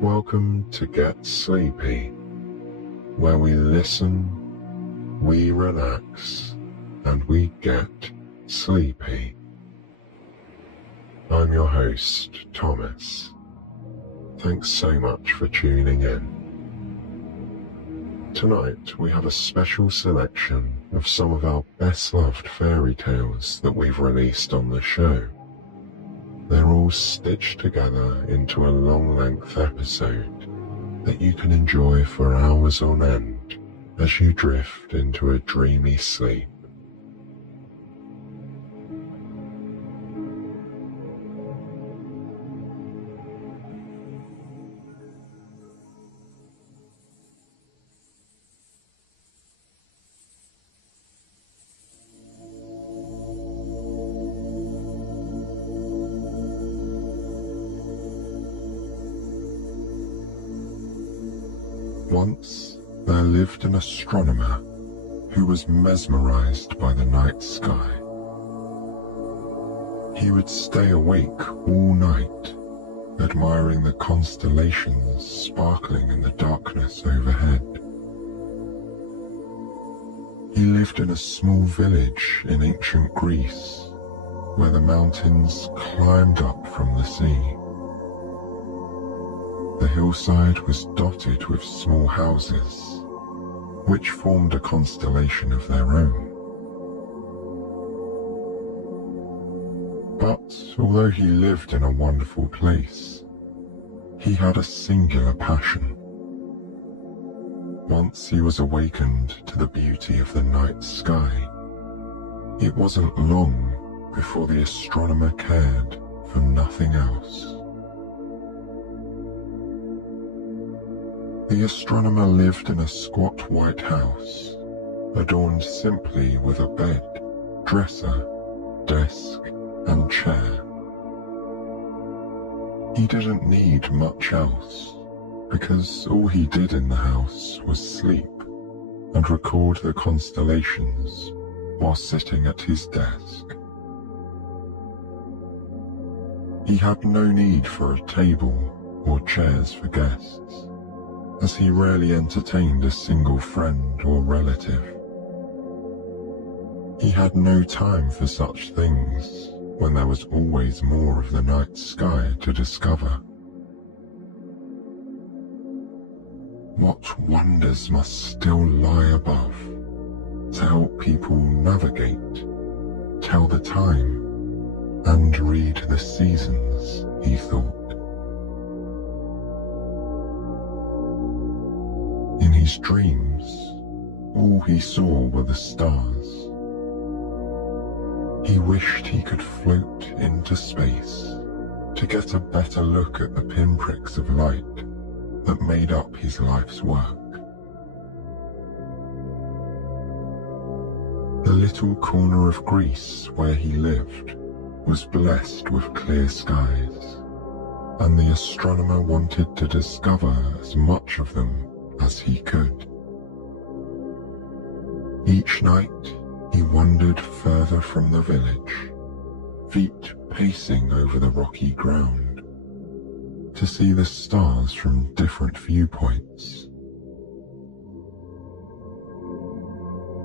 Welcome to Get Sleepy, where we listen, we relax, and we get sleepy. I'm your host, Thomas. Thanks so much for tuning in. Tonight we have a special selection of some of our best-loved fairy tales that we've released on the show. They're all stitched together into a long-length episode that you can enjoy for hours on end as you drift into a dreamy sleep. Once there lived an astronomer who was mesmerized by the night sky. He would stay awake all night, admiring the constellations sparkling in the darkness overhead. He lived in a small village in ancient Greece, where the mountains climbed up from the sea. The hillside was dotted with small houses, which formed a constellation of their own. But although he lived in a wonderful place, he had a singular passion. Once he was awakened to the beauty of the night sky, it wasn't long before the astronomer cared for nothing else. The astronomer lived in a squat white house, adorned simply with a bed, dresser, desk, and chair. He didn't need much else, because all he did in the house was sleep and record the constellations while sitting at his desk. He had no need for a table or chairs for guests, as he rarely entertained a single friend or relative. He had no time for such things when there was always more of the night sky to discover. What wonders must still lie above to help people navigate, tell the time, and read the seasons, he thought. In his dreams, all he saw were the stars. He wished he could float into space to get a better look at the pinpricks of light that made up his life's work. The little corner of Greece where he lived was blessed with clear skies, and the astronomer wanted to discover as much of them as he could. Each night he wandered further from the village, feet pacing over the rocky ground, to see the stars from different viewpoints.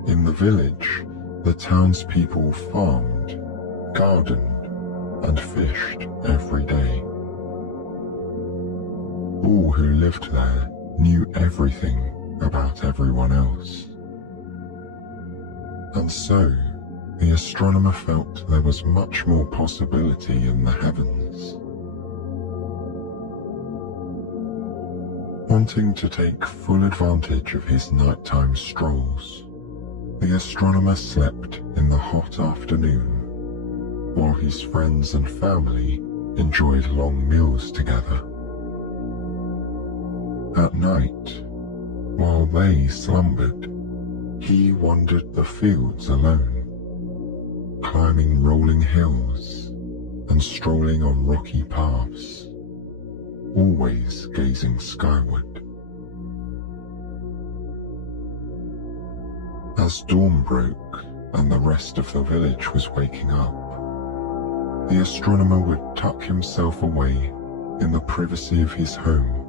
In the village, the townspeople farmed, gardened, and fished every day. All who lived there knew everything about everyone else. And so, the astronomer felt there was much more possibility in the heavens. Wanting to take full advantage of his nighttime strolls, the astronomer slept in the hot afternoon, while his friends and family enjoyed long meals together. At night, while they slumbered, he wandered the fields alone, climbing rolling hills and strolling on rocky paths, always gazing skyward. As dawn broke and the rest of the village was waking up, the astronomer would tuck himself away in the privacy of his home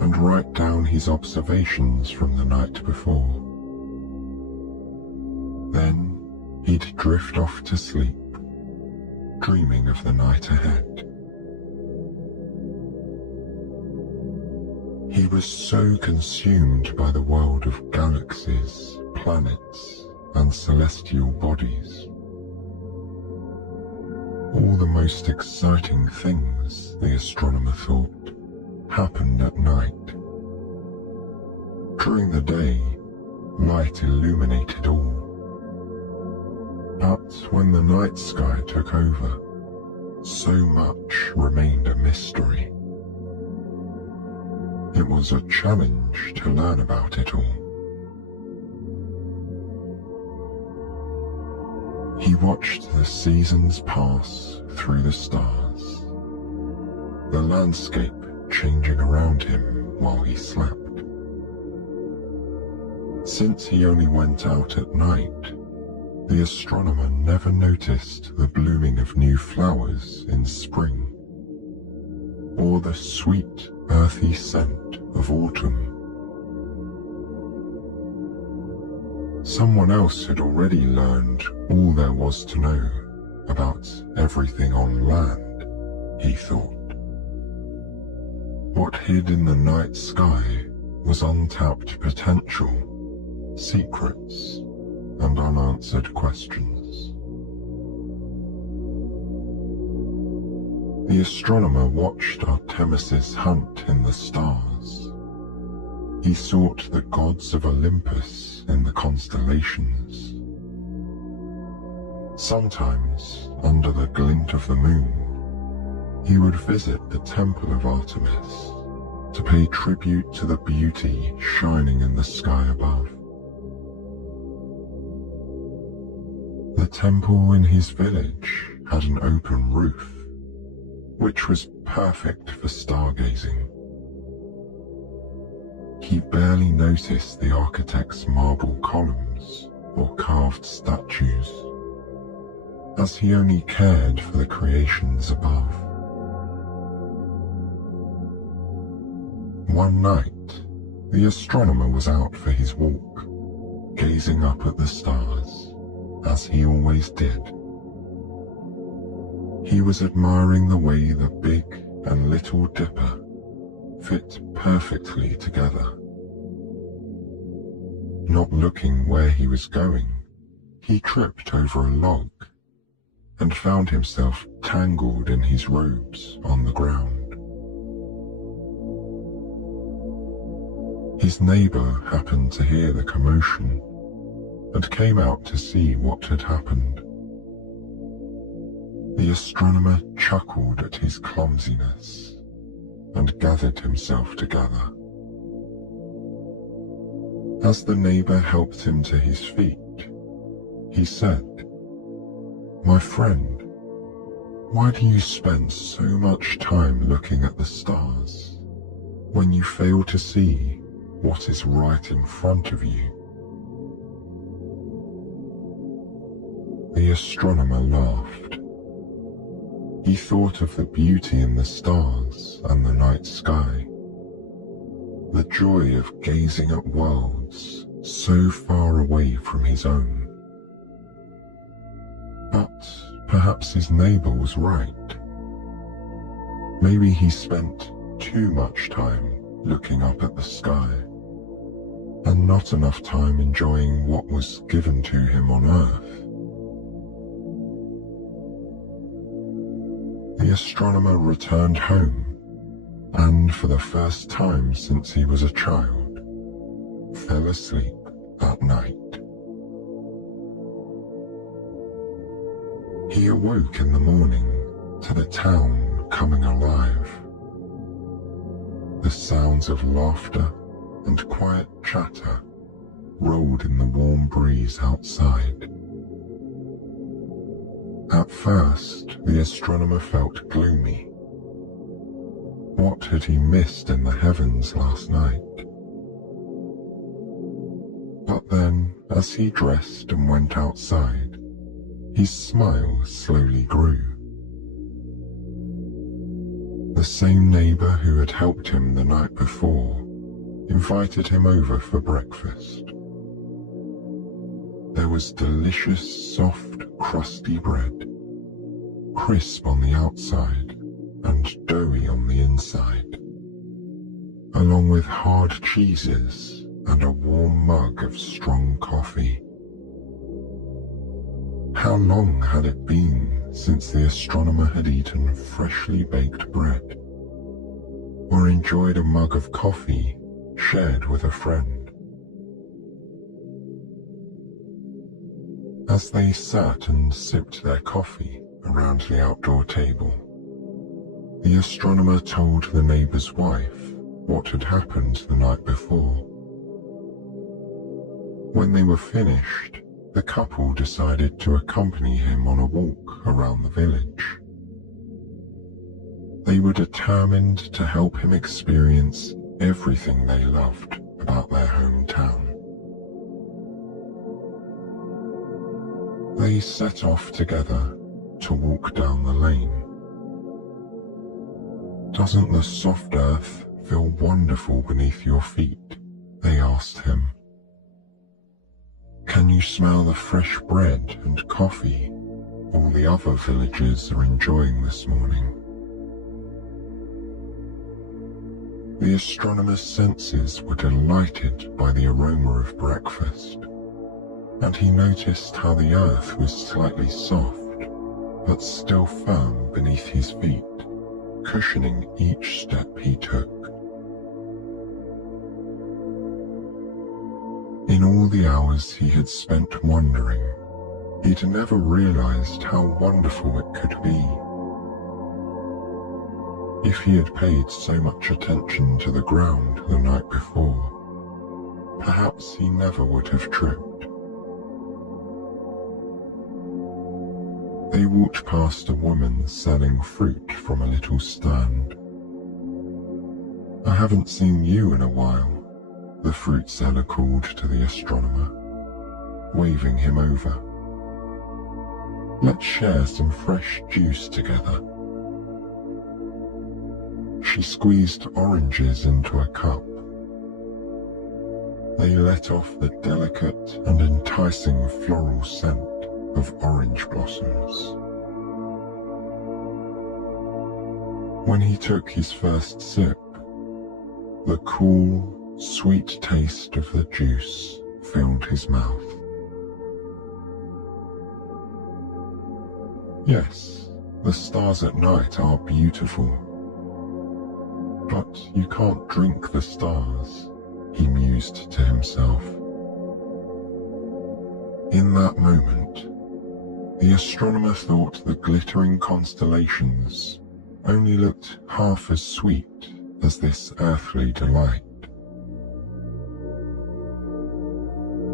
and write down his observations from the night before. Then he'd drift off to sleep, dreaming of the night ahead. He was so consumed by the world of galaxies, planets, and celestial bodies. All the most exciting things, the astronomer thought, happened at night. During the day, light illuminated all. But when the night sky took over, so much remained a mystery. It was a challenge to learn about it all. He watched the seasons pass through the stars, the landscape changing around him while he slept. Since he only went out at night, the astronomer never noticed the blooming of new flowers in spring, or the sweet, earthy scent of autumn. Someone else had already learned all there was to know about everything on land, he thought. What hid in the night sky was untapped potential, secrets, and unanswered questions. The astronomer watched Artemis's hunt in the stars. He sought the gods of Olympus in the constellations. Sometimes, under the glint of the moon, he would visit the temple of Artemis to pay tribute to the beauty shining in the sky above. The temple in his village had an open roof, which was perfect for stargazing. He barely noticed the architect's marble columns or carved statues, as he only cared for the creations above. One night, the astronomer was out for his walk, gazing up at the stars, as he always did. He was admiring the way the Big and Little Dipper fit perfectly together. Not looking where he was going, he tripped over a log and found himself tangled in his robes on the ground. His neighbor happened to hear the commotion and came out to see what had happened. The astronomer chuckled at his clumsiness and gathered himself together. As the neighbor helped him to his feet, he said, "My friend, why do you spend so much time looking at the stars when you fail to see what is right in front of you?" The astronomer laughed. He thought of the beauty in the stars and the night sky, the joy of gazing at worlds so far away from his own. But perhaps his neighbor was right. Maybe he spent too much time looking up at the sky, and not enough time enjoying what was given to him on Earth. The astronomer returned home, and for the first time since he was a child, fell asleep at night. He awoke in the morning to the town coming alive. The sounds of laughter and quiet chatter rolled in the warm breeze outside. At first, the astronomer felt gloomy. What had he missed in the heavens last night? But then, as he dressed and went outside, his smile slowly grew. The same neighbour who had helped him the night before invited him over for breakfast. There was delicious, soft, crusty bread, crisp on the outside and doughy on the inside, along with hard cheeses and a warm mug of strong coffee. How long had it been since the astronomer had eaten freshly baked bread, or enjoyed a mug of coffee shared with a friend? As they sat and sipped their coffee around the outdoor table, the astronomer told the neighbour's wife what had happened the night before. When they were finished, the couple decided to accompany him on a walk around the village. They were determined to help him experience everything they loved about their hometown. They set off together to walk down the lane. "Doesn't the soft earth feel wonderful beneath your feet?" they asked him. "Can you smell the fresh bread and coffee all the other villagers are enjoying this morning?" The astronomer's senses were delighted by the aroma of breakfast, and he noticed how the earth was slightly soft, but still firm beneath his feet, cushioning each step he took. In all the hours he had spent wandering, he'd never realized how wonderful it could be. If he had paid so much attention to the ground the night before, perhaps he never would have tripped. They walked past a woman selling fruit from a little stand. "I haven't seen you in a while," the fruit seller called to the astronomer, waving him over. "Let's share some fresh juice together." She squeezed oranges into a cup. They let off the delicate and enticing floral scent of orange blossoms. When he took his first sip, the cool, sweet taste of the juice filled his mouth. Yes, the stars at night are beautiful, but you can't drink the stars, he mused to himself. In that moment, the astronomer thought the glittering constellations only looked half as sweet as this earthly delight.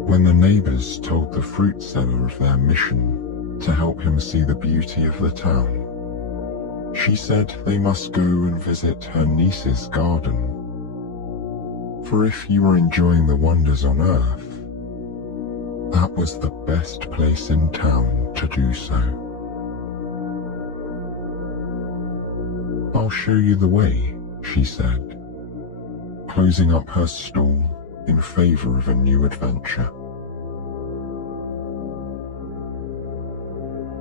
When the neighbours told the fruit seller of their mission to help him see the beauty of the town, she said they must go and visit her niece's garden. For if you were enjoying the wonders on earth, that was the best place in town to do so. "I'll show you the way," she said, closing up her stall in favour of a new adventure.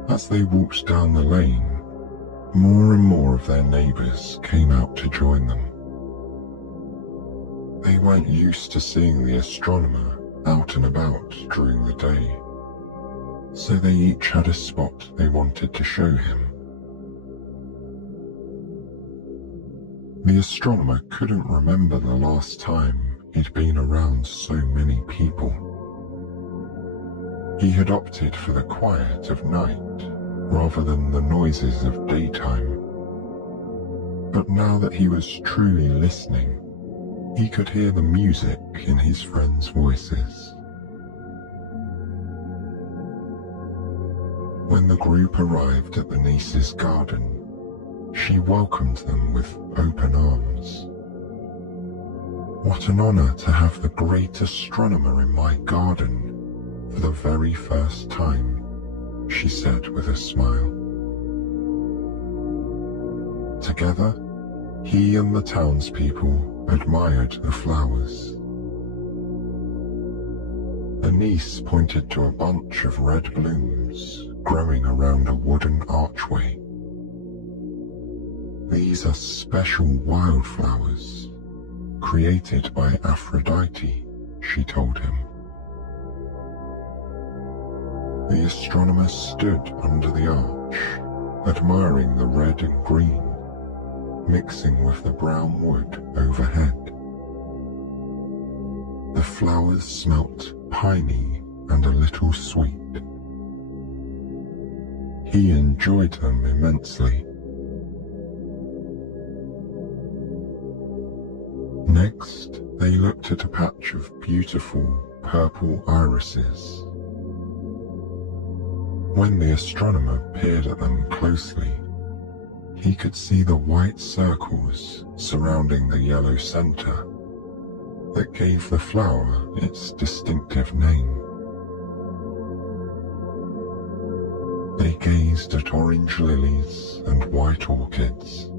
As they walked down the lane, more and more of their neighbours came out to join them. They weren't used to seeing the astronomer out and about during the day, so they each had a spot they wanted to show him. The astronomer couldn't remember the last time he'd been around so many people. He had opted for the quiet of night rather than the noises of daytime. But now that he was truly listening, he could hear the music in his friends' voices. When the group arrived at the niece's garden, she welcomed them with open arms. "What an honor to have the great astronomer in my garden for the very first time," she said with a smile. Together, He and the townspeople admired the flowers. A niece pointed to a bunch of red blooms growing around a wooden archway. These are special wildflowers, created by Aphrodite, she told him. The astronomer stood under the arch, admiring the red and green, mixing with the brown wood overhead. The flowers smelt piney and a little sweet. He enjoyed them immensely. Next, they looked at a patch of beautiful purple irises. When the astronomer peered at them closely, he could see the white circles surrounding the yellow center that gave the flower its distinctive name. They gazed at orange lilies and white orchids,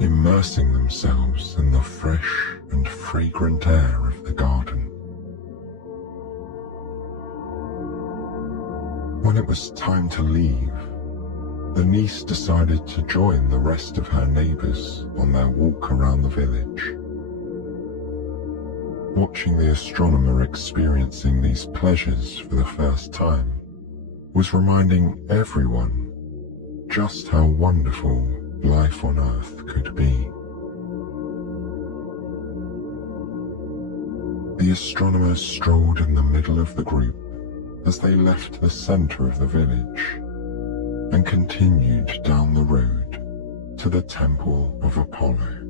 immersing themselves in the fresh and fragrant air of the garden. When it was time to leave, the niece decided to join the rest of her neighbors on their walk around the village. Watching the astronomer experiencing these pleasures for the first time was reminding everyone just how wonderful life on Earth could be. The astronomer strolled in the middle of the group as they left the center of the village and continued down the road to the Temple of Apollo.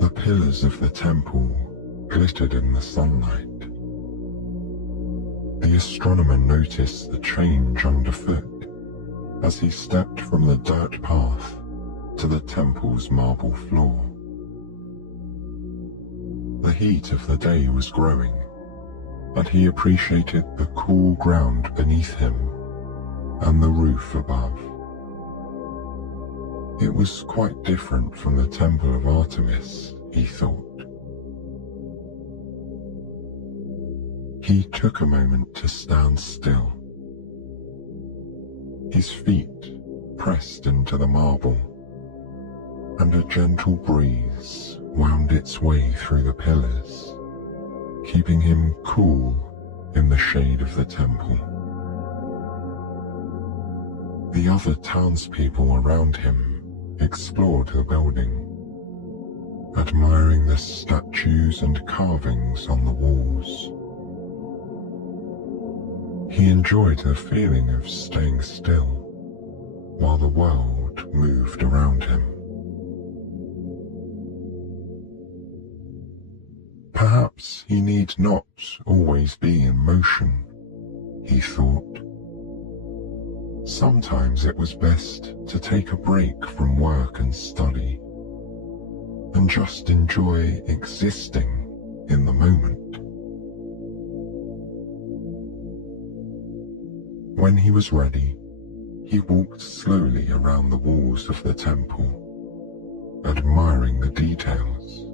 The pillars of the temple glittered in the sunlight. The astronomer noticed the change underfoot as he stepped from the dirt path to the temple's marble floor. The heat of the day was growing, and he appreciated the cool ground beneath him and the roof above. It was quite different from the Temple of Artemis, he thought. He took a moment to stand still. His feet pressed into the marble, and a gentle breeze wound its way through the pillars, keeping him cool in the shade of the temple. The other townspeople around him explored the building, admiring the statues and carvings on the walls. He enjoyed the feeling of staying still while the world moved around him. Perhaps he need not always be in motion, he thought. Sometimes it was best to take a break from work and study and just enjoy existing in the moment. When he was ready, he walked slowly around the walls of the temple, admiring the details.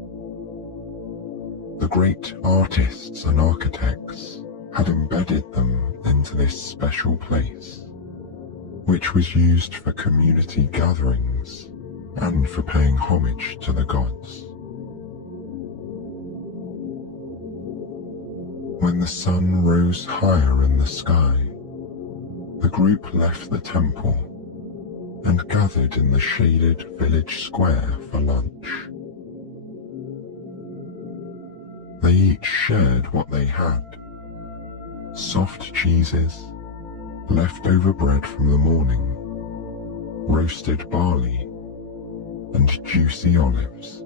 The great artists and architects had embedded them into this special place, which was used for community gatherings and for paying homage to the gods. When the sun rose higher in the sky, the group left the temple and gathered in the shaded village square for lunch. They each shared what they had: soft cheeses, leftover bread from the morning, roasted barley, and juicy olives.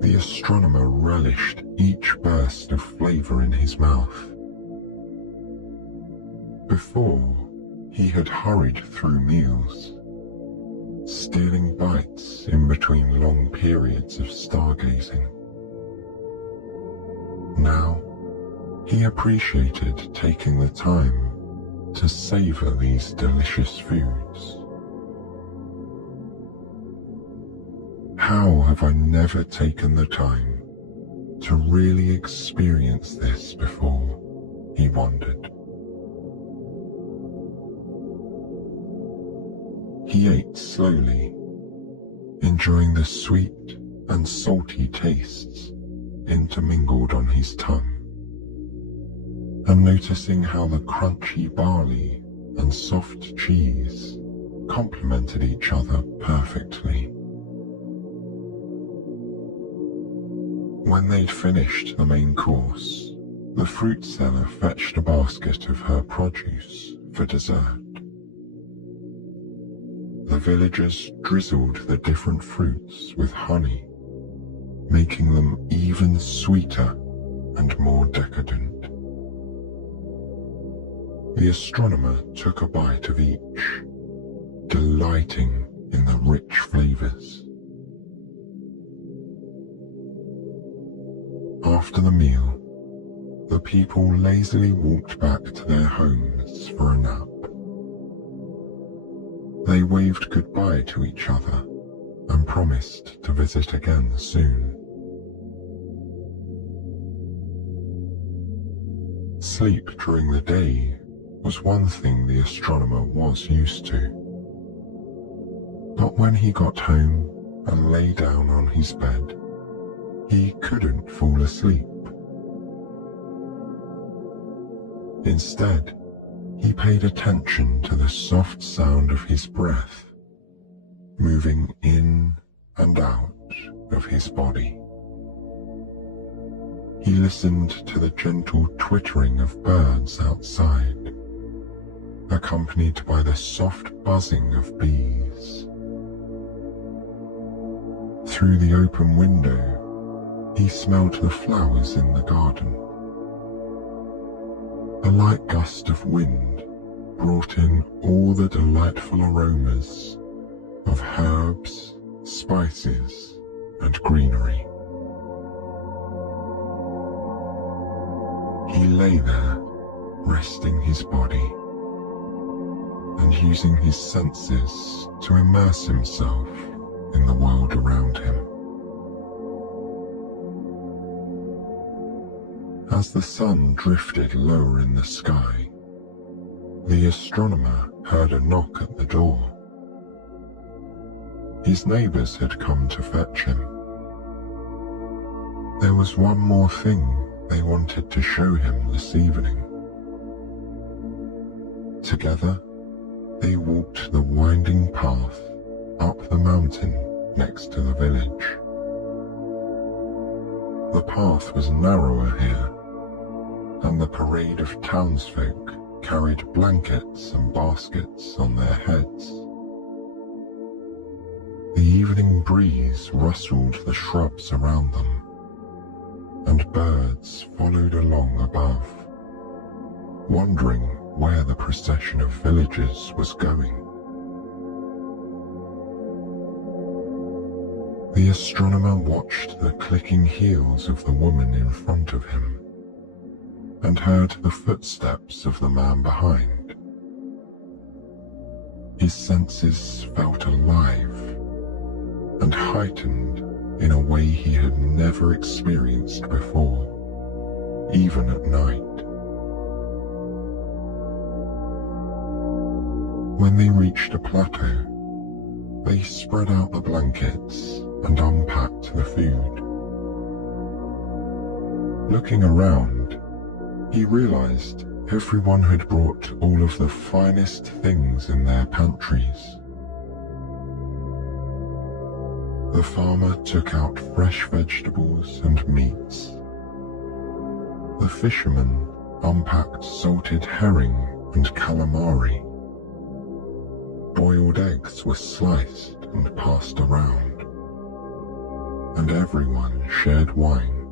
The astronomer relished each burst of flavor in his mouth. Before, he had hurried through meals, stealing bites in between long periods of stargazing. Now, he appreciated taking the time to savor these delicious foods. How have I never taken the time to really experience this before? He wondered. He ate slowly, enjoying the sweet and salty tastes intermingled on his tongue, and noticing how the crunchy barley and soft cheese complemented each other perfectly. When they'd finished the main course, the fruit seller fetched a basket of her produce for dessert. The villagers drizzled the different fruits with honey, making them even sweeter and more decadent. The astronomer took a bite of each, delighting in the rich flavors. After the meal, the people lazily walked back to their homes for a nap. They waved goodbye to each other and promised to visit again soon. Sleep during the day was one thing the astronomer was used to. But when he got home and lay down on his bed, he couldn't fall asleep. Instead, he paid attention to the soft sound of his breath, moving in and out of his body. He listened to the gentle twittering of birds outside, accompanied by the soft buzzing of bees. Through the open window, he smelled the flowers in the garden. A light gust of wind brought in all the delightful aromas of herbs, spices, and greenery. He lay there, resting his body, and using his senses to immerse himself in the world around him. As the sun drifted lower in the sky, the astronomer heard a knock at the door. His neighbors had come to fetch him. There was one more thing they wanted to show him this evening. Together, they walked the winding path up the mountain next to the village. The path was narrower here, and the parade of townsfolk carried blankets and baskets on their heads. The evening breeze rustled the shrubs around them, and birds followed along above, wondering where the procession of villagers was going. The astronomer watched the clicking heels of the woman in front of him, and heard the footsteps of the man behind. His senses felt alive and heightened in a way he had never experienced before, even at night. When they reached a plateau, they spread out the blankets and unpacked the food. Looking around, he realized everyone had brought all of the finest things in their pantries. The farmer took out fresh vegetables and meats. The fisherman unpacked salted herring and calamari. Boiled eggs were sliced and passed around, and everyone shared wine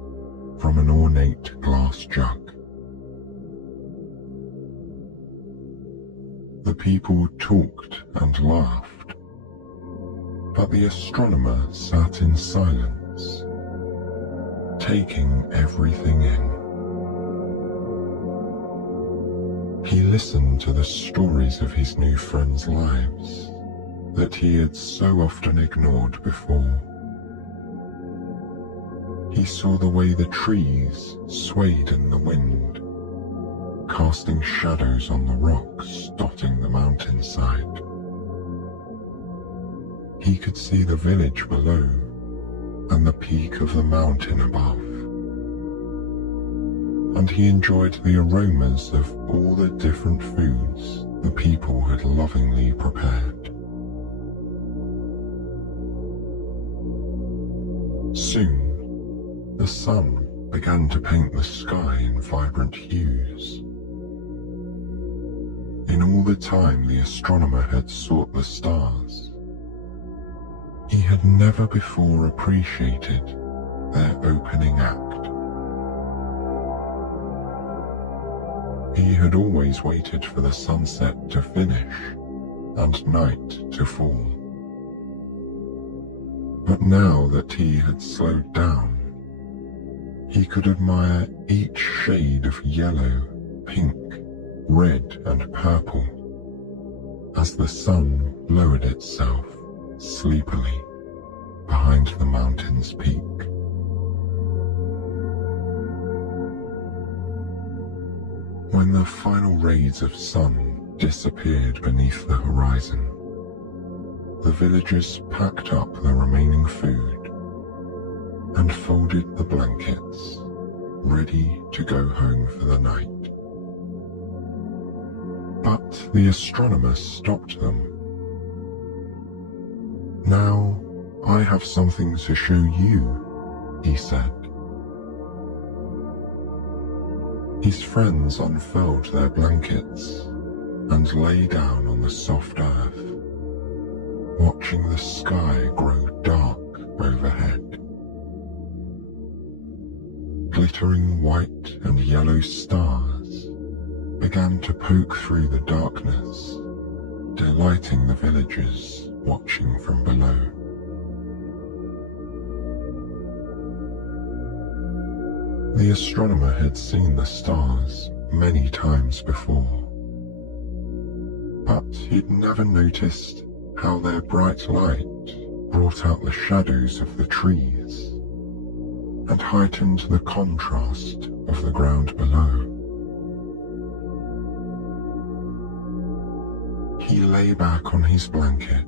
from an ornate glass jug. The people talked and laughed, but the astronomer sat in silence, taking everything in. He listened to the stories of his new friends' lives that he had so often ignored before. He saw the way the trees swayed in the wind, casting shadows on the rocks dotting the mountainside. He could see the village below and the peak of the mountain above, and he enjoyed the aromas of all the different foods the people had lovingly prepared. Soon, the sun began to paint the sky in vibrant hues. In all the time the astronomer had sought the stars, he had never before appreciated their opening act. He had always waited for the sunset to finish and night to fall. But now that he had slowed down, he could admire each shade of yellow, pink, red, and purple as the sun lowered itself sleepily behind the mountain's peak. When the final rays of sun disappeared beneath the horizon, the villagers packed up the remaining food and folded the blankets, ready to go home for the night. But the astronomer stopped them. "Now I have something to show you," he said. His friends unfurled their blankets and lay down on the soft earth, watching the sky grow dark overhead. Glittering white and yellow stars began to poke through the darkness, delighting the villagers watching from below. The astronomer had seen the stars many times before, but he'd never noticed how their bright light brought out the shadows of the trees and heightened the contrast of the ground below. He lay back on his blanket,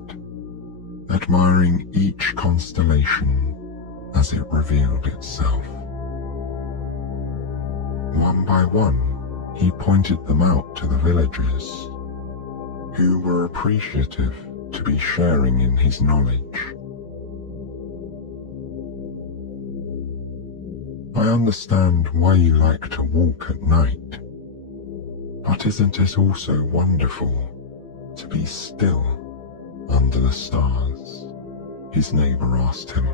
admiring each constellation as it revealed itself. One by one, he pointed them out to the villagers, who were appreciative to be sharing in his knowledge. "I understand why you like to walk at night, but isn't it also wonderful to be still under the stars?" his neighbor asked him.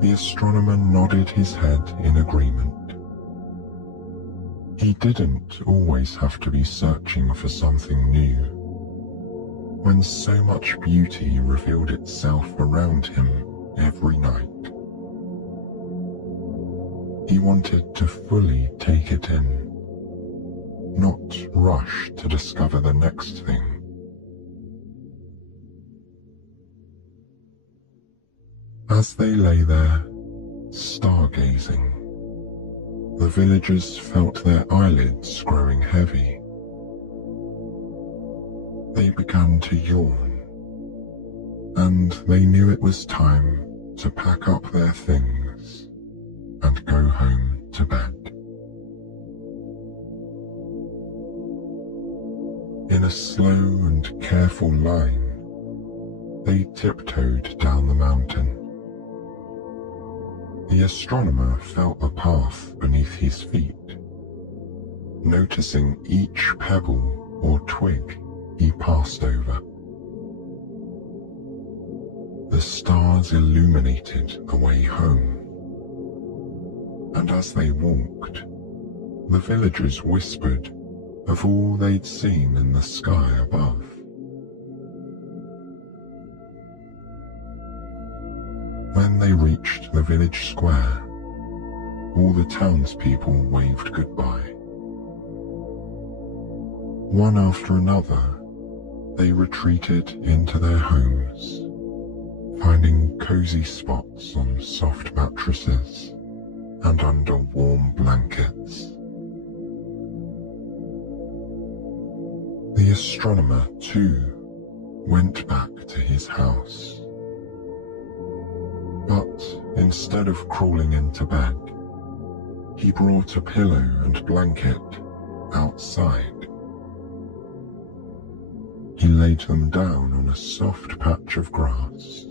The astronomer nodded his head in agreement. He didn't always have to be searching for something new. When so much beauty revealed itself around him every night, he wanted to fully take it in, not rush to discover the next thing. As they lay there, stargazing, the villagers felt their eyelids growing heavy. They began to yawn, and they knew it was time to pack up their things and go home to bed. In a slow and careful line, they tiptoed down the mountain. The astronomer felt the path beneath his feet, noticing each pebble or twig he passed over. The stars illuminated the way home, and as they walked, the villagers whispered of all they'd seen in the sky above. When they reached the village square, all the townspeople waved goodbye. One after another, they retreated into their homes, finding cozy spots on soft mattresses and under warm blankets. The astronomer, too, went back to his house. But instead of crawling into bed, he brought a pillow and blanket outside. He laid them down on a soft patch of grass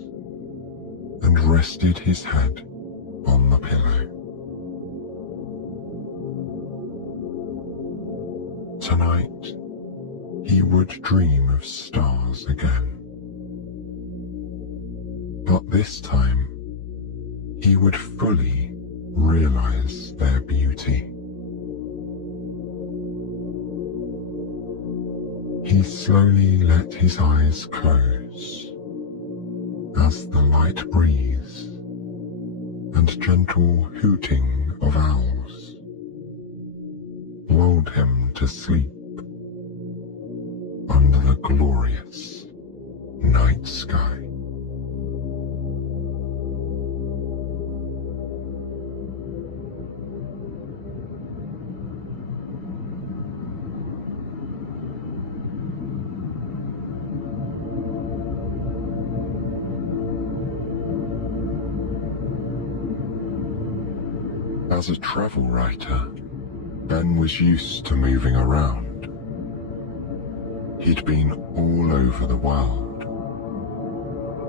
and rested his head on the pillow. Tonight, he would dream of stars again. But this time, he would fully realize their beauty. He slowly let his eyes close as the light breeze and gentle hooting of owls lulled him to sleep under the glorious night sky. As a travel writer, Ben was used to moving around. He'd been all over the world.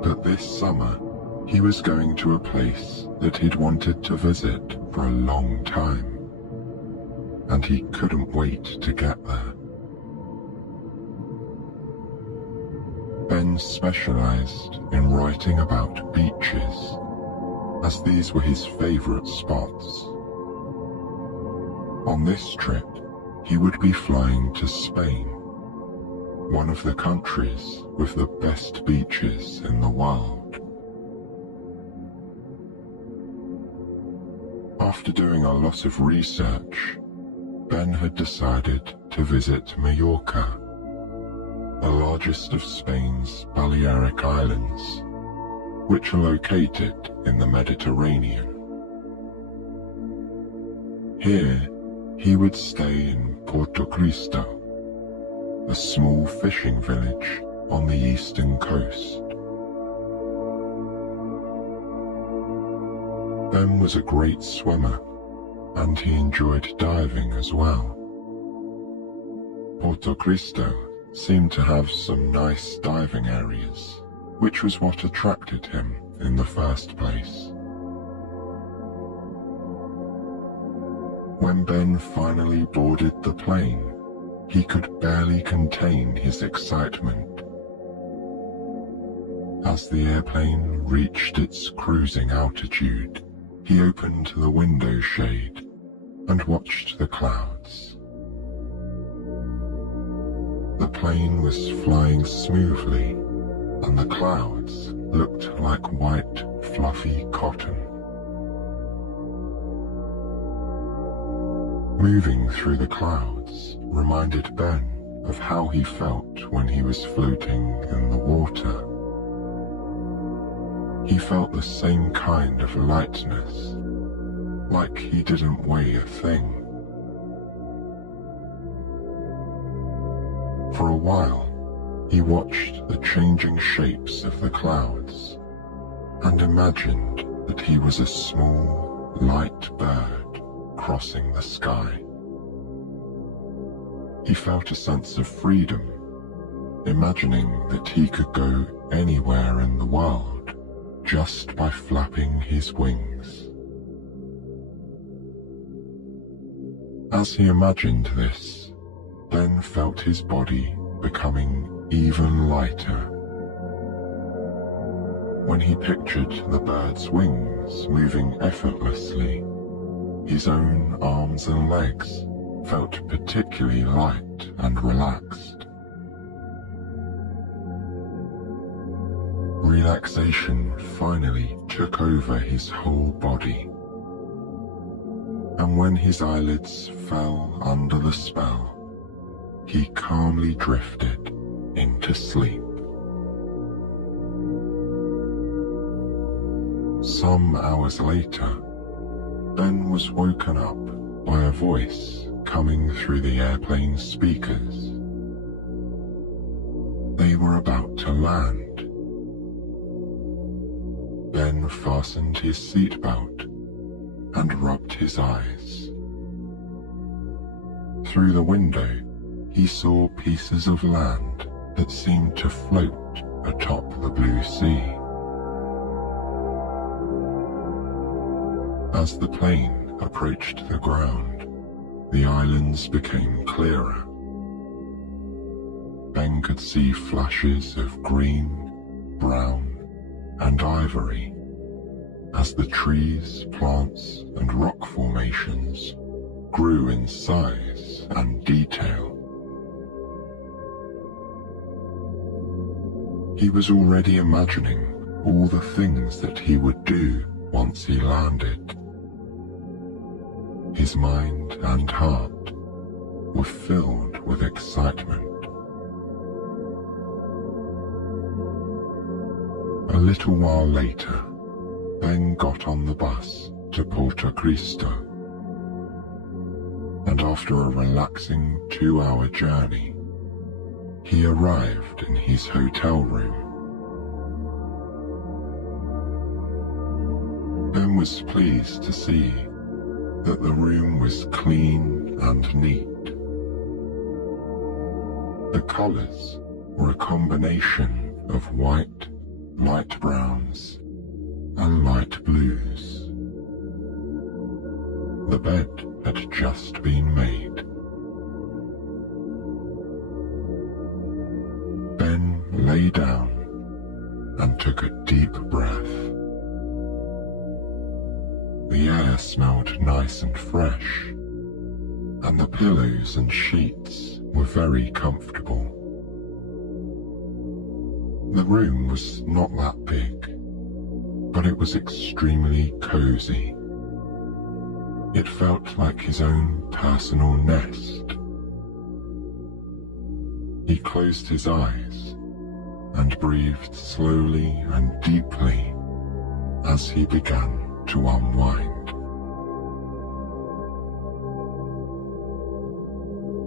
But this summer, he was going to a place that he'd wanted to visit for a long time, and he couldn't wait to get there. Ben specialized in writing about beaches, as these were his favorite spots. On this trip, he would be flying to Spain, one of the countries with the best beaches in the world. After doing a lot of research, Ben had decided to visit Mallorca, the largest of Spain's Balearic Islands, which are located in the Mediterranean. Here, he would stay in Porto Cristo, a small fishing village on the eastern coast. Ben was a great swimmer, and he enjoyed diving as well. Porto Cristo seemed to have some nice diving areas, which was what attracted him in the first place. When Ben finally boarded the plane, he could barely contain his excitement. As the airplane reached its cruising altitude, he opened the window shade and watched the clouds. The plane was flying smoothly, and the clouds looked like white, fluffy cotton. Moving through the clouds reminded Ben of how he felt when he was floating in the water. He felt the same kind of lightness, like he didn't weigh a thing. For a while, he watched the changing shapes of the clouds and imagined that he was a small, light bird crossing the sky. He felt a sense of freedom, imagining that he could go anywhere in the world just by flapping his wings. As he imagined this, Ben felt his body becoming even lighter. When he pictured the bird's wings moving effortlessly, his own arms and legs felt particularly light and relaxed. Relaxation finally took over his whole body. and when his eyelids fell under the spell, he calmly drifted into sleep. Some hours later, Ben was woken up by a voice coming through the airplane's speakers. They were about to land. Ben fastened his seatbelt and rubbed his eyes. Through the window, he saw pieces of land that seemed to float atop the blue sea. As the plane approached the ground, the islands became clearer. Ben could see flashes of green, brown, and ivory as the trees, plants, and rock formations grew in size and detail. He was already imagining all the things that he would do once he landed. His mind and heart were filled with excitement. A little while later, Ben got on the bus to Porto Cristo, and after a relaxing 2-hour journey, he arrived in his hotel room. Ben was pleased to see that the room was clean and neat. The colors were a combination of white, light browns, and light blues. The bed had just been made. Ben lay down and took a deep breath. The air smelled nice and fresh, and the pillows and sheets were very comfortable. The room was not that big, but it was extremely cozy. It felt like his own personal nest. He closed his eyes and breathed slowly and deeply as he began to unwind.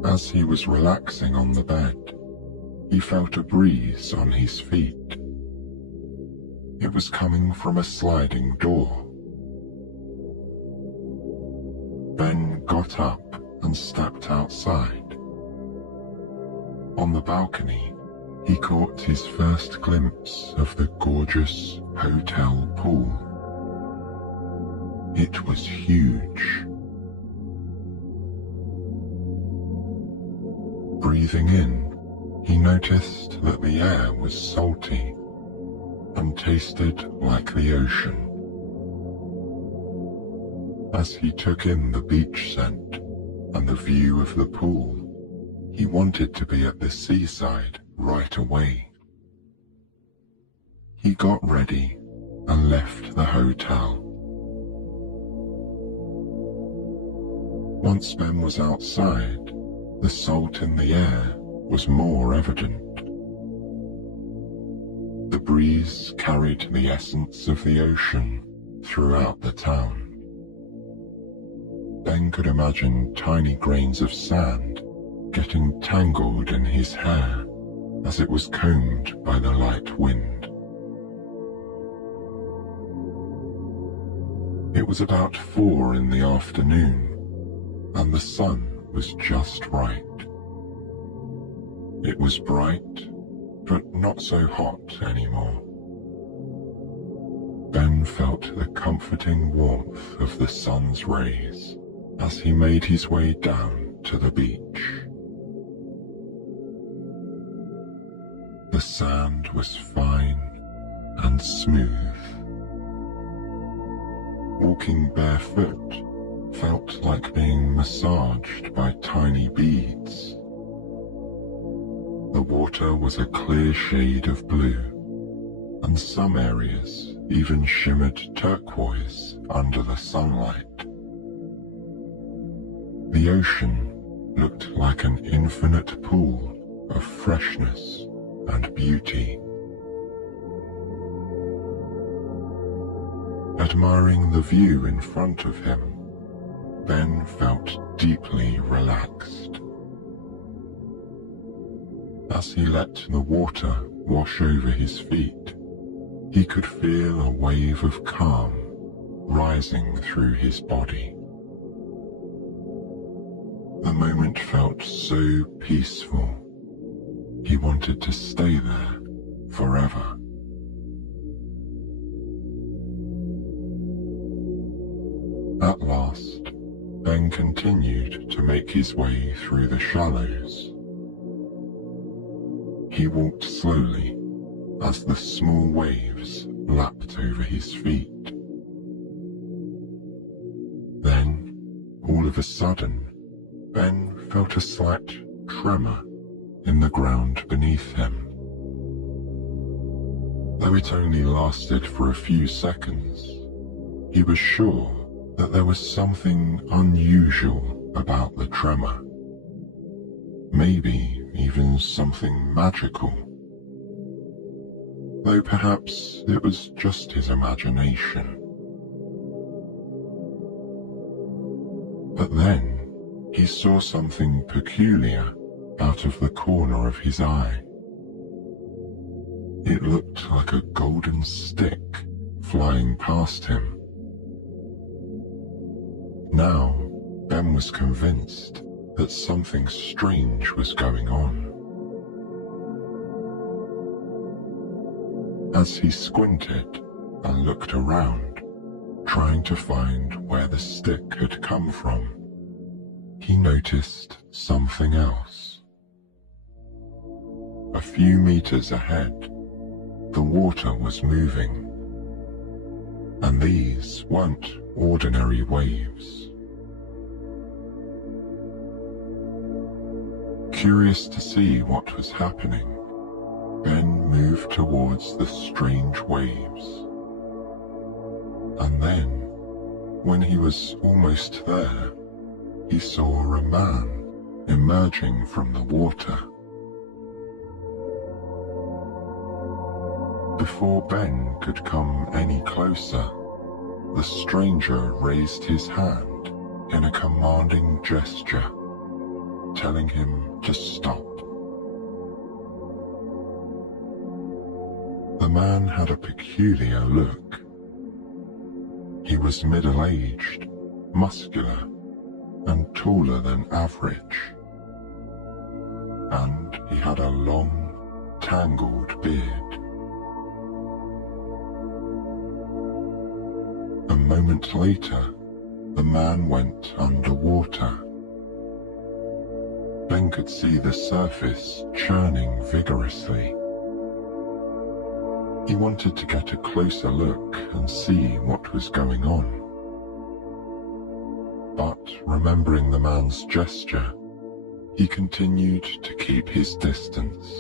As he was relaxing on the bed, he felt a breeze on his feet. It was coming from a sliding door. Ben got up and stepped outside. On the balcony, he caught his first glimpse of the gorgeous hotel pool. It was huge. Breathing in, he noticed that the air was salty and tasted like the ocean. As he took in the beach scent and the view of the pool, he wanted to be at the seaside right away. He got ready and left the hotel. Once Ben was outside, the salt in the air was more evident. The breeze carried the essence of the ocean throughout the town. Ben could imagine tiny grains of sand getting tangled in his hair as it was combed by the light wind. It was about 4 in the afternoon, and the sun was just right. It was bright, but not so hot anymore. Ben felt the comforting warmth of the sun's rays as he made his way down to the beach. The sand was fine and smooth. Walking barefoot felt like being massaged by tiny beads. The water was a clear shade of blue, and some areas even shimmered turquoise under the sunlight. The ocean looked like an infinite pool of freshness and beauty. Admiring the view in front of him, Ben felt deeply relaxed. As he let the water wash over his feet, he could feel a wave of calm rising through his body. The moment felt so peaceful, he wanted to stay there forever. At last, Ben continued to make his way through the shallows. He walked slowly as the small waves lapped over his feet. Then, all of a sudden, Ben felt a slight tremor in the ground beneath him. Though it only lasted for a few seconds, he was sure that there was something unusual about the tremor. Maybe even something magical. Though perhaps it was just his imagination. But then he saw something peculiar out of the corner of his eye. It looked like a golden stick flying past him. Now, Ben was convinced that something strange was going on. As he squinted and looked around, trying to find where the stick had come from, he noticed something else. A few meters ahead, the water was moving, and these weren't ordinary waves. Curious to see what was happening, Ben moved towards the strange waves. And then, when he was almost there, he saw a man emerging from the water. Before Ben could come any closer, the stranger raised his hand in a commanding gesture, telling him to stop. The man had a peculiar look. He was middle-aged, muscular, and taller than average. And he had a long, tangled beard. A moment later, the man went underwater. Ben could see the surface churning vigorously. He wanted to get a closer look and see what was going on. But remembering the man's gesture, he continued to keep his distance.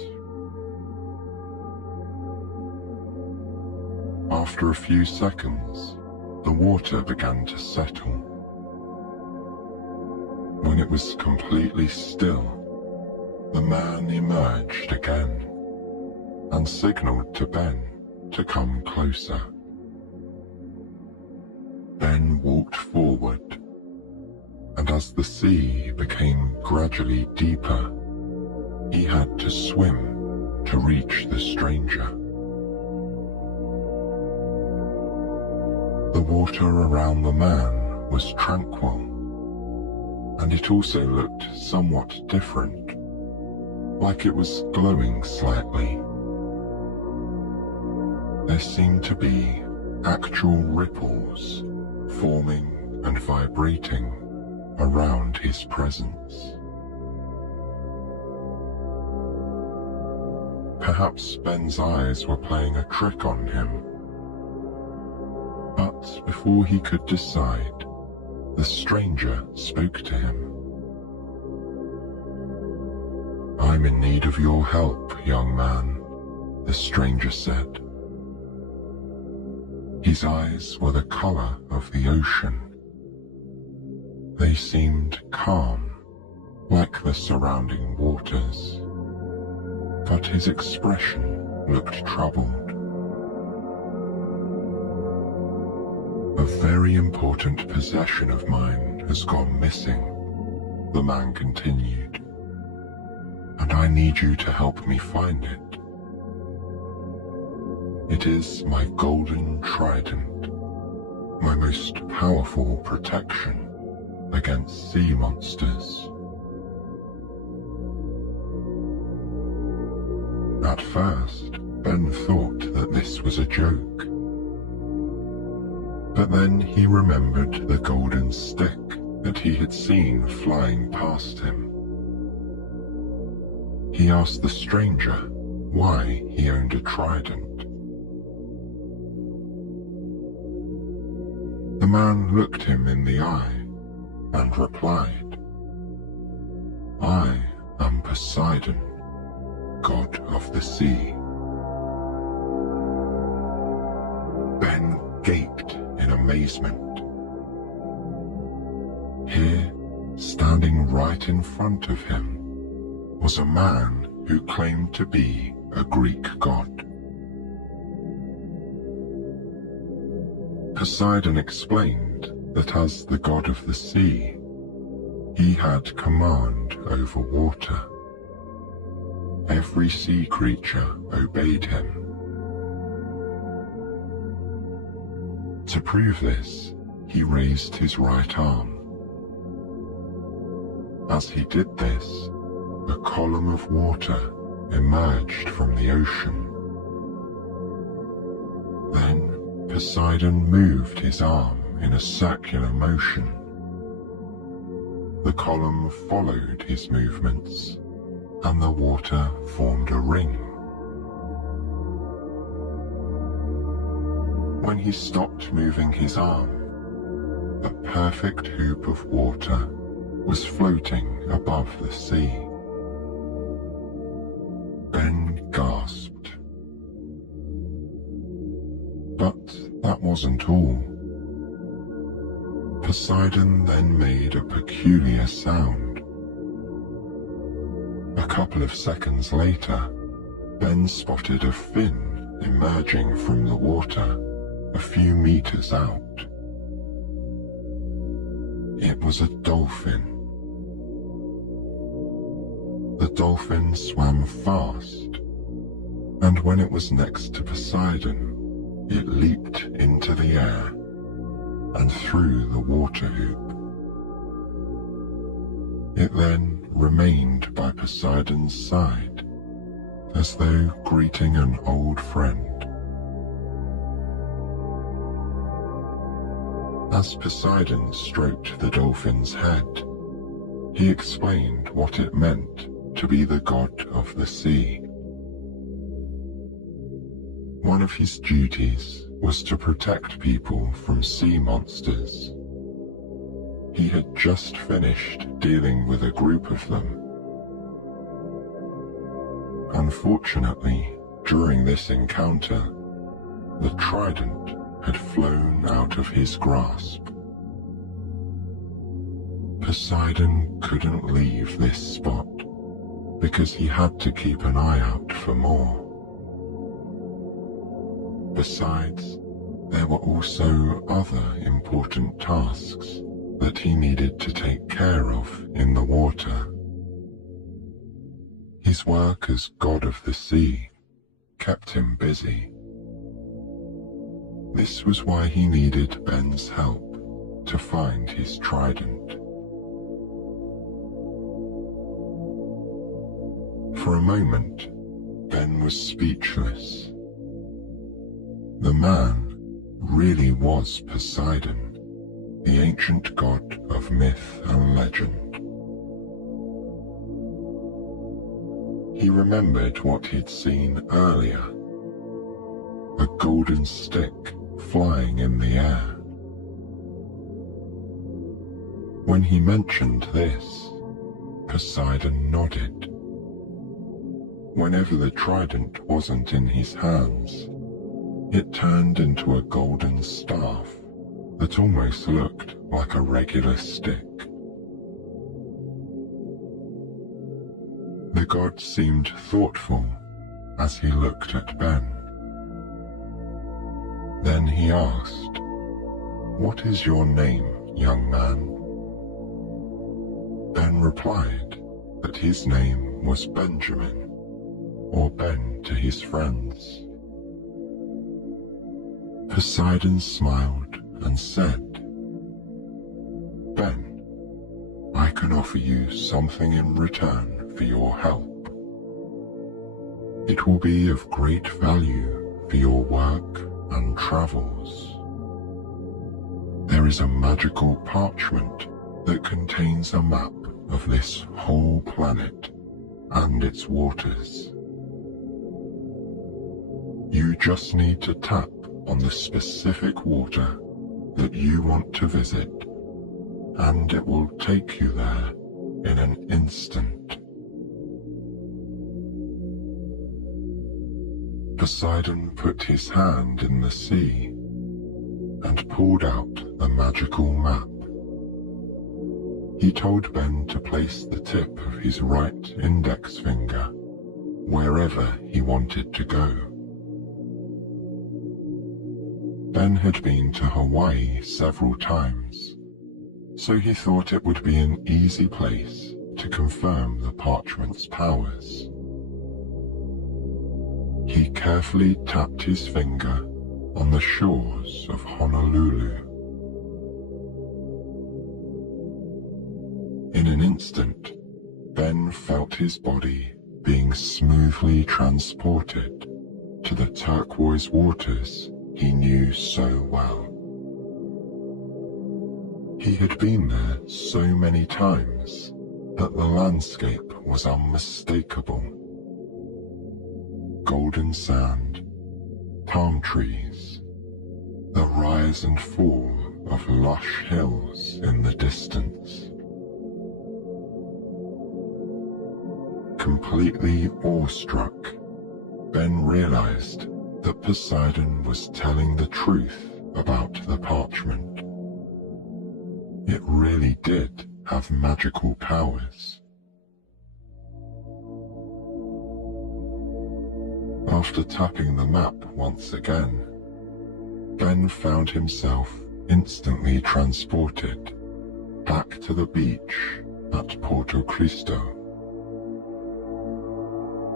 After a few seconds, the water began to settle. When it was completely still, the man emerged again and signaled to Ben to come closer. Ben walked forward, and as the sea became gradually deeper, he had to swim to reach the stranger. The water around the man was tranquil, and it also looked somewhat different, like it was glowing slightly. There seemed to be actual ripples forming and vibrating around his presence. Perhaps Ben's eyes were playing a trick on him. But before he could decide, the stranger spoke to him. "I'm in need of your help, young man," the stranger said. His eyes were the color of the ocean. They seemed calm, like the surrounding waters, but his expression looked troubled. "A very important possession of mine has gone missing," the man continued, "and I need you to help me find it. It is my golden trident, my most powerful protection against sea monsters." At first, Ben thought that this was a joke. But then he remembered the golden stick that he had seen flying past him. He asked the stranger why he owned a trident. The man looked him in the eye and replied, "I am Poseidon, god of the sea." Ben gaped in amazement. Here, standing right in front of him, was a man who claimed to be a Greek god. Poseidon explained that as the god of the sea, he had command over water. Every sea creature obeyed him. To prove this, he raised his right arm. As he did this, a column of water emerged from the ocean. Then Poseidon moved his arm in a circular motion. The column followed his movements, and the water formed a ring. When he stopped moving his arm, a perfect hoop of water was floating above the sea. Ben gasped. But that wasn't all. Poseidon then made a peculiar sound. A couple of seconds later, Ben spotted a fin emerging from the water a few meters out. It was a dolphin. The dolphin swam fast, and when it was next to Poseidon, it leaped into the air and through the water hoop. It then remained by Poseidon's side, as though greeting an old friend. As Poseidon stroked the dolphin's head, he explained what it meant to be the god of the sea. One of his duties was to protect people from sea monsters. He had just finished dealing with a group of them. Unfortunately, during this encounter, the trident had flown out of his grasp. Poseidon couldn't leave this spot because he had to keep an eye out for more. Besides, there were also other important tasks that he needed to take care of in the water. His work as god of the sea kept him busy. This was why he needed Ben's help to find his trident. For a moment, Ben was speechless. The man really was Poseidon, the ancient god of myth and legend. He remembered what he'd seen earlier, a golden stick flying in the air. When he mentioned this, Poseidon nodded. Whenever the trident wasn't in his hands, it turned into a golden staff that almost looked like a regular stick. The god seemed thoughtful as he looked at Ben. Then he asked, "What is your name, young man?" Ben replied that his name was Benjamin, or Ben to his friends. Poseidon smiled and said, "Ben, I can offer you something in return for your help. It will be of great value for your work and travels. There is a magical parchment that contains a map of this whole planet and its waters. You just need to tap on the specific water that you want to visit, and it will take you there in an instant." Poseidon put his hand in the sea and pulled out the magical map. He told Ben to place the tip of his right index finger wherever he wanted to go. Ben had been to Hawaii several times, so he thought it would be an easy place to confirm the parchment's powers. He carefully tapped his finger on the shores of Honolulu. In an instant, Ben felt his body being smoothly transported to the turquoise waters he knew so well. He had been there so many times that the landscape was unmistakable. Golden sand, palm trees, the rise and fall of lush hills in the distance. Completely awestruck, Ben realized that Poseidon was telling the truth about the parchment. It really did have magical powers. After tapping the map once again, Ben found himself instantly transported back to the beach at Porto Cristo.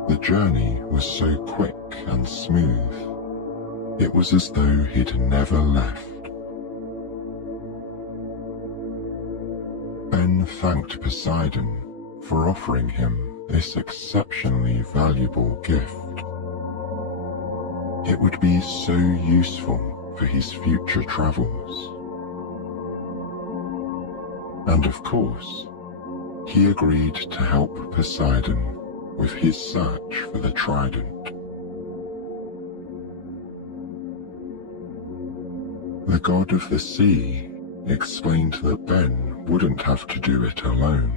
The journey was so quick and smooth, it was as though he'd never left. Ben thanked Poseidon for offering him this exceptionally valuable gift. It would be so useful for his future travels. And of course, he agreed to help Poseidon with his search for the trident. The god of the sea explained that Ben wouldn't have to do it alone.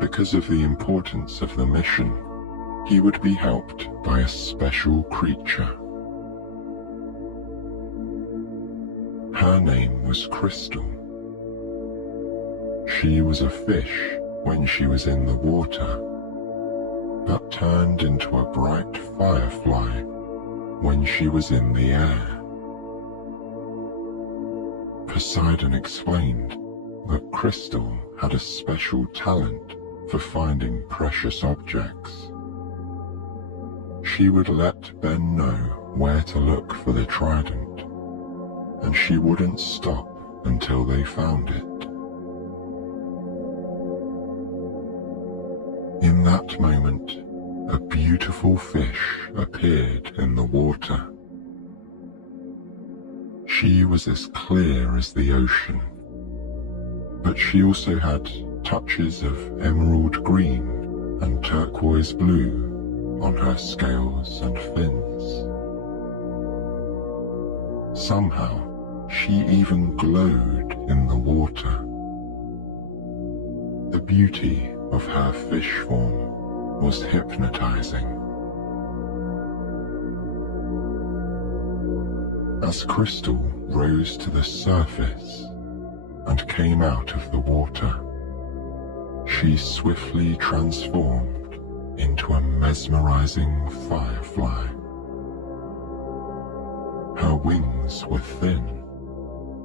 Because of the importance of the mission, he would be helped by a special creature. Her name was Crystal. She was a fish when she was in the water, but turned into a bright firefly when she was in the air. Poseidon explained that Crystal had a special talent for finding precious objects. She would let Ben know where to look for the trident, and she wouldn't stop until they found it. In that moment, a beautiful fish appeared in the water. She was as clear as the ocean, but she also had touches of emerald green and turquoise blue on her scales and fins. Somehow, she even glowed in the water. The beauty of her fish form was hypnotizing. As Crystal rose to the surface and came out of the water, she swiftly transformed into a mesmerizing firefly. Her wings were thin,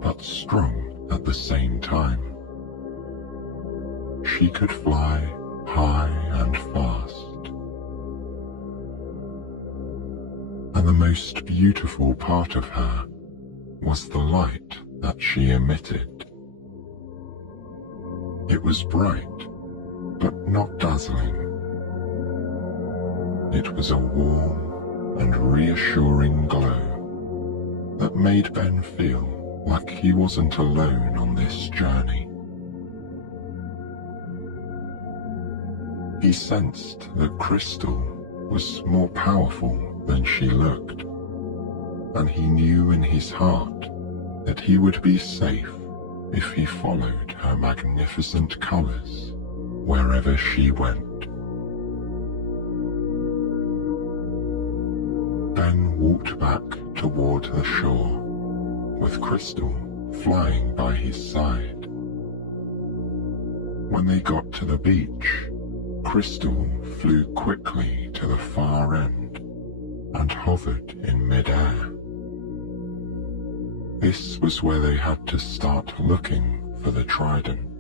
but strong at the same time. She could fly high and fast. And the most beautiful part of her was the light that she emitted. It was bright, but not dazzling. It was a warm and reassuring glow that made Ben feel like he wasn't alone on this journey. He sensed that Crystal was more powerful than she looked, and he knew in his heart that he would be safe if he followed her magnificent colors wherever she went. Ben walked back toward the shore, with Crystal flying by his side. When they got to the beach, Crystal flew quickly to the far end and hovered in mid-air. This was where they had to start looking for the trident.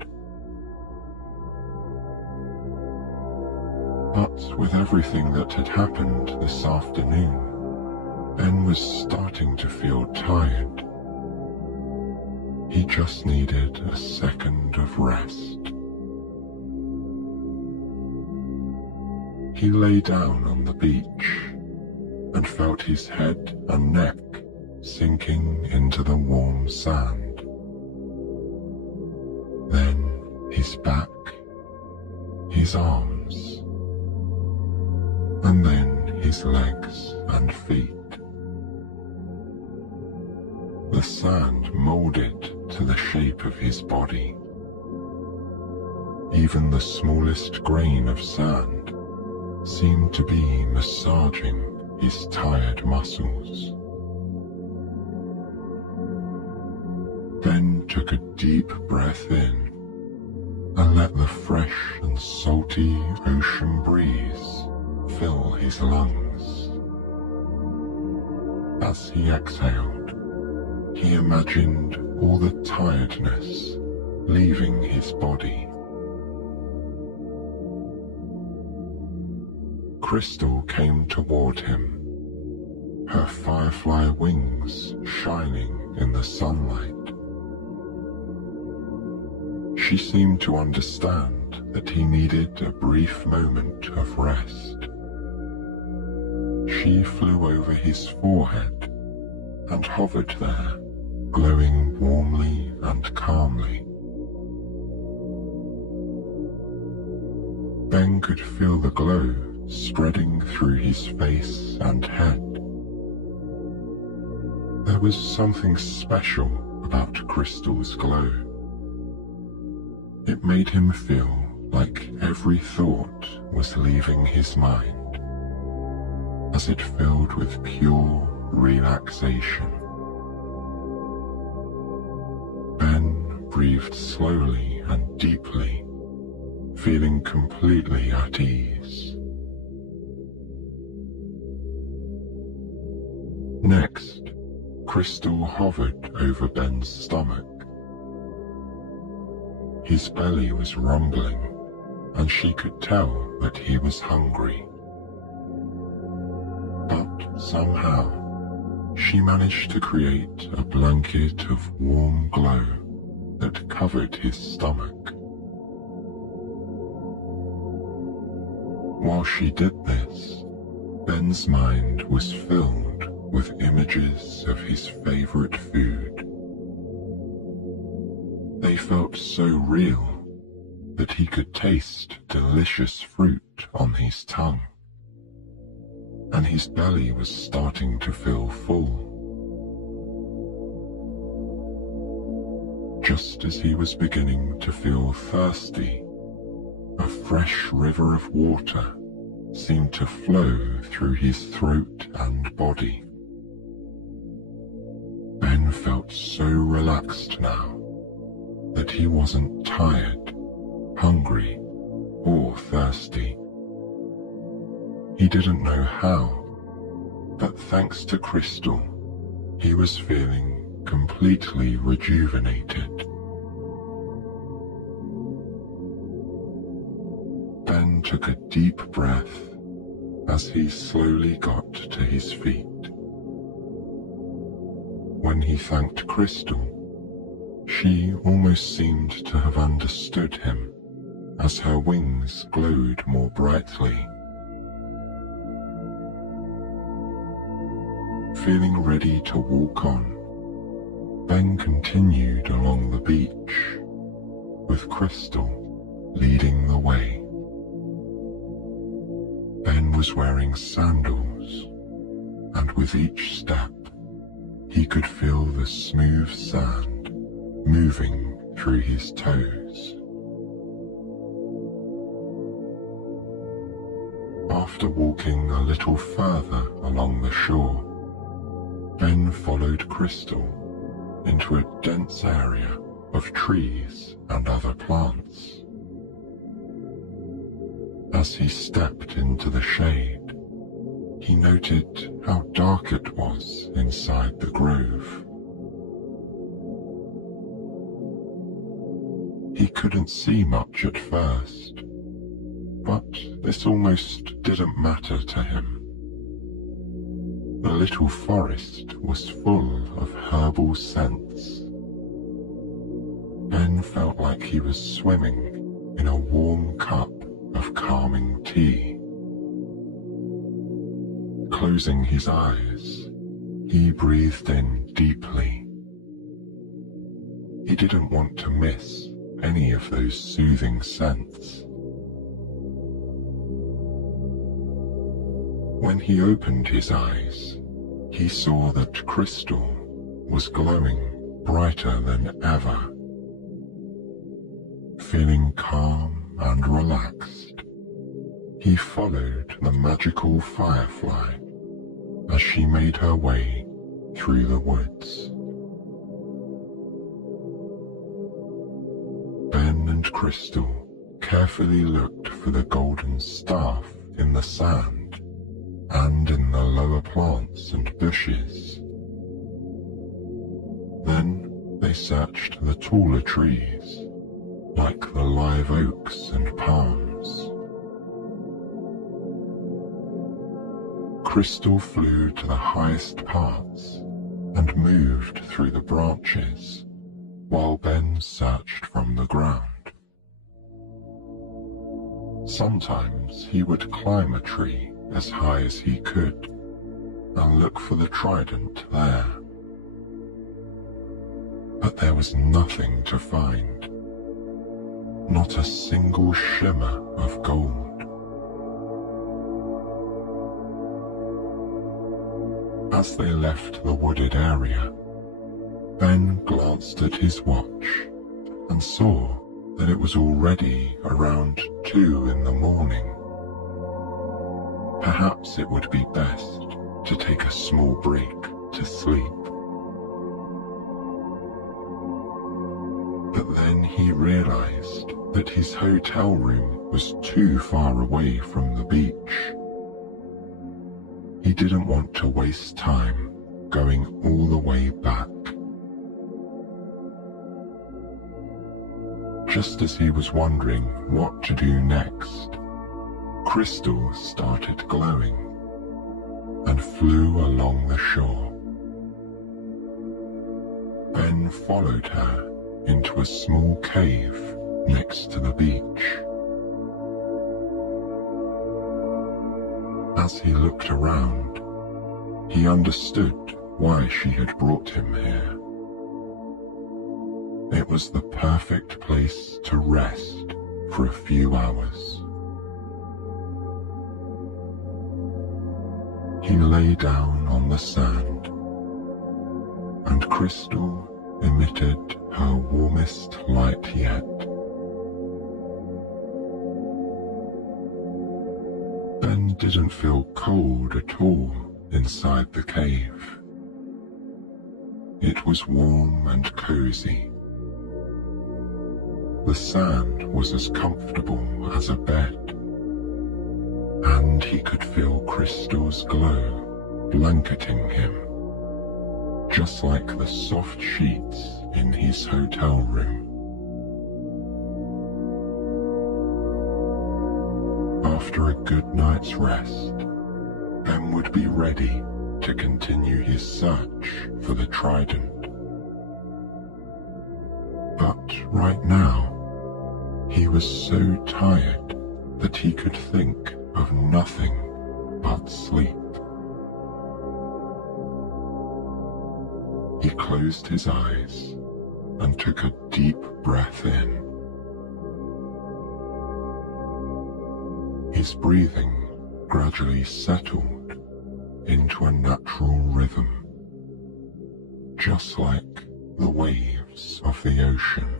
But with everything that had happened this afternoon, Ben was starting to feel tired. He just needed a second of rest. He lay down on the beach and felt his head and neck sinking into the warm sand. Then his back, his arms, and then his legs and feet. The sand molded to the shape of his body. Even the smallest grain of sand seemed to be massaging his tired muscles. Ben took a deep breath in and let the fresh and salty ocean breeze fill his lungs. As he exhaled, he imagined all the tiredness leaving his body. Crystal came toward him, her firefly wings shining in the sunlight. She seemed to understand that he needed a brief moment of rest. She flew over his forehead and hovered there, glowing warmly and calmly. Ben could feel the glow spreading through his face and head. There was something special about Crystal's glow. It made him feel like every thought was leaving his mind, as it filled with pure relaxation. Ben breathed slowly and deeply, feeling completely at ease. Next, Crystal hovered over Ben's stomach. His belly was rumbling, and she could tell that he was hungry. But somehow, she managed to create a blanket of warm glow that covered his stomach. While she did this, Ben's mind was filled with images of his favorite food. They felt so real that he could taste delicious fruit on his tongue, and his belly was starting to feel full. Just as he was beginning to feel thirsty, a fresh river of water seemed to flow through his throat and body. Ben felt so relaxed now that he wasn't tired, hungry, or thirsty. He didn't know how, but thanks to Crystal, he was feeling completely rejuvenated. Ben took a deep breath as he slowly got to his feet. When he thanked Crystal, she almost seemed to have understood him as her wings glowed more brightly. Feeling ready to walk on, Ben continued along the beach, with Crystal leading the way. Ben was wearing sandals, and with each step, he could feel the smooth sand moving through his toes. After walking a little further along the shore, Ben followed Crystal into a dense area of trees and other plants. As he stepped into the shade, he noted how dark it was inside the grove. He couldn't see much at first, but this almost didn't matter to him. The little forest was full of herbal scents. Ben felt like he was swimming in a warm cup of calming tea. Closing his eyes, he breathed in deeply. He didn't want to miss any of those soothing scents. When he opened his eyes, he saw that Crystal was glowing brighter than ever. Feeling calm and relaxed, he followed the magical firefly as she made her way through the woods. Ben and Crystal carefully looked for the golden staff in the sand and in the lower plants and bushes. Then they searched the taller trees, like the live oaks and palms. Crystal flew to the highest parts and moved through the branches, while Ben searched from the ground. Sometimes he would climb a tree as high as he could and look for the trident there. But there was nothing to find, not a single shimmer of gold. As they left the wooded area, Ben glanced at his watch and saw that it was already around 2 in the morning. Perhaps it would be best to take a small break to sleep. But then he realized that his hotel room was too far away from the beach. He didn't want to waste time going all the way back. Just as he was wondering what to do next, Crystal started glowing and flew along the shore. Ben followed her into a small cave next to the beach. As he looked around, he understood why she had brought him here. It was the perfect place to rest for a few hours. He lay down on the sand, and Crystal emitted her warmest light yet. Ben didn't feel cold at all inside the cave. It was warm and cozy, The sand was as comfortable as a bed, and he could feel Crystal's glow blanketing him, just like the soft sheets in his hotel room. After a good night's rest, Ben would be ready to continue his search for the trident. But right now, he was so tired that he could think of nothing but sleep. He closed his eyes and took a deep breath in. His breathing gradually settled into a natural rhythm, just like the waves of the ocean.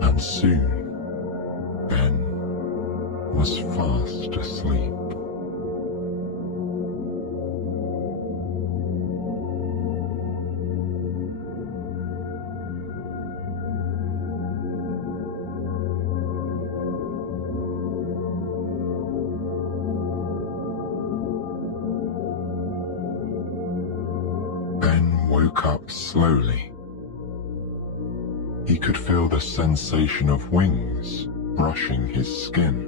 And soon, Ben was fast asleep. Ben woke up slowly. He could feel the sensation of wings brushing his skin.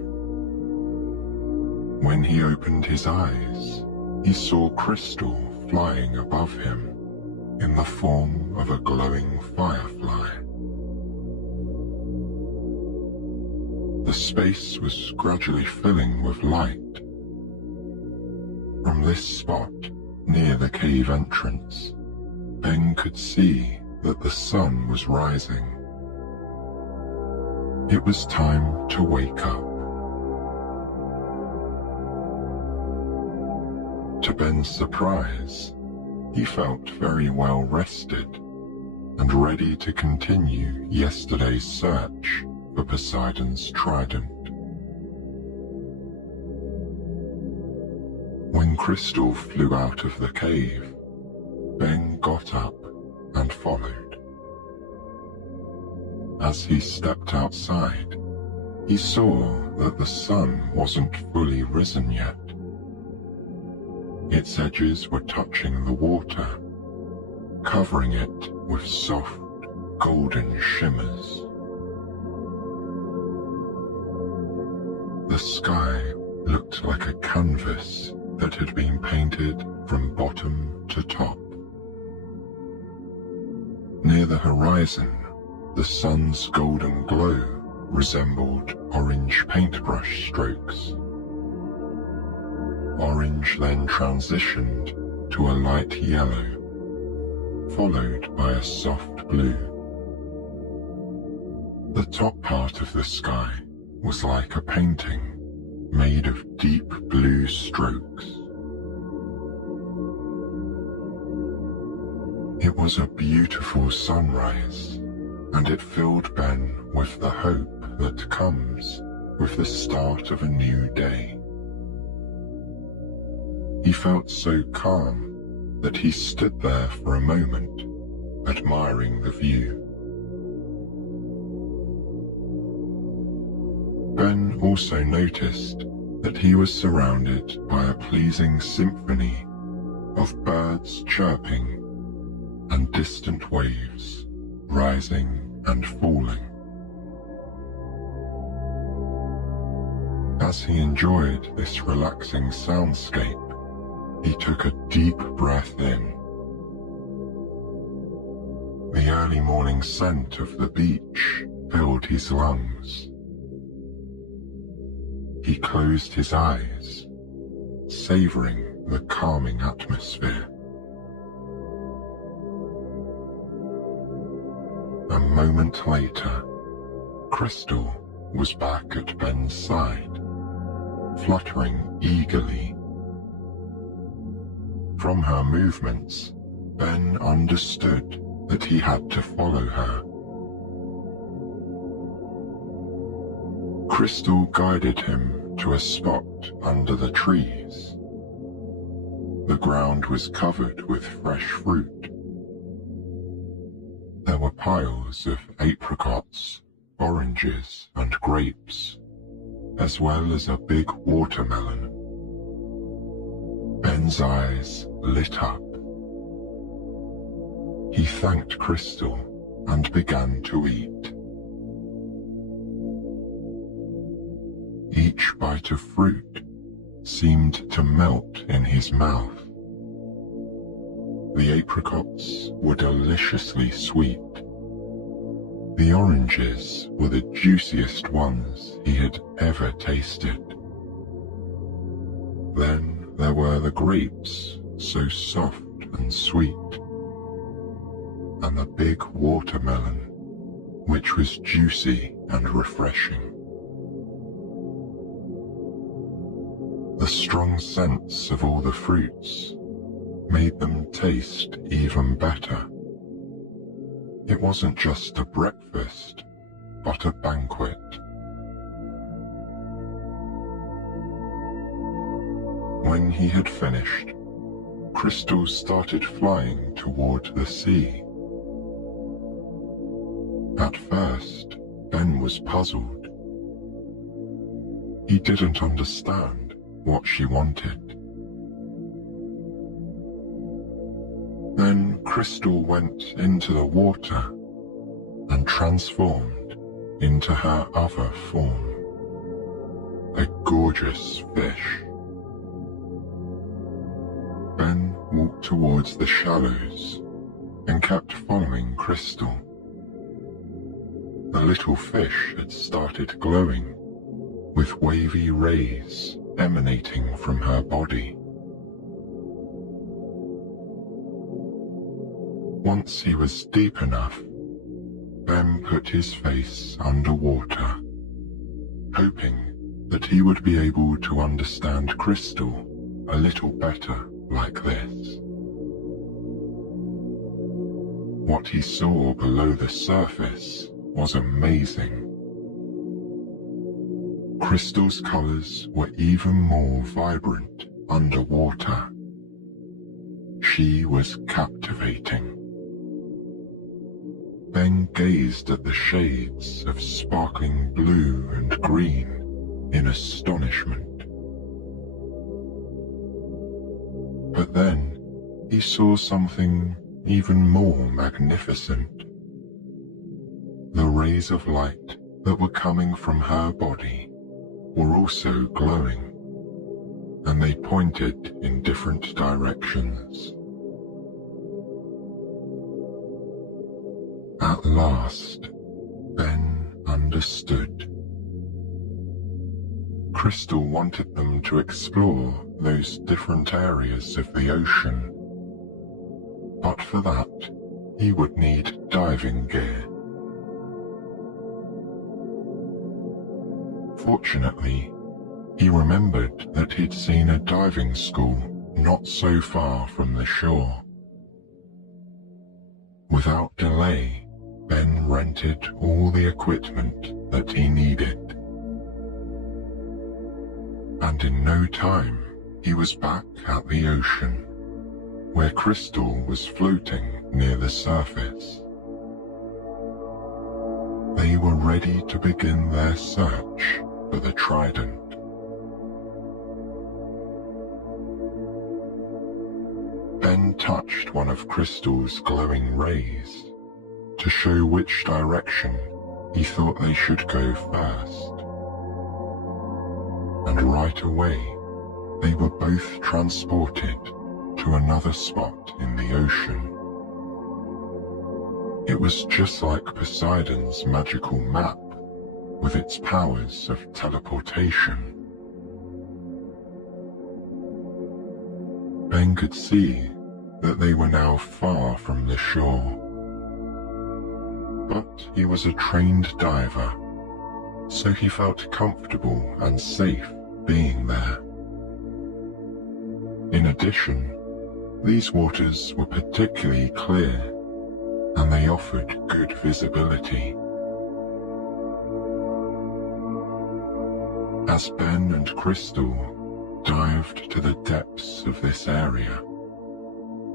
When he opened his eyes, he saw Crystal flying above him in the form of a glowing firefly. The space was gradually filling with light. From this spot, near the cave entrance, Ben could see that the sun was rising. It was time to wake up. To Ben's surprise, he felt very well rested and ready to continue yesterday's search for Poseidon's trident. When Crystal flew out of the cave, Ben got up and followed. As he stepped outside, he saw that the sun wasn't fully risen yet. Its edges were touching the water, covering it with soft, golden shimmers. The sky looked like a canvas that had been painted from bottom to top. Near the horizon, the sun's golden glow resembled orange paintbrush strokes. Orange then transitioned to a light yellow, followed by a soft blue. The top part of the sky was like a painting made of deep blue strokes. It was a beautiful sunrise, and it filled Ben with the hope that comes with the start of a new day. He felt so calm that he stood there for a moment, admiring the view. Ben also noticed that he was surrounded by a pleasing symphony of birds chirping and distant waves rising and falling. As he enjoyed this relaxing soundscape, he took a deep breath in. The early morning scent of the beach filled his lungs. He closed his eyes, savoring the calming atmosphere. A moment later, Crystal was back at Ben's side, fluttering eagerly. From her movements, Ben understood that he had to follow her. Crystal guided him to a spot under the trees. The ground was covered with fresh fruit. There were piles of apricots, oranges, and grapes, as well as a big watermelon. Ben's eyes lit up. He thanked Crystal and began to eat. Each bite of fruit seemed to melt in his mouth. The apricots were deliciously sweet. The oranges were the juiciest ones he had ever tasted. Then there were the grapes, so soft and sweet, and the big watermelon, which was juicy and refreshing. The strong scents of all the fruits made them taste even better. It wasn't just a breakfast, but a banquet. When he had finished, Crystal started flying toward the sea. At first, Ben was puzzled. He didn't understand what she wanted. Then Crystal went into the water and transformed into her other form, a gorgeous fish. Ben walked towards the shallows and kept following Crystal. The little fish had started glowing, with wavy rays emanating from her body. Once he was deep enough, Ben put his face underwater, hoping that he would be able to understand Crystal a little better like this. What he saw below the surface was amazing. Crystal's colors were even more vibrant underwater. She was captivating. Ben gazed at the shades of sparkling blue and green in astonishment. But then he saw something even more magnificent. The rays of light that were coming from her body were also glowing, and they pointed in different directions. At last, Ben understood. Crystal wanted them to explore those different areas of the ocean, but for that, he would need diving gear. Fortunately, he remembered that he'd seen a diving school not so far from the shore. Without delay, Ben rented all the equipment that he needed. And in no time, he was back at the ocean, where Crystal was floating near the surface. They were ready to begin their search for the trident. Ben touched one of Crystal's glowing rays to show which direction he thought they should go first. And right away, they were both transported to another spot in the ocean. It was just like Poseidon's magical map with its powers of teleportation. Ben could see that they were now far from the shore. But he was a trained diver, so he felt comfortable and safe being there. In addition, these waters were particularly clear, and they offered good visibility. As Ben and Crystal dived to the depths of this area,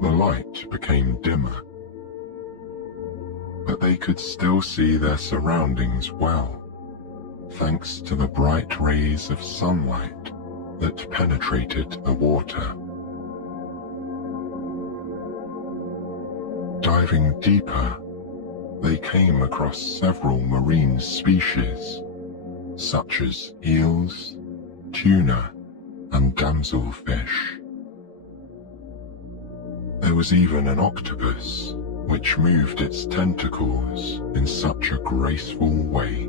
the light became dimmer. But but they could still see their surroundings well, thanks to the bright rays of sunlight that penetrated the water. Diving deeper, they came across several marine species, such as eels, tuna, and damselfish. There was even an octopus, which moved its tentacles in such a graceful way.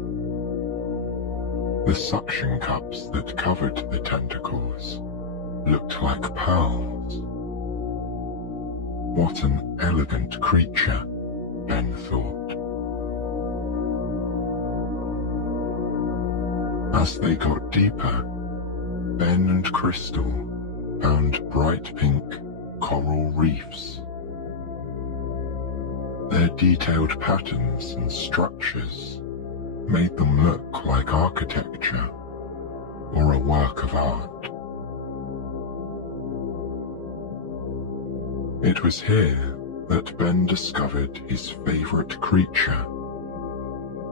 The suction cups that covered the tentacles looked like pearls. What an elegant creature, Ben thought. As they got deeper, Ben and Crystal found bright pink coral reefs. Their detailed patterns and structures made them look like architecture or a work of art. It was here that Ben discovered his favorite creature,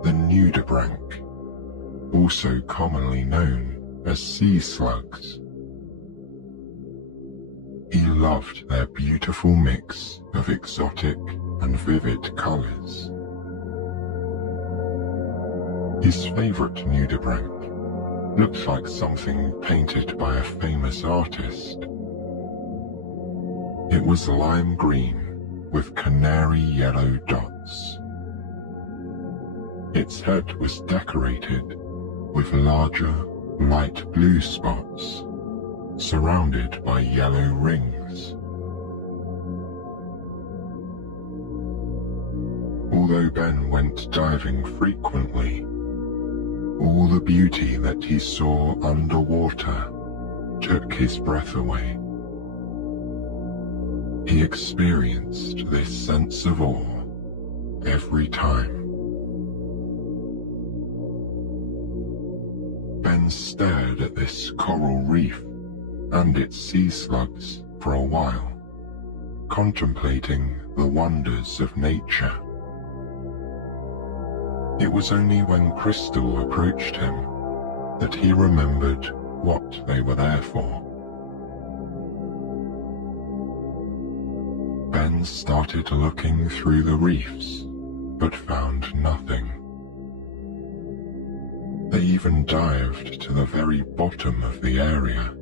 the nudibranch, also commonly known as sea slugs. He loved their beautiful mix of exotic and vivid colors. His favorite nudibranch looked like something painted by a famous artist. It was lime green with canary yellow dots. Its head was decorated with larger, light blue spots, surrounded by yellow rings. Although Ben went diving frequently, all the beauty that he saw underwater took his breath away. He experienced this sense of awe every time. Ben stared at this coral reef and its sea slugs for a while, contemplating the wonders of nature. It was only when Crystal approached him that he remembered what they were there for. Ben started looking through the reefs, but found nothing. They even dived to the very bottom of the area.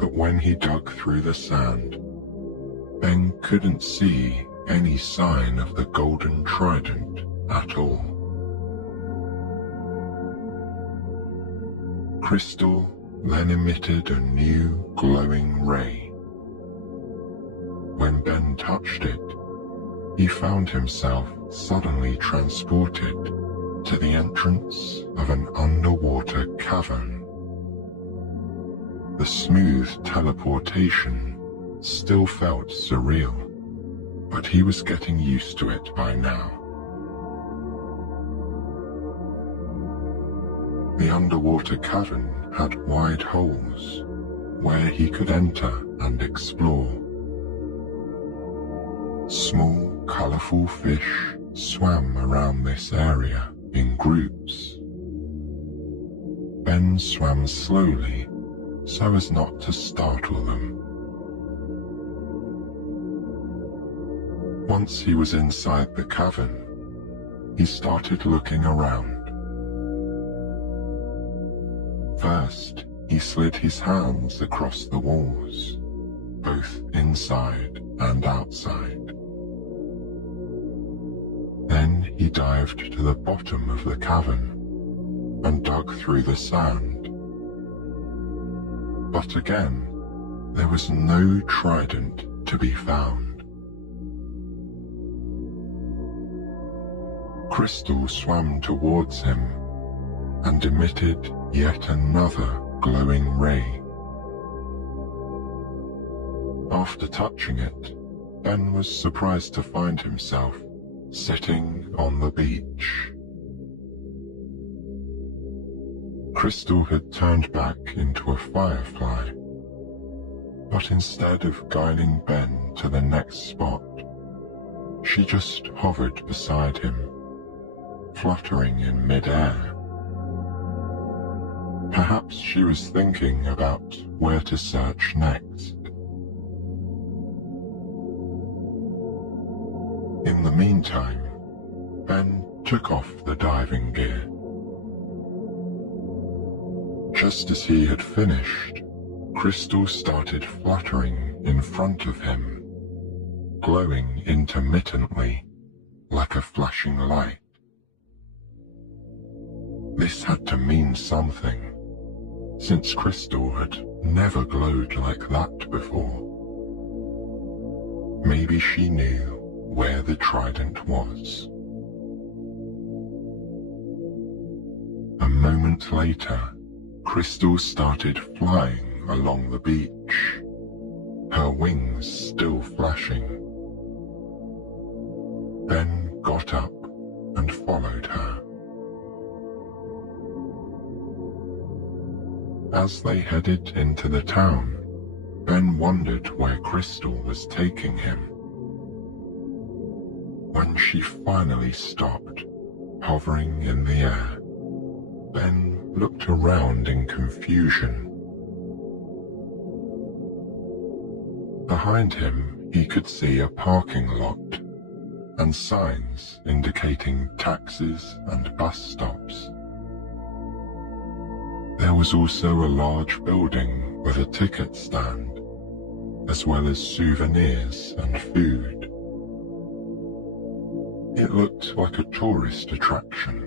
But when he dug through the sand, Ben couldn't see any sign of the golden trident at all. Crystal then emitted a new glowing ray. When Ben touched it, he found himself suddenly transported to the entrance of an underwater cavern. The smooth teleportation still felt surreal, but he was getting used to it by now. The underwater cavern had wide holes where he could enter and explore. Small, colorful fish swam around this area in groups. Ben swam slowly so as not to startle them. Once he was inside the cavern, he started looking around. First, he slid his hands across the walls, both inside and outside. Then he dived to the bottom of the cavern and dug through the sand. But again, there was no trident to be found. Crystal swam towards him and emitted yet another glowing ray. After touching it, Ben was surprised to find himself sitting on the beach. Crystal had turned back into a firefly, but instead of guiding Ben to the next spot, She just hovered beside him, fluttering in mid-air. Perhaps she was thinking about where to search next. In the meantime, Ben took off the diving gear. Just as he had finished, Crystal started fluttering in front of him, glowing intermittently like a flashing light. This had to mean something, since Crystal had never glowed like that before. Maybe she knew where the trident was. A moment later, Crystal started flying along the beach, her wings still flashing. Ben got up and followed her. As they headed into the town, Ben wondered where Crystal was taking him. When she finally stopped, hovering in the air, Ben looked around in confusion. Behind him, he could see a parking lot and signs indicating taxis and bus stops. There was also a large building with a ticket stand, as well as souvenirs and food. It looked like a tourist attraction.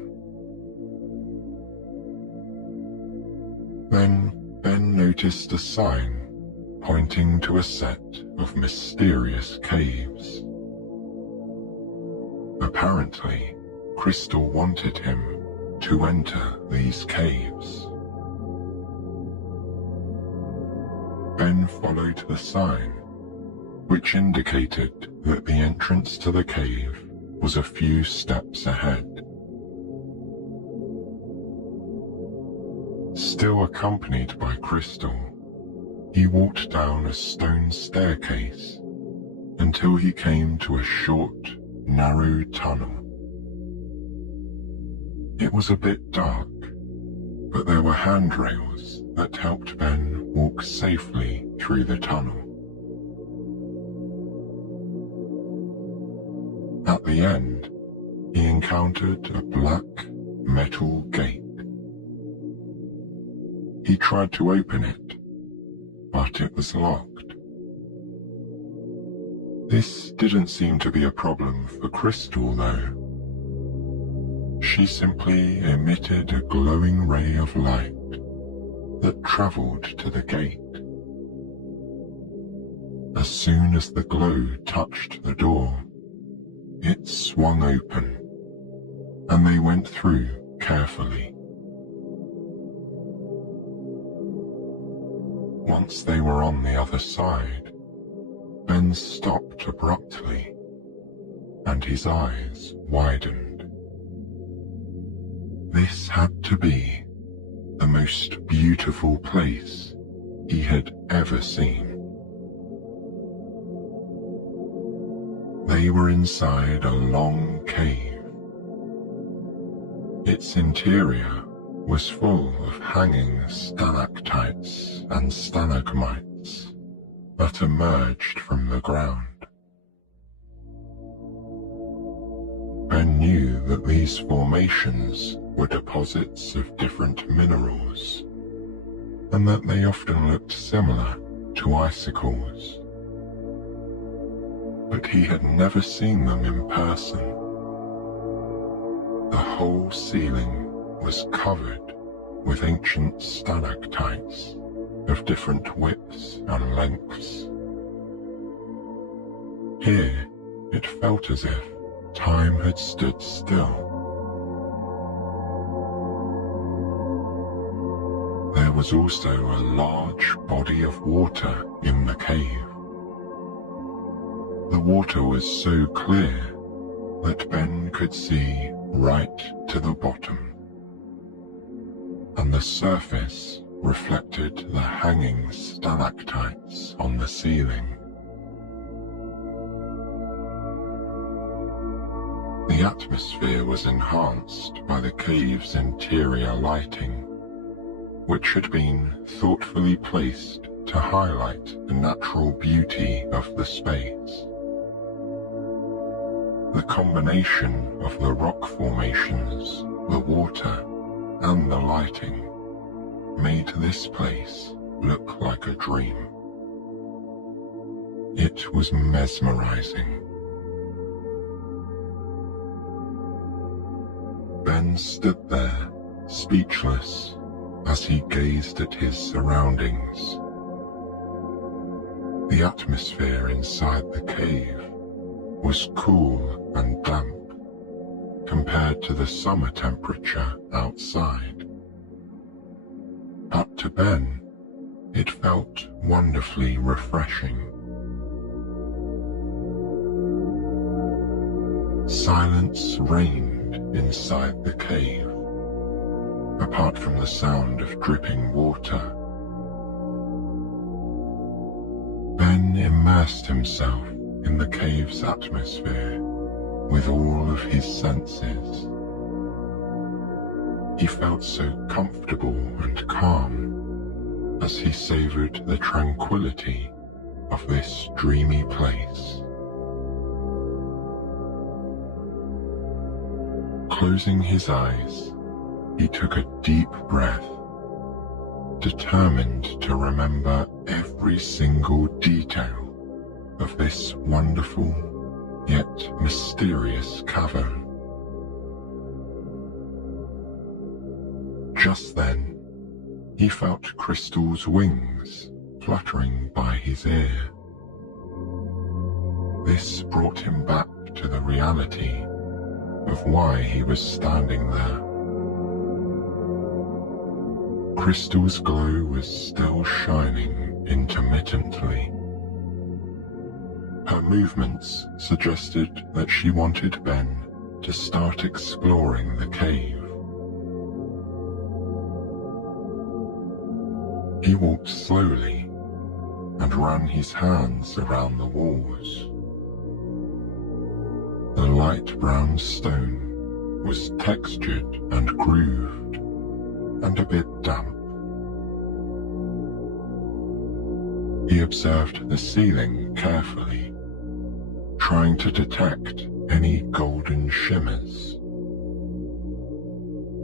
Then Ben noticed a sign pointing to a set of mysterious caves. Apparently, Crystal wanted him to enter these caves. Ben followed the sign, which indicated that the entrance to the cave was a few steps ahead. Still accompanied by Crystal, he walked down a stone staircase until he came to a short, narrow tunnel. It was a bit dark, but there were handrails that helped Ben walk safely through the tunnel. At the end, he encountered a black metal gate. He tried to open it, but it was locked. This didn't seem to be a problem for Crystal, though. She simply emitted a glowing ray of light that traveled to the gate. As soon as the glow touched the door, it swung open, and they went through carefully. Once they were on the other side, Ben stopped abruptly, and his eyes widened. This had to be the most beautiful place he had ever seen. They were inside a long cave. Its interior was full of hanging stalactites and stalagmites that emerged from the ground. Ben knew that these formations were deposits of different minerals, and that they often looked similar to icicles. But he had never seen them in person. The whole ceiling was covered with ancient stalactites of different widths and lengths. Here, it felt as if time had stood still. There was also a large body of water in the cave. The water was so clear that Ben could see right to the bottom, and the surface reflected the hanging stalactites on the ceiling. The atmosphere was enhanced by the cave's interior lighting, which had been thoughtfully placed to highlight the natural beauty of the space. The combination of the rock formations, the water, and the lighting made this place look like a dream. It was mesmerizing. Ben stood there, speechless, as he gazed at his surroundings. The atmosphere inside the cave was cool and damp compared to the summer temperature outside. But to Ben, it felt wonderfully refreshing. Silence reigned inside the cave, apart from the sound of dripping water. Ben immersed himself in the cave's atmosphere with all of his senses. He felt so comfortable and calm as he savored the tranquility of this dreamy place. Closing his eyes, he took a deep breath, determined to remember every single detail of this wonderful yet mysterious cavern. Just then, he felt Crystal's wings fluttering by his ear. This brought him back to the reality of why he was standing there. Crystal's glow was still shining intermittently. Her movements suggested that she wanted Ben to start exploring the cave. He walked slowly and ran his hands around the walls. The light brown stone was textured and grooved, and a bit damp. He observed the ceiling carefully, trying to detect any golden shimmers.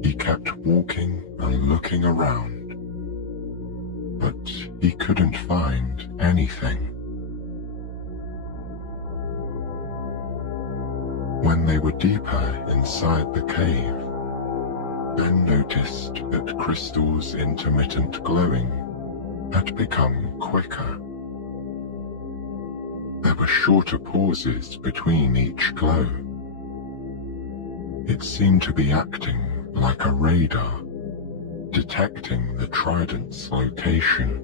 He kept walking and looking around, but he couldn't find anything. When they were deeper inside the cave, Ben noticed that Crystal's intermittent glowing had become quicker. There were shorter pauses between each glow. It seemed to be acting like a radar, detecting the trident's location.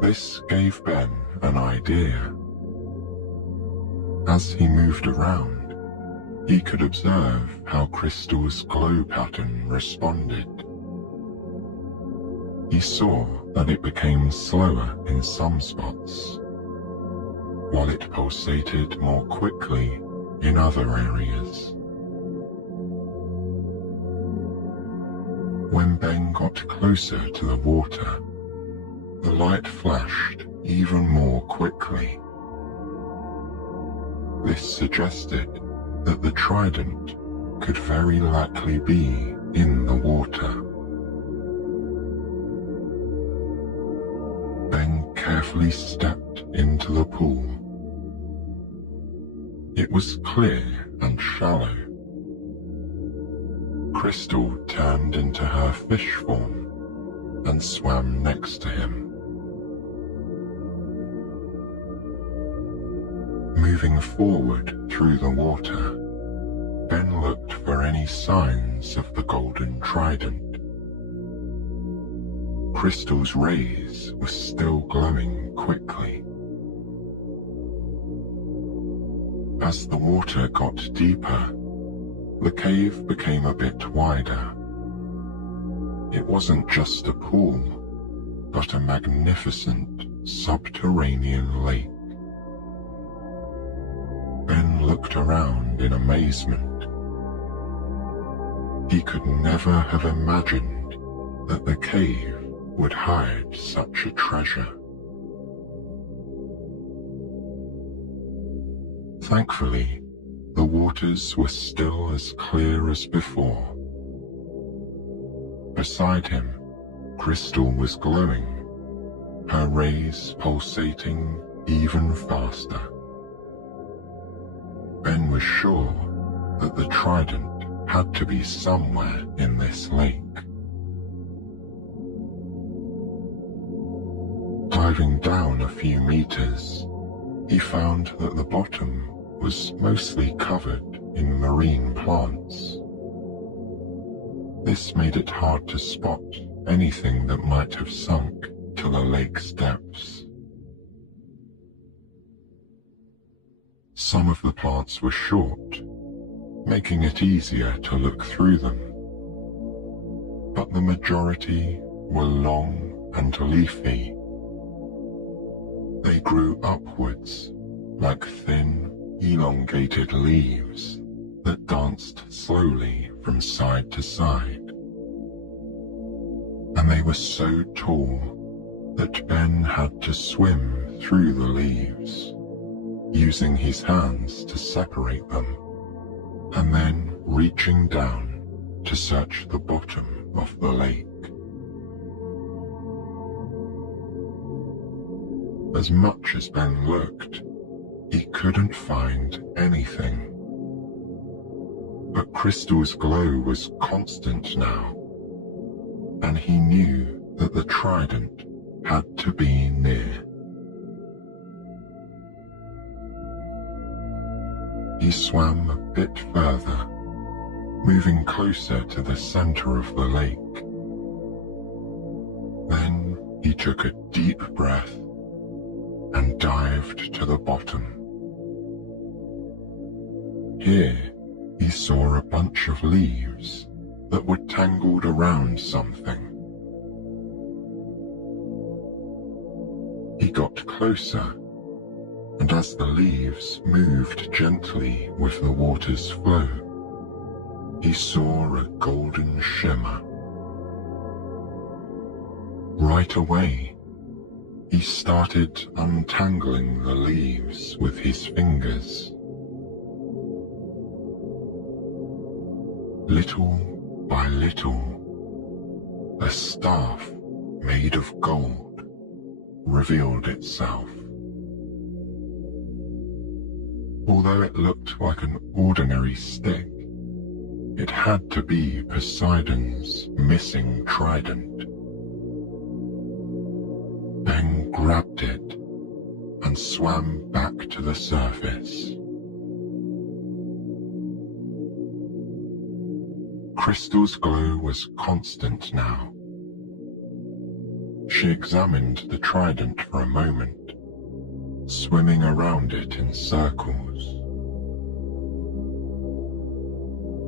This gave Ben an idea. As he moved around, he could observe how Crystal's glow pattern responded. He saw that it became slower in some spots, while it pulsated more quickly in other areas. When Ben got closer to the water, the light flashed even more quickly. This suggested that the trident could very likely be in the water. Ben carefully stepped into the pool. It was clear and shallow. Crystal turned into her fish form and swam next to him. Moving forward through the water, Ben looked for any signs of the golden trident. Crystal's rays were still glowing quickly. As the water got deeper, the cave became a bit wider. It wasn't just a pool, but a magnificent subterranean lake. looked around in amazement. He could never have imagined that the cave would hide such a treasure. Thankfully, the waters were still as clear as before. Beside him, Crystal was glowing, her rays pulsating even faster. Ben was sure that the trident had to be somewhere in this lake. Diving down a few meters, he found that the bottom was mostly covered in marine plants. This made it hard to spot anything that might have sunk to the lake's depths. Some of the plants were short, making it easier to look through them, but the majority were long and leafy. They grew upwards like thin, elongated leaves that danced slowly from side to side. And they were so tall that Ben had to swim through the leaves, using his hands to separate them, and then reaching down to search the bottom of the lake. As much as Ben looked, he couldn't find anything. But Crystal's glow was constant now, and he knew that the trident had to be near. He swam a bit further, moving closer to the center of the lake. Then he took a deep breath and dived to the bottom. Here, he saw a bunch of leaves that were tangled around something. He got closer, and as the leaves moved gently with the water's flow, he saw a golden shimmer. Right away, he started untangling the leaves with his fingers. Little by little, a staff made of gold revealed itself. Although it looked like an ordinary stick, it had to be Poseidon's missing trident. Ben grabbed it and swam back to the surface. Crystal's glow was constant now. She examined the trident for a moment, swimming around it in circles.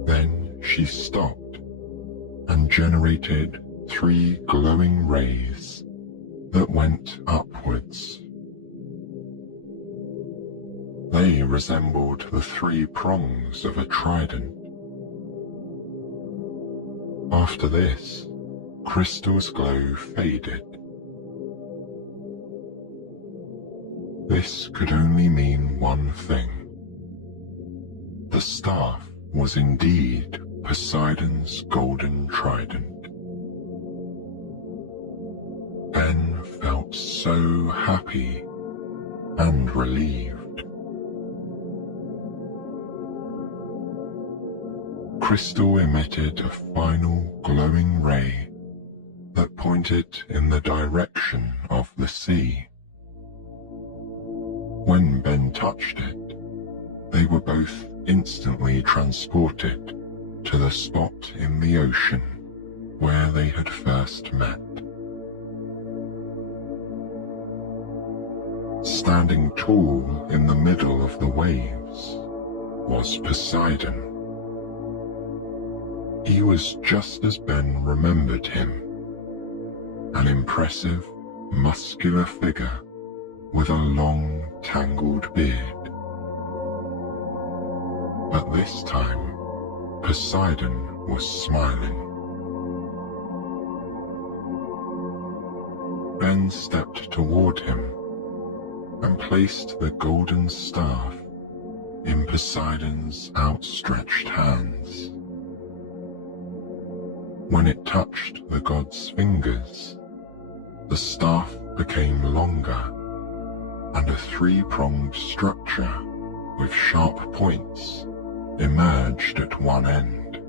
Then she stopped and generated 3 glowing rays that went upwards. They resembled the 3 prongs of a trident. After this, Crystal's glow faded. This could only mean one thing. The staff was indeed Poseidon's golden trident. Ben felt so happy and relieved. Crystal emitted a final glowing ray that pointed in the direction of the sea. When Ben touched it, they were both instantly transported to the spot in the ocean where they had first met. Standing tall in the middle of the waves was Poseidon. He was just as Ben remembered him, an impressive, muscular figure with a long, tangled beard. this time, Poseidon was smiling. Ben stepped toward him and placed the golden staff in Poseidon's outstretched hands. When it touched the god's fingers, the staff became longer, and a three-pronged structure with sharp points emerged at one end.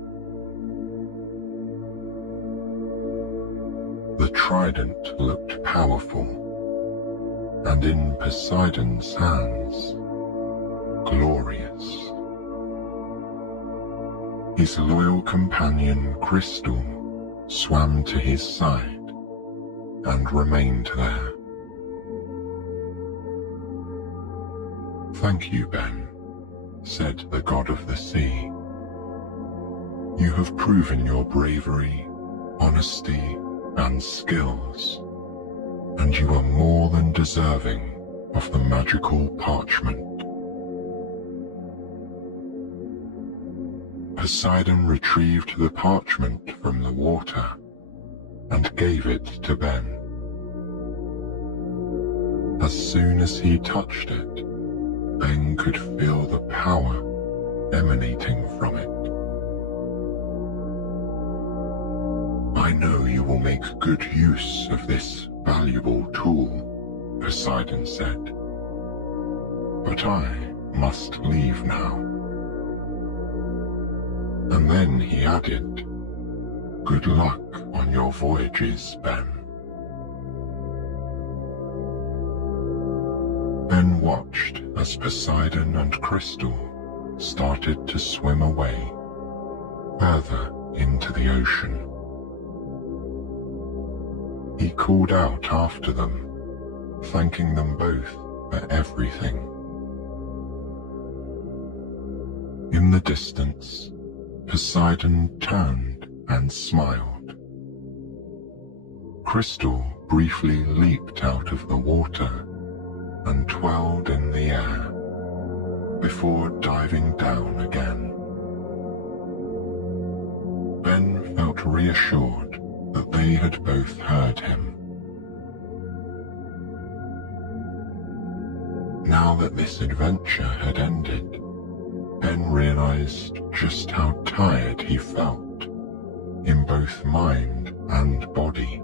The trident looked powerful, and in Poseidon's hands, glorious. His loyal companion Crystal swam to his side and remained there. "Thank you, Ben," said the god of the sea. "You have proven your bravery, honesty, and skills, and you are more than deserving of the magical parchment." Poseidon retrieved the parchment from the water and gave it to Ben. As soon as he touched it, Ben could feel the power emanating from it. "I know you will make good use of this valuable tool," Poseidon said, "but I must leave now." And then he added, "Good luck on your voyages, Ben." Ben watched as Poseidon and Crystal started to swim away, further into the ocean. He called out after them, thanking them both for everything. In the distance, Poseidon turned and smiled. Crystal briefly leaped out of the water and twirled in the air before diving down again. Ben felt reassured that they had both heard him. Now that this adventure had ended, Ben realized just how tired he felt, in both mind and body.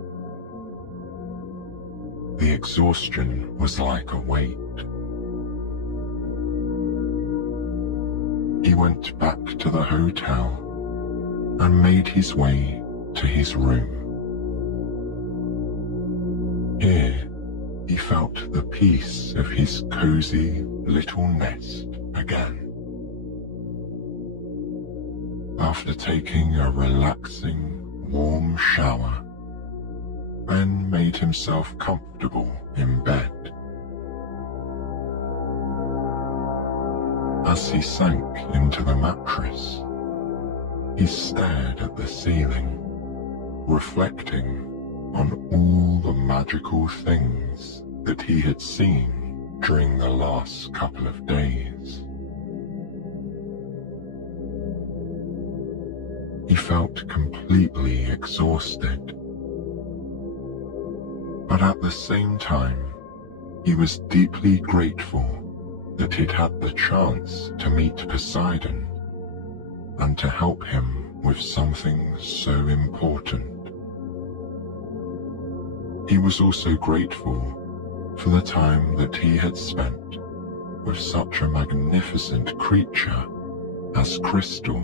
The exhaustion was like a weight. He went back to the hotel and made his way to his room. Here, he felt the peace of his cozy little nest again. After taking a relaxing, warm shower, Ben made himself comfortable in bed. As he sank into the mattress, he stared at the ceiling, reflecting on all the magical things that he had seen during the last couple of days. He felt completely exhausted, but at the same time, he was deeply grateful that he'd had the chance to meet Poseidon and to help him with something so important. He was also grateful for the time that he had spent with such a magnificent creature as Crystal.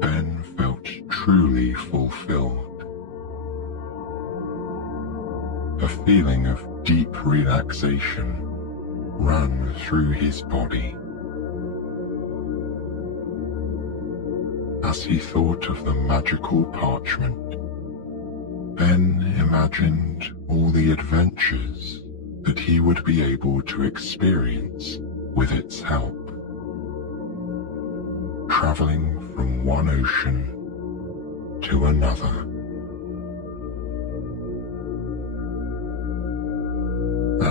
Ben felt truly fulfilled. A feeling of deep relaxation ran through his body. As he thought of the magical parchment, Ben imagined all the adventures that he would be able to experience with its help. Traveling from one ocean to another.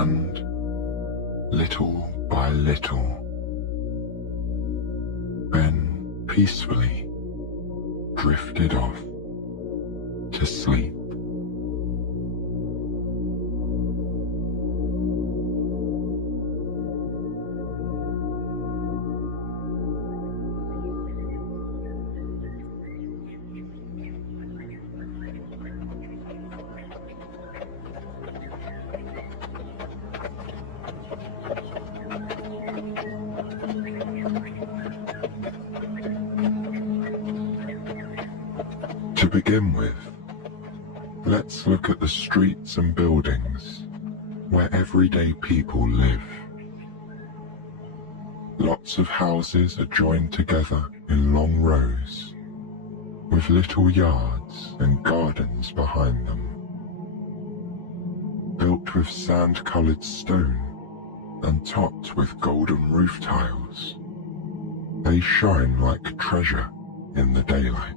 And little, then peacefully drifted off to sleep. To begin with, let's look at the streets and buildings where everyday people live. Lots of houses are joined together in long rows, with little yards and gardens behind them. Built with sand-coloured stone and topped with golden roof tiles, they shine like treasure in the daylight.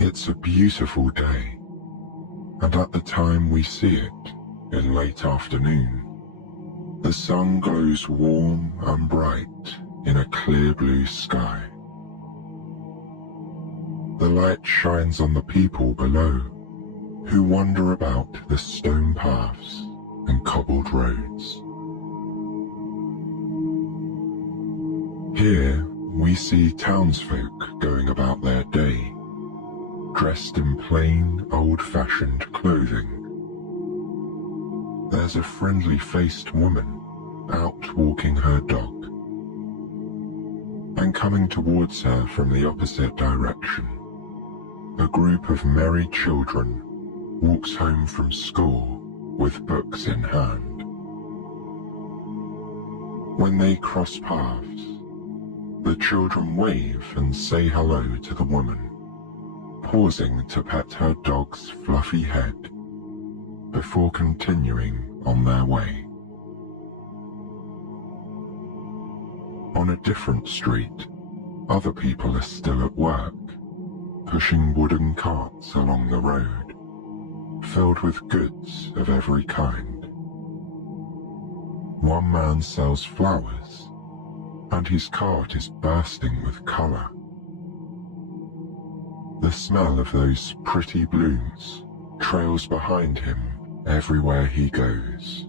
It's a beautiful day, and at the time we see it, in late afternoon, the sun glows warm and bright in a clear blue sky. The light shines on the people below, who wander about the stone paths and cobbled roads. Here we see townsfolk going about their day, dressed in plain, old-fashioned clothing. There's a friendly-faced woman out walking her dog, and coming towards her from the opposite direction, a group of merry children walks home from school with books in hand. When they cross paths, the children wave and say hello to the woman, pausing to pet her dog's fluffy head before continuing on their way. On a different street, other people are still at work, pushing wooden carts along the road, filled with goods of every kind. One man sells flowers, and his cart is bursting with colour. The smell of those pretty blooms trails behind him everywhere he goes,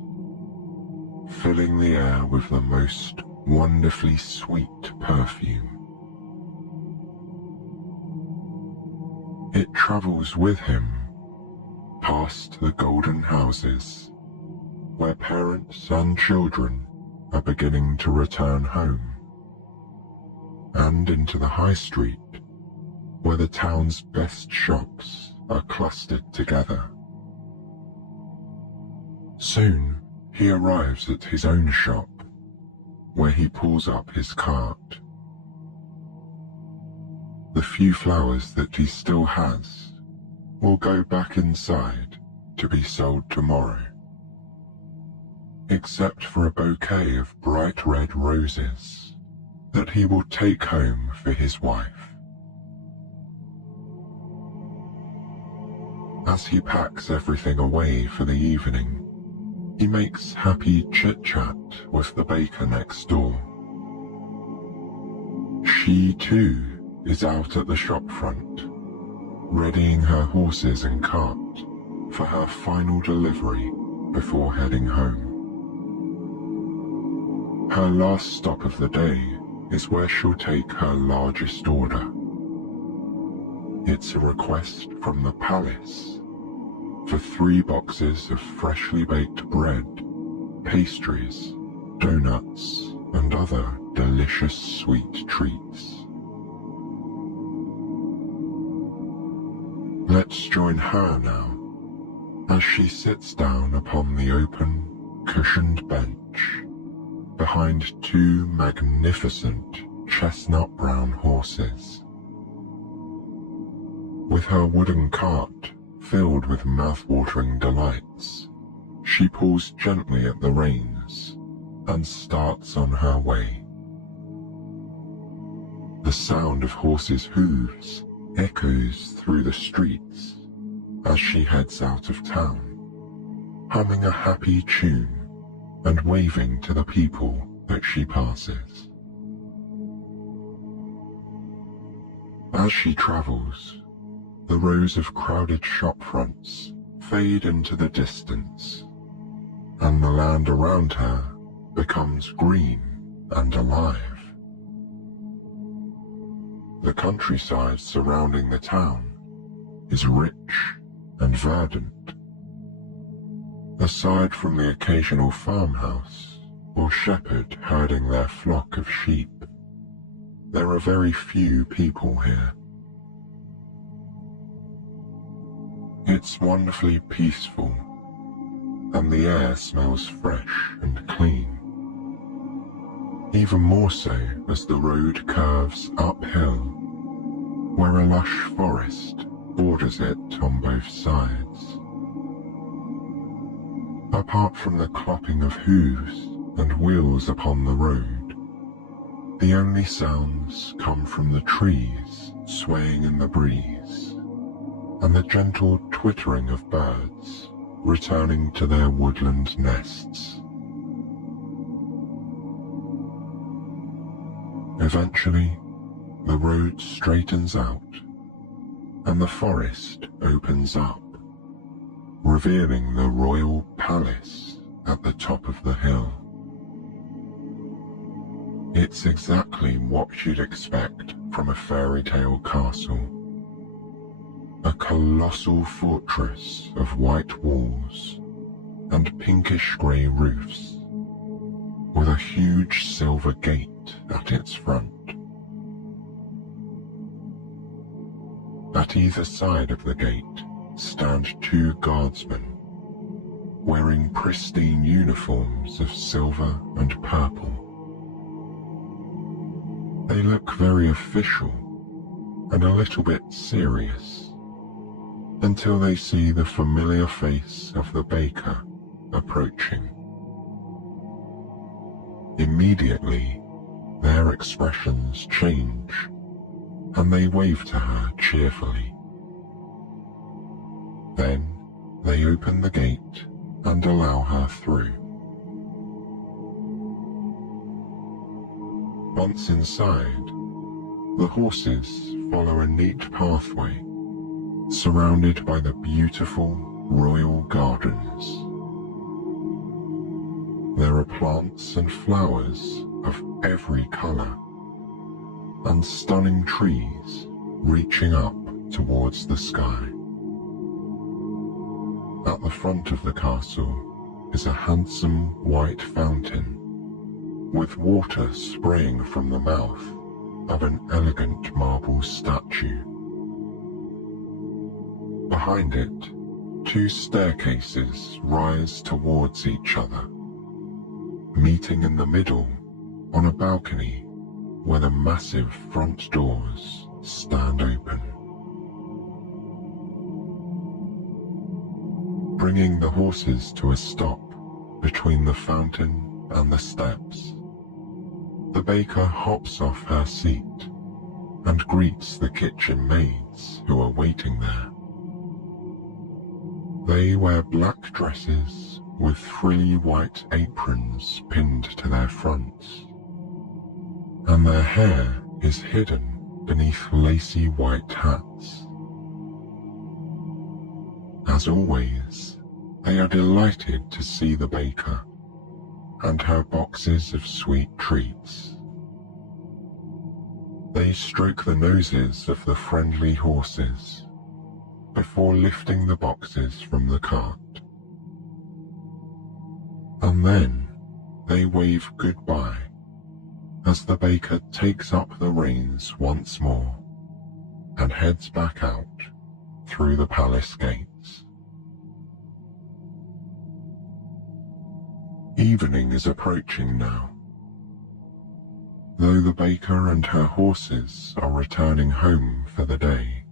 filling the air with the most wonderfully sweet perfume. It travels with him past the golden houses, where parents and children are beginning to return home, and into the high street, where the town's best shops are clustered together. Soon he arrives at his own shop, where he pulls up his cart. The few flowers that he still has will go back inside to be sold tomorrow, except for a bouquet of bright red roses that he will take home for his wife. As he packs everything away for the evening, he makes happy chit-chat with the baker next door. She too is out at the shop front, readying her horses and cart for her final delivery before heading home. Her last stop of the day is where she'll take her largest order. It's a request from the palace for 3 boxes of freshly baked bread, pastries, donuts, and other delicious sweet treats. Let's join her now as she sits down upon the open, cushioned bench behind 2 magnificent chestnut-brown horses. With her wooden cart filled with mouth-watering delights, she pulls gently at the reins and starts on her way. The sound of horses' hooves echoes through the streets as she heads out of town, humming a happy tune and waving to the people that she passes. As she travels, the rows of crowded shop fronts fade into the distance, and the land around her becomes green and alive. The countryside surrounding the town is rich and verdant. Aside from the occasional farmhouse or shepherd herding their flock of sheep, there are very few people here. It's wonderfully peaceful, and the air smells fresh and clean. Even more so as the road curves uphill, where a lush forest borders it on both sides. Apart from the clopping of hooves and wheels upon the road, the only sounds come from the trees swaying in the breeze, and the gentle twittering of birds returning to their woodland nests. Eventually, the road straightens out, and the forest opens up, revealing the royal palace at the top of the hill. It's exactly what you'd expect from a fairy tale castle. A colossal fortress of white walls and pinkish grey roofs, with a huge silver gate at its front. At either side of the gate stand two guardsmen, wearing pristine uniforms of silver and purple. They look very official and a little bit serious, until they see the familiar face of the baker approaching. Immediately, their expressions change, and they wave to her cheerfully. Then they open the gate and allow her through. Once inside, the horses follow a neat pathway surrounded by the beautiful royal gardens. There are plants and flowers of every colour, and stunning trees reaching up towards the sky. At the front of the castle is a handsome white fountain, with water spraying from the mouth of an elegant marble statue. Behind it, two staircases rise towards each other, meeting in the middle on a balcony where the massive front doors stand open. Bringing the horses to a stop between the fountain and the steps, the baker hops off her seat and greets the kitchen maids who are waiting there. They wear black dresses with frilly white aprons pinned to their fronts, and their hair is hidden beneath lacy white hats. As always, they are delighted to see the baker and her boxes of sweet treats. They stroke the noses of the friendly horses before lifting the boxes from the cart. And then they wave goodbye as the baker takes up the reins once more and heads back out through the palace gates. Evening is approaching now. Though the baker and her horses are returning home for the day,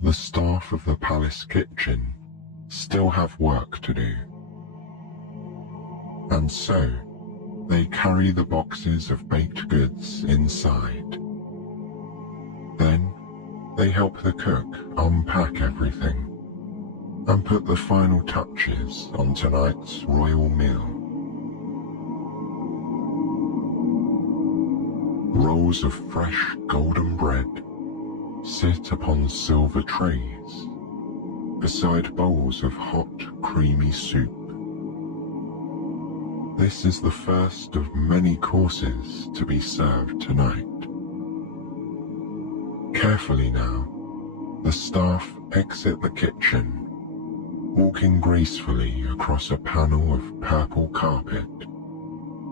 the staff of the palace kitchen still have work to do. And so, they carry the boxes of baked goods inside. Then, they help the cook unpack everything and put the final touches on tonight's royal meal. Rolls of fresh golden bread sit upon silver trays, beside bowls of hot, creamy soup. This is the first of many courses to be served tonight. Carefully now, the staff exit the kitchen, walking gracefully across a panel of purple carpet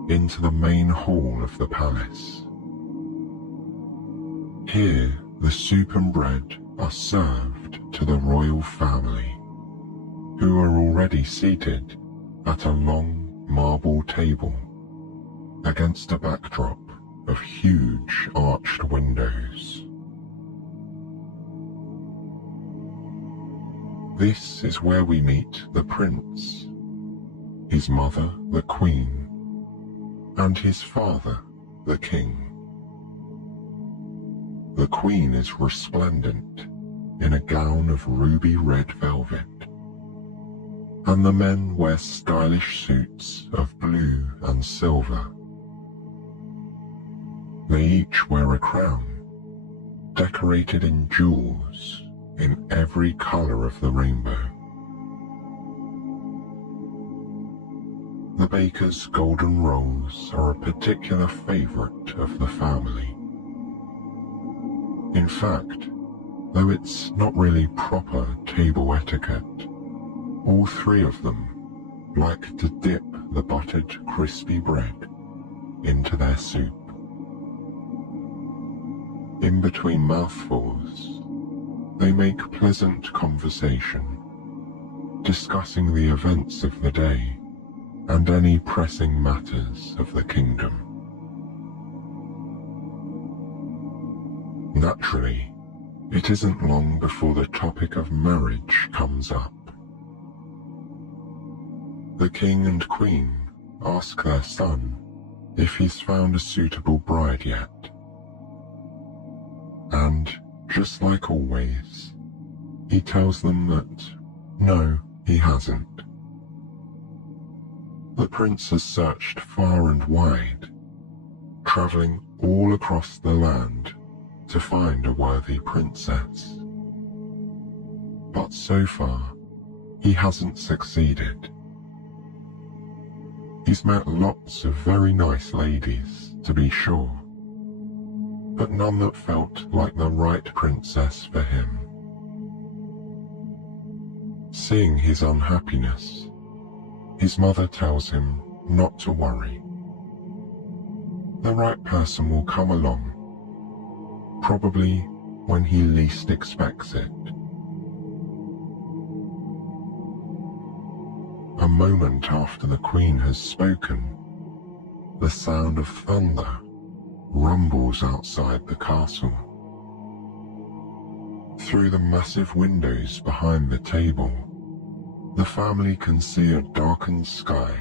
into the main hall of the palace. Here, the soup and bread are served to the royal family, who are already seated at a long marble table against a backdrop of huge arched windows. This is where we meet the prince, his mother the queen, and his father the king. The queen is resplendent in a gown of ruby red velvet, and the men wear stylish suits of blue and silver. They each wear a crown, decorated in jewels in every color of the rainbow. The baker's golden rolls are a particular favorite of the family. In fact, though it's not really proper table etiquette, all three of them like to dip the buttered, crispy bread into their soup. In between mouthfuls, they make pleasant conversation, discussing the events of the day and any pressing matters of the kingdom. Naturally, it isn't long before the topic of marriage comes up. The king and queen ask their son if he's found a suitable bride yet. And, just like always, he tells them that no, he hasn't. The prince has searched far and wide, traveling all across the land to find a worthy princess. But so far, he hasn't succeeded. He's met lots of very nice ladies, to be sure, but none that felt like the right princess for him. Seeing his unhappiness, his mother tells him not to worry. The right person will come along, probably when he least expects it. A moment after the queen has spoken, the sound of thunder rumbles outside the castle. Through the massive windows behind the table, the family can see a darkened sky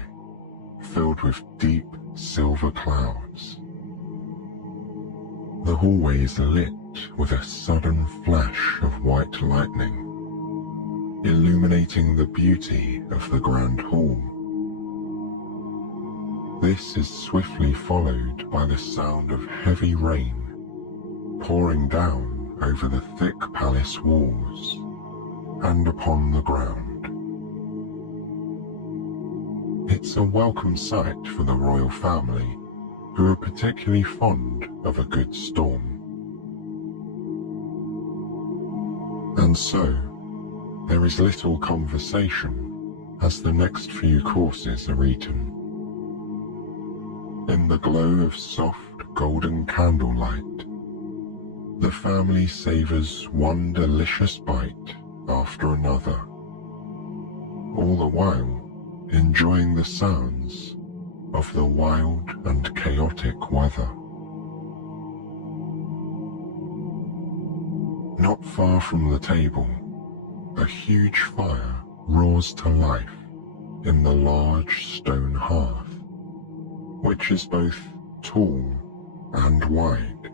filled with deep silver clouds. The hallways are lit with a sudden flash of white lightning, illuminating the beauty of the grand hall. This is swiftly followed by the sound of heavy rain pouring down over the thick palace walls and upon the ground. It's a welcome sight for the royal family, who are particularly fond of a good storm. And so, there is little conversation as the next few courses are eaten. In the glow of soft golden candlelight, the family savors one delicious bite after another, all the while enjoying the sounds of the wild and chaotic weather. Not far from the table, a huge fire roars to life in the large stone hearth, which is both tall and wide.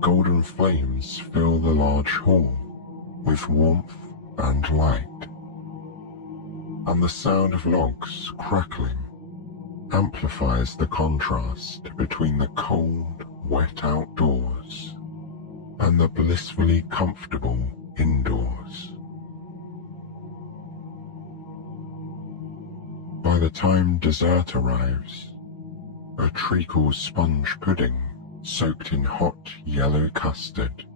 Golden flames fill the large hall with warmth and light, and the sound of logs crackling amplifies the contrast between the cold, wet outdoors and the blissfully comfortable indoors. By the time dessert arrives, a treacle sponge pudding soaked in hot yellow custard,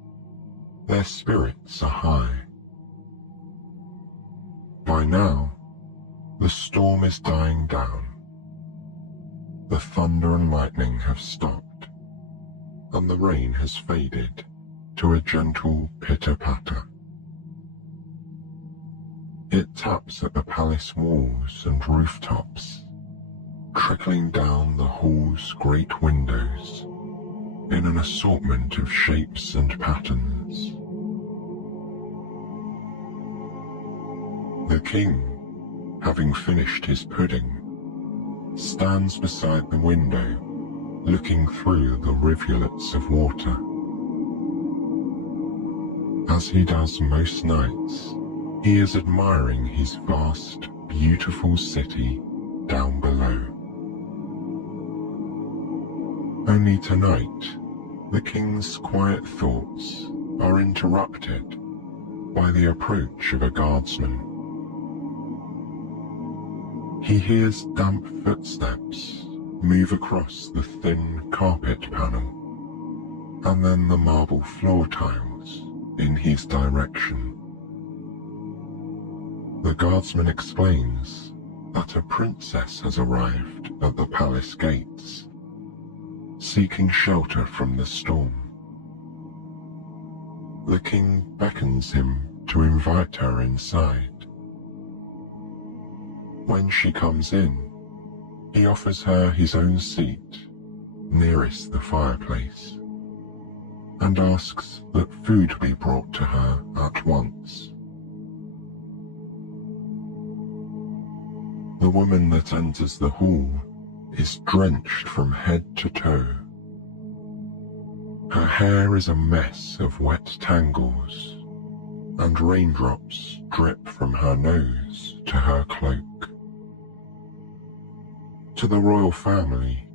their spirits are high. By now, the storm is dying down. The thunder and lightning have stopped, and the rain has faded to a gentle pitter-patter. It taps at the palace walls and rooftops, trickling down the hall's great windows in an assortment of shapes and patterns. The king, having finished his pudding, stands beside the window, looking through the rivulets of water. As he does most nights, he is admiring his vast, beautiful city down below. Only tonight, the king's quiet thoughts are interrupted by the approach of a guardsman. He hears damp footsteps move across the thin carpet panel, and then the marble floor tiles in his direction. The guardsman explains that a princess has arrived at the palace gates, seeking shelter from the storm. The king beckons him to invite her inside. When she comes in, he offers her his own seat nearest the fireplace, and asks that food be brought to her at once. The woman that enters the hall is drenched from head to toe. Her hair is a mess of wet tangles, and raindrops drip from her nose to her cloak. To the royal family,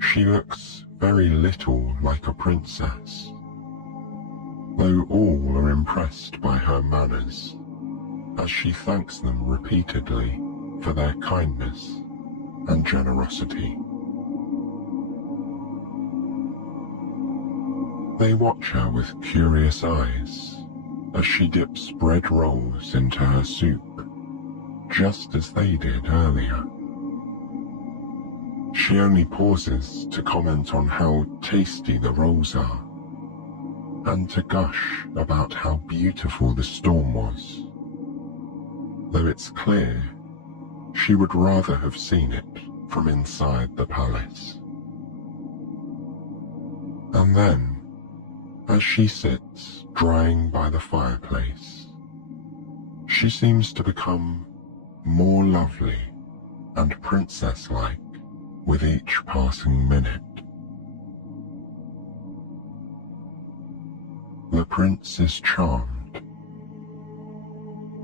she looks very little like a princess, though all are impressed by her manners, as she thanks them repeatedly for their kindness and generosity. They watch her with curious eyes as she dips bread rolls into her soup, just as they did earlier. She only pauses to comment on how tasty the rolls are, and to gush about how beautiful the storm was, though it's clear she would rather have seen it from inside the palace. And then, as she sits drying by the fireplace, she seems to become more lovely and princess-like with each passing minute. The prince is charmed.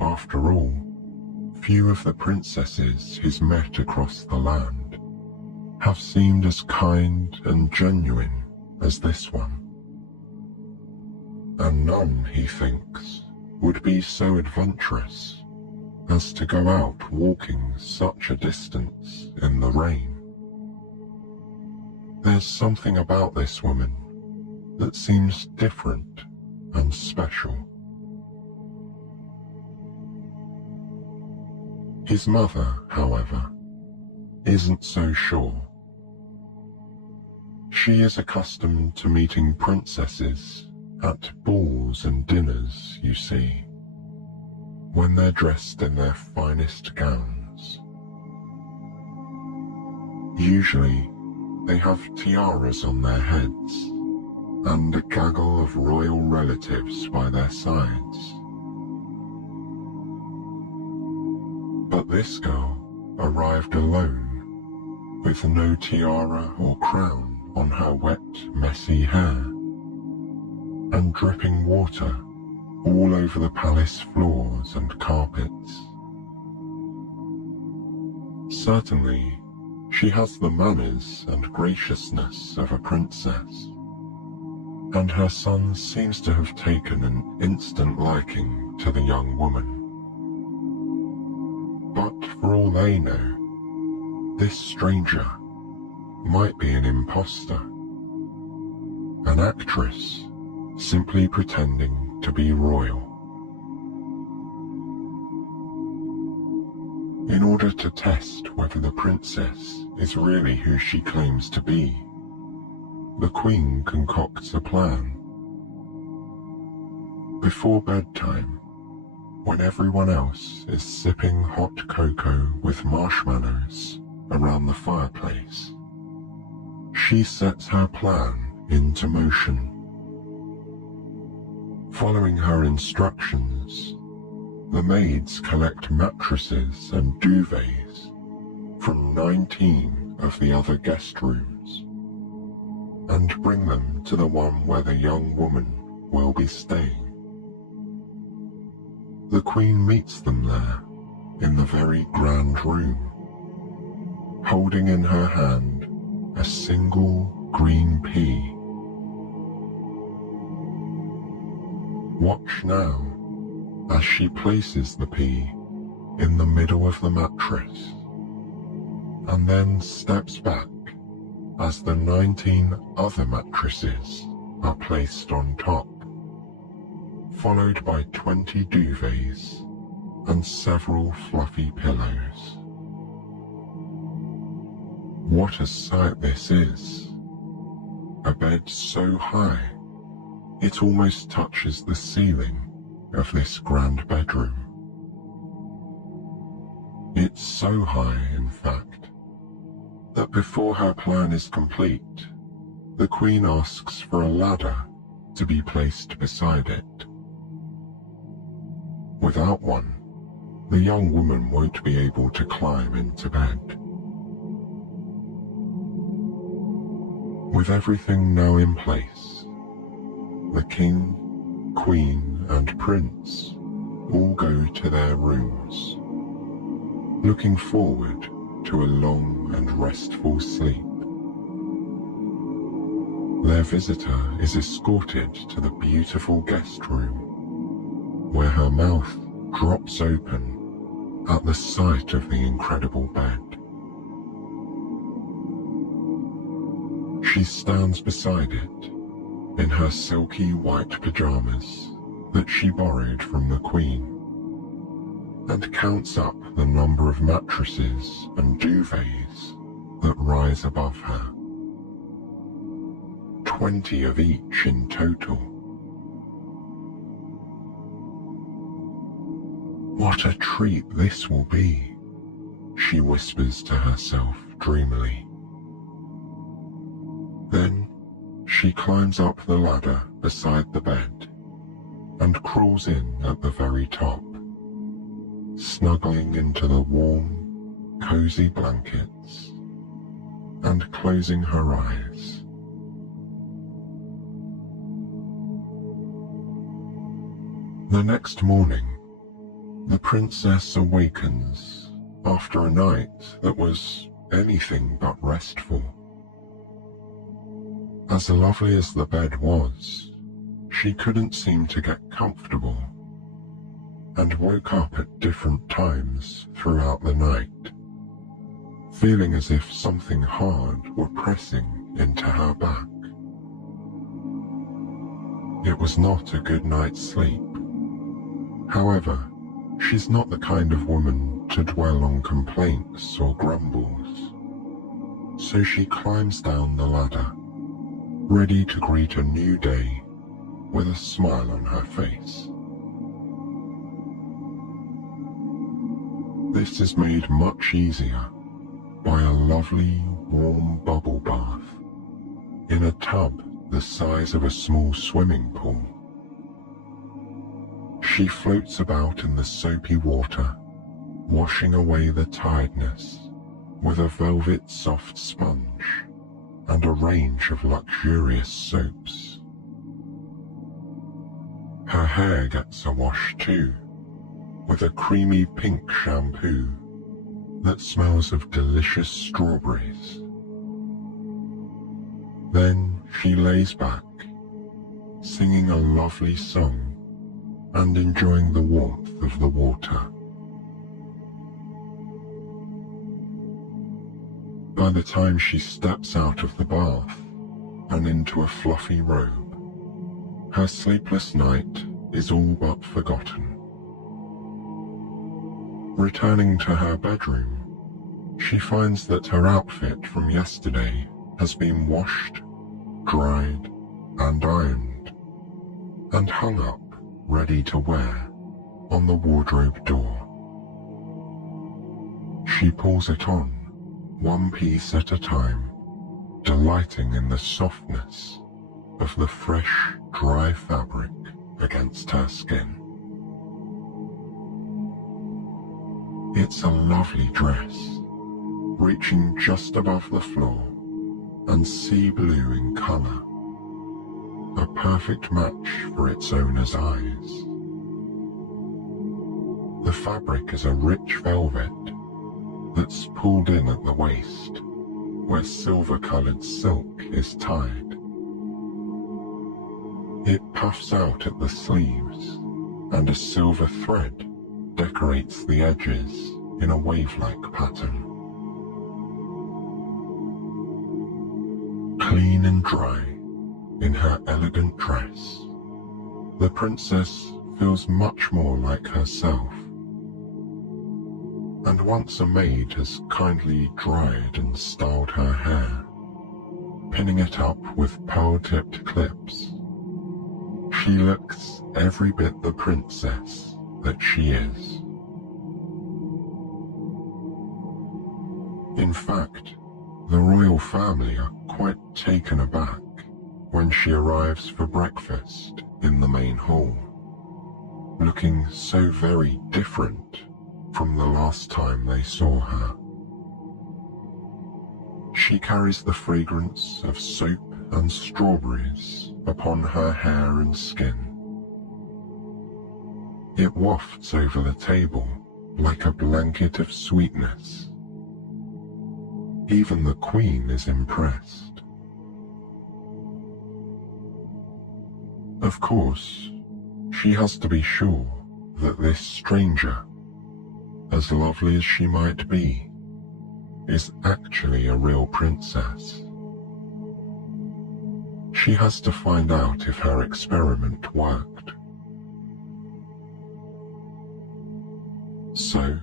After all, few of the princesses he's met across the land have seemed as kind and genuine as this one. And none, he thinks, would be so adventurous as to go out walking such a distance in the rain. There's something about this woman that seems different and special. His mother, however, isn't so sure. She is accustomed to meeting princesses at balls and dinners, you see, when they're dressed in their finest gowns. Usually, they have tiaras on their heads, and a gaggle of royal relatives by their sides. But this girl arrived alone, with no tiara or crown on her wet, messy hair, and dripping water all over the palace floors and carpets. Certainly, she has the manners and graciousness of a princess, and her son seems to have taken an instant liking to the young woman. But for all they know, this stranger might be an imposter, an actress simply pretending to be royal. In order to test whether the princess is really who she claims to be, the Queen concocts a plan. Before bedtime, when everyone else is sipping hot cocoa with marshmallows around the fireplace, she sets her plan into motion. Following her instructions, the maids collect mattresses and duvets from 19 of the other guest rooms and bring them to the one where the young woman will be staying. The Queen meets them there, in the very grand room, holding in her hand a single green pea. Watch now as she places the pea in the middle of the mattress, and then steps back as the 19 other mattresses are placed on top, followed by 20 duvets and several fluffy pillows. What a sight this is! A bed so high it almost touches the ceiling of this grand bedroom. It's so high, in fact, that before her plan is complete, the Queen asks for a ladder to be placed beside it. Without one, the young woman won't be able to climb into bed. With everything now in place, the King, Queen, and Prince all go to their rooms, looking forward to a long and restful sleep. Their visitor is escorted to the beautiful guest room, where her mouth drops open at the sight of the incredible bed. She stands beside it in her silky white pajamas that she borrowed from the Queen, and counts up the number of mattresses and duvets that rise above her. 20 of each in total. What a treat this will be, she whispers to herself dreamily. Then she climbs up the ladder beside the bed and crawls in at the very top, snuggling into the warm, cozy blankets and closing her eyes. The next morning, the princess awakens after a night that was anything but restful. As lovely as the bed was, she couldn't seem to get comfortable, and woke up at different times throughout the night, feeling as if something hard were pressing into her back. It was not a good night's sleep. However, she's not the kind of woman to dwell on complaints or grumbles, so she climbs down the ladder, ready to greet a new day with a smile on her face. This is made much easier by a lovely warm bubble bath in a tub the size of a small swimming pool. She floats about in the soapy water, washing away the tiredness with a velvet soft sponge and a range of luxurious soaps. Her hair gets a wash too, with a creamy pink shampoo that smells of delicious strawberries. Then she lays back, singing a lovely song and enjoying the warmth of the water. By the time she steps out of the bath and into a fluffy robe, her sleepless night is all but forgotten. Returning to her bedroom, she finds that her outfit from yesterday has been washed, dried, and ironed, and hung up ready to wear on the wardrobe door. She pulls it on, one piece at a time, delighting in the softness of the fresh, dry fabric against her skin. It's a lovely dress, reaching just above the floor and sea blue in colour, a perfect match for its owner's eyes. The fabric is a rich velvet that's pulled in at the waist, where silver-coloured silk is tied. It puffs out at the sleeves, and a silver thread decorates the edges in a wave-like pattern. Clean and dry, in her elegant dress, the princess feels much more like herself. And once a maid has kindly dried and styled her hair, pinning it up with pearl-tipped clips, she looks every bit the princess that she is. In fact, the royal family are quite taken aback when she arrives for breakfast in the main hall, looking so very different from the last time they saw her. She carries the fragrance of soap and strawberries upon her hair and skin. It wafts over the table like a blanket of sweetness. Even the Queen is impressed. Of course, she has to be sure that this stranger, as lovely as she might be, is actually a real princess. She has to find out if her experiment worked. So,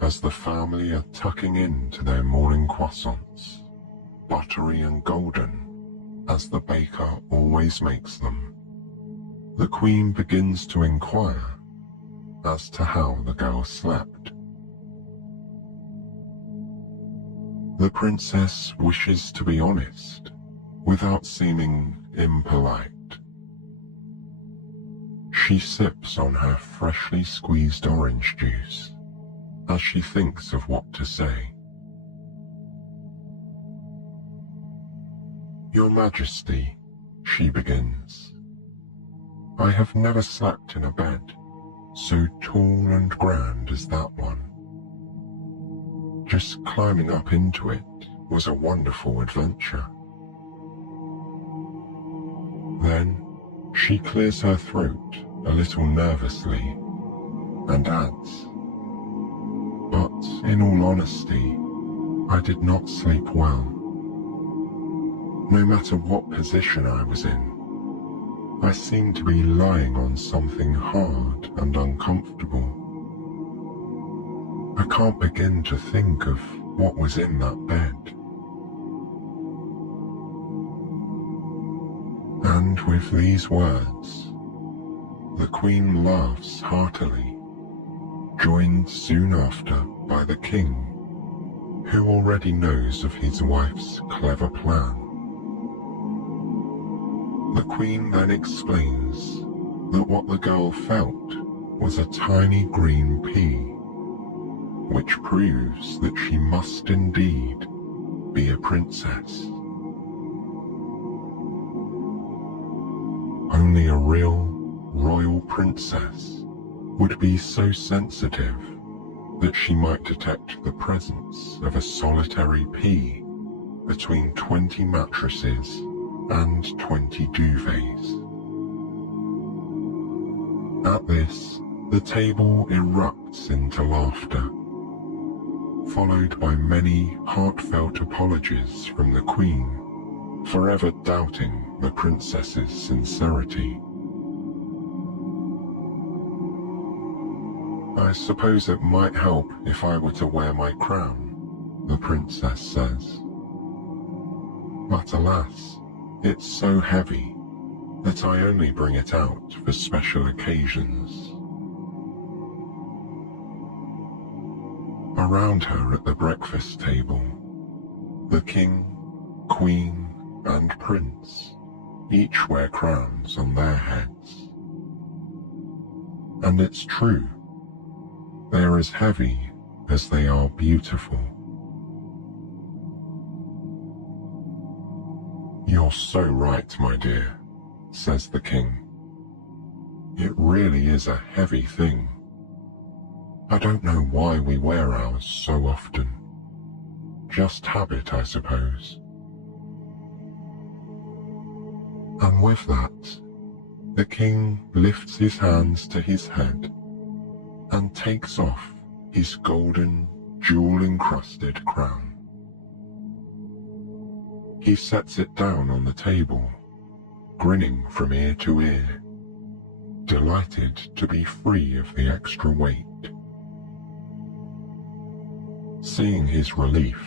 as the family are tucking into their morning croissants, buttery and golden, as the baker always makes them, the Queen begins to inquire as to how the girl slept. The princess wishes to be honest, without seeming impolite. She sips on her freshly squeezed orange juice as she thinks of what to say. "Your Majesty," she begins, "I have never slept in a bed so tall and grand as that one. Just climbing up into it was a wonderful adventure." Then she clears her throat a little nervously and adds, "But in all honesty, I did not sleep well. No matter what position I was in, I seemed to be lying on something hard and uncomfortable. I can't begin to think of what was in that bed." And with these words, the Queen laughs heartily, joined soon after by the King, who already knows of his wife's clever plan. The Queen then explains that what the girl felt was a tiny green pea, which proves that she must indeed be a princess. Only a real, royal princess would be so sensitive that she might detect the presence of a solitary pea between 20 mattresses and 20 duvets. At this, the table erupts into laughter, followed by many heartfelt apologies from the Queen, forever doubting the princess's sincerity. "I suppose it might help if I were to wear my crown," the princess says. "But alas, it's so heavy that I only bring it out for special occasions." Around her at the breakfast table, the king, queen, and prince each wear crowns on their heads. And it's true, they're as heavy as they are beautiful. "You're so right, my dear," says the king. "It really is a heavy thing. I don't know why we wear ours so often. Just habit, I suppose." And with that, the king lifts his hands to his head and takes off his golden, jewel-encrusted crown. He sets it down on the table, grinning from ear to ear, delighted to be free of the extra weight. Seeing his relief,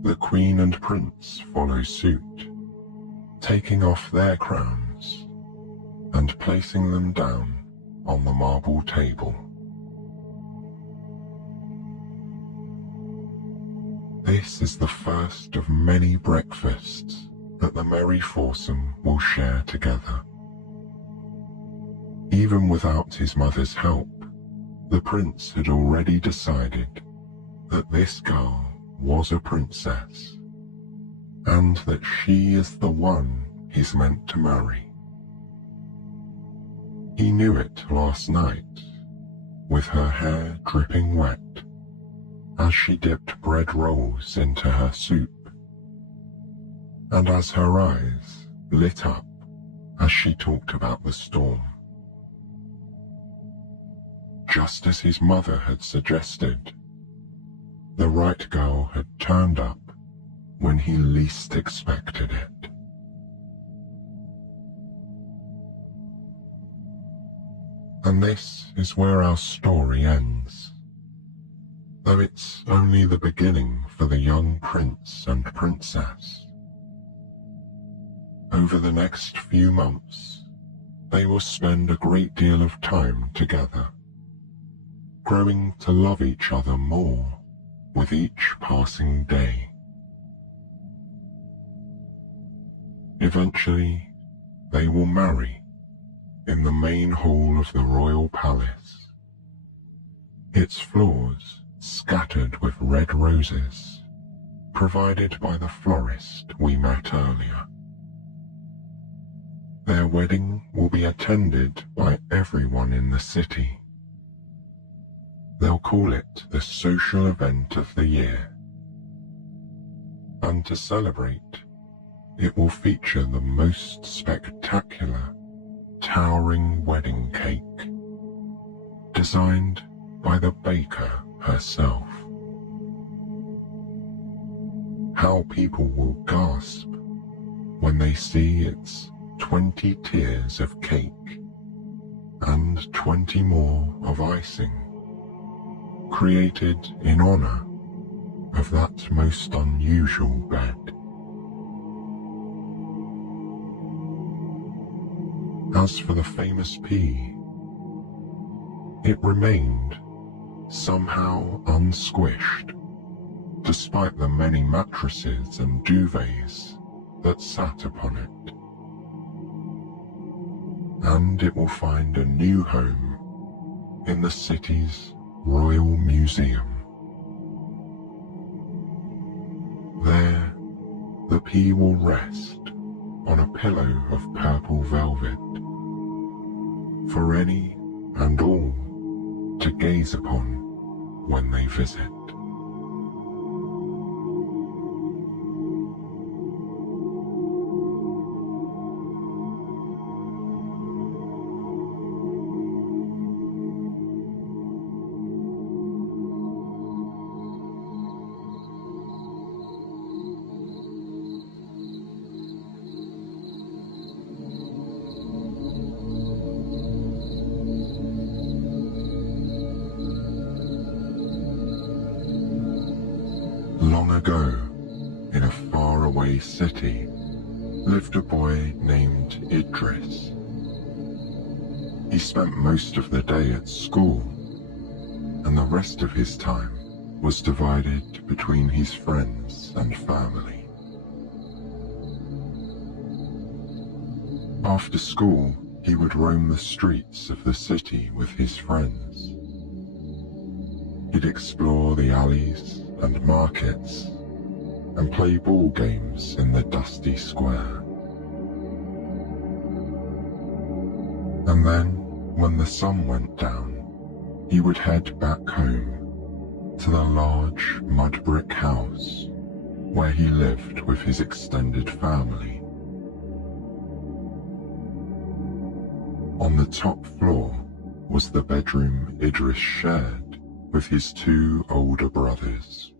the Queen and Prince follow suit, taking off their crowns and placing them down on the marble table. This is the first of many breakfasts that the merry foursome will share together. Even without his mother's help, the prince had already decided that this girl was a princess, and that she is the one he's meant to marry. He knew it last night, with her hair dripping wet, as she dipped bread rolls into her soup, and as her eyes lit up as she talked about the storm. Just as his mother had suggested, the right girl had turned up when he least expected it. And this is where our story ends, though it's only the beginning for the young prince and princess. Over the next few months, they will spend a great deal of time together, growing to love each other more with each passing day. Eventually, they will marry in the main hall of the royal palace, its floors scattered with red roses, provided by the florist we met earlier. Their wedding will be attended by everyone in the city. They'll call it the social event of the year. And to celebrate, it will feature the most spectacular, towering wedding cake, designed by the baker herself. How people will gasp when they see its 20 tiers of cake and 20 more of icing, created in honor of that most unusual bed. As for the famous pea, it remained somehow unsquished, despite the many mattresses and duvets that sat upon it. And it will find a new home in the city's Royal Museum. There, the pea will rest on a pillow of purple velvet, for any and all to gaze upon when they visit. Long ago, in a faraway city, lived a boy named Idris. He spent most of the day at school, and the rest of his time was divided between his friends and family. After school, he would roam the streets of the city with his friends. He'd explore the alleys and markets and play ball games in the dusty square. And then, when the sun went down, he would head back home to the large mud brick house where he lived with his extended family. On the top floor was the bedroom Idris shared with his two older brothers.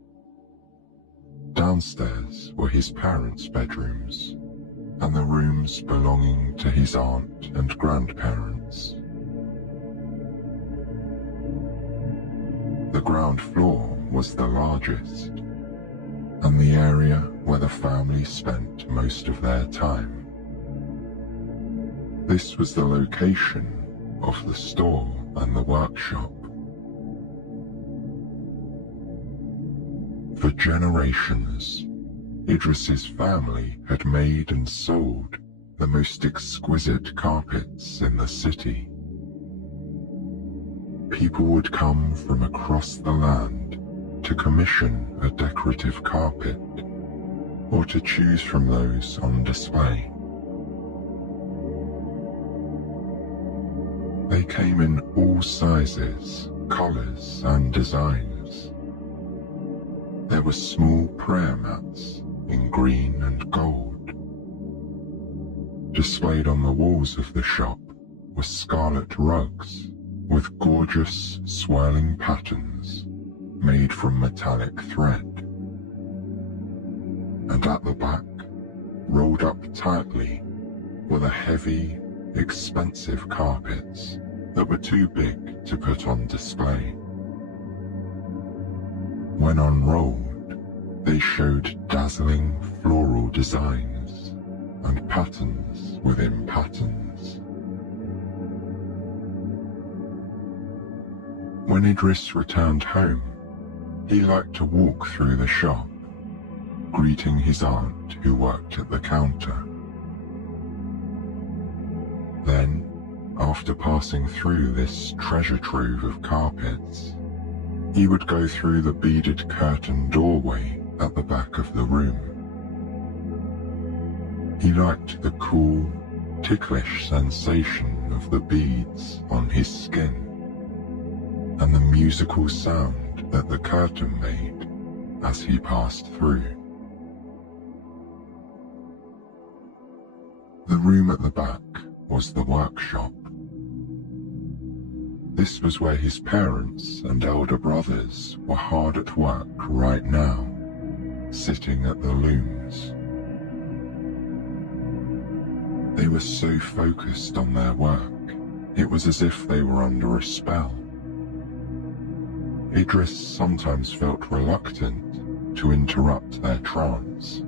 Downstairs were his parents' bedrooms and the rooms belonging to his aunt and grandparents. The ground floor was the largest and the area where the family spent most of their time. This was the location of the store and the workshop. For generations, Idris's family had made and sold the most exquisite carpets in the city. People would come from across the land to commission a decorative carpet or to choose from those on display. They came in all sizes, colors, and designs. There were small prayer mats in green and gold. Displayed on the walls of the shop were scarlet rugs with gorgeous swirling patterns made from metallic thread. And at the back, rolled up tightly, were the heavy, expensive carpets that were too big to put on display. When unrolled, they showed dazzling floral designs and patterns within patterns. When Idris returned home, he liked to walk through the shop, greeting his aunt who worked at the counter. Then, after passing through this treasure trove of carpets, he would go through the beaded curtain doorway at the back of the room. He liked the cool, ticklish sensation of the beads on his skin and the musical sound that the curtain made as he passed through. The room at the back was the workshop. This was where his parents and elder brothers were hard at work right now, sitting at the looms. They were so focused on their work, it was as if they were under a spell. Idris sometimes felt reluctant to interrupt their trance.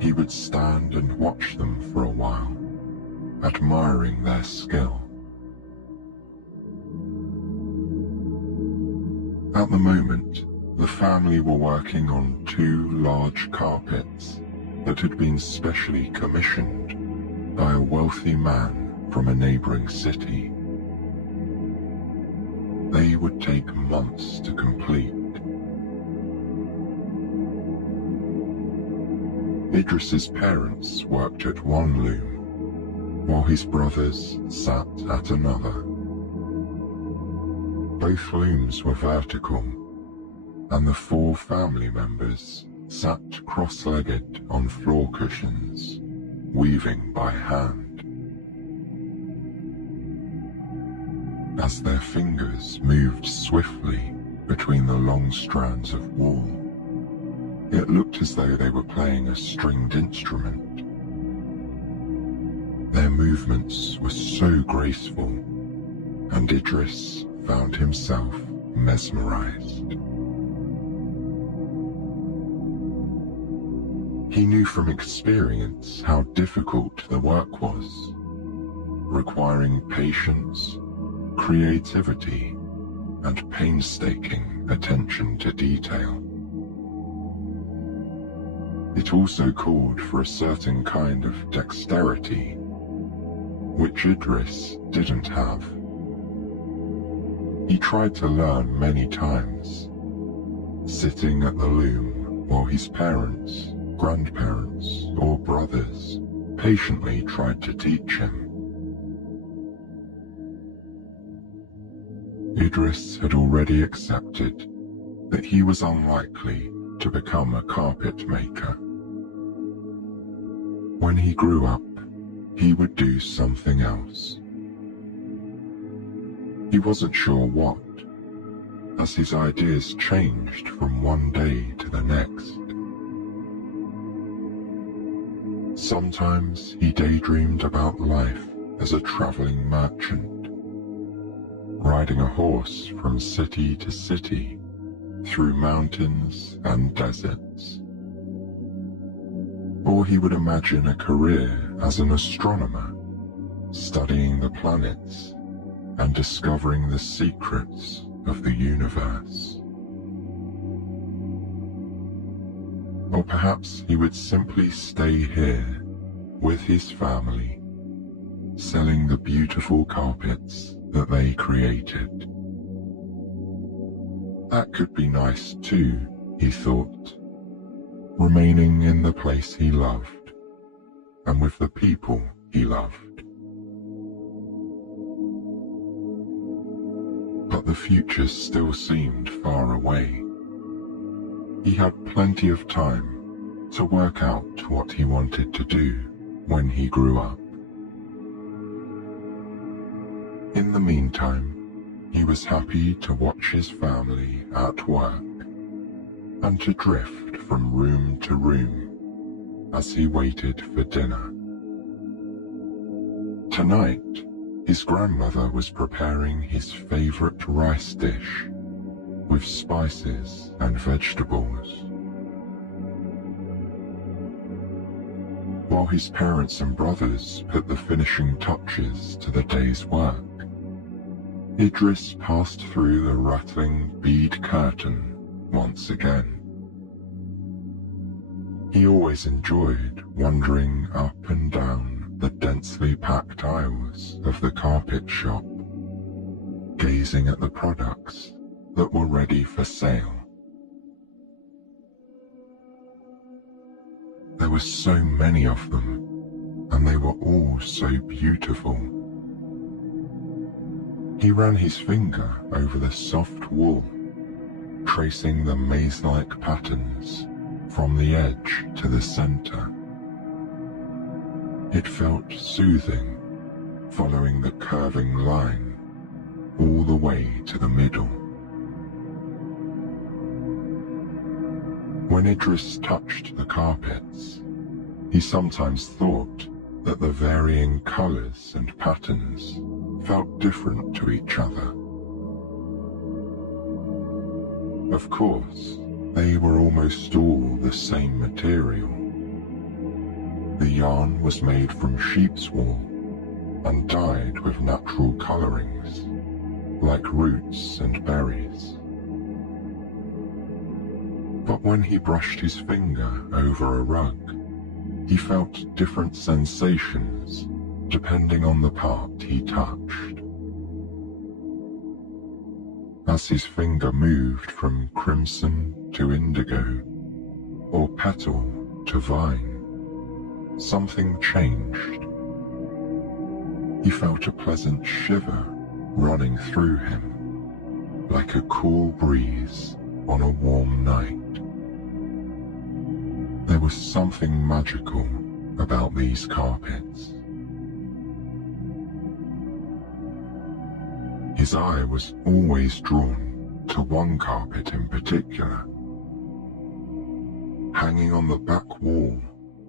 He would stand and watch them for a while, admiring their skill. At the moment, the family were working on two large carpets that had been specially commissioned by a wealthy man from a neighboring city. They would take months to complete. Idris's parents worked at one loom, while his brothers sat at another. Both looms were vertical, and the 4 family members sat cross-legged on floor cushions, weaving by hand. As their fingers moved swiftly between the long strands of wool, it looked as though they were playing a stringed instrument. Their movements were so graceful, and Idris found himself mesmerized. He knew from experience how difficult the work was, requiring patience, creativity, and painstaking attention to detail. It also called for a certain kind of dexterity, which Idris didn't have. He tried to learn many times, sitting at the loom while his parents, grandparents, or brothers patiently tried to teach him. Idris had already accepted that he was unlikely to become a carpet maker. When he grew up, he would do something else. He wasn't sure what, as his ideas changed from one day to the next. Sometimes he daydreamed about life as a traveling merchant, riding a horse from city to city, through mountains and deserts. Or he would imagine a career as an astronomer, studying the planets and discovering the secrets of the universe. Or perhaps he would simply stay here with his family, selling the beautiful carpets that they created. That could be nice too, he thought, remaining in the place he loved and with the people he loved. But the future still seemed far away. He had plenty of time to work out what he wanted to do when he grew up. In the meantime, he was happy to watch his family at work and to drift from room to room as he waited for dinner. Tonight, his grandmother was preparing his favorite rice dish with spices and vegetables. While his parents and brothers put the finishing touches to the day's work, Idris passed through the rattling bead curtain once again. He always enjoyed wandering up and down the densely packed aisles of the carpet shop, gazing at the products that were ready for sale. There were so many of them, and they were all so beautiful. He ran his finger over the soft wool, tracing the maze-like patterns from the edge to the center. It felt soothing, following the curving line all the way to the middle. When Idris touched the carpets, he sometimes thought that the varying colors and patterns felt different to each other. Of course, they were almost all the same material. The yarn was made from sheep's wool and dyed with natural colorings, like roots and berries. But when he brushed his finger over a rug, he felt different sensations depending on the part he touched. As his finger moved from crimson to indigo, or petal to vine, something changed. he felt a pleasant shiver running through him, like a cool breeze on a warm night. There was something magical about these carpets. His eye was always drawn to one carpet in particular. Hanging on the back wall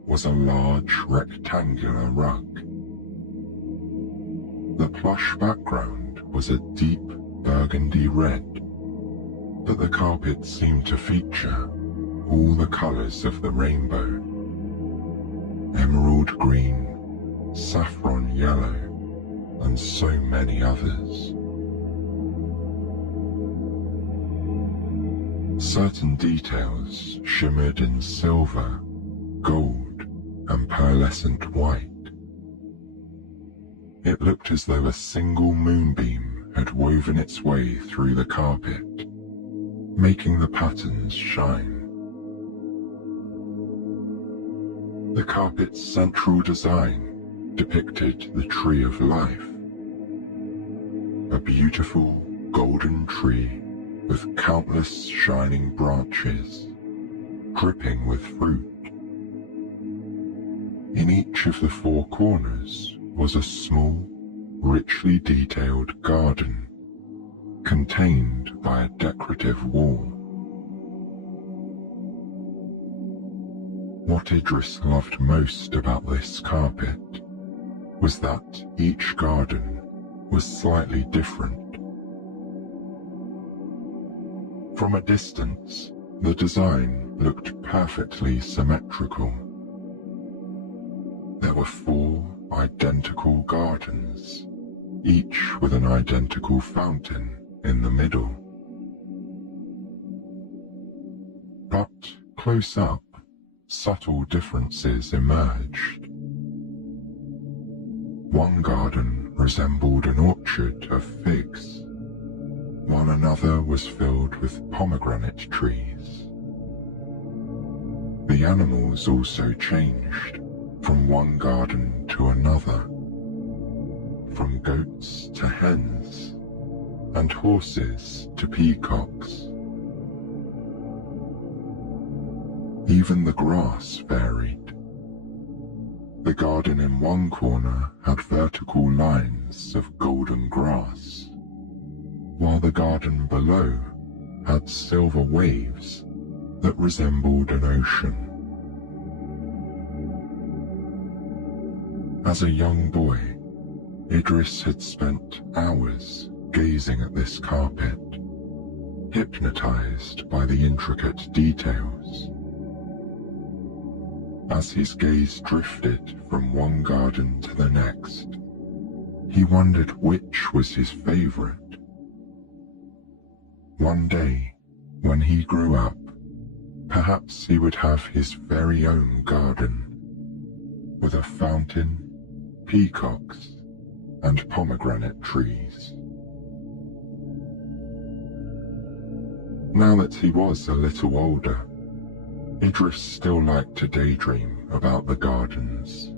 was a large rectangular rug. The plush background was a deep burgundy red, but the carpet seemed to feature all the colors of the rainbow: emerald green, saffron yellow, and so many others. Certain details shimmered in silver, gold, and pearlescent white. It looked as though a single moonbeam had woven its way through the carpet, making the patterns shine. The carpet's central design depicted the Tree of Life, a beautiful golden tree with countless shining branches, dripping with fruit. In each of the four corners was a small, richly detailed garden, contained by a decorative wall. What Idris loved most about this carpet was that each garden was slightly different. From a distance, the design looked perfectly symmetrical. There were 4 identical gardens, each with an identical fountain in the middle. But close up, subtle differences emerged. One garden resembled an orchard of figs, while another was filled with pomegranate trees. The animals also changed from one garden to another, from goats to hens, and horses to peacocks. Even the grass varied. The garden in one corner had vertical lines of golden grass, while the garden below had silver waves that resembled an ocean. As a young boy, Idris had spent hours gazing at this carpet, hypnotized by the intricate details. As his gaze drifted from one garden to the next, he wondered which was his favorite. One day, when he grew up, perhaps he would have his very own garden, with a fountain, peacocks, and pomegranate trees. Now that he was a little older, Idris still liked to daydream about the gardens.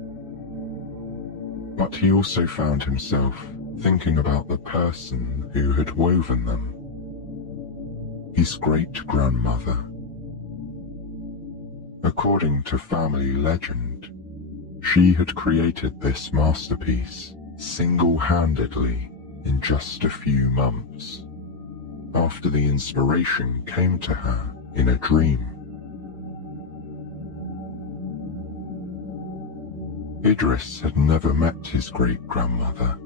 But he also found himself thinking about the person who had woven them, his great-grandmother. According to family legend, she had created this masterpiece single-handedly in just a few months, after the inspiration came to her in a dream. Idris had never met his great-grandmother,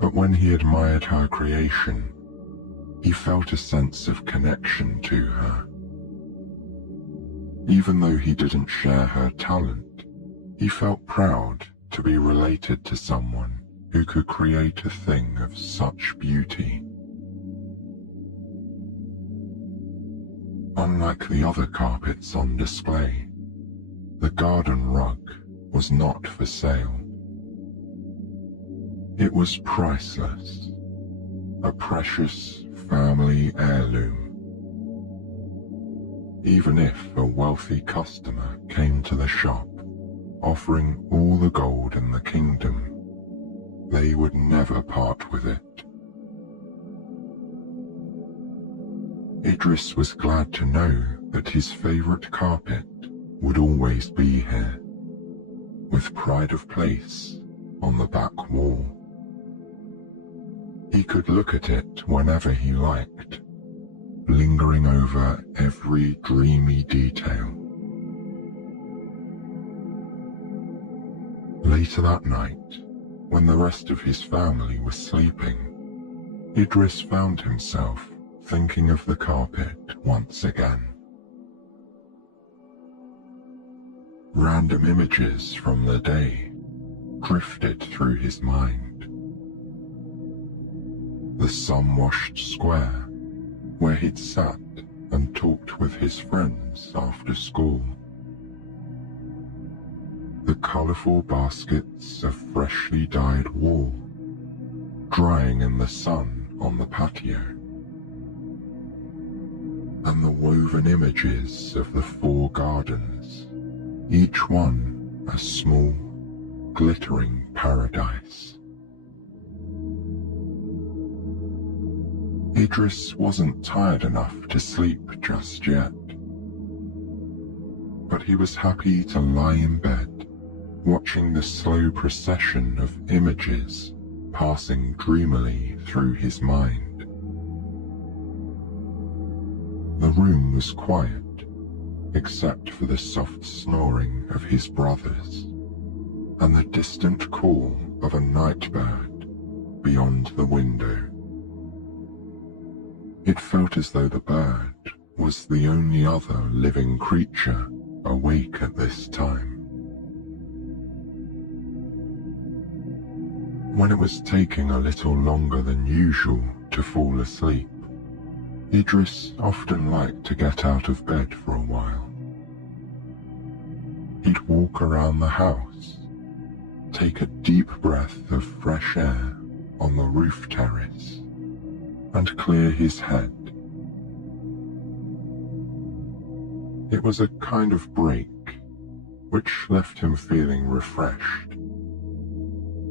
but when he admired her creation, he felt a sense of connection to her. Even though he didn't share her talent, he felt proud to be related to someone who could create a thing of such beauty. Unlike the other carpets on display, the garden rug was not for sale. It was priceless, a precious family heirloom. Even if a wealthy customer came to the shop offering all the gold in the kingdom, they would never part with it. Idris was glad to know that his favourite carpet would always be here, with pride of place on the back wall. He could look at it whenever he liked, lingering over every dreamy detail. Later that night, when the rest of his family was sleeping, Idris found himself thinking of the carpet once again. Random images from the day drifted through his mind. The sun-washed square where he'd sat and talked with his friends after school. The colourful baskets of freshly dyed wool drying in the sun on the patio, and the woven images of the 4 gardens, each one a small, glittering paradise. Idris wasn't tired enough to sleep just yet, but he was happy to lie in bed, watching the slow procession of images passing dreamily through his mind. The room was quiet, except for the soft snoring of his brothers and the distant call of a night bird beyond the window. It felt as though the bird was the only other living creature awake at this time. When it was taking a little longer than usual to fall asleep, Idris often liked to get out of bed for a while. He'd walk around the house, take a deep breath of fresh air on the roof terrace, and clear his head. It was a kind of break which left him feeling refreshed,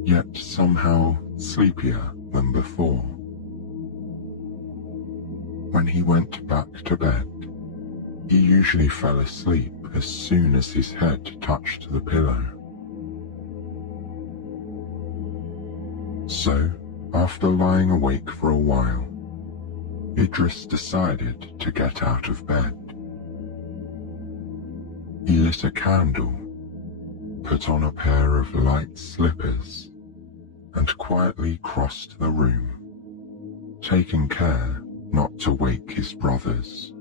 yet somehow sleepier than before. When he went back to bed, he usually fell asleep as soon as his head touched the pillow. So, after lying awake for a while, Idris decided to get out of bed. He lit a candle, put on a pair of light slippers, and quietly crossed the room, taking care not to wake his brothers.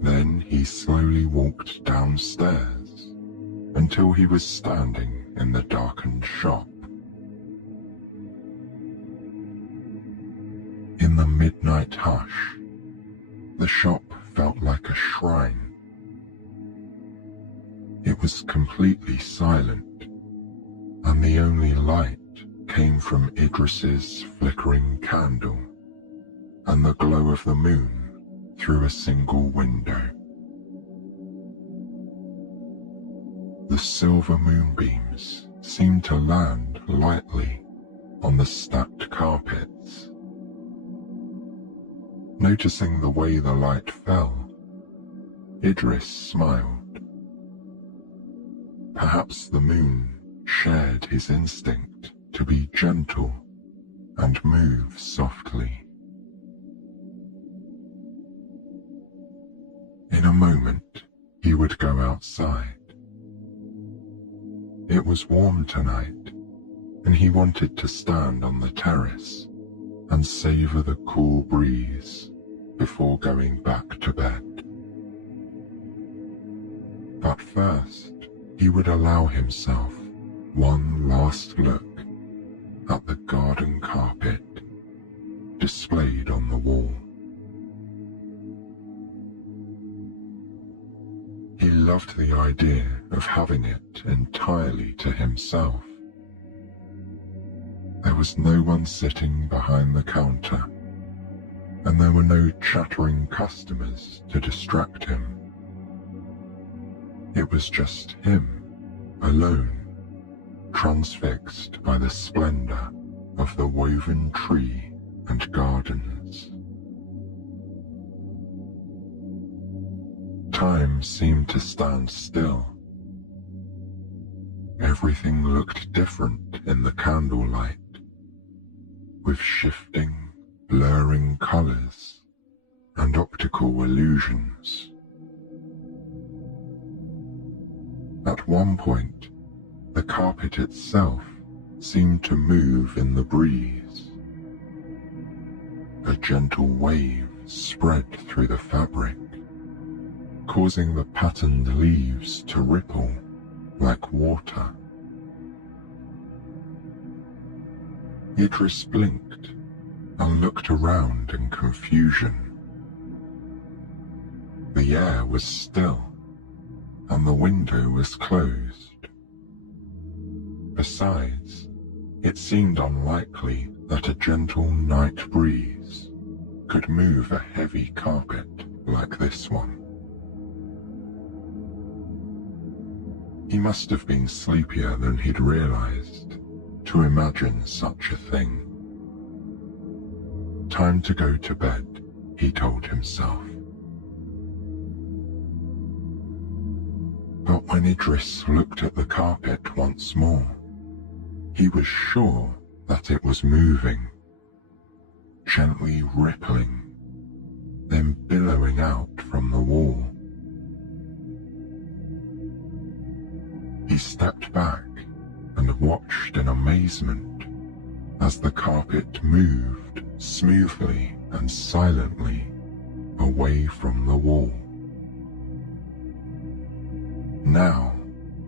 Then he slowly walked downstairs until he was standing in the darkened shop. In the midnight hush, the shop felt like a shrine. It was completely silent, and the only light came from Idris's flickering candle and the glow of the moon through a single window. The silver moonbeams seemed to land lightly on the stacked carpets. Noticing the way the light fell, Idris smiled. Perhaps the moon shared his instinct to be gentle and move softly. In a moment, he would go outside. It was warm tonight, and he wanted to stand on the terrace and savour the cool breeze before going back to bed. But first, he would allow himself one last look at the garden carpet displayed on the wall. He loved the idea of having it entirely to himself. There was no one sitting behind the counter, and there were no chattering customers to distract him. It was just him, alone, transfixed by the splendor of the woven tree and gardens. Time seemed to stand still. Everything looked different in the candlelight, with shifting, blurring colors and optical illusions. At one point, the carpet itself seemed to move in the breeze. A gentle wave spread through the fabric, causing the patterned leaves to ripple like water. Idris blinked and looked around in confusion. The air was still, and the window was closed. Besides, it seemed unlikely that a gentle night breeze could move a heavy carpet like this one. He must have been sleepier than he'd realized to imagine such a thing. Time to go to bed, he told himself. But when Idris looked at the carpet once more, he was sure that it was moving, gently rippling, then billowing out from the wall. He stepped back and watched in amazement as the carpet moved smoothly and silently away from the wall. Now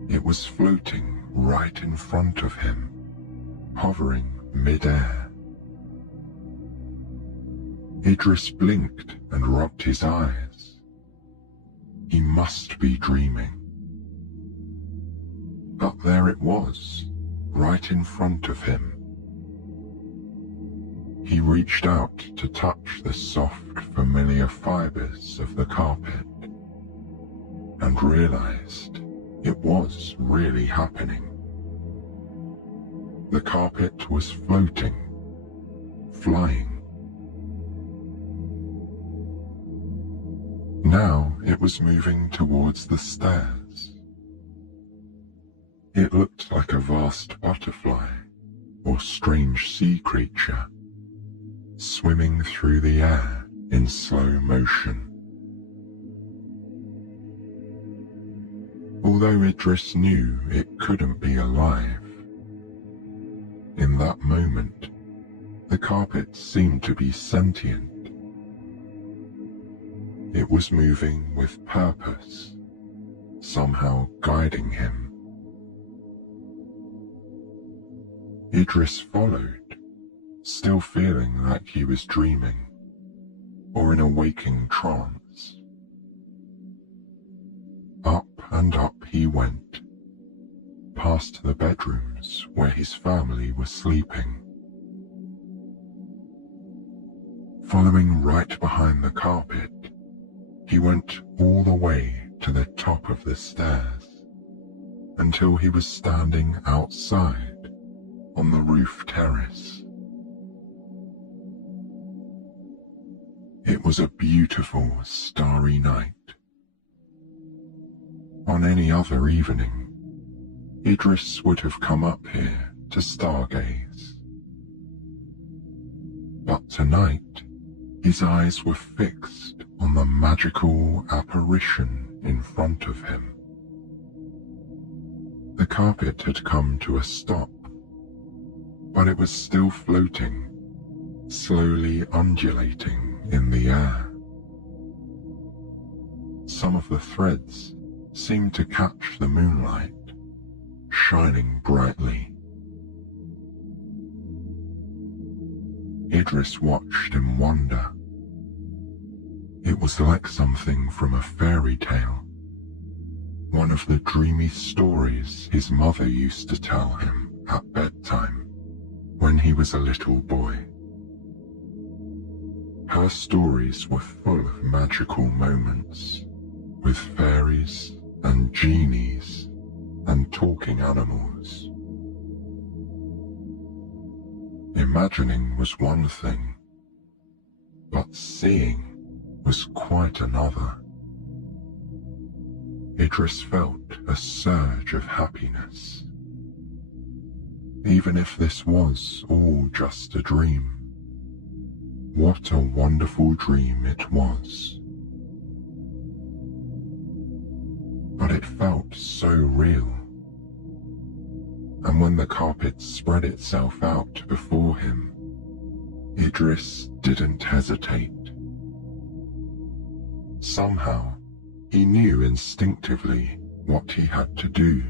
it was floating right in front of him, hovering mid-air. Idris blinked and rubbed his eyes. He must be dreaming. But there it was, right in front of him. He reached out to touch the soft, familiar fibers of the carpet and realized it was really happening. The carpet was floating, flying. Now it was moving towards the stairs. It looked like a vast butterfly or strange sea creature, swimming through the air in slow motion. Although Idris knew it couldn't be alive, in that moment, the carpet seemed to be sentient. It was moving with purpose, somehow guiding him. Idris followed, still feeling like he was dreaming, or in a waking trance. Up and up he went, past the bedrooms where his family was sleeping. Following right behind the carpet, he went all the way to the top of the stairs, until he was standing outside on the roof terrace. It was a beautiful starry night. On any other evening, Idris would have come up here to stargaze. But tonight, his eyes were fixed on the magical apparition in front of him. The carpet had come to a stop, but it was still floating, slowly undulating in the air. Some of the threads seemed to catch the moonlight, shining brightly. Idris watched in wonder. It was like something from a fairy tale, one of the dreamy stories his mother used to tell him at bedtime when he was a little boy. Her stories were full of magical moments, with fairies and genies and talking animals. Imagining was one thing, but seeing was quite another. Idris felt a surge of happiness. Even if this was all just a dream, what a wonderful dream it was. But it felt so real. And when the carpet spread itself out before him, Idris didn't hesitate. Somehow, he knew instinctively what he had to do.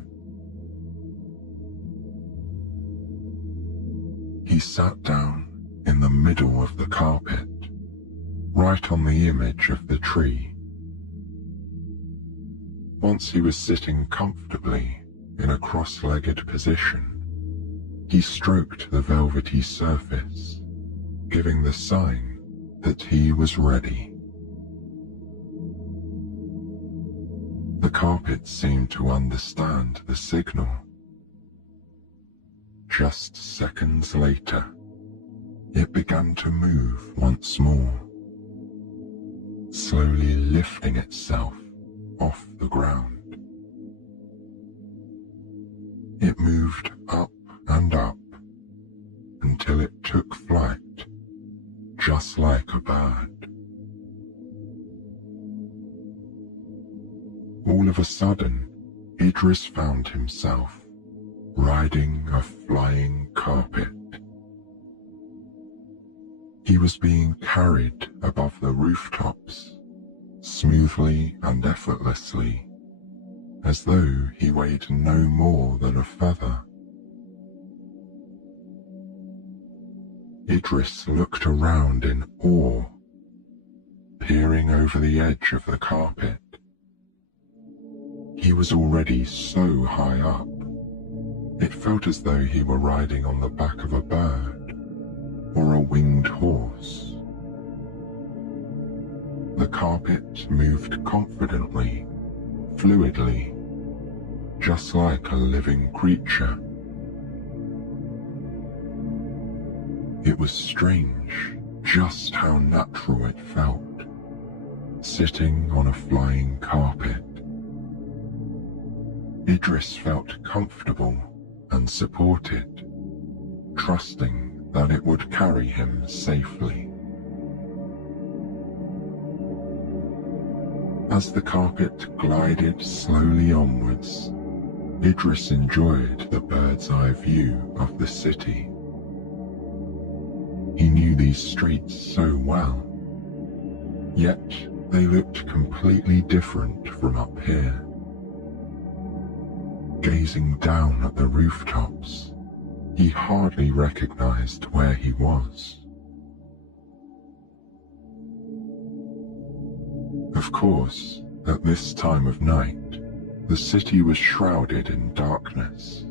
He sat down in the middle of the carpet, right on the image of the tree. Once he was sitting comfortably in a cross-legged position, he stroked the velvety surface, giving the sign that he was ready. The carpet seemed to understand the signal. Just seconds later, it began to move once more, slowly lifting itself off the ground. It moved up and up until it took flight, just like a bird. All of a sudden, Idris found himself riding a flying carpet. He was being carried above the rooftops, smoothly and effortlessly, as though he weighed no more than a feather. Idris looked around in awe, peering over the edge of the carpet. He was already so high up, it felt as though he were riding on the back of a bird or a winged horse. The carpet moved confidently, fluidly, just like a living creature. It was strange just how natural it felt, sitting on a flying carpet. Idris felt comfortable and supported, trusting that it would carry him safely. As the carpet glided slowly onwards, Idris enjoyed the bird's-eye view of the city. He knew these streets so well, yet they looked completely different from up here. Gazing down at the rooftops, he hardly recognized where he was. Of course, at this time of night, the city was shrouded in darkness.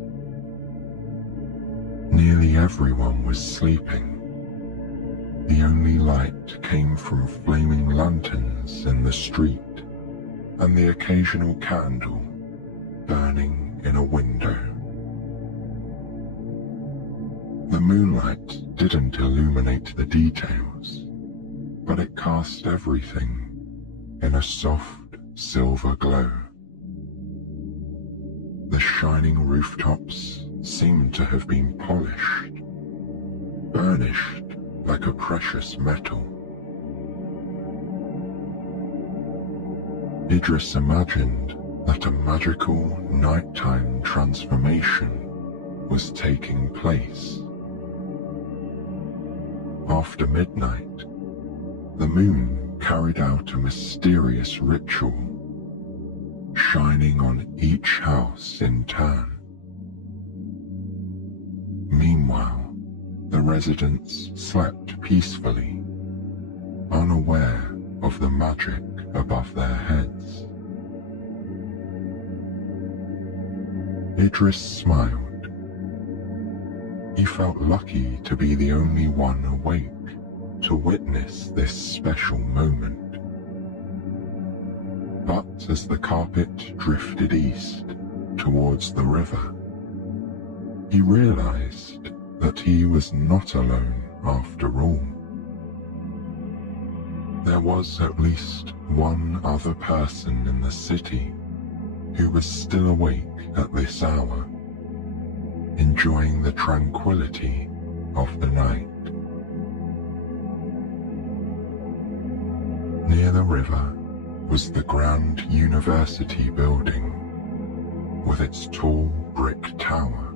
Nearly everyone was sleeping. The only light came from flaming lanterns in the street and the occasional candle burning in a window. The moonlight didn't illuminate the details, but it cast everything in a soft silver glow. The shining rooftops seemed to have been polished, burnished like a precious metal. Idris imagined that a magical nighttime transformation was taking place. After midnight, the moon carried out a mysterious ritual, shining on each house in turn. Meanwhile, the residents slept peacefully, unaware of the magic above their heads. Idris smiled. He felt lucky to be the only one awake to witness this special moment. But as the carpet drifted east towards the river, he realized that he was not alone after all. There was at least one other person in the city who was still awake at this hour, enjoying the tranquility of the night. Near the river was the grand university building with its tall brick tower,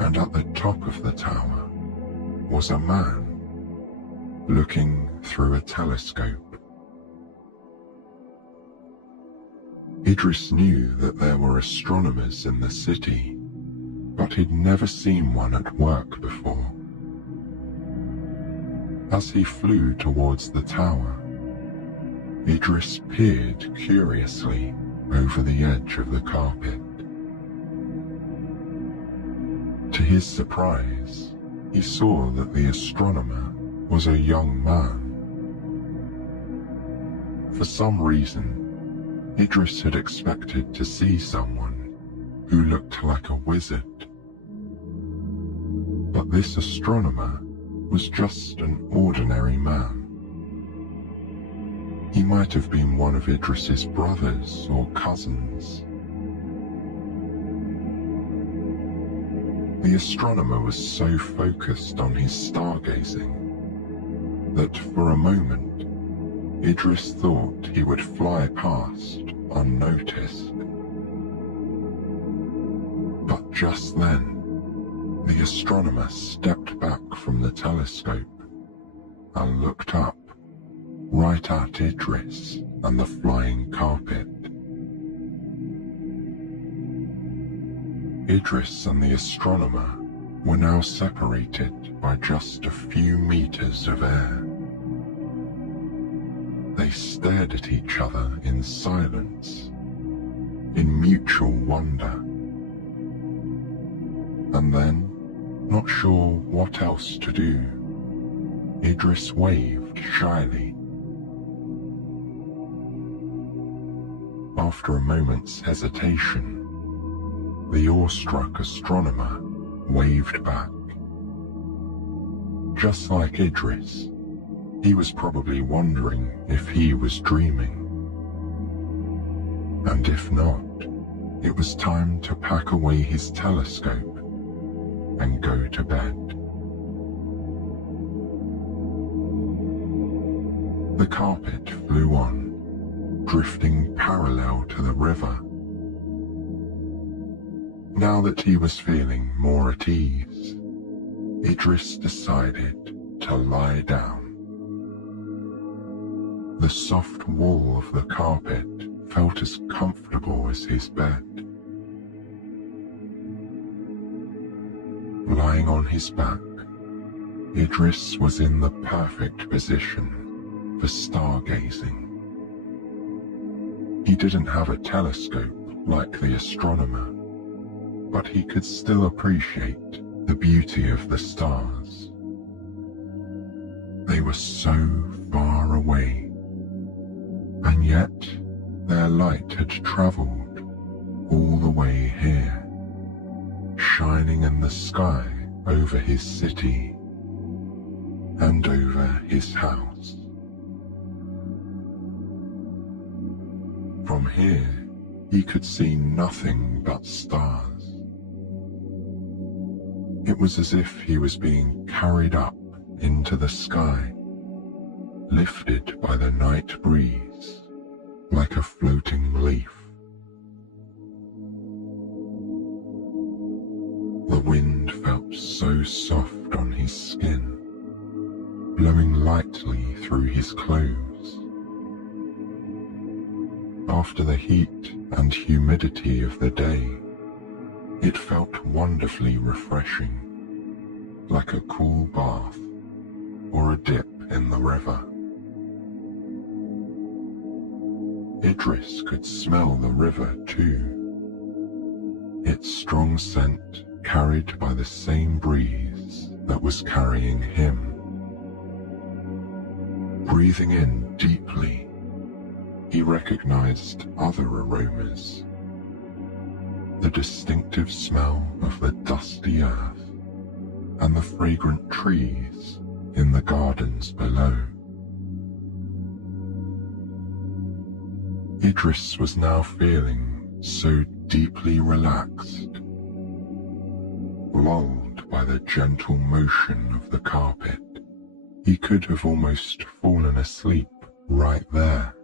and at the top of the tower was a man looking through a telescope. Idris knew that there were astronomers in the city, but he'd never seen one at work before. As he flew towards the tower, Idris peered curiously over the edge of the carpet. To his surprise, he saw that the astronomer was a young man. For some reason, Idris had expected to see someone who looked like a wizard. But this astronomer was just an ordinary man. He might have been one of Idris's brothers or cousins. The astronomer was so focused on his stargazing that for a moment Idris thought he would fly past unnoticed. But just then, the astronomer stepped back from the telescope and looked up, right at Idris and the flying carpet. Idris and the astronomer were now separated by just a few meters of air. They stared at each other in silence, in mutual wonder. And then, not sure what else to do, Idris waved shyly. After a moment's hesitation, the awestruck astronomer waved back. Just like Idris, he was probably wondering if he was dreaming. And if not, it was time to pack away his telescope and go to bed. The carpet flew on, drifting parallel to the river. Now that he was feeling more at ease, Idris decided to lie down. The soft wool of the carpet felt as comfortable as his bed. Lying on his back, Idris was in the perfect position for stargazing. He didn't have a telescope like the astronomer, but he could still appreciate the beauty of the stars. They were so far away, and yet their light had travelled all the way here, shining in the sky over his city and over his house. From here, he could see nothing but stars. It was as if he was being carried up into the sky, lifted by the night breeze like a floating leaf. The wind felt so soft on his skin, blowing lightly through his clothes. After the heat and humidity of the day, it felt wonderfully refreshing, like a cool bath or a dip in the river. Idris could smell the river too, its strong scent carried by the same breeze that was carrying him. Breathing in deeply, he recognized other aromas. the distinctive smell of the dusty earth and the fragrant trees in the gardens below. Idris was now feeling so deeply relaxed, lulled by the gentle motion of the carpet. He could have almost fallen asleep right there.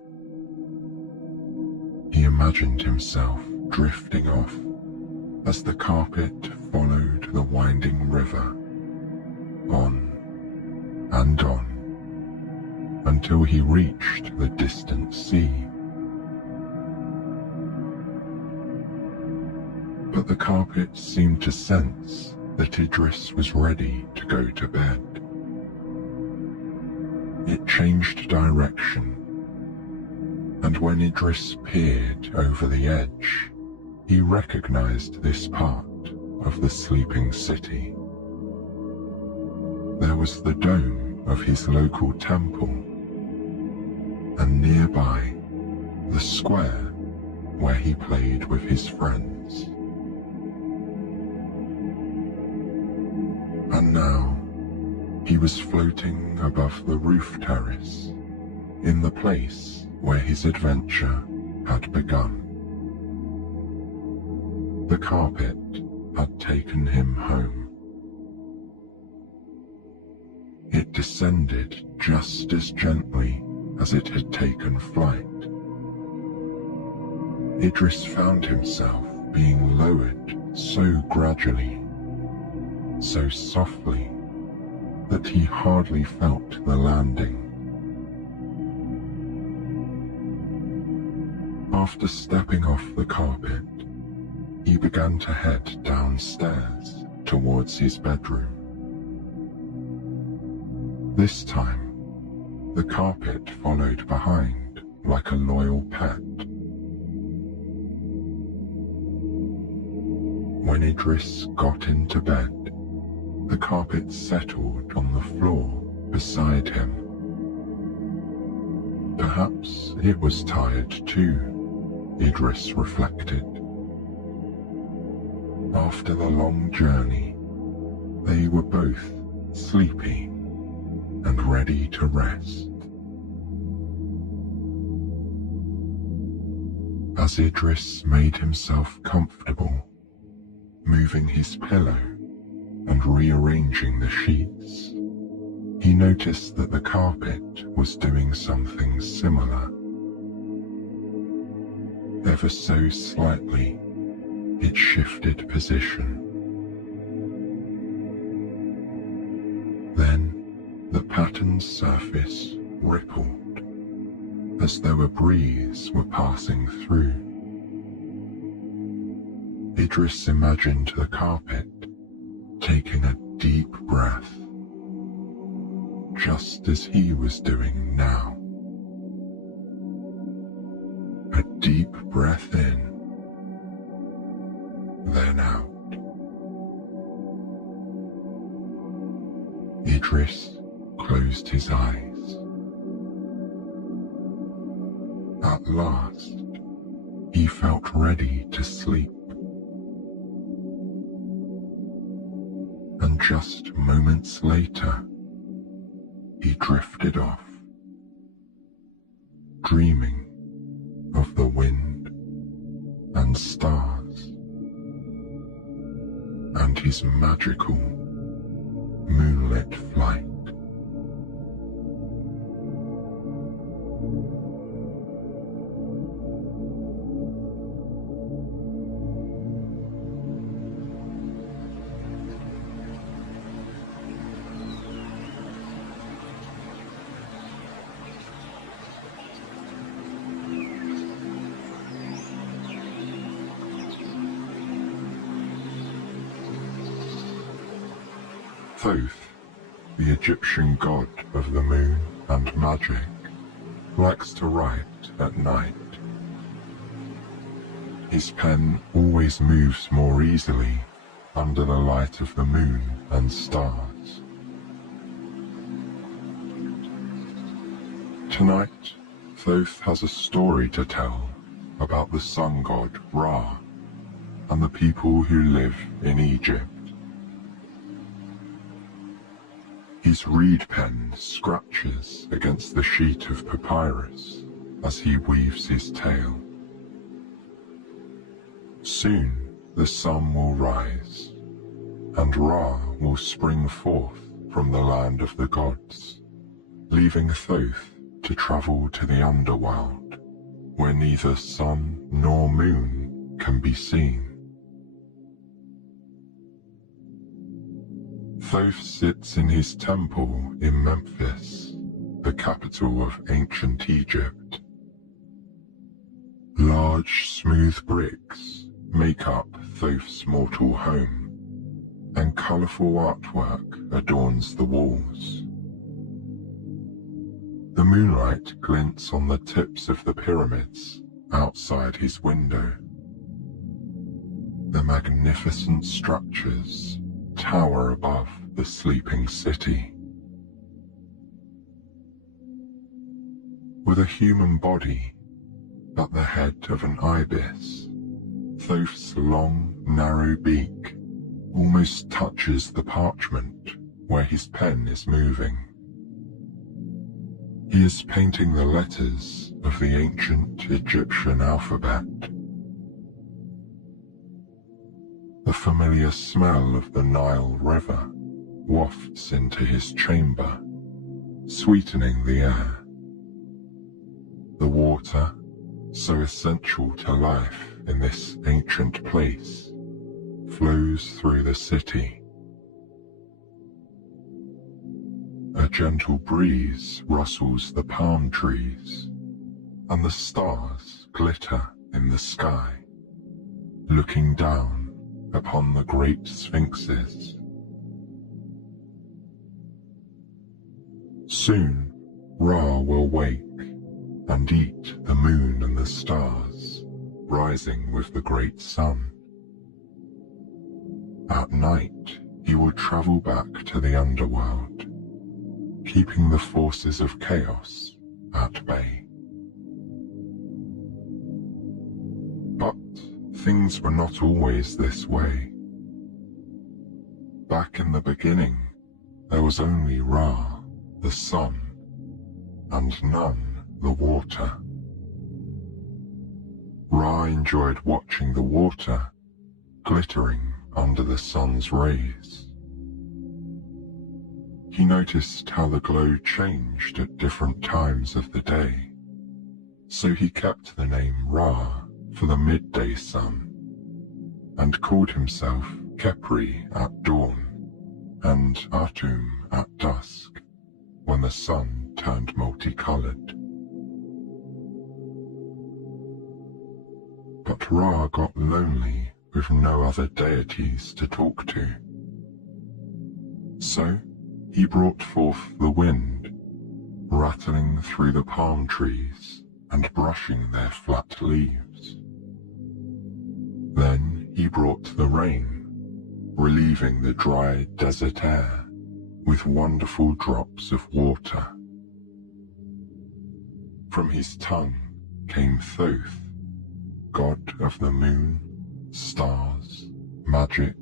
He imagined himself drifting off as the carpet followed the winding river, on and on, until he reached the distant sea. But the carpet seemed to sense that Idris was ready to go to bed. It changed direction, and when Idris peered over the edge, he recognized this part of the sleeping city. There was the dome of his local temple, and nearby, the square where he played with his friends. And now, he was floating above the roof terrace, in the place where his adventure had begun. The carpet had taken him home. It descended just as gently as it had taken flight. Idris found himself being lowered so gradually, so softly, that he hardly felt the landing. After stepping off the carpet, he began to head downstairs towards his bedroom. This time, the carpet followed behind like a loyal pet. When Idris got into bed, the carpet settled on the floor beside him. Perhaps it was tired too, Idris reflected. After the long journey, they were both sleepy and ready to rest. As Idris made himself comfortable, moving his pillow and rearranging the sheets, he noticed that the carpet was doing something similar. Ever so slightly, it shifted position. Then the patterned surface rippled, as though a breeze were passing through. Idris imagined the carpet taking a deep breath, just as he was doing now. A deep breath in, then out. Idris closed his eyes. At last, he felt ready to sleep. And just moments later, he drifted off, dreaming of the wind and stars, and his magical moonlit flight. Thoth, the Egyptian god of the moon and magic, likes to write at night. His pen always moves more easily under the light of the moon and stars. Tonight, Thoth has a story to tell about the sun god Ra and the people who live in Egypt. His reed pen scratches against the sheet of papyrus as he weaves his tale. Soon the sun will rise, and Ra will spring forth from the land of the gods, leaving Thoth to travel to the underworld, where neither sun nor moon can be seen. Thoth sits in his temple in Memphis, the capital of ancient Egypt. Large, smooth bricks make up Thoth's mortal home, and colourful artwork adorns the walls. The moonlight glints on the tips of the pyramids outside his window. The magnificent structures tower above the sleeping city. With a human body at the head of an ibis, Thoth's long, narrow beak almost touches the parchment where his pen is moving. He is painting the letters of the ancient Egyptian alphabet. The familiar smell of the Nile River wafts into his chamber, sweetening the air. The water, so essential to life in this ancient place, flows through the city. A gentle breeze rustles the palm trees, and the stars glitter in the sky, looking down upon the great sphinxes. Soon Ra will wake and eat the moon and the stars, rising with the great sun. At night, he will travel back to the underworld, keeping the forces of chaos at bay. But things were not always this way. Back in the beginning, there was only Ra, the sun, and none the water. Ra enjoyed watching the water glittering under the sun's rays. He noticed how the glow changed at different times of the day, so he kept the name Ra for the midday sun, and called himself Khepri at dawn and Atum at dusk, when the sun turned multicolored. But Ra got lonely with no other deities to talk to. So he brought forth the wind, rattling through the palm trees and brushing their flat leaves. Then he brought the rain, relieving the dry desert air with wonderful drops of water. From his tongue came Thoth, god of the moon, stars, magic,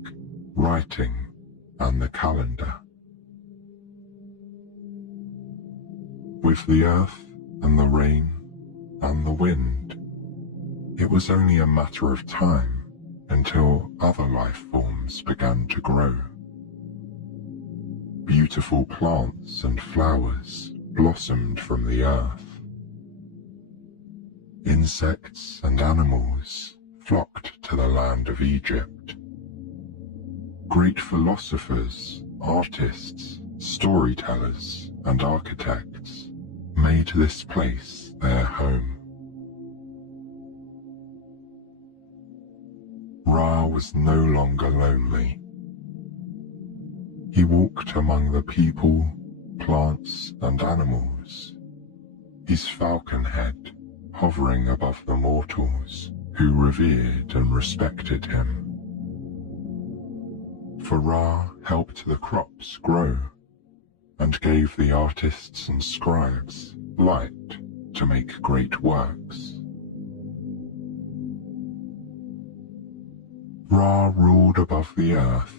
writing, and the calendar. With the earth and the rain and the wind, it was only a matter of time until other life forms began to grow. Beautiful plants and flowers blossomed from the earth. Insects and animals flocked to the land of Egypt. Great philosophers, artists, storytellers, and architects made this place their home. Ra was no longer lonely. He walked among the people, plants, and animals, his falcon head hovering above the mortals who revered and respected him. For Ra helped the crops grow and gave the artists and scribes light to make great works. Ra ruled above the earth,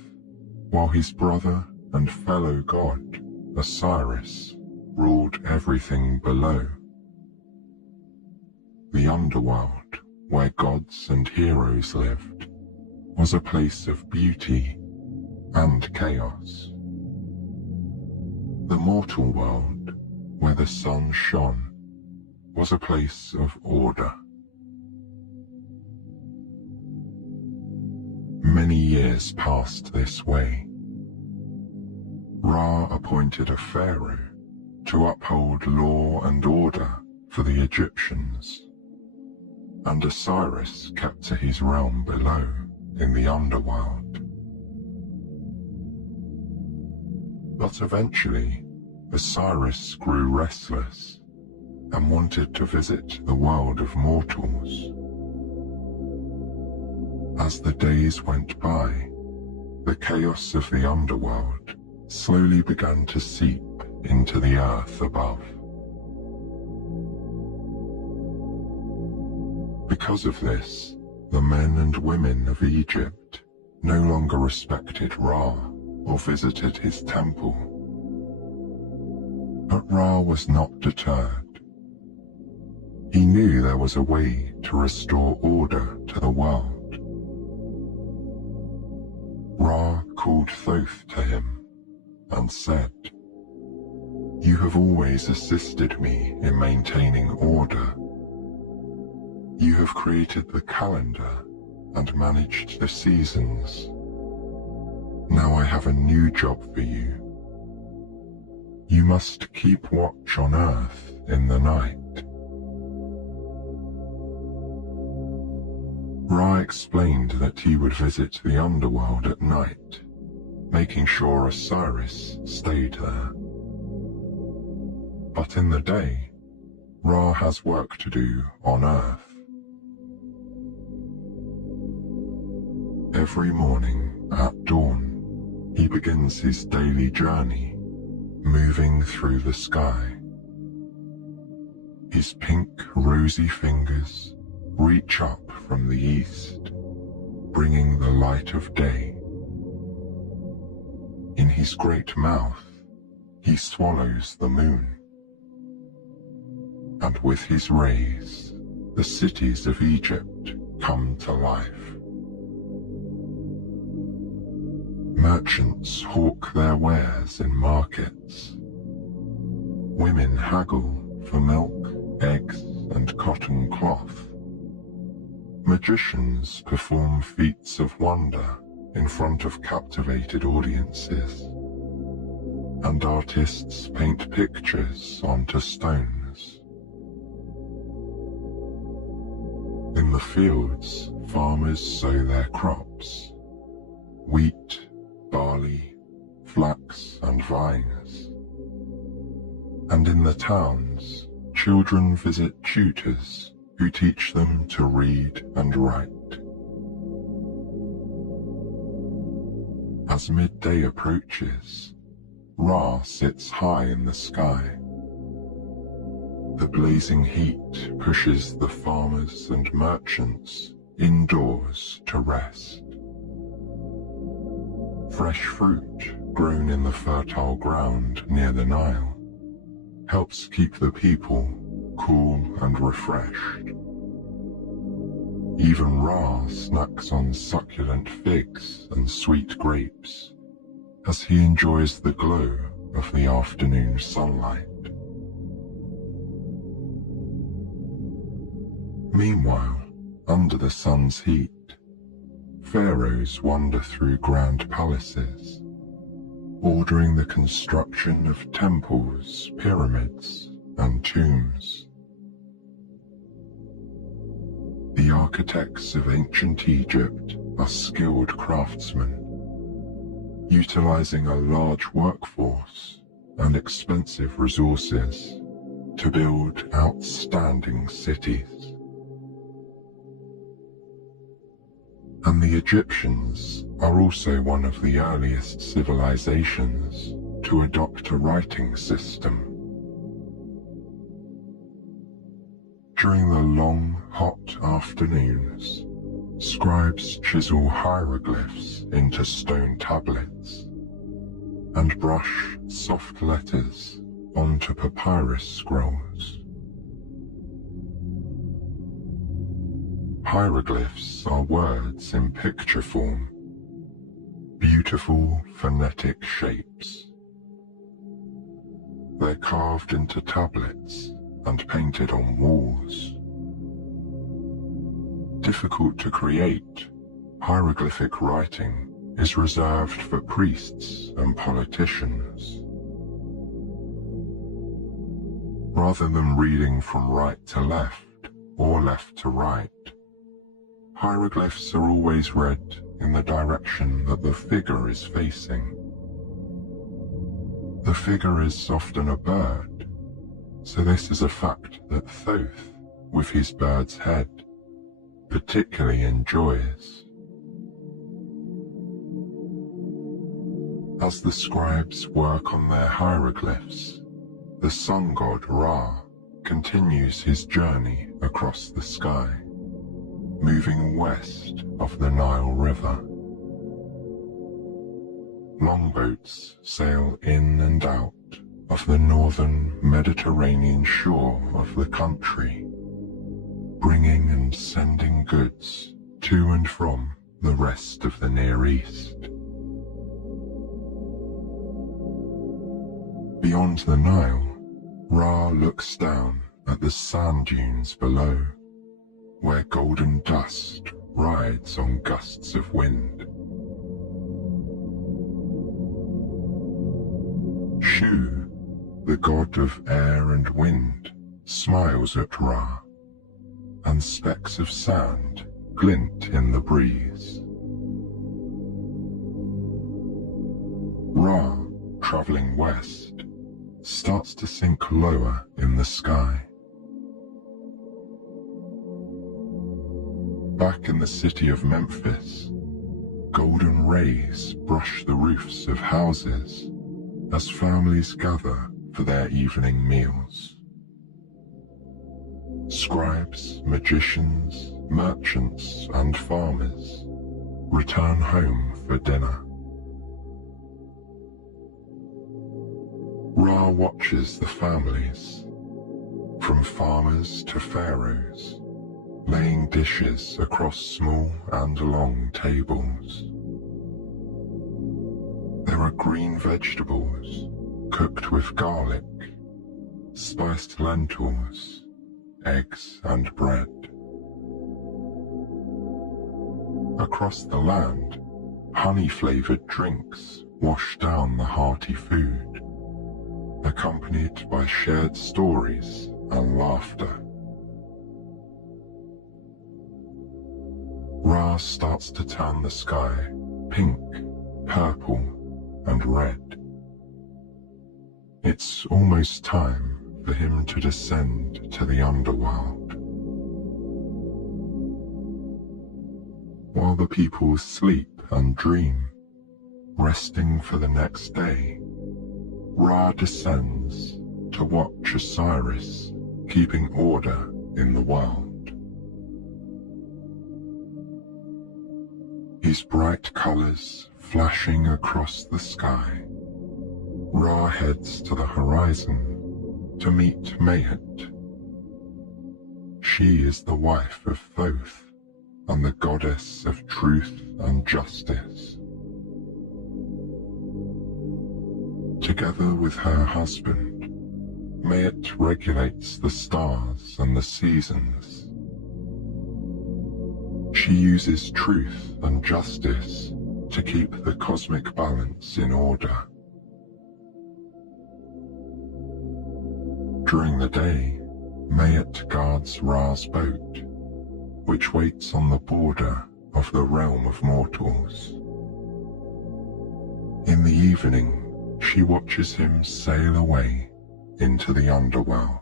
while his brother and fellow god, Osiris, ruled everything below. The underworld, where gods and heroes lived, was a place of beauty and chaos. The mortal world, where the sun shone, was a place of order. Many years passed this way. Ra appointed a pharaoh to uphold law and order for the Egyptians, and Osiris kept to his realm below in the underworld. But eventually, Osiris grew restless and wanted to visit the world of mortals. As the days went by, the chaos of the underworld slowly began to seep into the earth above. Because of this, the men and women of Egypt no longer respected Ra or visited his temple. But Ra was not deterred. He knew there was a way to restore order to the world. Ra called Thoth to him and said, "You have always assisted me in maintaining order. You have created the calendar and managed the seasons. Now I have a new job for you. You must keep watch on Earth in the night." Ra explained that he would visit the underworld at night, making sure Osiris stayed there. But in the day, Ra has work to do on Earth. Every morning at dawn, he begins his daily journey, moving through the sky. His pink, rosy fingers reach up from the east, bringing the light of day. In his great mouth, he swallows the moon. And with his rays, the cities of Egypt come to life. Merchants hawk their wares in markets. Women haggle for milk, eggs, and cotton cloth. Magicians perform feats of wonder in front of captivated audiences, and artists paint pictures onto stones. In the fields, farmers sow their crops: wheat, barley, flax, and vines. And in the towns, children visit tutors who teach them to read and write. As midday approaches, Ra sits high in the sky. The blazing heat pushes the farmers and merchants indoors to rest. Fresh fruit grown in the fertile ground near the Nile helps keep the people cool and refreshed. Even Ra snacks on succulent figs and sweet grapes as he enjoys the glow of the afternoon sunlight. Meanwhile, under the sun's heat, pharaohs wander through grand palaces, ordering the construction of temples, pyramids, and tombs. The architects of ancient Egypt are skilled craftsmen, utilizing a large workforce and expensive resources to build outstanding cities. And the Egyptians are also one of the earliest civilizations to adopt a writing system. During the long, hot afternoons, Scribes chisel hieroglyphs into stone tablets and brush soft letters onto papyrus scrolls. Hieroglyphs are words in picture form, beautiful phonetic shapes. They're carved into tablets and painted on walls. Difficult to create, hieroglyphic writing is reserved for priests and politicians. Rather than reading from right to left or left to right, hieroglyphs are always read in the direction that the figure is facing. The figure is often a bird, so this is a fact that Thoth, with his bird's head, particularly enjoys. As the scribes work on their hieroglyphs, the sun god Ra continues his journey across the sky, moving west of the Nile River. Longboats sail in and out of the northern Mediterranean shore of the country, bringing and sending goods to and from the rest of the Near East. Beyond the Nile, Ra looks down at the sand dunes below, where golden dust rides on gusts of wind. Shu, the god of air and wind, smiles at Ra, and specks of sand glint in the breeze. Ra, traveling west, starts to sink lower in the sky. Back in the city of Memphis, golden rays brush the roofs of houses as families gather for their evening meals. Scribes, magicians, merchants, and farmers return home for dinner. Ra watches the families, from farmers to pharaohs, laying dishes across small and long tables. There are green vegetables cooked with garlic, spiced lentils, eggs and bread. Across the land, honey-flavored drinks wash down the hearty food, accompanied by shared stories and laughter. Ra starts to turn the sky pink, purple, and red. It's almost time for him to descend to the underworld. While the people sleep and dream, resting for the next day, Ra descends to watch Osiris keeping order in the world. His bright colors flashing across the sky, Ra heads to the horizon to meet Mayat. She is the wife of Thoth and the goddess of truth and justice. Together with her husband, Mayat regulates the stars and the seasons. She uses truth and justice to keep the cosmic balance in order. During the day, Mayat guards Ra's boat, which waits on the border of the realm of mortals. In the evening, she watches him sail away into the underworld.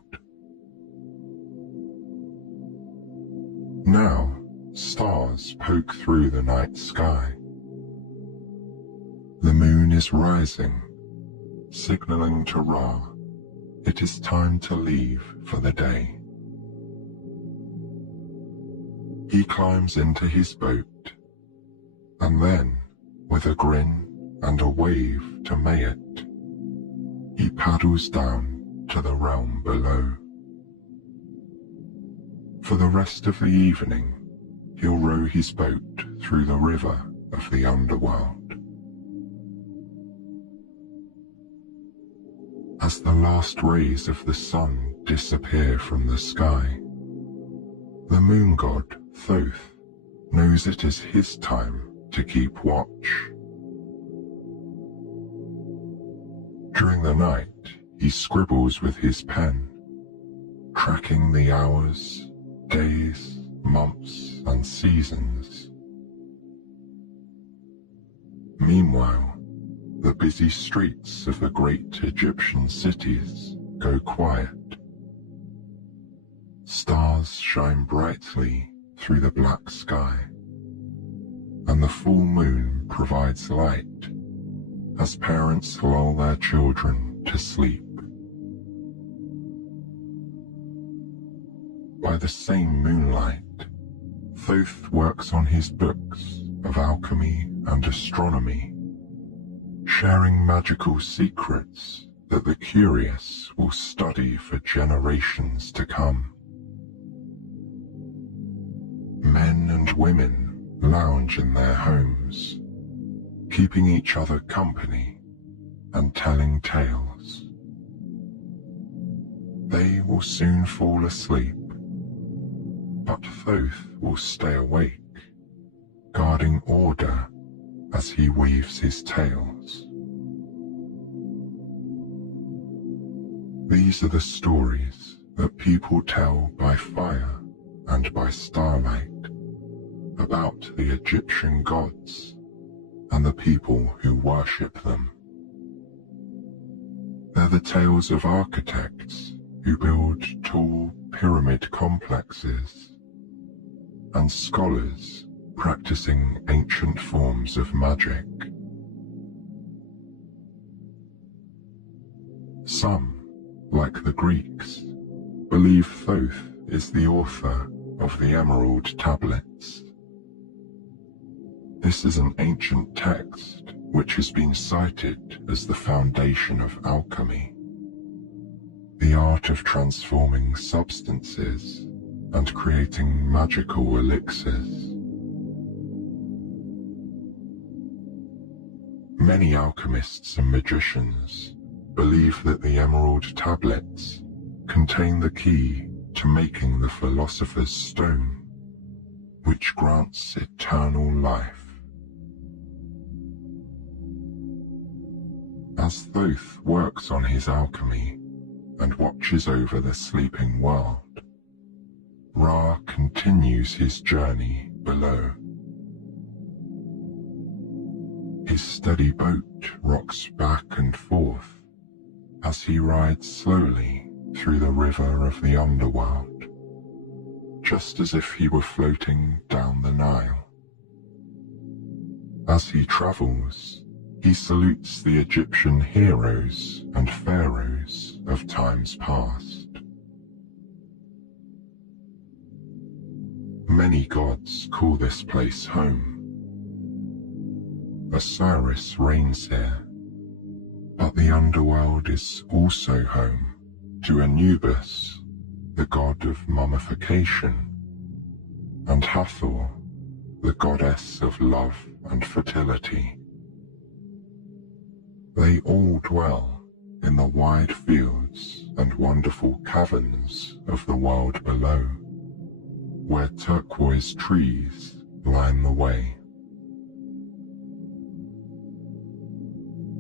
Now, stars poke through the night sky. The moon is rising, signaling to Ra it is time to leave for the day. He climbs into his boat, and then, with a grin and a wave to Mayet, he paddles down to the realm below. For the rest of the evening, he'll row his boat through the river of the underworld. As the last rays of the sun disappear from the sky, the moon god Thoth knows it is his time to keep watch. During the night, he scribbles with his pen, tracking the hours, days, months, and seasons. Meanwhile, the busy streets of the great Egyptian cities go quiet. Stars shine brightly through the black sky, and the full moon provides light as parents lull their children to sleep. By the same moonlight, Thoth works on his books of alchemy and astronomy, sharing magical secrets that the curious will study for generations to come. Men and women lounge in their homes, keeping each other company and telling tales. They will soon fall asleep, but Thoth will stay awake, guarding order as he weaves his tales. These are the stories that people tell by fire and by starlight about the Egyptian gods and the people who worship them. They're the tales of architects who build tall pyramid complexes, and scholars practicing ancient forms of magic. Some, like the Greeks, believe Thoth is the author of the Emerald Tablets. This is an ancient text which has been cited as the foundation of alchemy, the art of transforming substances and creating magical elixirs. Many alchemists and magicians believe that the Emerald Tablets contain the key to making the Philosopher's Stone, which grants eternal life. As Thoth works on his alchemy and watches over the sleeping world, Ra continues his journey below. His steady boat rocks back and forth as he rides slowly through the river of the underworld, just as if he were floating down the Nile. As he travels, he salutes the Egyptian heroes and pharaohs of times past. Many gods call this place home. Osiris reigns here, but the underworld is also home to Anubis, the god of mummification, and Hathor, the goddess of love and fertility. They all dwell in the wide fields and wonderful caverns of the world below, where turquoise trees line the way.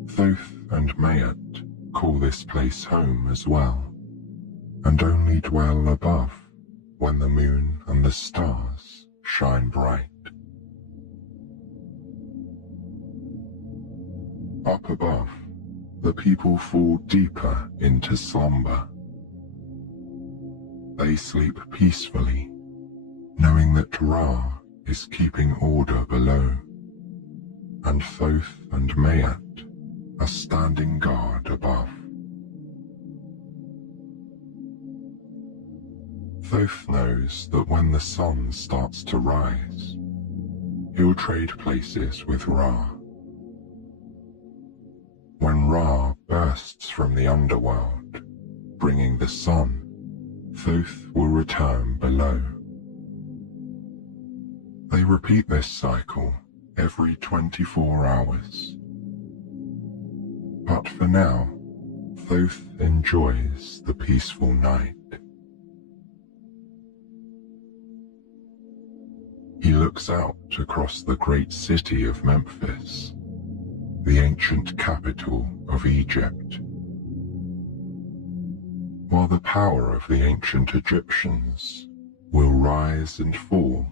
Thoth and Mayat call this place home as well, and only dwell above when the moon and the stars shine bright. Up above, the people fall deeper into slumber. They sleep peacefully, knowing that Ra is keeping order below, and Thoth and Mayat are standing guard above. Thoth knows that when the sun starts to rise, he'll trade places with Ra. When Ra bursts from the underworld, bringing the sun, Thoth will return below. They repeat this cycle every 24 hours. But for now, Thoth enjoys the peaceful night. He looks out across the great city of Memphis, the ancient capital of Egypt. While the power of the ancient Egyptians will rise and fall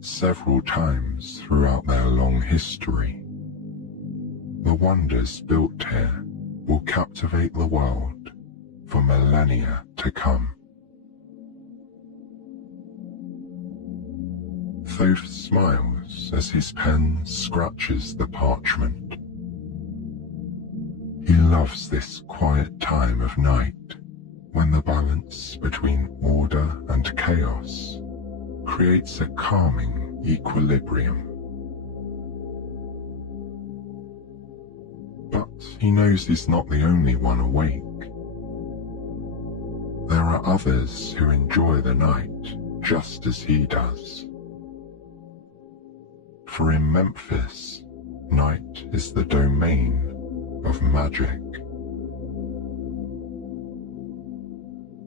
several times throughout their long history, the wonders built here will captivate the world for millennia to come. Thoth smiles as his pen scratches the parchment. He loves this quiet time of night when the balance between order and chaos creates a calming equilibrium. But he knows he's not the only one awake. There are others who enjoy the night just as he does. For in Memphis, night is the domain of magic.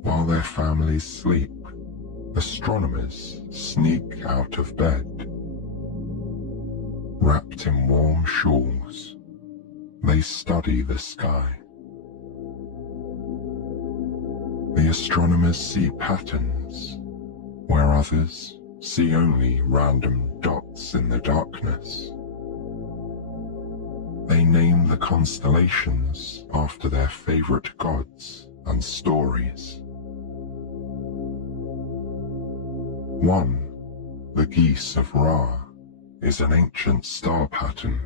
While their families sleep, astronomers sneak out of bed. Wrapped in warm shawls, they study the sky. The astronomers see patterns where others see only random dots in the darkness. They name the constellations after their favorite gods and stories. One, the geese of Ra, is an ancient star pattern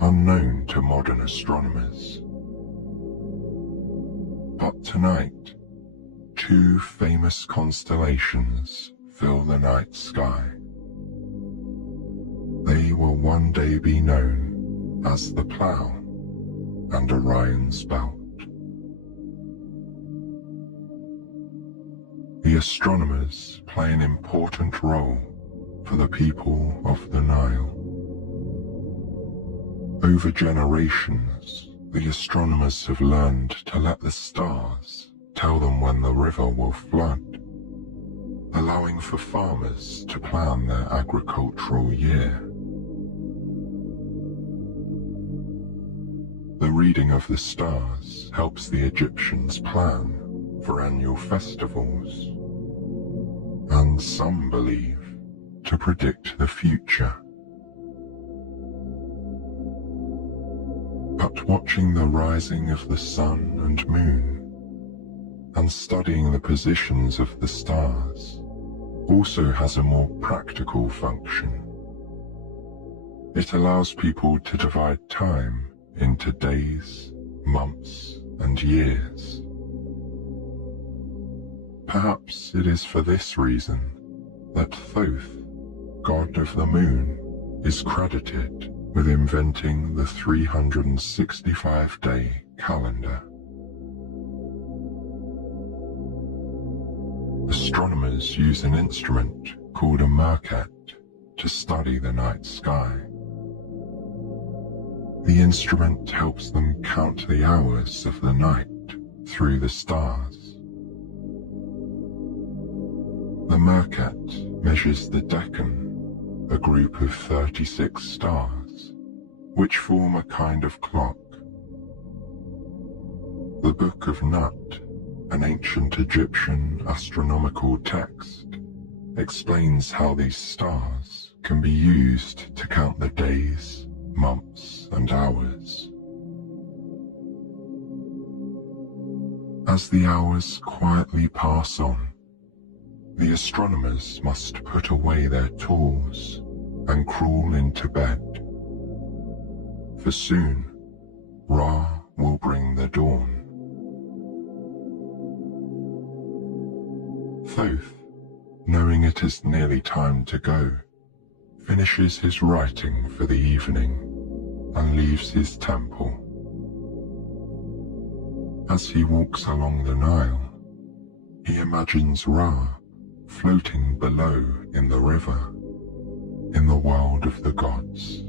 unknown to modern astronomers. But tonight, two famous constellations fill the night sky. They will one day be known as the Plough and Orion's Belt. The astronomers play an important role for the people of the Nile. Over generations, the astronomers have learned to let the stars tell them when the river will flood, allowing for farmers to plan their agricultural year. The reading of the stars helps the Egyptians plan for annual festivals, and some believe to predict the future. But watching the rising of the sun and moon and studying the positions of the stars also has a more practical function. It allows people to divide time into days, months, and years. Perhaps it is for this reason that Thoth, god of the moon, is credited with inventing the 365-day calendar. Astronomers use an instrument called a merkat to study the night sky. The instrument helps them count the hours of the night through the stars. The merkat measures the decan, a group of 36 stars, which form a kind of clock. The Book of Nut, an ancient Egyptian astronomical text, explains how these stars can be used to count the days, months, and hours. As the hours quietly pass on, the astronomers must put away their tools and crawl into bed, for soon Ra will bring the dawn. Thoth knowing it is nearly time to go, finishes his writing for the evening and leaves his temple. As he walks along the Nile, he imagines Ra floating below in the river, in the world of the gods.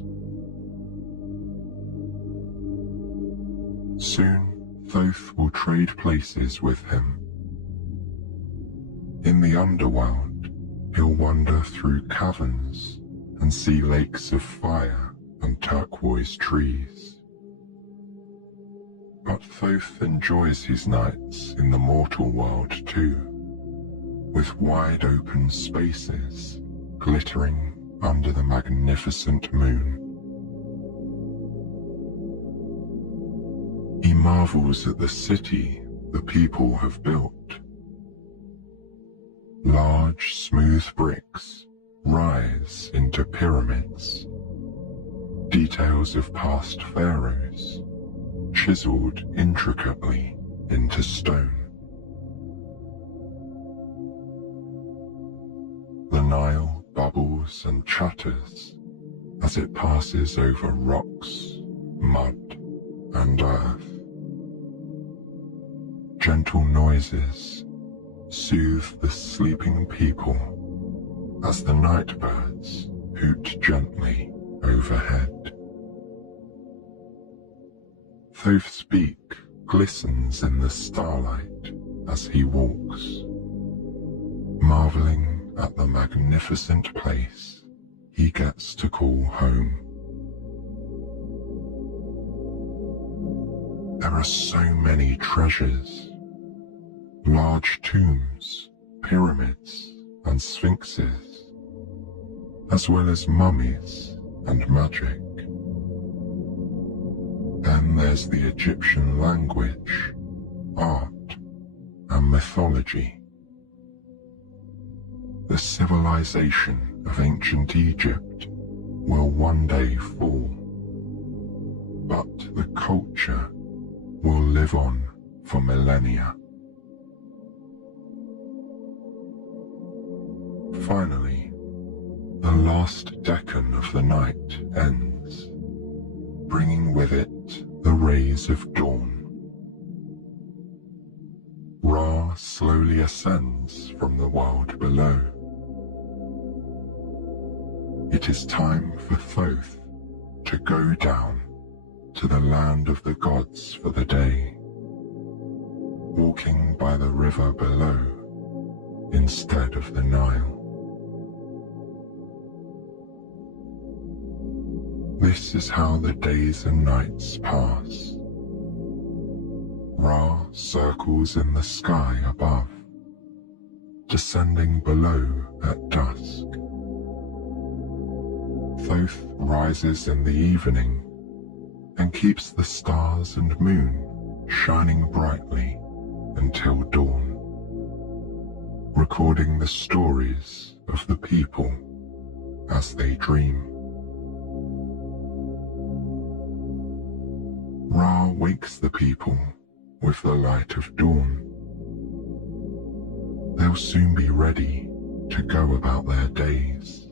Soon, Thoth will trade places with him. In the underworld, he'll wander through caverns and see lakes of fire and turquoise trees. But Thoth enjoys his nights in the mortal world too, with wide open spaces glittering under the magnificent moon. He marvels at the city the people have built. Large, smooth bricks rise into pyramids, details of past pharaohs chiseled intricately into stone. The Nile bubbles and chatters as it passes over rocks, mud, and earth. Gentle noises soothe the sleeping people as the night birds hoot gently overhead. Thoth's beak glistens in the starlight as he walks, marveling at the magnificent place he gets to call home. There are so many treasures, large tombs, pyramids, and sphinxes, as well as mummies and magic. Then there's the Egyptian language, art, and mythology. The civilization of ancient Egypt will one day fall, but the culture will live on for millennia. Finally, the last decan of the night ends, bringing with it the rays of dawn. Ra slowly ascends from the world below. It is time for Thoth to go down to the land of the gods for the day, walking by the river below instead of the Nile. This is how the days and nights pass. Ra circles in the sky above, descending below at dusk. Thoth rises in the evening and keeps the stars and moon shining brightly until dawn, recording the stories of the people as they dream. Ra wakes the people with the light of dawn. They'll soon be ready to go about their days,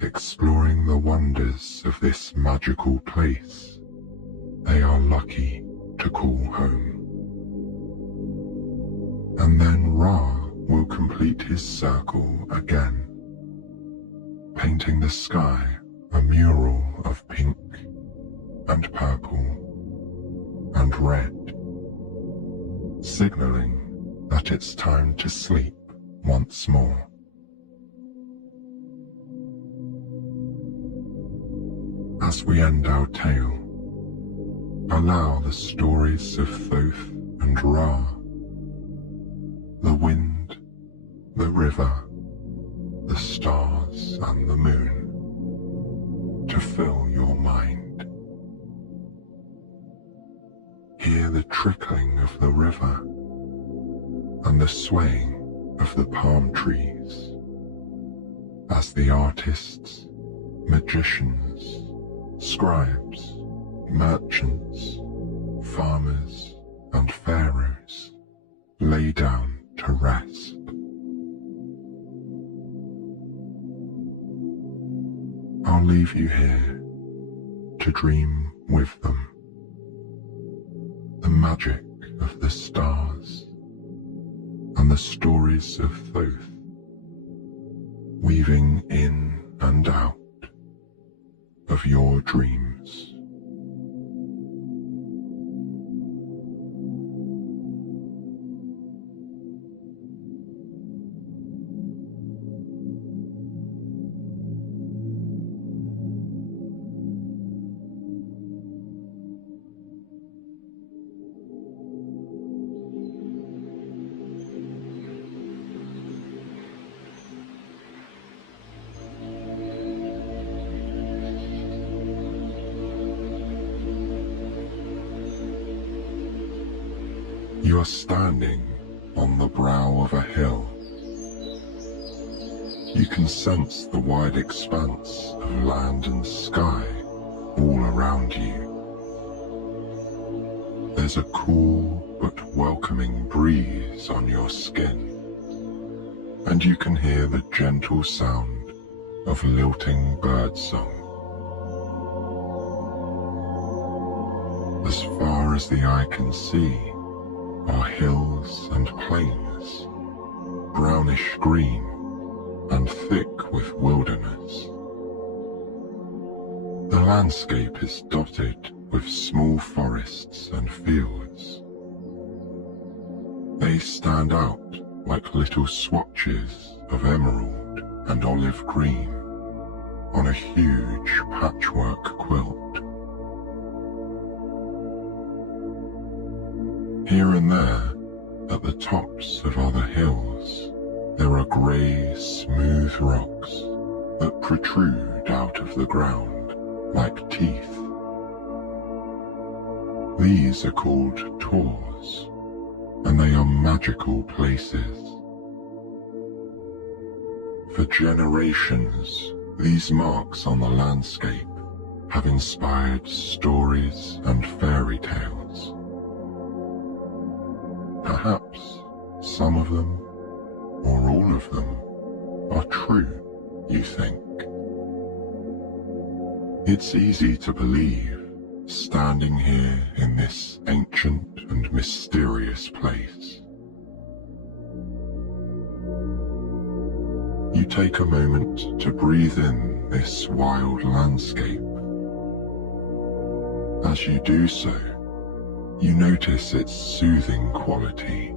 exploring the wonders of this magical place they are lucky to call home. And then Ra will complete his circle again, painting the sky a mural of pink and purple and red, signaling that it's time to sleep once more. As we end our tale, allow the stories of Thoth and Ra, the wind, the river, the stars and the moon, to fill your mind. Hear the trickling of the river and the swaying of the palm trees as the artists, magicians, scribes, merchants, farmers, and pharaohs lay down to rest. I'll leave you here to dream with them. The magic of the stars and the stories of Thoth, weaving in and out of your dreams. You are standing on the brow of a hill. You can sense the wide expanse of land and sky all around you. There's a cool but welcoming breeze on your skin, and you can hear the gentle sound of lilting birdsong. As far as the eye can see are hills and plains, brownish green and thick with wilderness. The landscape is dotted with small forests and fields. They stand out like little swatches of emerald and olive green on a huge patchwork quilt. Here and there, at the tops of other hills, there are grey, smooth rocks that protrude out of the ground like teeth. These are called tors, and they are magical places. For generations, these marks on the landscape have inspired stories and fairy tales. Perhaps some of them, or all of them, are true, you think. It's easy to believe, standing here in this ancient and mysterious place. You take a moment to breathe in this wild landscape. As you do so, you notice its soothing quality.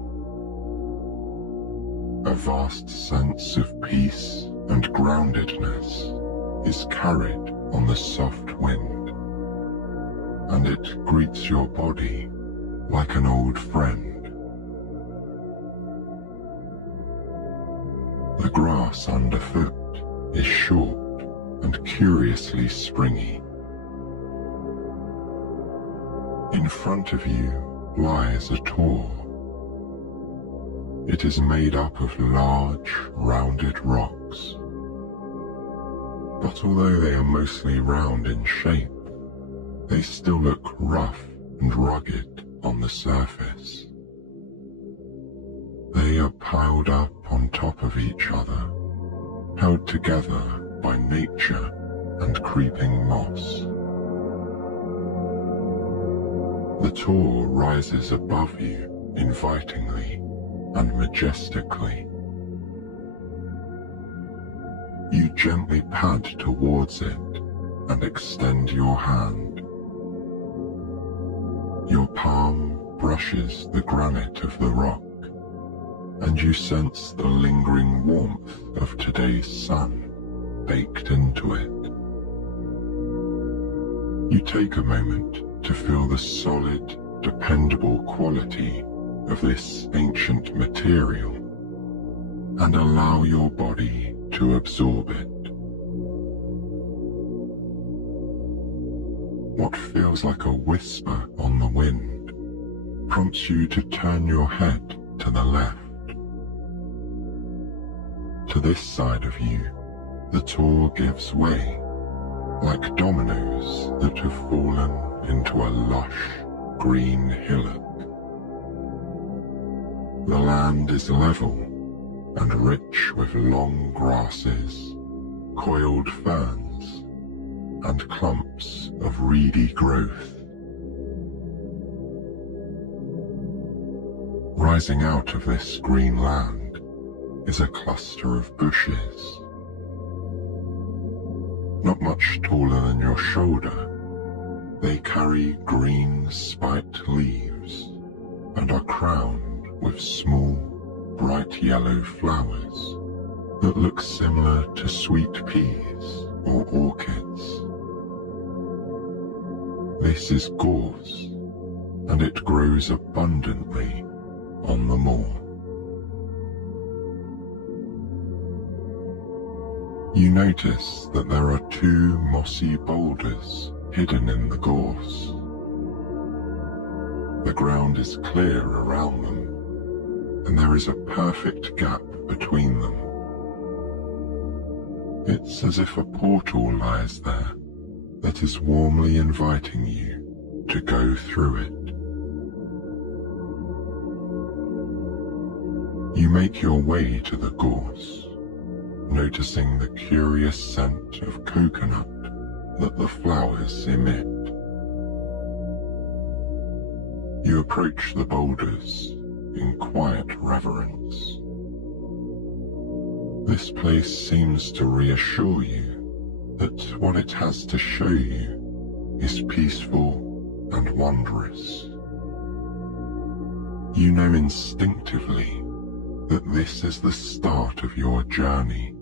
A vast sense of peace and groundedness is carried on the soft wind, and it greets your body like an old friend. The grass underfoot is short and curiously springy. In front of you lies a tor. It is made up of large, rounded rocks. But although they are mostly round in shape, they still look rough and rugged on the surface. They are piled up on top of each other, held together by nature and creeping moss. The tor rises above you invitingly and majestically. You gently pad towards it and extend your hand. Your palm brushes the granite of the rock, and you sense the lingering warmth of today's sun baked into it. You take a moment to feel the solid, dependable quality of this ancient material and allow your body to absorb it. What feels like a whisper on the wind prompts you to turn your head to the left. To this side of you, the tor gives way, like dominoes that have fallen into a lush green hillock. The land is level and rich with long grasses, coiled ferns, and clumps of reedy growth. Rising out of this green land is a cluster of bushes. Not much taller than your shoulder, they carry green spiked leaves and are crowned with small, bright yellow flowers that look similar to sweet peas or orchids. This is gorse, and it grows abundantly on the moor. You notice that there are two mossy boulders hidden in the gorse. The ground is clear around them, and there is a perfect gap between them. It's as if a portal lies there that is warmly inviting you to go through it. You make your way to the gorse, noticing the curious scent of coconut that the flowers emit. You approach the boulders in quiet reverence. This place seems to reassure you that what it has to show you is peaceful and wondrous. You know instinctively that this is the start of your journey,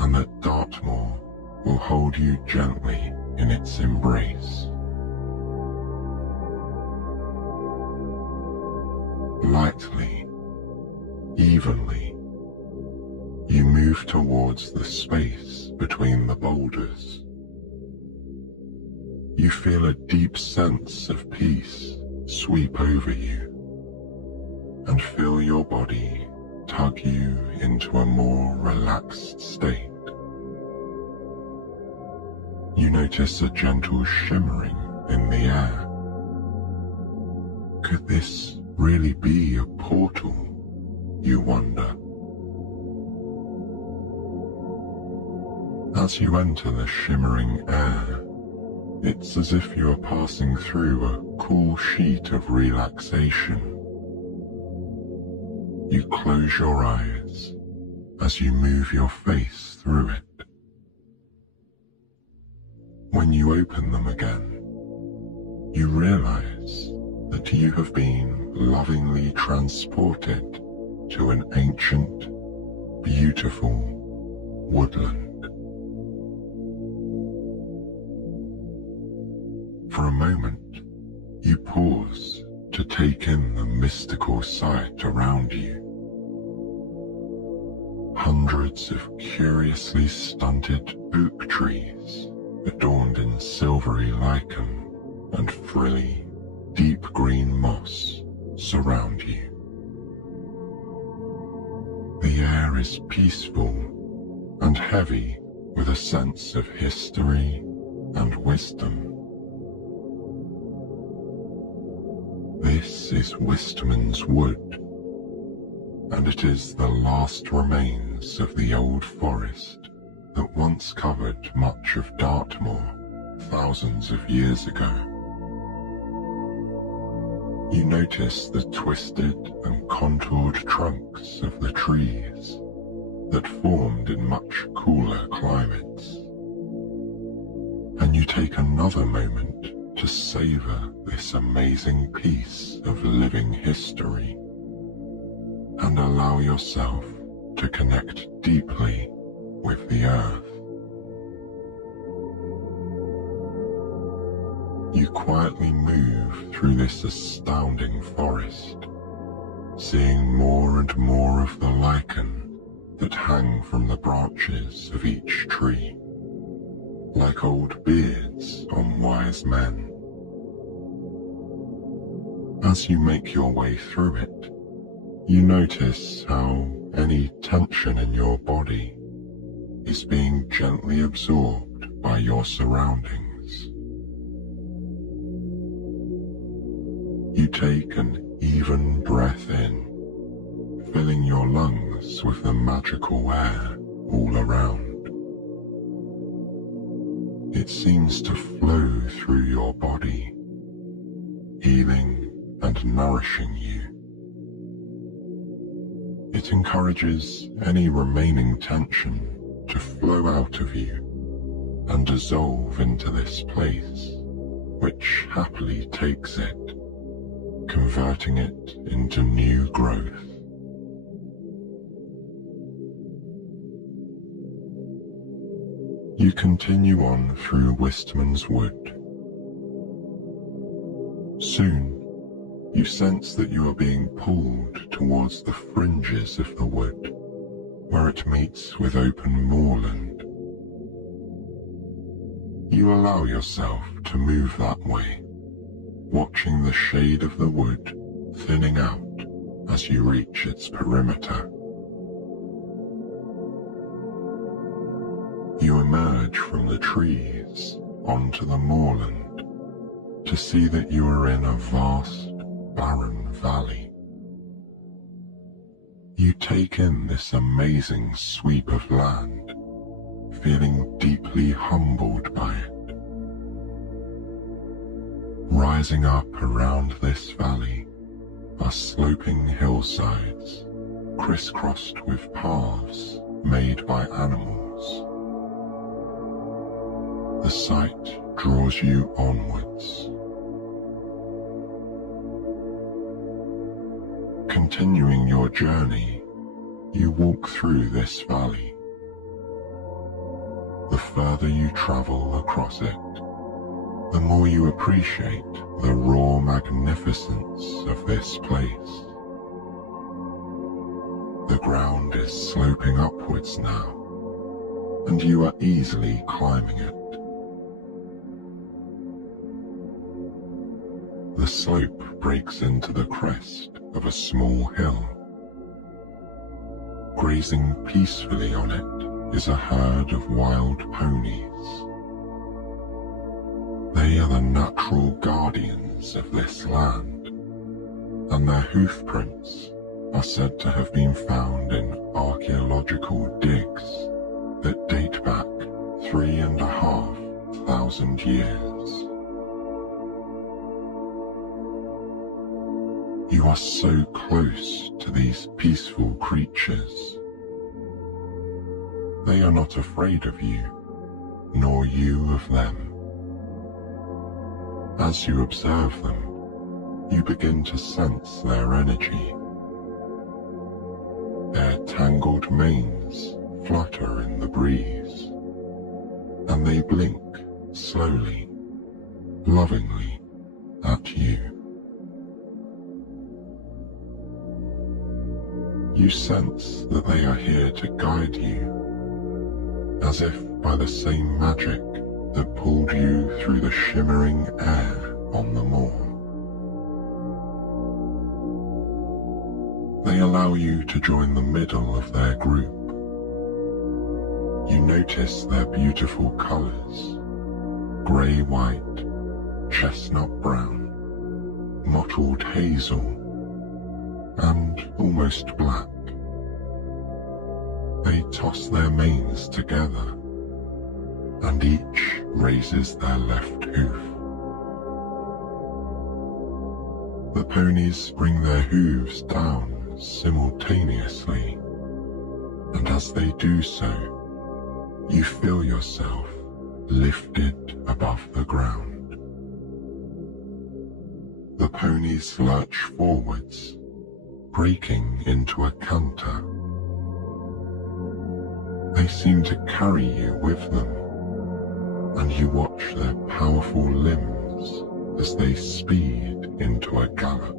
and that Dartmoor will hold you gently in its embrace. Lightly, evenly, you move towards the space between the boulders. You feel a deep sense of peace sweep over you, and feel your body tug you into a more relaxed state. You notice a gentle shimmering in the air. Could this really be a portal, you wonder? As you enter the shimmering air, it's as if you are passing through a cool sheet of relaxation. You close your eyes as you move your face through it. When you open them again, you realize that you have been lovingly transported to an ancient, beautiful woodland. For a moment, you pause to take in the mystical sight around you. Hundreds of curiously stunted oak trees, adorned in silvery lichen and frilly, deep green moss, surround you. The air is peaceful and heavy with a sense of history and wisdom. This is Wistman's Wood, and it is the last remains of the old forest that once covered much of Dartmoor thousands of years ago. You notice the twisted and contoured trunks of the trees that formed in much cooler climates, and you take another moment to savor this amazing piece of living history and allow yourself to connect deeply with the earth. You quietly move through this astounding forest, seeing more and more of the lichen that hang from the branches of each tree, like old beards on wise men. As you make your way through it, you notice how any tension in your body is being gently absorbed by your surroundings. You take an even breath in, filling your lungs with the magical air all around. It seems to flow through your body, healing and nourishing you. It encourages any remaining tension to flow out of you and dissolve into this place, which happily takes it, converting it into new growth. You continue on through Wistman's Wood. Soon, you sense that you are being pulled towards the fringes of the wood, where it meets with open moorland. You allow yourself to move that way, watching the shade of the wood thinning out as you reach its perimeter. You emerge from the trees onto the moorland to see that you are in a vast, barren valley. You take in this amazing sweep of land, feeling deeply humbled by it. Rising up around this valley are sloping hillsides, crisscrossed with paths made by animals. The sight draws you onwards. Continuing your journey, you walk through this valley. The further you travel across it, the more you appreciate the raw magnificence of this place. The ground is sloping upwards now, and you are easily climbing it. The slope breaks into the crest of a small hill. Grazing peacefully on it is a herd of wild ponies. They are the natural guardians of this land, and their hoof prints are said to have been found in archaeological digs that date back 3,500 years. You are so close to these peaceful creatures. They are not afraid of you, nor you of them. As you observe them, you begin to sense their energy. Their tangled manes flutter in the breeze, and they blink slowly, lovingly at you. You sense that they are here to guide you, as if by the same magic that pulled you through the shimmering air on the moor. They allow you to join the middle of their group. You notice their beautiful colors: grey-white, chestnut-brown, mottled hazel, and almost black. They toss their manes together, and each raises their left hoof. The ponies bring their hooves down simultaneously, and as they do so, you feel yourself lifted above the ground. The ponies lurch forwards, breaking into a canter. They seem to carry you with them, and you watch their powerful limbs as they speed into a gallop.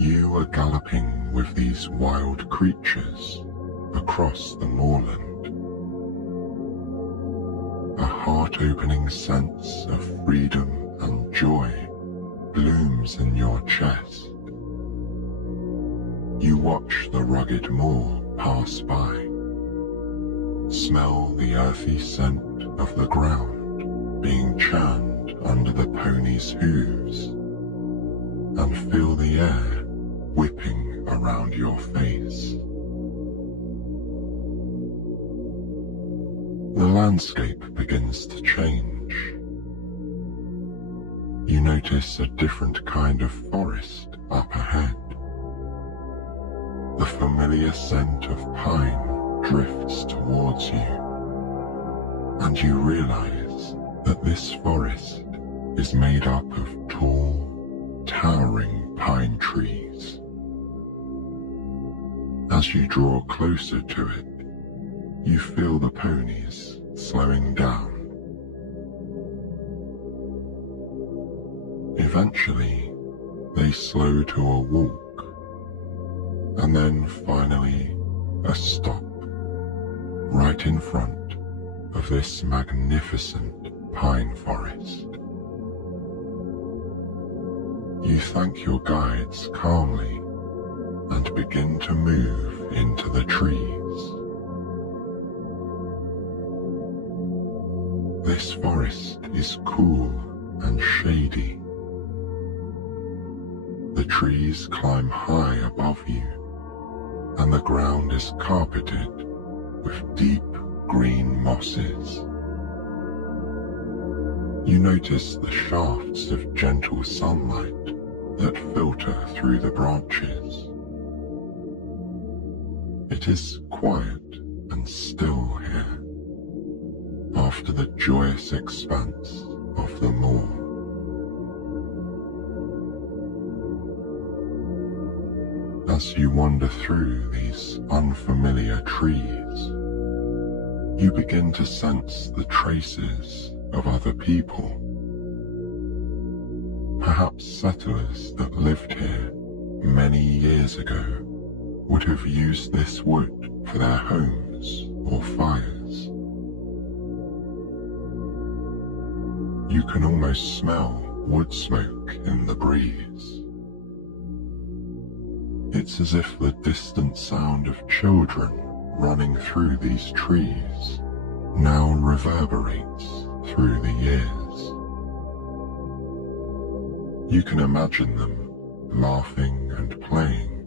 You are galloping with these wild creatures across the moorland. A heart-opening sense of freedom and joy blooms in your chest. You watch the rugged moor pass by, smell the earthy scent of the ground being churned under the pony's hooves, and feel the air whipping around your face. landscape begins to change. You notice a different kind of forest up ahead. The familiar scent of pine drifts towards you, and you realize that this forest is made up of tall, towering pine trees. As you draw closer to it, you feel the ponies slowing down. Eventually, they slow to a walk, and then finally a stop, right in front of this magnificent pine forest. You thank your guides calmly and begin to move into the trees. This forest is cool and shady. The trees climb high above you, and the ground is carpeted with deep green mosses. You notice the shafts of gentle sunlight that filter through the branches. It is quiet and still here, after the joyous expanse of the moor. As you wander through these unfamiliar trees, you begin to sense the traces of other people. Perhaps settlers that lived here many years ago would have used this wood for their homes or fires. You can almost smell wood smoke in the breeze. It's as if the distant sound of children running through these trees now reverberates through the years. You can imagine them laughing and playing,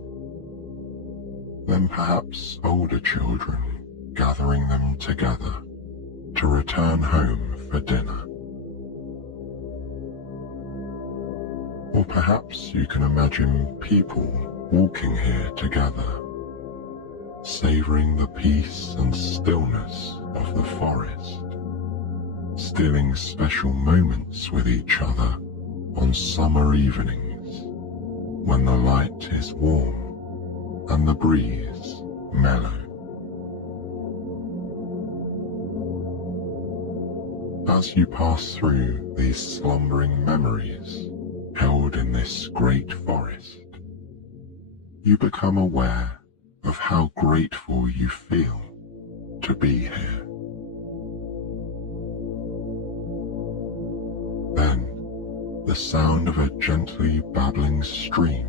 then perhaps older children gathering them together to return home for dinner. Or perhaps you can imagine people walking here together, savoring the peace and stillness of the forest, stealing special moments with each other on summer evenings when the light is warm and the breeze mellow. As you pass through these slumbering memories held in this great forest, you become aware of how grateful you feel to be here. Then, the sound of a gently babbling stream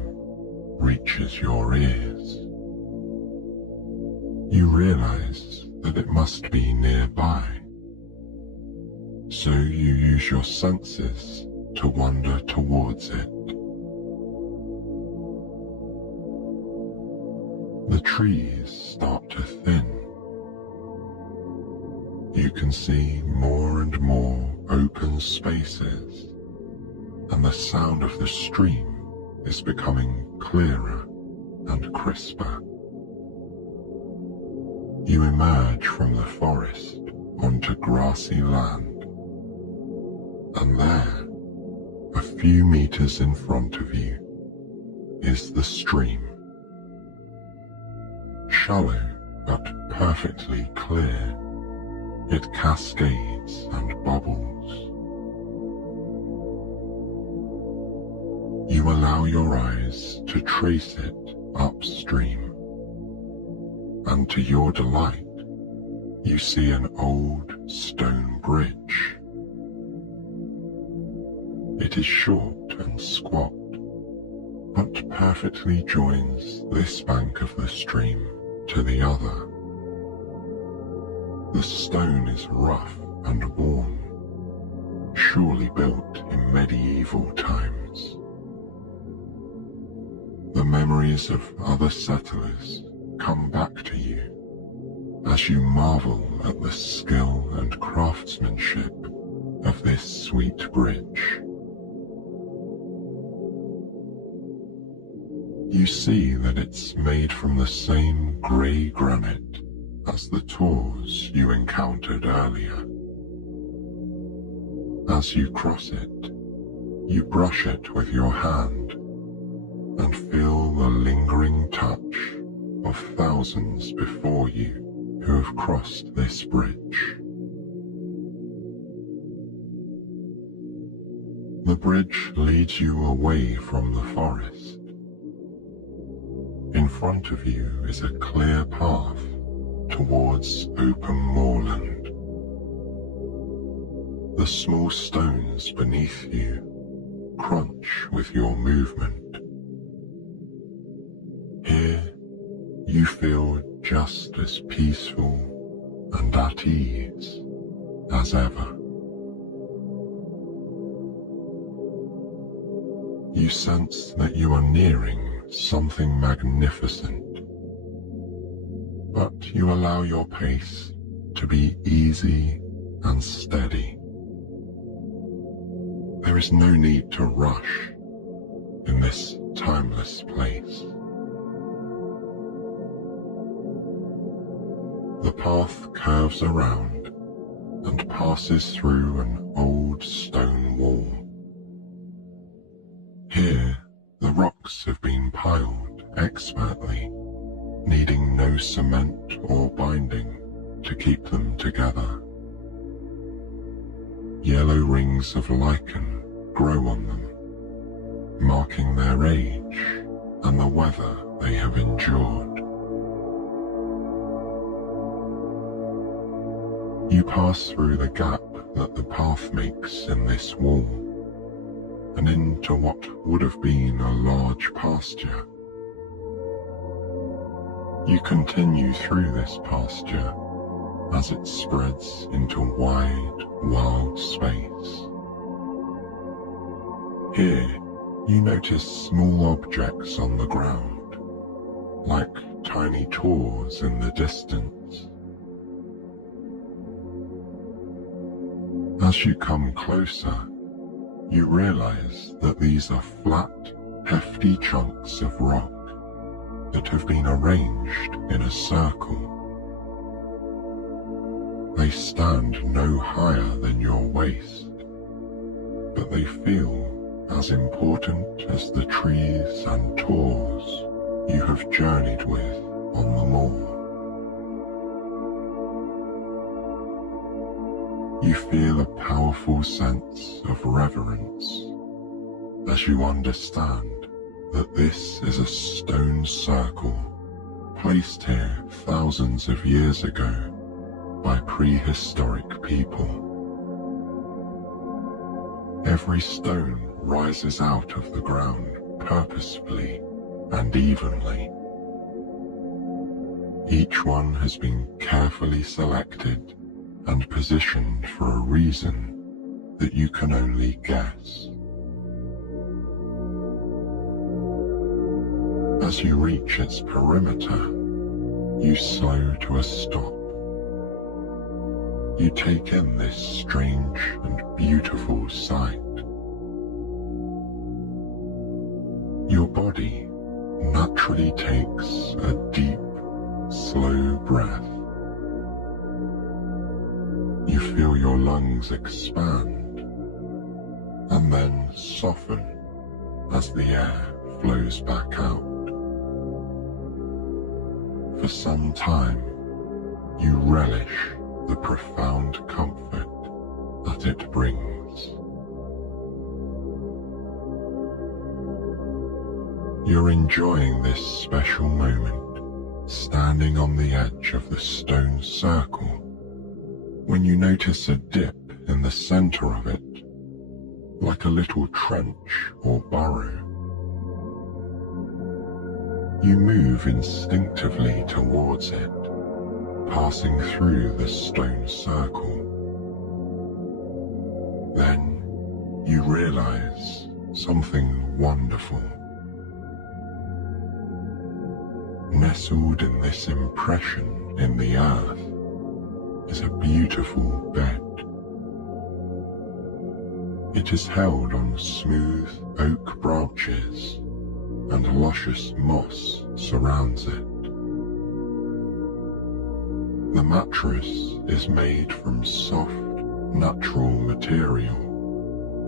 reaches your ears. You realize that it must be nearby, so you use your senses to wander towards it. The trees start to thin. You can see more and more open spaces, and the sound of the stream is becoming clearer and crisper. You emerge from the forest onto grassy land, and there, a few meters in front of you, is the stream. Shallow but perfectly clear, it cascades and bubbles. You allow your eyes to trace it upstream, and to your delight, you see an old stone bridge. It is short and squat, but perfectly joins this bank of the stream to the other. The stone is rough and worn, surely built in medieval times. The memories of other settlers come back to you as you marvel at the skill and craftsmanship of this sweet bridge. You see that it's made from the same grey granite as the tors you encountered earlier. As you cross it, you brush it with your hand and feel the lingering touch of thousands before you who have crossed this bridge. The bridge leads you away from the forest. In front of you is a clear path towards open moorland. The small stones beneath you crunch with your movement. Here you feel just as peaceful and at ease as ever. You sense that you are nearing something magnificent, but you allow your pace to be easy and steady. There is no need to rush in this timeless place. The path curves around and passes through an old stone wall. Here, the rocks have been piled expertly, needing no cement or binding to keep them together. Yellow rings of lichen grow on them, marking their age and the weather they have endured. You pass through the gap that the path makes in this wall, and into what would have been a large pasture. You continue through this pasture as it spreads into wide, wild space. Here, you notice small objects on the ground, like tiny tors in the distance. As you come closer, you realize that these are flat, hefty chunks of rock that have been arranged in a circle. They stand no higher than your waist, but they feel as important as the trees and tors you have journeyed with on the moor. You feel a powerful sense of reverence as you understand that this is a stone circle placed here thousands of years ago by prehistoric people. Every stone rises out of the ground purposefully and evenly. Each one has been carefully selected and positioned for a reason that you can only guess. As you reach its perimeter, you slow to a stop. You take in this strange and beautiful sight. Your body naturally takes a deep, slow breath. You feel your lungs expand and then soften as the air flows back out. For some time, you relish the profound comfort that it brings. You're enjoying this special moment, standing on the edge of the stone circle, when you notice a dip in the center of it, like a little trench or burrow. You move instinctively towards it, passing through the stone circle. Then you realize something wonderful. Nestled in this impression in the earth is a beautiful bed. It is held on smooth oak branches and luscious moss surrounds it. The mattress is made from soft, natural material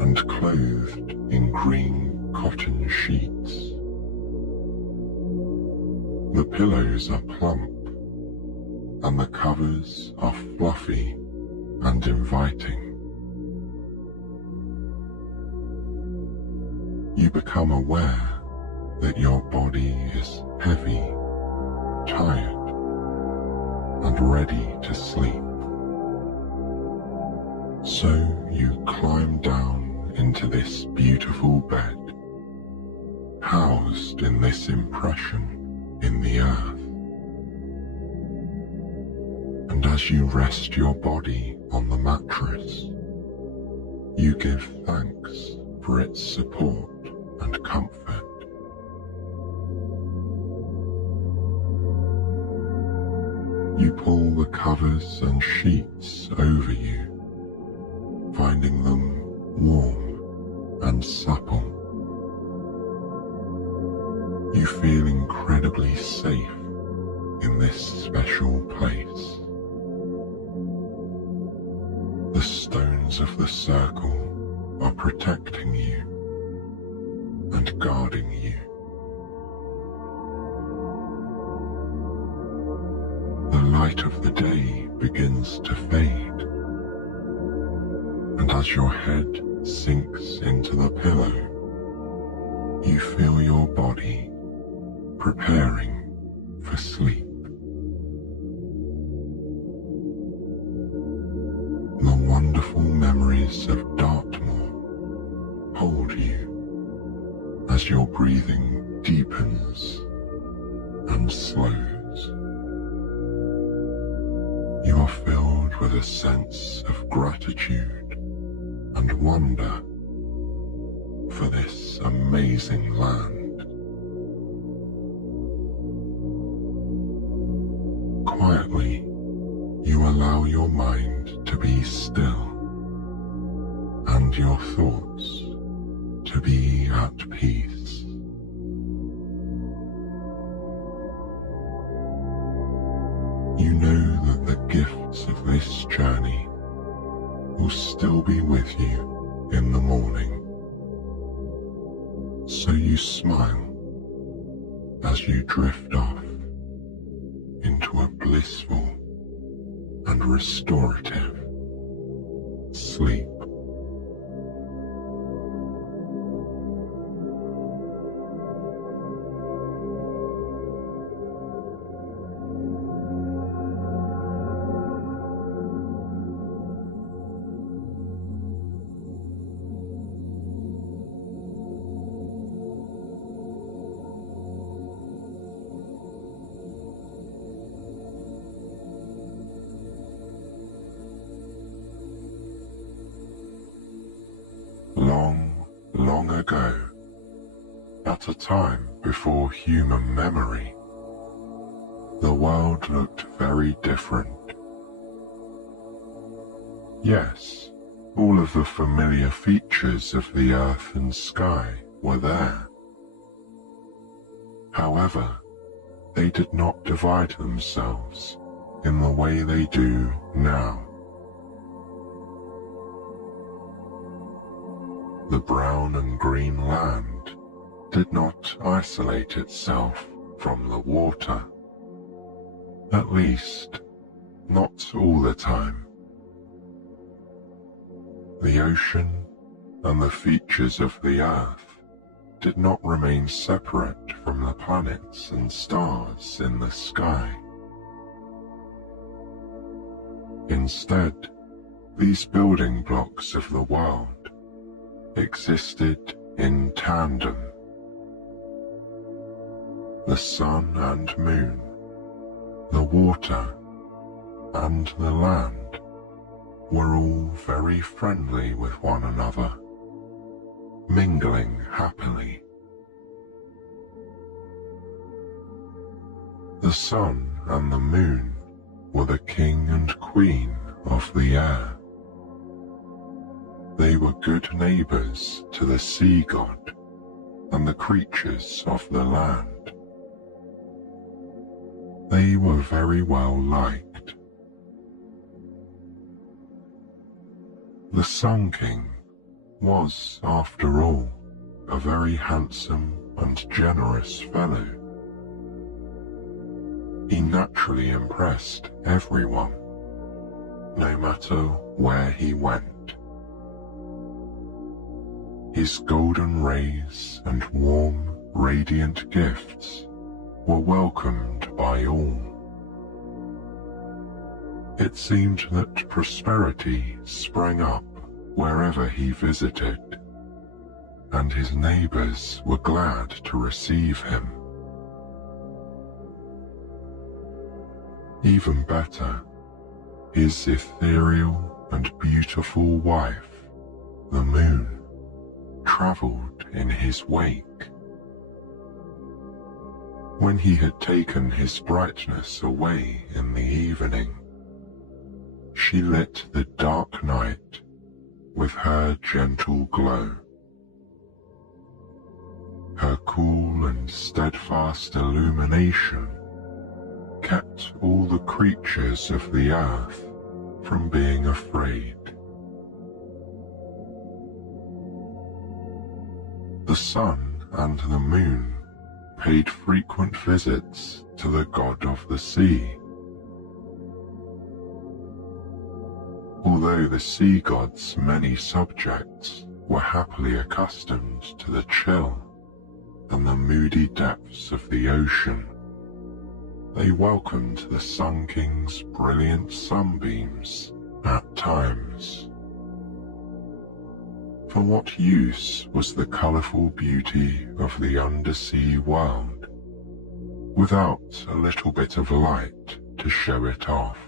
and clothed in green cotton sheets. The pillows are plump and the covers are fluffy and inviting. You become aware that your body is heavy, tired, and ready to sleep. So you climb down into this beautiful bed, housed in this impression in the earth. And as you rest your body on the mattress, you give thanks for its support and comfort. You pull the covers and sheets over you, finding them warm and supple. You feel incredibly safe in this special place. The stones of the circle are protecting you and guarding you. The light of the day begins to fade, and as your head sinks into the pillow, you feel your body preparing for sleep. The wonderful memories of Dartmoor hold you as your breathing deepens and slows. You are filled with a sense of gratitude and wonder for this amazing land. Quietly, you allow your mind to be still and your thoughts to be at peace. You know that the gifts of this journey will still be with you in the morning. So you smile as you drift off into a blissful and restorative sleep. Long ago, at a time before human memory, the world looked very different. Yes, all of the familiar features of the earth and sky were there. However, they did not divide themselves in the way they do now. The brown and green land did not isolate itself from the water, at least not all the time. The ocean and the features of the earth did not remain separate from the planets and stars in the sky. Instead, these building blocks of the world existed in tandem. The sun and moon, the water, and the land were all very friendly with one another, mingling happily. The sun and the moon were the king and queen of the air. They were good neighbors to the sea god and the creatures of the land. They were very well liked. The Sun King was, after all, a very handsome and generous fellow. He naturally impressed everyone, no matter where he went. His golden rays and warm, radiant gifts were welcomed by all. It seemed that prosperity sprang up wherever he visited, and his neighbors were glad to receive him. Even better, his ethereal and beautiful wife, the moon, travelled in his wake. When he had taken his brightness away in the evening, she lit the dark night with her gentle glow. Her cool and steadfast illumination kept all the creatures of the earth from being afraid. The sun and the moon paid frequent visits to the god of the sea. Although the sea god's many subjects were happily accustomed to the chill and the moody depths of the ocean, they welcomed the Sun King's brilliant sunbeams at times. For what use was the colourful beauty of the undersea world without a little bit of light to show it off?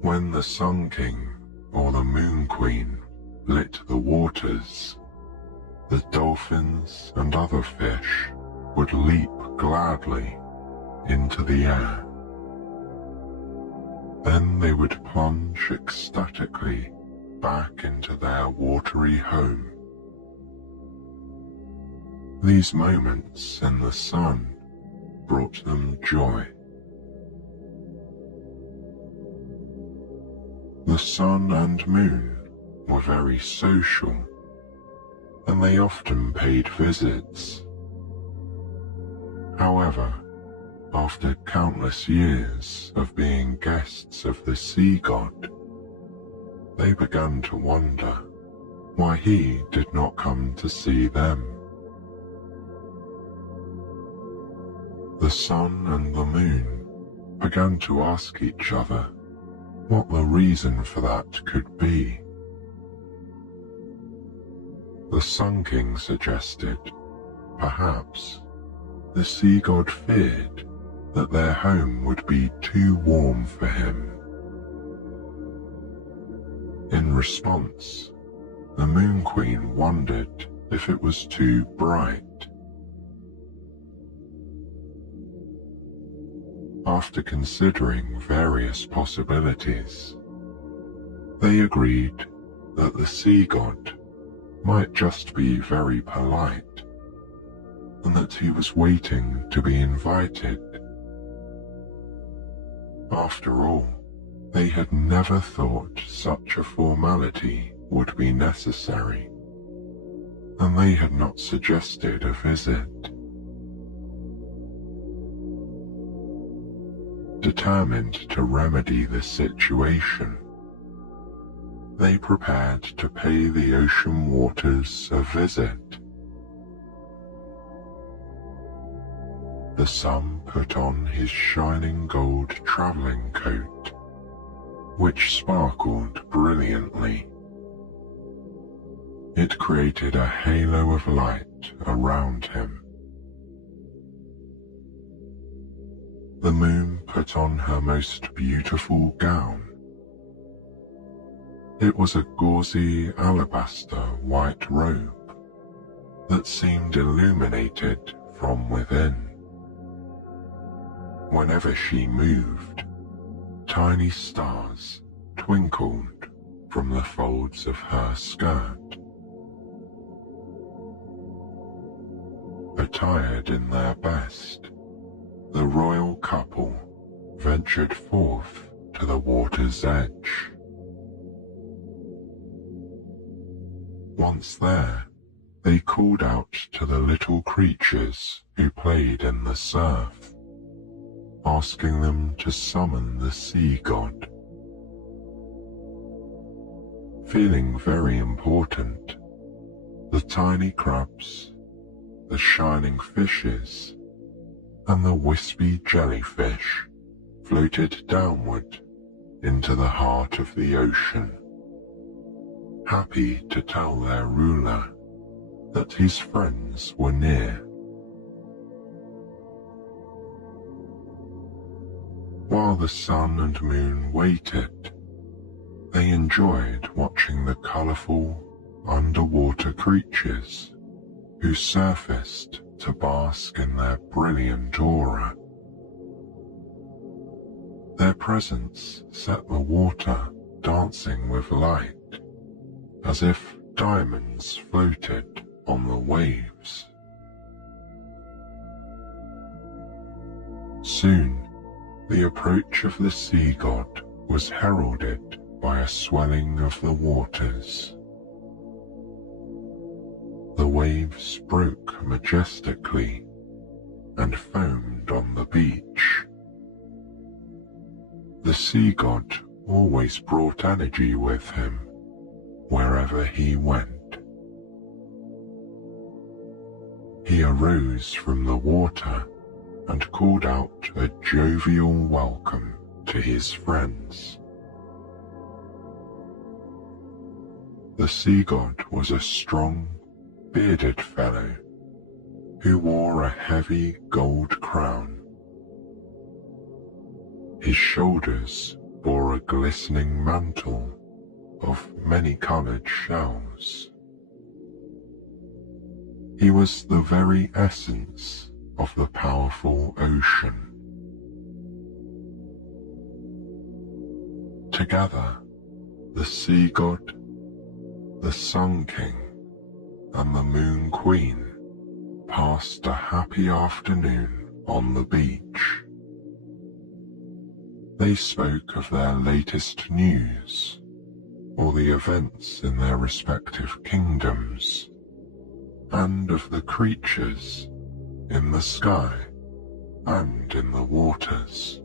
When the Sun King or the Moon Queen lit the waters, the dolphins and other fish would leap gladly into the air. Then they would plunge ecstatically back into their watery home. These moments in the sun brought them joy. The sun and moon were very social, and they often paid visits. However, after countless years of being guests of the sea god, they began to wonder why he did not come to see them. The sun and the moon began to ask each other what the reason for that could be. The Sun King suggested, perhaps, the sea god feared that their home would be too warm for him. In response, the Moon Queen wondered if it was too bright. After considering various possibilities, they agreed that the sea god might just be very polite, and that he was waiting to be invited. After all, they had never thought such a formality would be necessary, and they had not suggested a visit. Determined to remedy the situation, they prepared to pay the ocean waters a visit. The sun put on his shining gold travelling coat, which sparkled brilliantly. It created a halo of light around him. The moon put on her most beautiful gown. It was a gauzy alabaster white robe that seemed illuminated from within. whenever she moved, tiny stars twinkled from the folds of her skirt. Attired in their best, the royal couple ventured forth to the water's edge. Once there, they called out to the little creatures who played in the surf, asking them to summon the sea god. Feeling very important, the tiny crabs, the shining fishes, and the wispy jellyfish floated downward into the heart of the ocean, happy to tell their ruler that his friends were near. While the sun and moon waited, they enjoyed watching the colourful underwater creatures who surfaced to bask in their brilliant aura. Their presence set the water dancing with light, as if diamonds floated on the waves. Soon, the approach of the sea god was heralded by a swelling of the waters. The waves broke majestically and foamed on the beach. The sea god always brought energy with him wherever he went. He arose from the water and called out a jovial welcome to his friends. The sea god was a strong, bearded fellow who wore a heavy gold crown. His shoulders bore a glistening mantle of many-coloured shells. He was the very essence of the powerful ocean. Together, the sea god, the sun king, and the moon queen passed a happy afternoon on the beach. They spoke of their latest news, or the events in their respective kingdoms, and of the creatures in the sky and in the waters.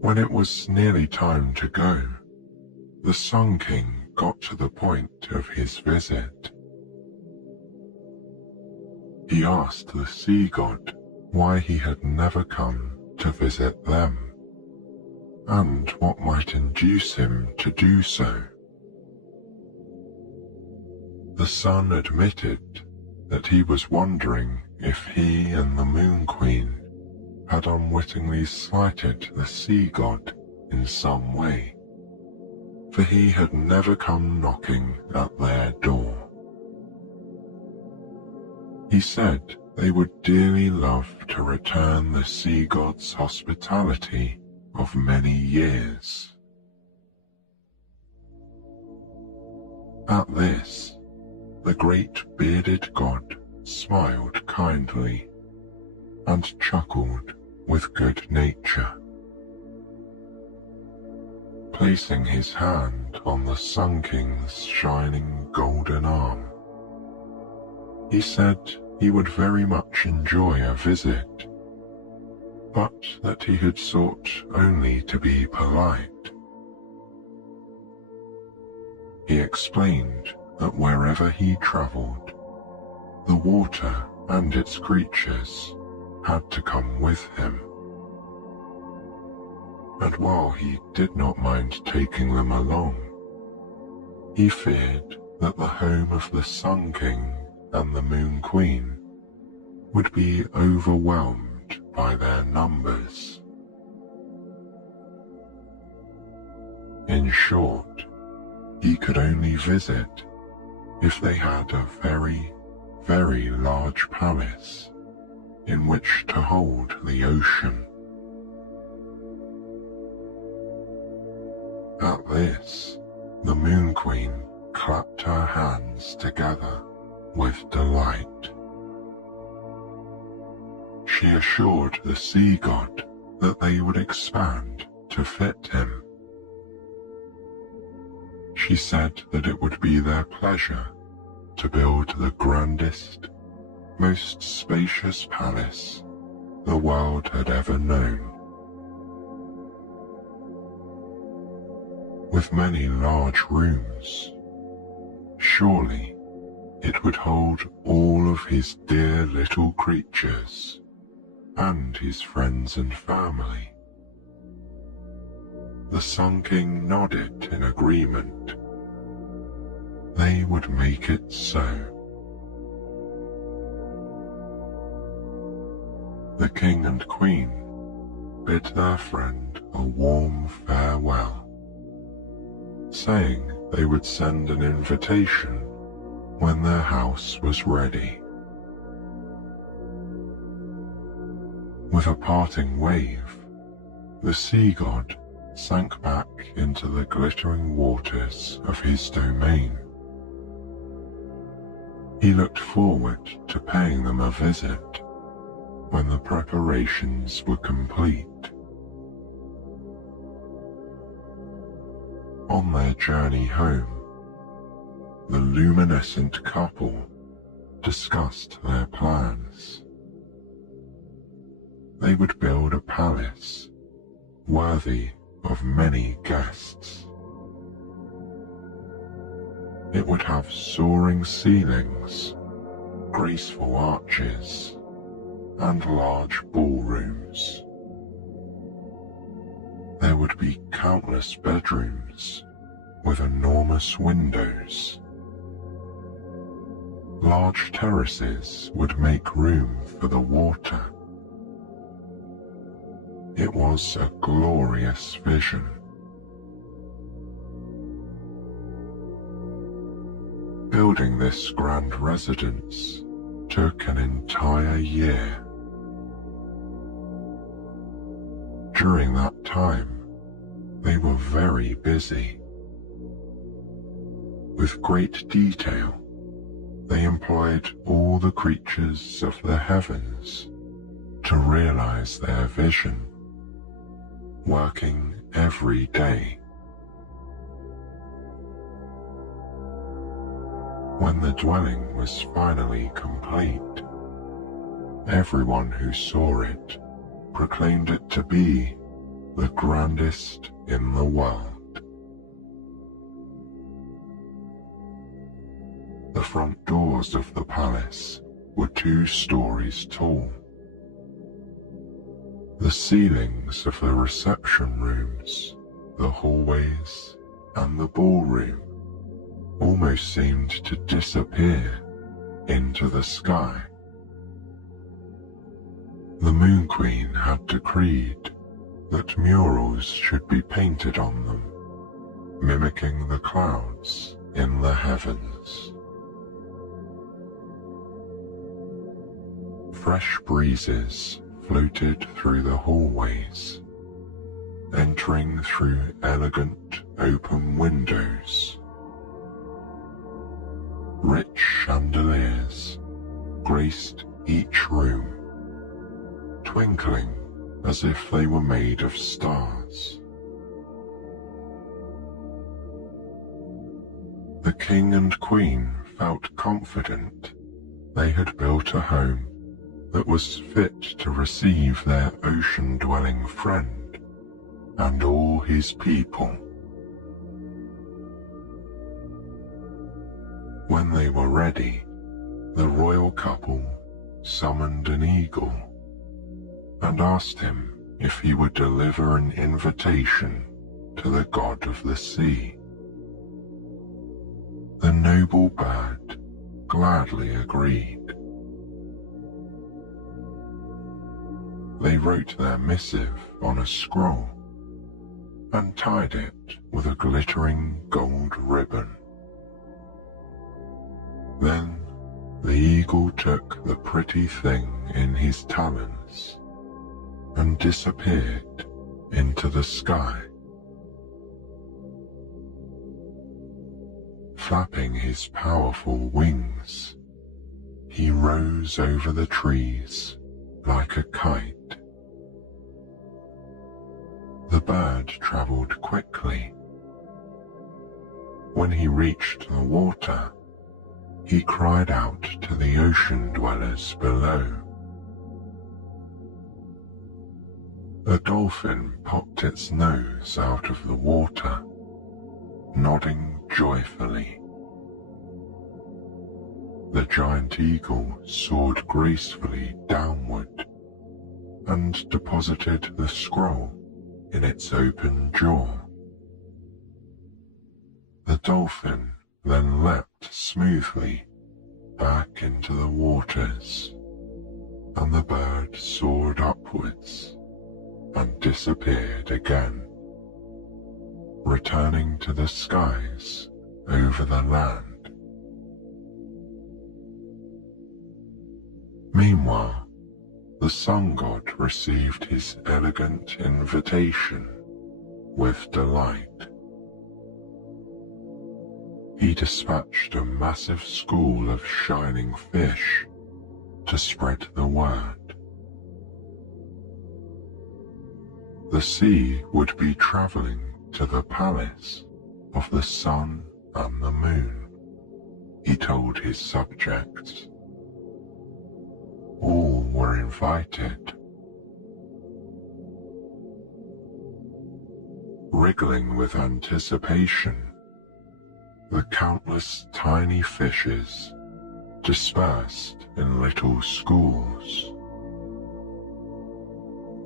When it was nearly time to go, the Sun King got to the point of his visit. He asked the sea god why he had never come to visit them, and what might induce him to do so. The sun admitted that he was wondering if he and the Moon Queen had unwittingly slighted the sea god in some way, for he had never come knocking at their door. He said they would dearly love to return the sea god's hospitality of many years. At this, the great bearded god smiled kindly and chuckled with good nature. Placing his hand on the Sun King's shining golden arm, he said he would very much enjoy a visit, but that he had sought only to be polite. He explained that wherever he travelled, the water and its creatures had to come with him, and while he did not mind taking them along, he feared that the home of the Sun King and the Moon Queen would be overwhelmed by their numbers. In short, he could only visit if they had a very, very large palace in which to hold the ocean. At this, the Moon Queen clapped her hands together with delight. She assured the sea god that they would expand to fit him. She said that it would be their pleasure to build the grandest, most spacious palace the world had ever known. With many large rooms, surely it would hold all of his dear little creatures and his friends and family. The Sun King nodded in agreement. They would make it so. The King and Queen bid their friend a warm farewell, saying they would send an invitation when their house was ready. With a parting wave, the sea god sank back into the glittering waters of his domain. He looked forward to paying them a visit when the preparations were complete. On their journey home, the luminescent couple discussed their plans. They would build a palace worthy of many guests. It would have soaring ceilings, graceful arches, and large ballrooms. There would be countless bedrooms with enormous windows. Large terraces would make room for the water. It was a glorious vision. Building this grand residence took an entire year. During that time, they were very busy. With great detail, they employed all the creatures of the heavens to realize their vision, working every day. When the dwelling was finally complete, everyone who saw it proclaimed it to be the grandest in the world. The front doors of the palace were 2 stories tall. The ceilings of the reception rooms, the hallways, and the ballroom almost seemed to disappear into the sky. The Moon Queen had decreed that murals should be painted on them, mimicking the clouds in the heavens. Fresh breezes floated through the hallways, entering through elegant open windows. Rich chandeliers graced each room, twinkling as if they were made of stars. The King and Queen felt confident they had built a home that was fit to receive their ocean-dwelling friend and all his people. When they were ready, the royal couple summoned an eagle and asked him if he would deliver an invitation to the god of the sea. The noble bird gladly agreed. They wrote their missive on a scroll and tied it with a glittering gold ribbon. Then the eagle took the pretty thing in his talons and disappeared into the sky. Flapping his powerful wings, he rose over the trees like a kite. The bird travelled quickly. When he reached the water, he cried out to the ocean dwellers below. A dolphin popped its nose out of the water, nodding joyfully. The giant eagle soared gracefully downward and deposited the scroll in its open jaw. The dolphin then leapt smoothly back into the waters, and the bird soared upwards and disappeared again, returning to the skies over the land. Meanwhile, the sun god received his elegant invitation with delight. He dispatched a massive school of shining fish to spread the word. The sea would be travelling to the palace of the sun and the moon, he told his subjects. All were invited. Wriggling with anticipation, the countless tiny fishes dispersed in little schools.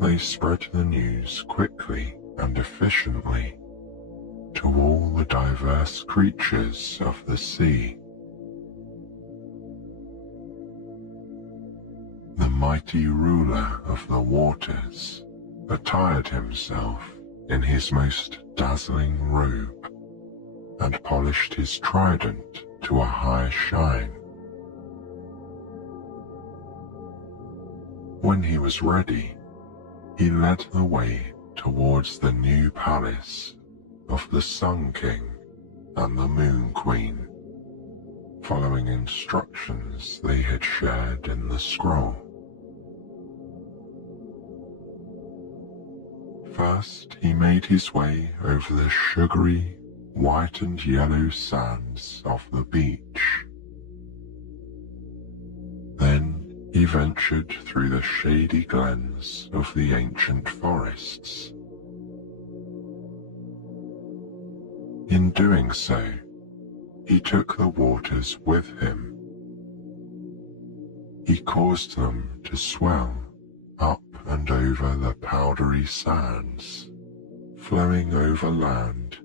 They spread the news quickly and efficiently to all the diverse creatures of the sea. The mighty ruler of the waters attired himself in his most dazzling robe and polished his trident to a high shine. When he was ready, he led the way towards the new palace of the Sun King and the Moon Queen, following instructions they had shared in the scroll. First, he made his way over the sugary, white and yellow sands of the beach. Then he ventured through the shady glens of the ancient forests. In doing so, he took the waters with him. He caused them to swell up and over the powdery sands, flowing over land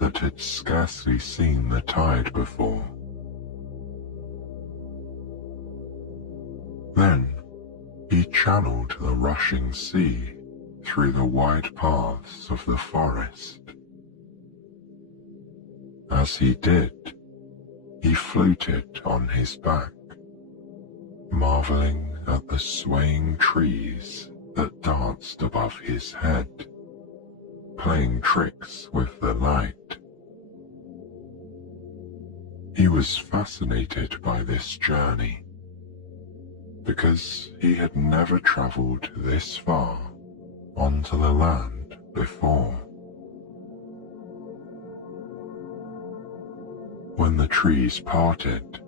that had scarcely seen the tide before. Then he channeled the rushing sea through the wide paths of the forest. As he did, he floated on his back, marveling at the swaying trees that danced above his head, playing tricks with the light. He was fascinated by this journey, because he had never travelled this far onto the land before. When the trees parted,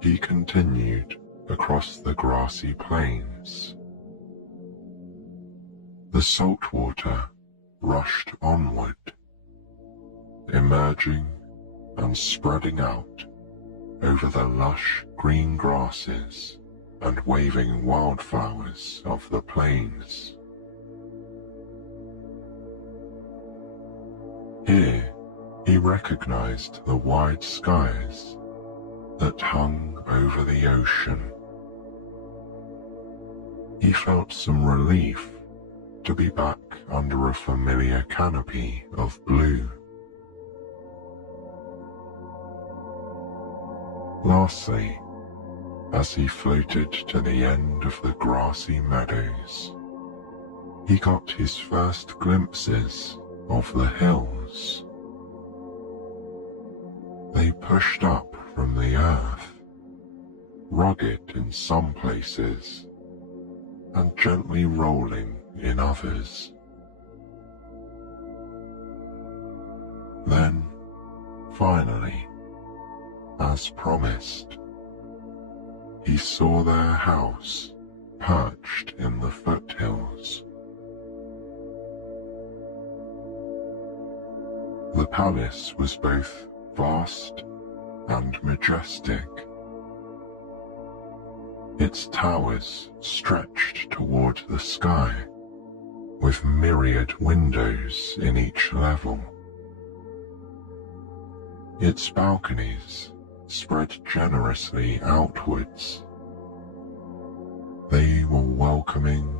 he continued across the grassy plains. The salt water rushed onward, emerging and spreading out over the lush green grasses and waving wildflowers of the plains. Here he recognized the wide skies that hung over the ocean. He felt some relief to be back under a familiar canopy of blue. Lastly, As he floated to the end of the grassy meadows, he got his first glimpses of the hills. They pushed up from the earth, rugged in some places and gently rolling in others. Then, finally, as promised, he saw their house perched in the foothills. The palace was both vast and majestic. Its towers stretched toward the sky, with myriad windows in each level. Its balconies spread generously outwards. They were welcoming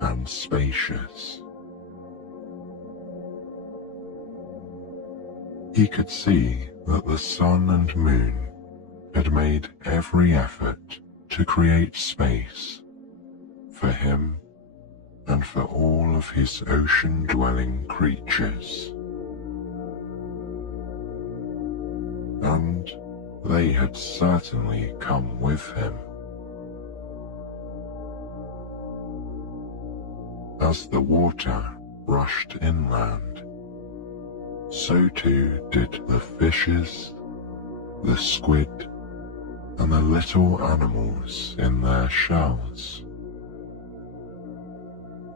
and spacious. He could see that the sun and moon had made every effort to create space for him and for all of his ocean-dwelling creatures. And they had certainly come with him. As the water rushed inland, so too did the fishes, the squid, and the little animals in their shells.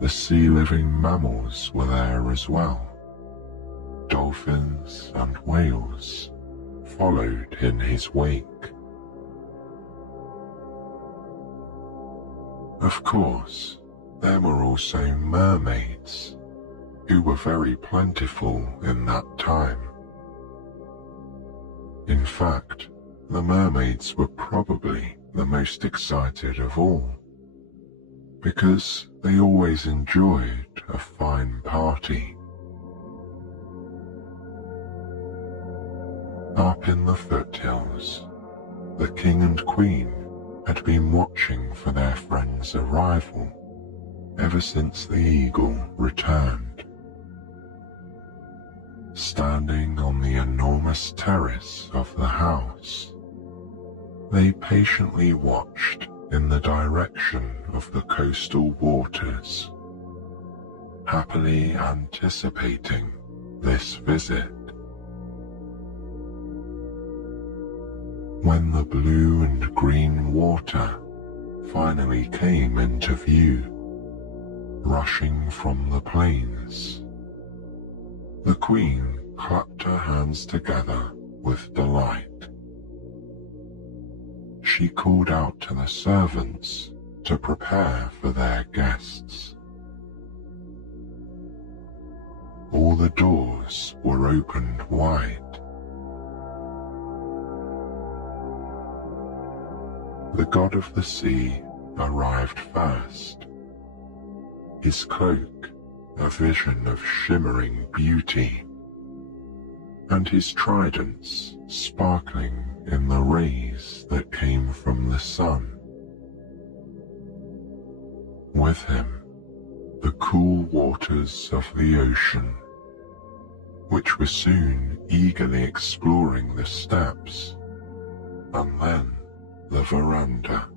The sea-living mammals were there as well. Dolphins and whales followed in his wake. Of course, there were also mermaids, who were very plentiful in that time. In fact, the mermaids were probably the most excited of all, because they always enjoyed a fine party. Up in the foothills, the king and queen had been watching for their friend's arrival ever since the eagle returned. Standing on the enormous terrace of the house, they patiently watched in the direction of the coastal waters, happily anticipating this visit. When the blue and green water finally came into view, rushing from the plains, the queen clapped her hands together with delight. She called out to the servants to prepare for their guests. All the doors were opened wide. The god of the sea arrived first, his cloak a vision of shimmering beauty, and his tridents sparkling in the rays that came from the sun. With him, the cool waters of the ocean, which were soon eagerly exploring the steps, and then the veranda.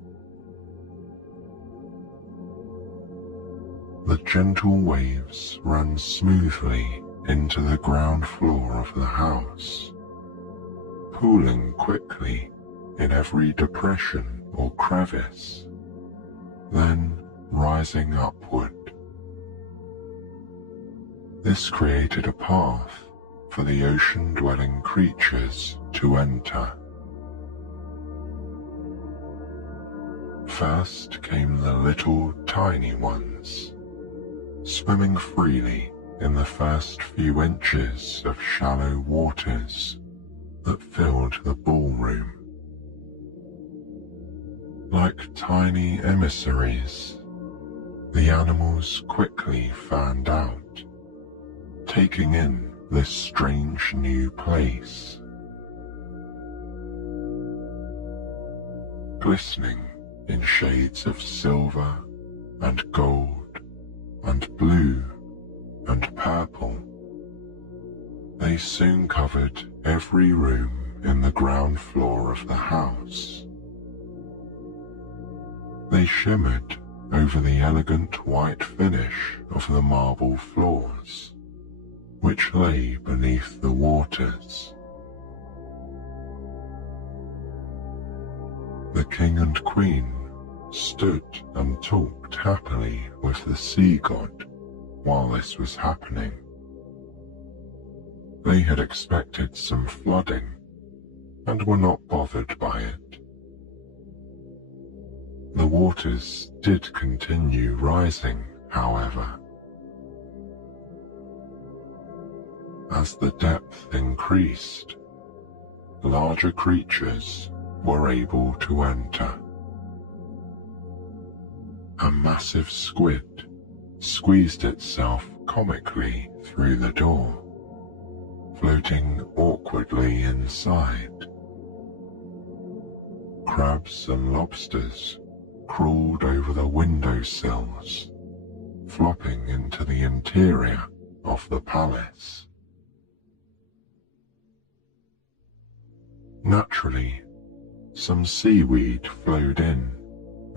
The gentle waves ran smoothly into the ground floor of the house, pooling quickly in every depression or crevice, then rising upward. This created a path for the ocean-dwelling creatures to enter. First came the little tiny ones, swimming freely in the first few inches of shallow waters that filled the ballroom. Like tiny emissaries, the animals quickly fanned out, taking in this strange new place. glistening in shades of silver and gold and blue and purple. They soon covered every room in the ground floor of the house. They shimmered over the elegant white finish of the marble floors, which lay beneath the waters. The king and queen stood and talked happily with the sea god while this was happening. They had expected some flooding and were not bothered by it. The waters did continue rising, however. As the depth increased, larger creatures were able to enter. A massive squid squeezed itself comically through the door, floating awkwardly inside. Crabs and lobsters crawled over the windowsills, flopping into the interior of the palace. Naturally, some seaweed flowed in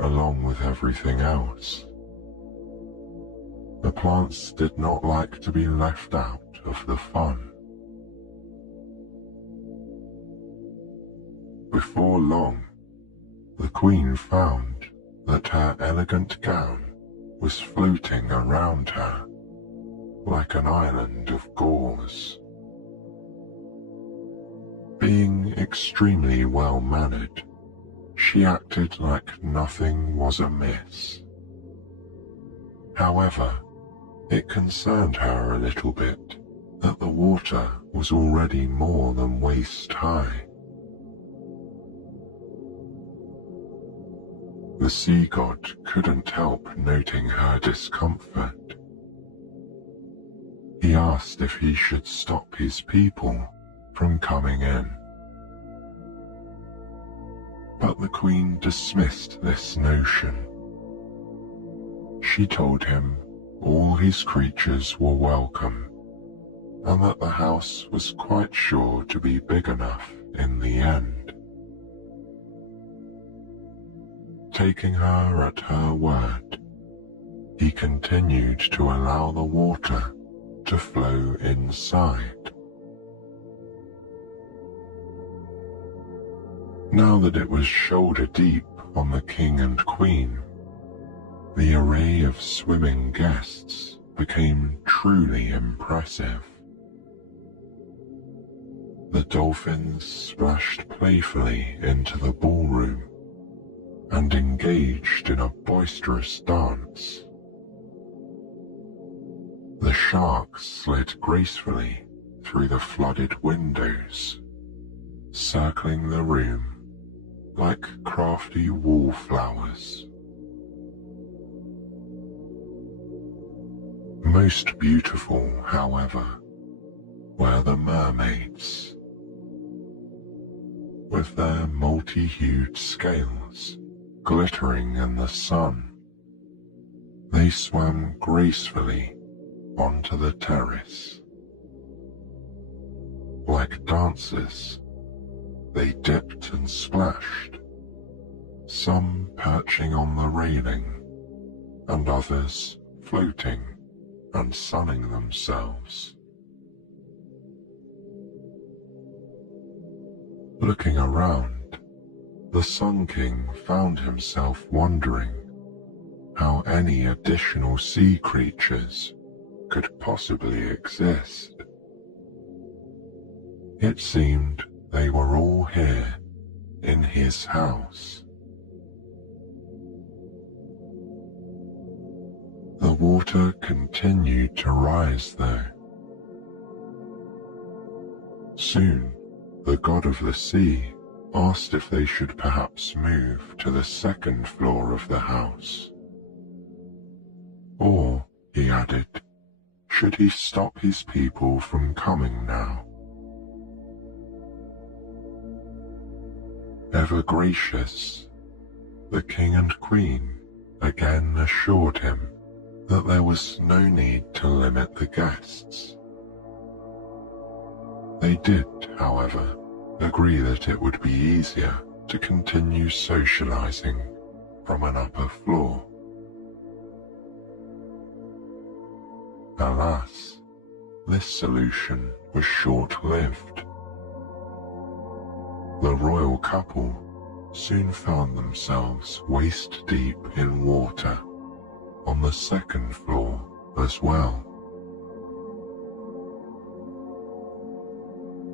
along with everything else. The plants did not like to be left out of the fun. Before long, the queen found that her elegant gown was floating around her like an island of gauze. Being extremely well-mannered, she acted like nothing was amiss. However, it concerned her a little bit that the water was already more than waist-high. The sea god couldn't help noting her discomfort. He asked if he should stop his people from coming in. But the queen dismissed this notion. She told him all his creatures were welcome, and that the house was quite sure to be big enough in the end. Taking her at her word, he continued to allow the water to flow inside. Now that it was shoulder deep on the king and queen, the array of swimming guests became truly impressive. The dolphins splashed playfully into the ballroom and engaged in a boisterous dance. The sharks slid gracefully through the flooded windows, circling the room like crafty wallflowers. Most beautiful, however, were the mermaids. With their multi-hued scales glittering in the sun, they swam gracefully onto the terrace. Like dancers, they dipped and splashed, some perching on the railing, and others floating and sunning themselves. Looking around, the Sun King found himself wondering how any additional sea creatures could possibly exist. It seemed they were all here in his house. The water continued to rise though. Soon, the god of the sea asked if they should perhaps move to the second floor of the house. Or, he added, should he stop his people from coming now? Ever gracious, the king and queen again assured him that there was no need to limit the guests. They did, however, agree that it would be easier to continue socializing from an upper floor. Alas, this solution was short-lived. The royal couple soon found themselves waist-deep in water on the second floor as well.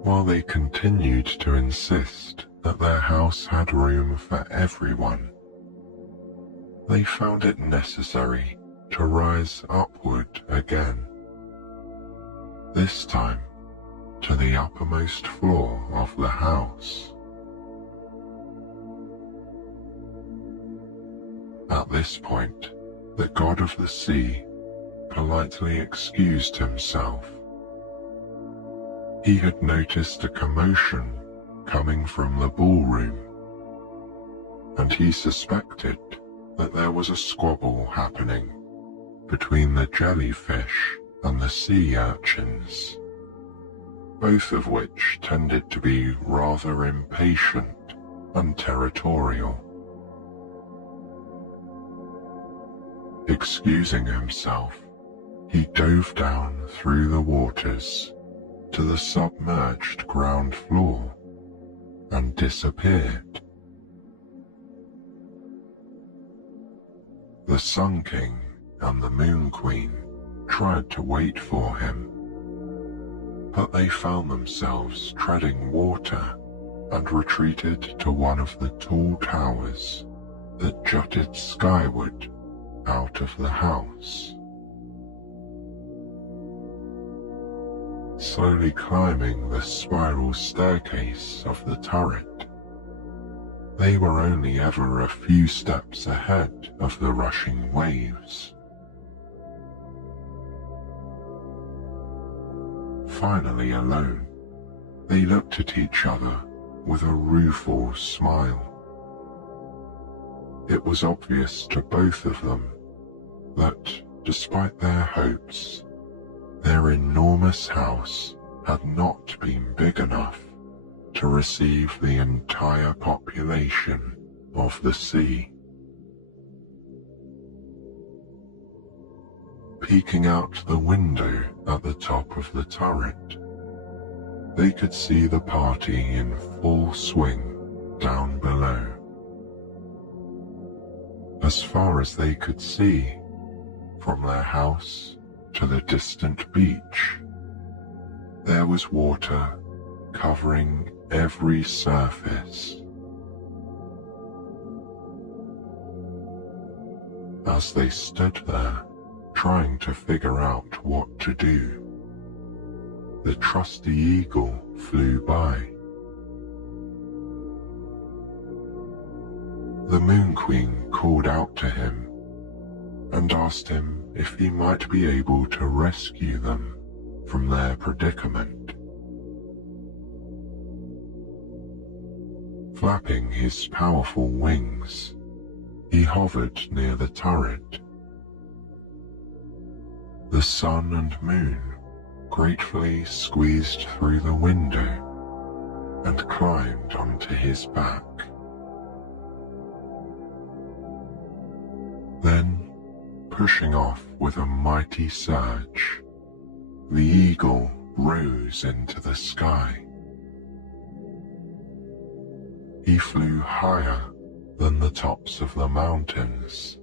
While they continued to insist that their house had room for everyone, they found it necessary to rise upward again, this time to the uppermost floor of the house. At this point, the god of the sea politely excused himself. He had noticed a commotion coming from the ballroom, and he suspected that there was a squabble happening between the jellyfish and the sea urchins, both of which tended to be rather impatient and territorial. Excusing himself, he dove down through the waters to the submerged ground floor and disappeared. The Sun King and the Moon Queen tried to wait for him, but they found themselves treading water and retreated to one of the tall towers that jutted skyward out of the house. Slowly climbing the spiral staircase of the turret, they were only ever a few steps ahead of the rushing waves. Finally alone, they looked at each other with a rueful smile. It was obvious to both of them that, despite their hopes, their enormous house had not been big enough to receive the entire population of the sea. Peeking out the window at the top of the turret, they could see the party in full swing down below. As far as they could see, from their house to the distant beach, there was water covering every surface. As they stood there, trying to figure out what to do, the trusty eagle flew by. The Moon Queen called out to him and asked him if he might be able to rescue them from their predicament. Flapping his powerful wings, he hovered near the turret. The sun and moon gratefully squeezed through the window and climbed onto his back. Then, pushing off with a mighty surge, the eagle rose into the sky. He flew higher than the tops of the mountains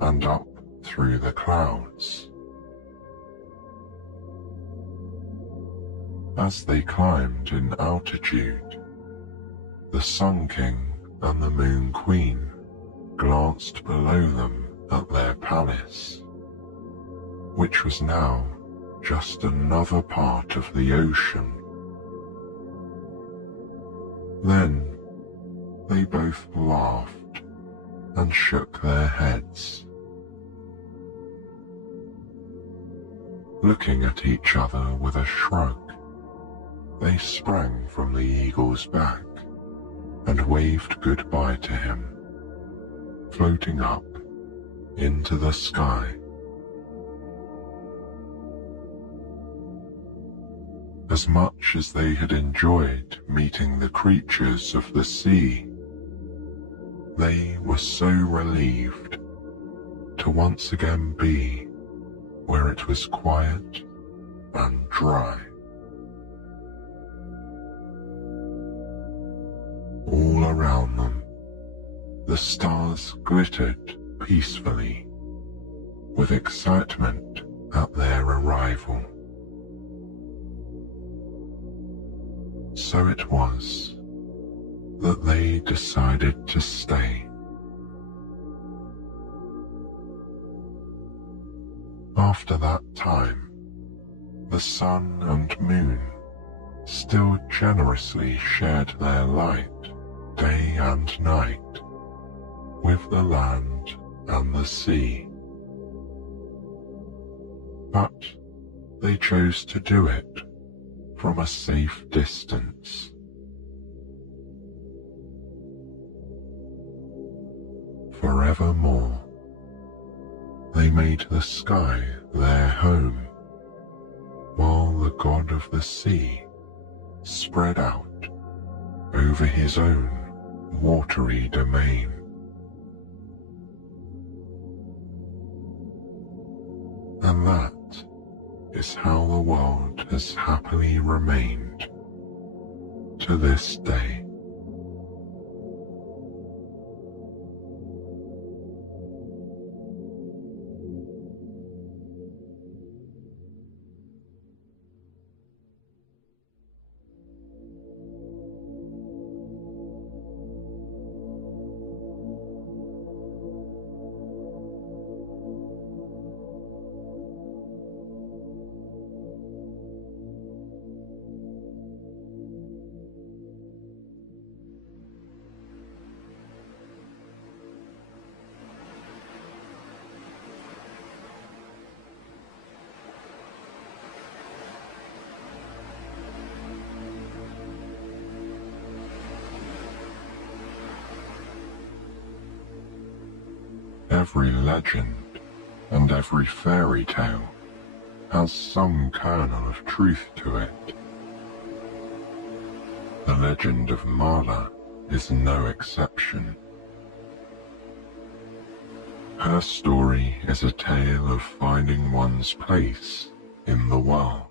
and up through the clouds. As they climbed in altitude, the Sun King and the Moon Queen glanced below them at their palace, which was now just another part of the ocean. Then they both laughed and shook their heads. Looking at each other with a shrug, they sprang from the eagle's back and waved goodbye to him floating up into the sky. As much as they had enjoyed meeting the creatures of the sea, they were so relieved to once again be where it was quiet and dry. All around them, the stars glittered peacefully with excitement at their arrival. So it was that they decided to stay. After that time, the sun and moon still generously shared their light day and night with the land and the sea. But they chose to do it from a safe distance. Forevermore, they made the sky their home, while the god of the sea spread out over his own watery domain. And that is how the world has happily remained to this day. Every legend and every fairy tale has some kernel of truth to it. The legend of Marla is no exception. Her story is a tale of finding one's place in the world.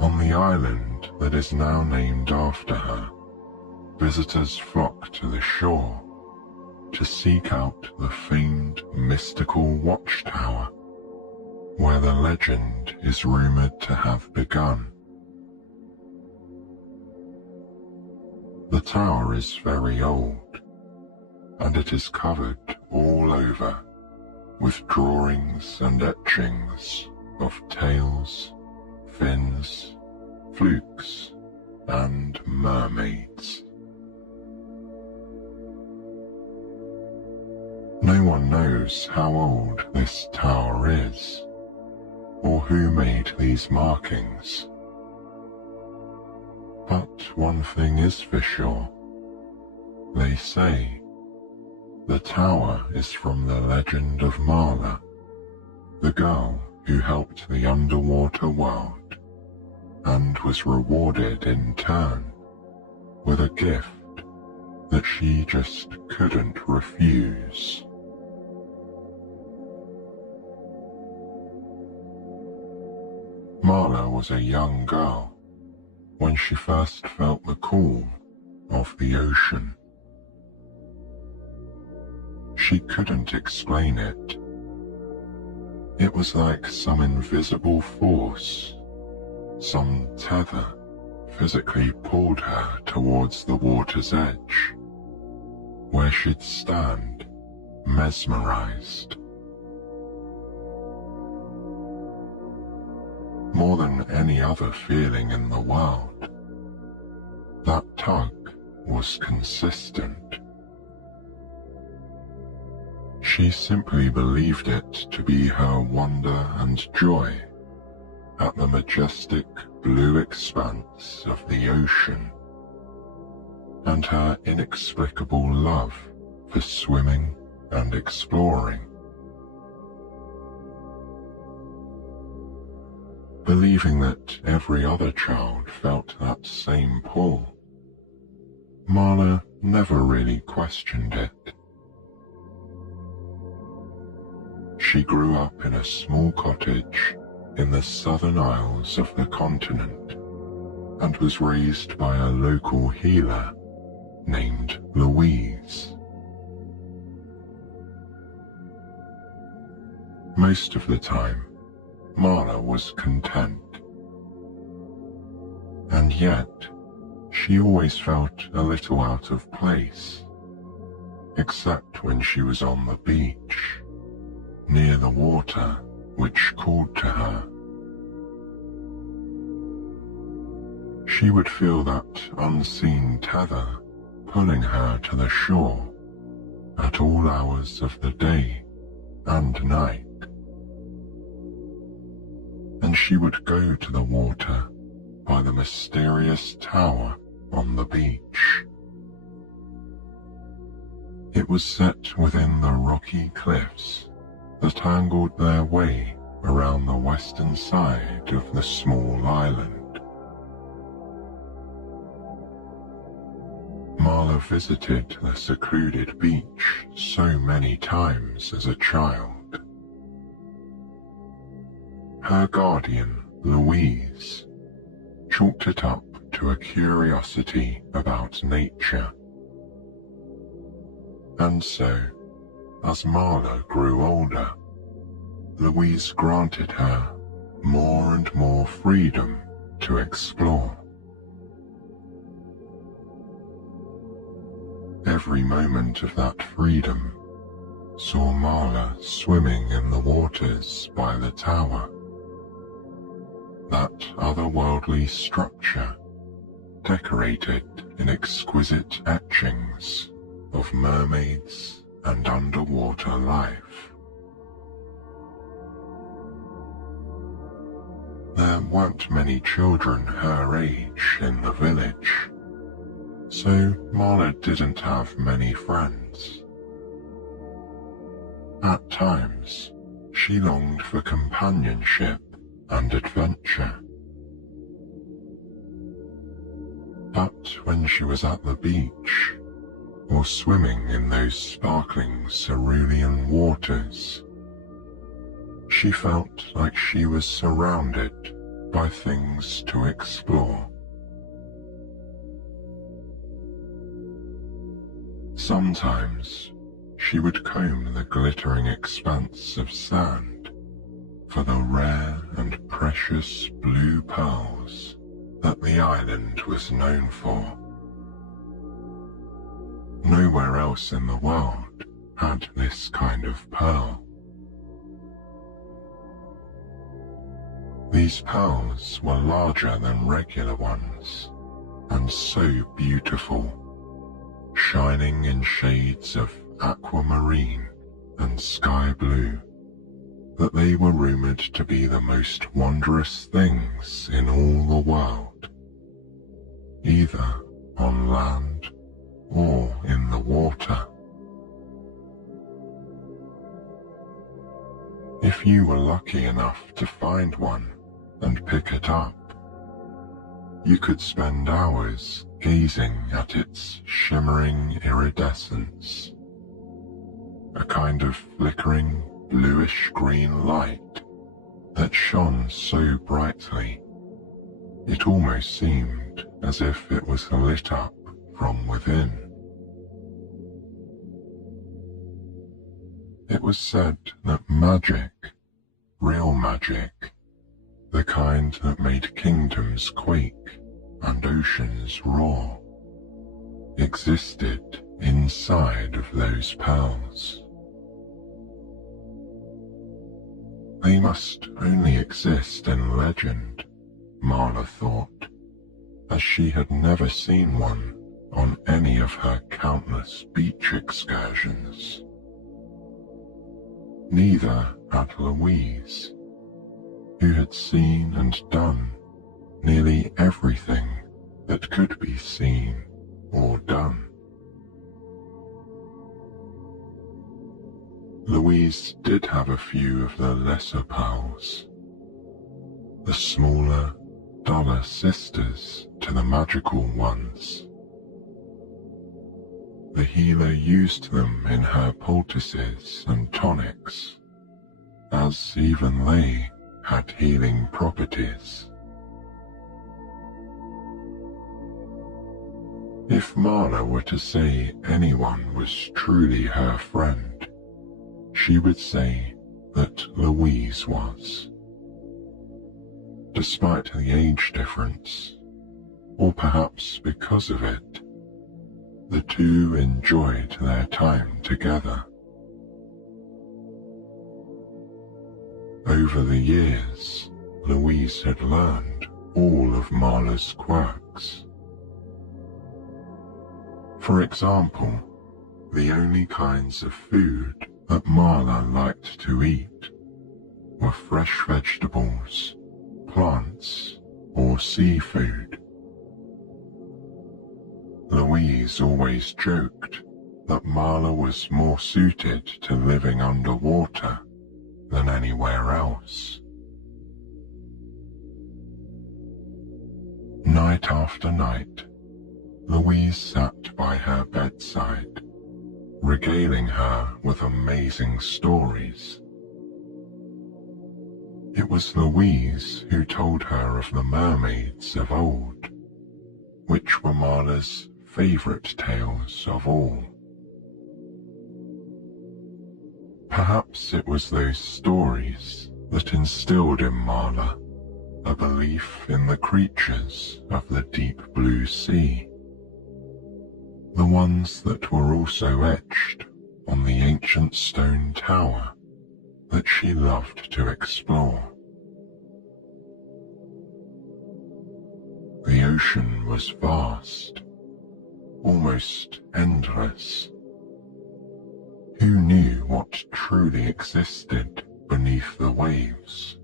On the island that is now named after her, visitors flock to the shore to seek out the famed mystical watchtower, where the legend is rumored to have begun. The tower is very old, and it is covered all over with drawings and etchings of tails, fins, flukes, and mermaids. No one knows how old this tower is, or who made these markings. But one thing is for sure. They say the tower is from the legend of Marla, the girl who helped the underwater world and was rewarded in turn with a gift that she just couldn't refuse. Marla was a young girl when she first felt the call of the ocean. She couldn't explain it. It was like some invisible force, some tether physically pulled her towards the water's edge, where she'd stand, mesmerized. More than any other feeling in the world, that tug was consistent. She simply believed it to be her wonder and joy at the majestic blue expanse of the ocean. and her inexplicable love for swimming and exploring. Believing that every other child felt that same pull, Marla never really questioned it. She grew up in a small cottage in the southern Isles of the continent and was raised by a local healer named Louise. Most of the time, Marla was content. And yet, she always felt a little out of place, except when she was on the beach, near the water which called to her. She would feel that unseen tether pulling her to the shore at all hours of the day and night. And she would go to the water by the mysterious tower on the beach. It was set within the rocky cliffs that angled their way around the western side of the small island. Marla visited the secluded beach so many times as a child. Her guardian, Louise, chalked it up to a curiosity about nature. And so, as Marla grew older, Louise granted her more and more freedom to explore. Every moment of that freedom saw Marla swimming in the waters by the tower, that otherworldly structure decorated in exquisite etchings of mermaids and underwater life. There weren't many children her age in the village, so Marla didn't have many friends. At times, she longed for companionship and adventure. But when she was at the beach, or swimming in those sparkling cerulean waters, she felt like she was surrounded by things to explore. Sometimes she would comb the glittering expanse of sand for the rare and precious blue pearls that the island was known for. Nowhere else in the world had this kind of pearl. These pearls were larger than regular ones, and so beautiful, shining in shades of aquamarine and sky blue, that they were rumored to be the most wondrous things in all the world, either on land or in the water. If you were lucky enough to find one and pick it up, you could spend hours gazing at its shimmering iridescence, a kind of flickering bluish-green light that shone so brightly it almost seemed as if it was lit up from within. It was said that magic, real magic, the kind that made kingdoms quake and oceans roar, existed inside of those pearls. They must only exist in legend, Marla thought, as she had never seen one on any of her countless beach excursions. Neither had Louise, who had seen and done nearly everything that could be seen or done. Louise did have a few of the lesser pals, the smaller, duller sisters to the magical ones. The healer used them in her poultices and tonics, as even they had healing properties. If Marla were to say anyone was truly her friend, she would say that Louise was. Despite the age difference, or perhaps because of it, the two enjoyed their time together. Over the years, Louise had learned all of Marla's quirks. For example, the only kinds of food that Marla liked to eat were fresh vegetables, plants, or seafood. Louise always joked that Marla was more suited to living underwater than anywhere else. Night after night, Louise sat by her bedside, regaling her with amazing stories. It was Louise who told her of the mermaids of old, which were Marla's favourite tales of all. Perhaps it was those stories that instilled in Marla a belief in the creatures of the deep blue sea, the ones that were also etched on the ancient stone tower that she loved to explore. The ocean was vast, almost endless. Who knew what truly existed beneath the waves?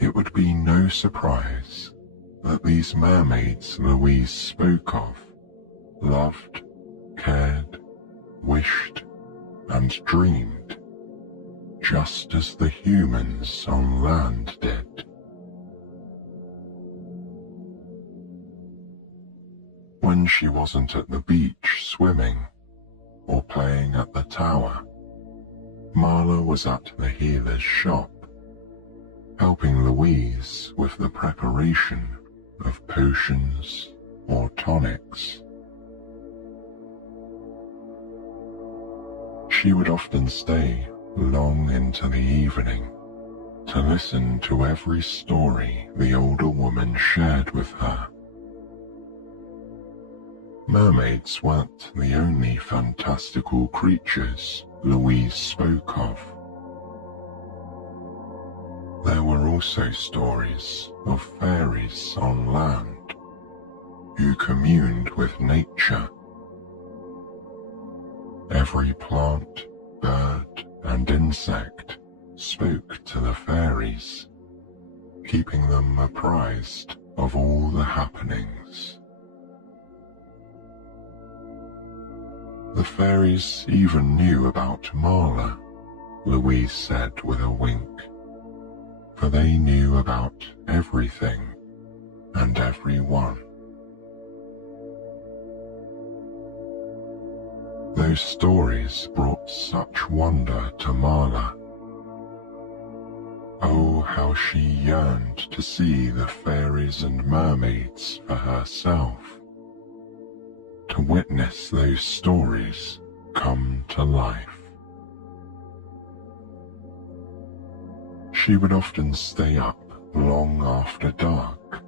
It would be no surprise that these mermaids Louise spoke of loved, cared, wished, and dreamed, just as the humans on land did. When she wasn't at the beach swimming or playing at the tower, Marla was at the healer's shop, helping Louise with the preparation of potions or tonics. She would often stay long into the evening to listen to every story the older woman shared with her. Mermaids weren't the only fantastical creatures Louise spoke of. There were also stories of fairies on land who communed with nature. Every plant, bird, and insect spoke to the fairies, keeping them apprised of all the happenings. The fairies even knew about Marla, Louise said with a wink, for they knew about everything and everyone. Those stories brought such wonder to Marla. Oh, how she yearned to see the fairies and mermaids for herself, to witness those stories come to life. She would often stay up long after dark,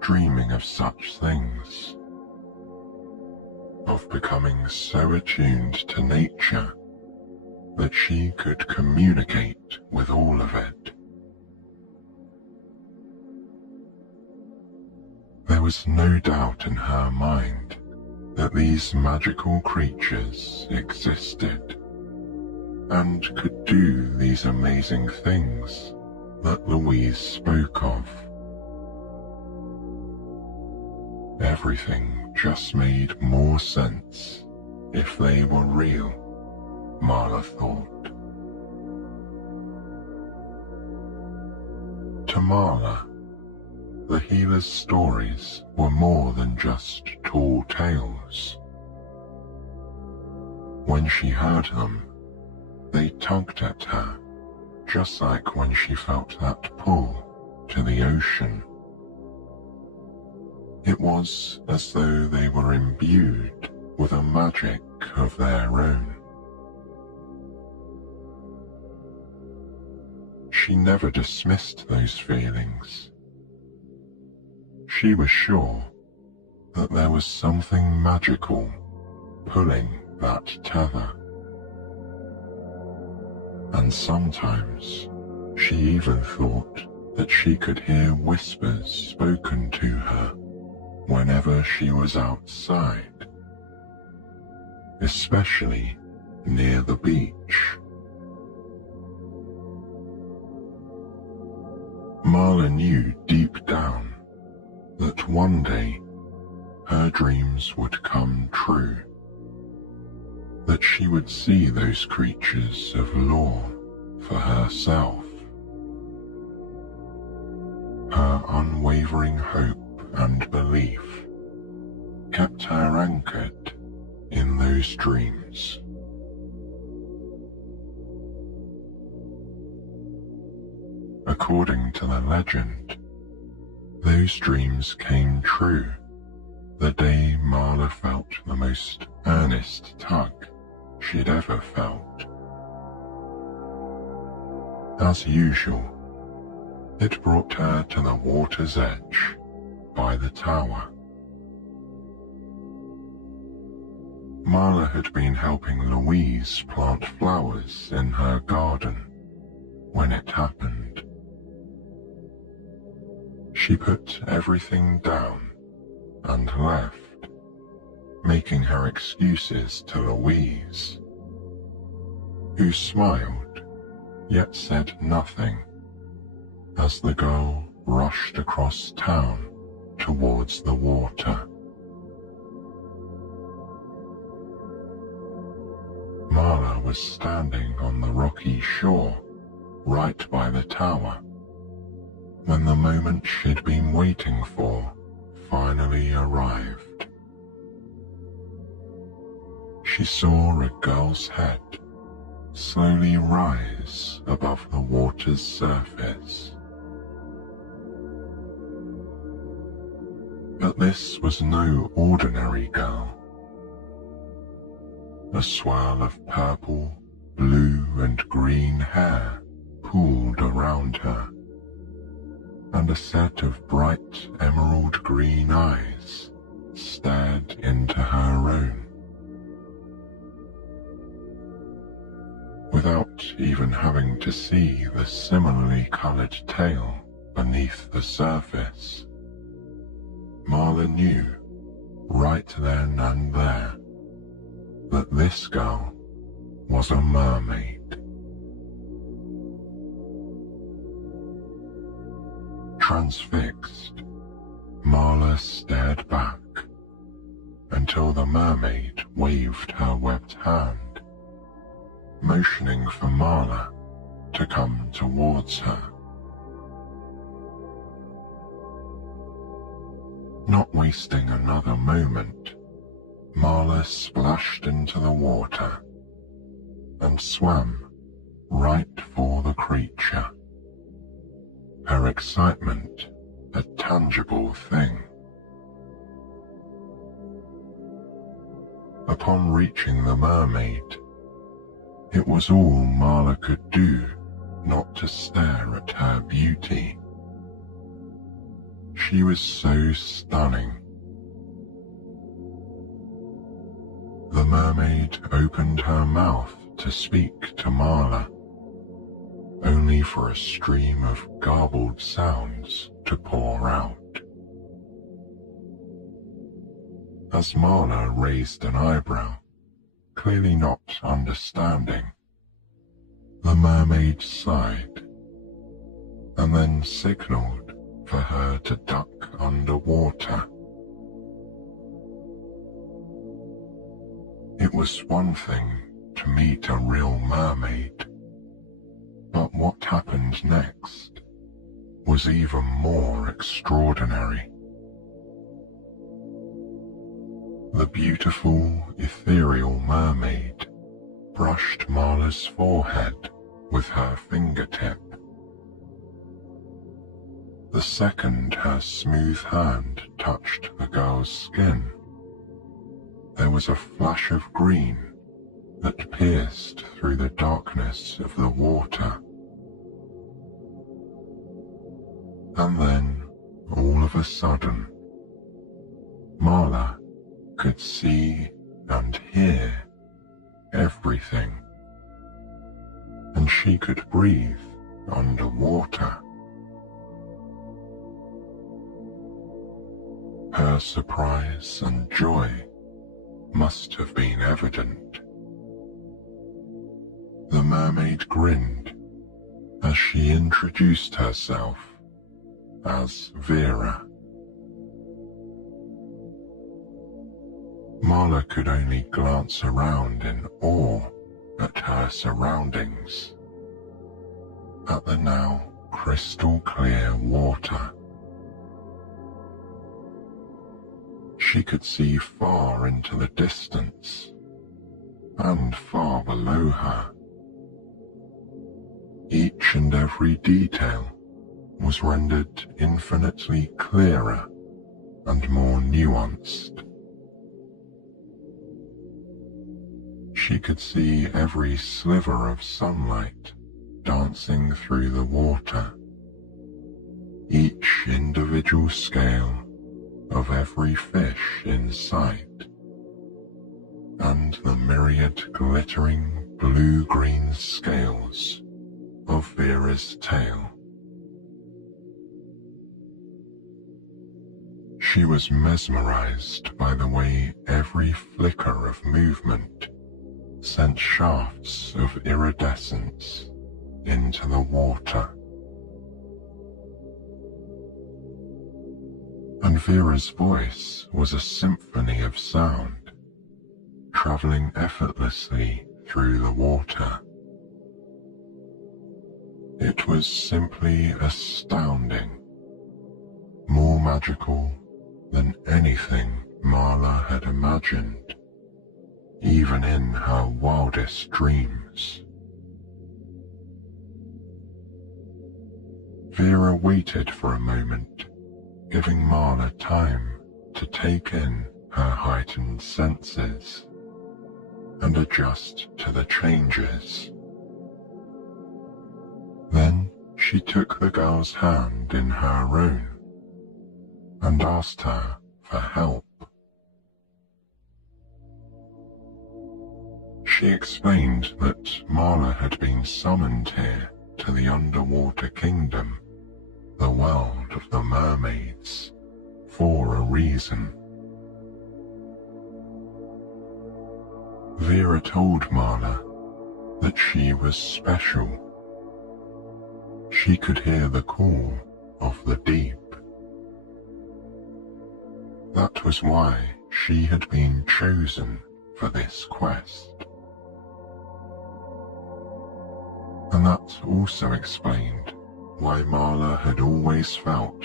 dreaming of such things, of becoming so attuned to nature that she could communicate with all of it. There was no doubt in her mind that these magical creatures existed and could do these amazing things that Louise spoke of. Everything just made more sense if they were real, Marla thought. To Marla, the healer's stories were more than just tall tales. When she heard them, they tugged at her, just like when she felt that pull to the ocean. It was as though they were imbued with a magic of their own. She never dismissed those feelings. She was sure that there was something magical pulling that tether. And sometimes she even thought that she could hear whispers spoken to her whenever she was outside, especially near the beach. Marla knew deep down that one day her dreams would come true, that she would see those creatures of lore for herself. Her unwavering hope and belief kept her anchored in those dreams. According to the legend, those dreams came true the day Marla felt the most earnest tug she'd ever felt. As usual, it brought her to the water's edge by the tower. Marla had been helping Louise plant flowers in her garden when it happened. She put everything down and left, making her excuses to Louise, who smiled yet said nothing as the girl rushed across town towards the water. Marla was standing on the rocky shore right by the tower when the moment she'd been waiting for finally arrived. She saw a girl's head slowly rise above the water's surface. But this was no ordinary girl. A swirl of purple, blue, and green hair pooled around her, and a set of bright emerald green eyes stared into her own. Without even having to see the similarly coloured tail beneath the surface, Marla knew right then and there that this girl was a mermaid. Transfixed, Marla stared back until the mermaid waved her webbed hand, motioning for Marla to come towards her. Not wasting another moment, Marla splashed into the water and swam right for the creature, her excitement a tangible thing. Upon reaching the mermaid, it was all Marla could do not to stare at her beauty. She was so stunning. The mermaid opened her mouth to speak to Marla, only for a stream of garbled sounds to pour out. As Marla raised an eyebrow, clearly not understanding, the mermaid sighed, and then signaled for her to duck underwater, It was one thing to meet a real mermaid, but what happened next was even more extraordinary. The beautiful, ethereal mermaid brushed Marla's forehead with her fingertip. The second her smooth hand touched the girl's skin, there was a flash of green that pierced through the darkness of the water. And then, all of a sudden, Marla could see and hear everything, and she could breathe underwater. Her surprise and joy must have been evident. The mermaid grinned as she introduced herself as Vera. Marla could only glance around in awe at her surroundings, at the now crystal clear water. She could see far into the distance, and far below her. Each and every detail was rendered infinitely clearer and more nuanced. She could see every sliver of sunlight dancing through the water, each individual scale of every fish in sight, and the myriad glittering blue-green scales of Vera's tail. She was mesmerized by the way every flicker of movement sent shafts of iridescence into the water. And Vera's voice was a symphony of sound, traveling effortlessly through the water. It was simply astounding, more magical than anything Marla had imagined, even in her wildest dreams. Vera waited for a moment, giving Marla time to take in her heightened senses and adjust to the changes. Then she took the girl's hand in her own and asked her for help. She explained that Marla had been summoned here to the underwater kingdom, the world of the mermaids, for a reason. Vera told Marla that she was special. She could hear the call of the deep. That was why she had been chosen for this quest. And that also explained why Marla had always felt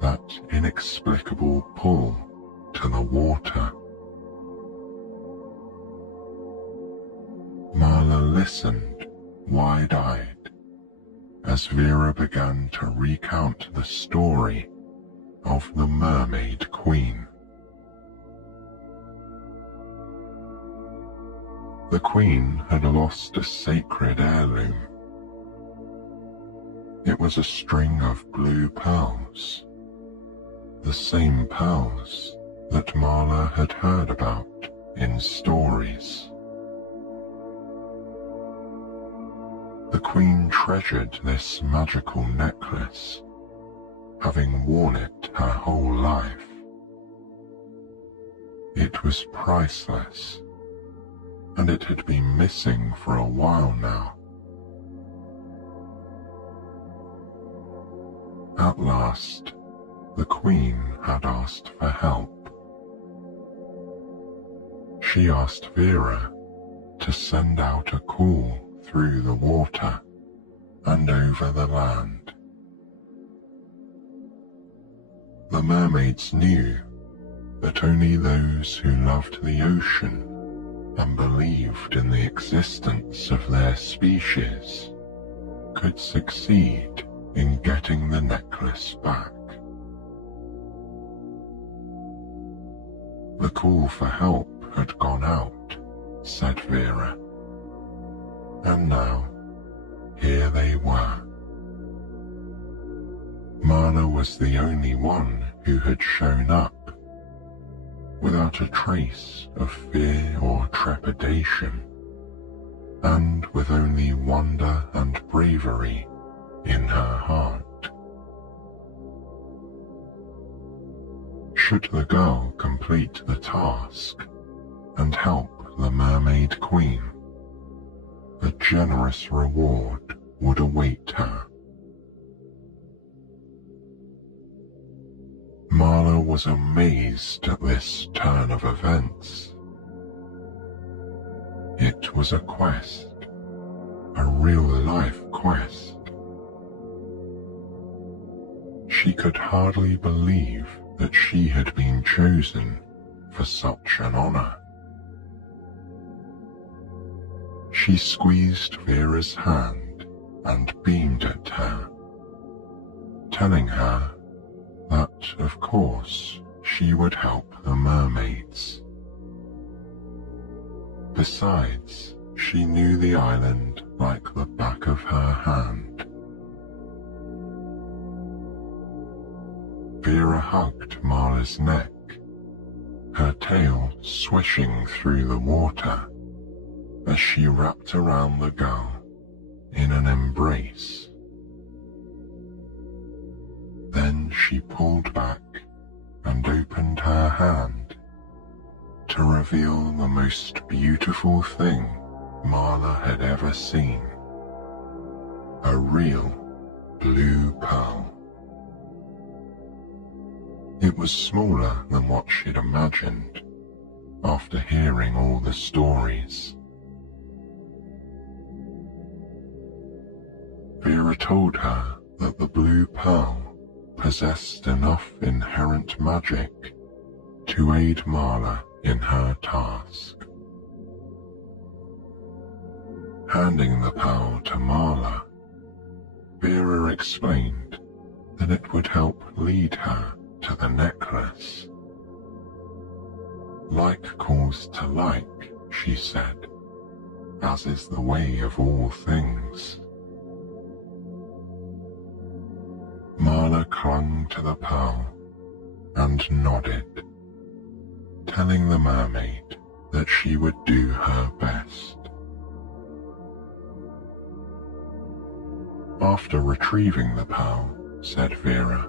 that inexplicable pull to the water. Marla listened, wide-eyed, as Vera began to recount the story of the Mermaid Queen. The Queen had lost a sacred heirloom. It was a string of blue pearls, the same pearls that Marla had heard about in stories. The Queen treasured this magical necklace, having worn it her whole life. It was priceless, and it had been missing for a while now. At last, the Queen had asked for help. she asked Vera to send out a call through the water and over the land. The mermaids knew that only those who loved the ocean and believed in the existence of their species could succeed in getting the necklace back. The call for help had gone out, said Vera, and now here they were. Marla was the only one who had shown up, without a trace of fear or trepidation, and with only wonder and bravery in her heart. Should the girl complete the task and help the Mermaid Queen, a generous reward would await her. Marla was amazed at this turn of events. It was a quest, a real-life quest. She could hardly believe that she had been chosen for such an honor. She squeezed Vera's hand and beamed at her, telling her that, of course, she would help the mermaids. Besides, she knew the island like the back of her hand. Vera hugged Marla's neck, her tail swishing through the water as she wrapped around the girl in an embrace. Then she pulled back and opened her hand to reveal the most beautiful thing Marla had ever seen, a real blue pearl. It was smaller than what she'd imagined after hearing all the stories. Vera told her that the blue pearl possessed enough inherent magic to aid Marla in her task. Handing the pearl to Marla, Vera explained that it would help lead her to the necklace. Like calls to like, she said, as is the way of all things. Marla clung to the pearl and nodded, telling the mermaid that she would do her best. After retrieving the pearl, said Vera,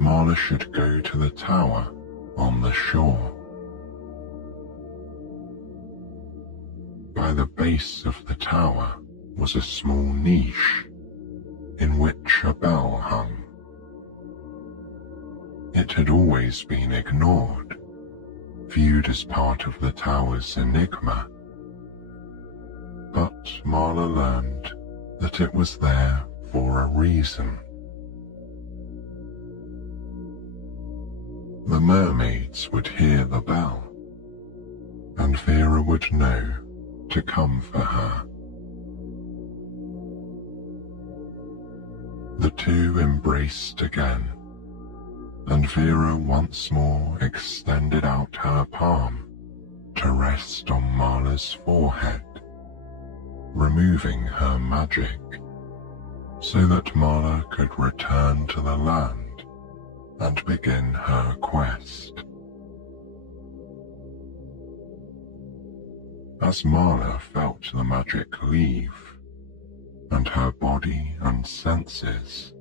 Marla should go to the tower on the shore. By the base of the tower was a small niche in which a bell hung. It had always been ignored, viewed as part of the tower's enigma, but Marla learned that it was there for a reason. The mermaids would hear the bell, and Vera would know to come for her. The two embraced again, and Vera once more extended out her palm to rest on Marla's forehead, removing her magic so that Marla could return to the land and begin her quest. As Marla felt the magic leave, and her body and senses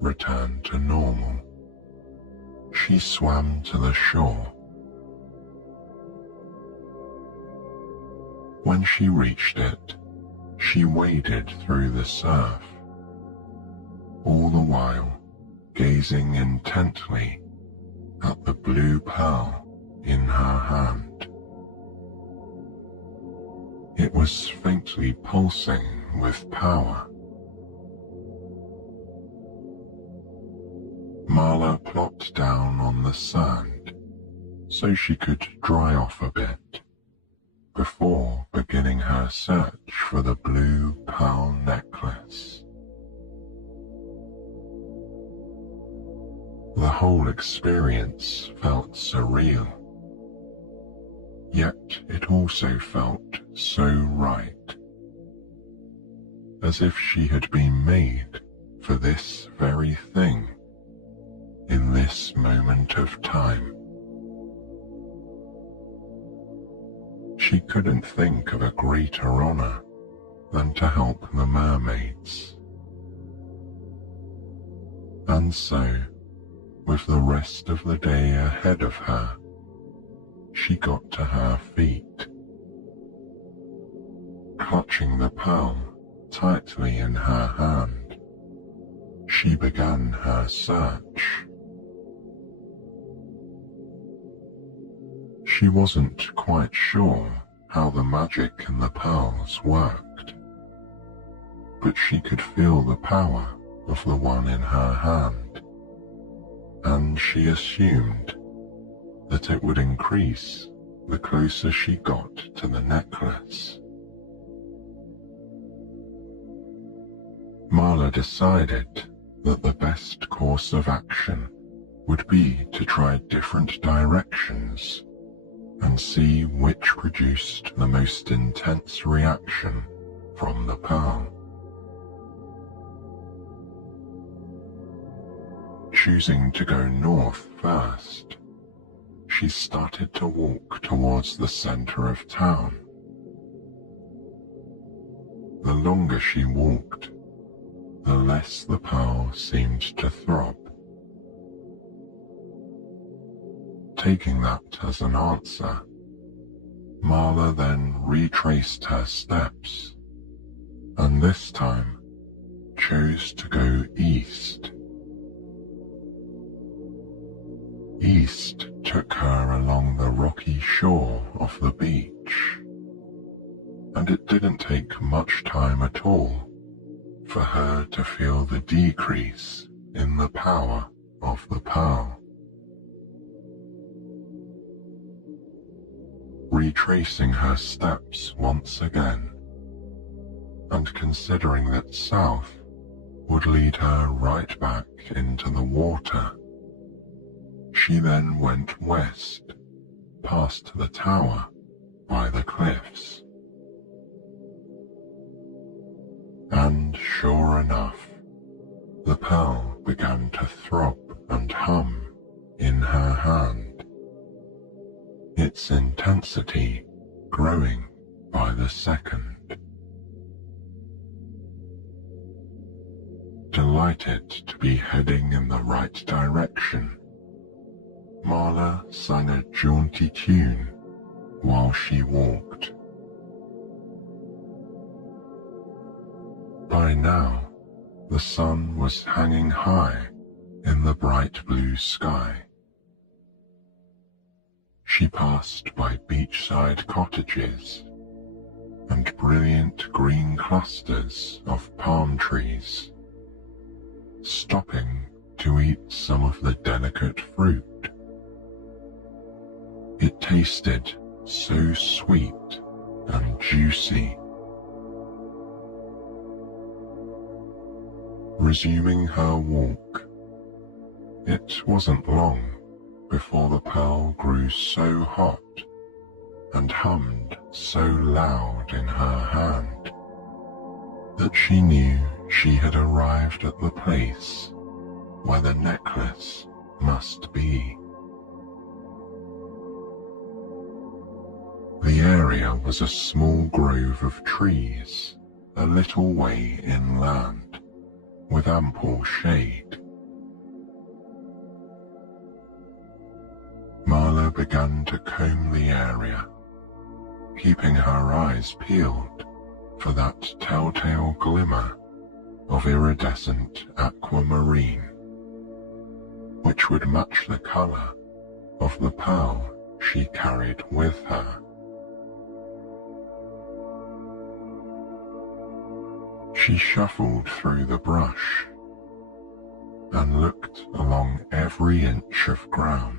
returned to normal, she swam to the shore. When she reached it, she waded through the surf, all the while gazing intently at the blue pearl in her hand. was faintly pulsing with power. Marla plopped down on the sand so she could dry off a bit before beginning her search for the blue pearl necklace. The whole experience felt surreal, yet it also felt so right, as if she had been made for this very thing in this moment of time. She couldn't think of a greater honor than to help the mermaids. And so, with the rest of the day ahead of her, she got to her feet. Clutching the pearl tightly in her hand, she began her search. She wasn't quite sure how the magic in the pearls worked, but she could feel the power of the one in her hand, and she assumed that it would increase the closer she got to the necklace. Marla decided that the best course of action would be to try different directions and see which produced the most intense reaction from the pearl. Choosing to go north first, she started to walk towards the center of town. The longer she walked, the less the pearl seemed to throb. Taking that as an answer, Marla then retraced her steps, and this time chose to go east. East took her along the rocky shore of the beach, and it didn't take much time at all for her to feel the decrease in the power of the pearl. Retracing her steps once again, and considering that south would lead her right back into the water, she then went west, past the tower by the cliffs. And sure enough, the pearl began to throb and hum in her hand, its intensity growing by the second. Delighted to be heading in the right direction, Marla sang a jaunty tune while she walked. By now, the sun was hanging high in the bright blue sky. She passed by beachside cottages and brilliant green clusters of palm trees, stopping to eat some of the delicate fruit. It tasted so sweet and juicy. Resuming her walk, it wasn't long before the pearl grew so hot and hummed so loud in her hand that she knew she had arrived at the place where the necklace must be. The area was a small grove of trees a little way inland, with ample shade. Marla began to comb the area, keeping her eyes peeled for that telltale glimmer of iridescent aquamarine, which would match the color of the pearl she carried with her. She shuffled through the brush and looked along every inch of ground.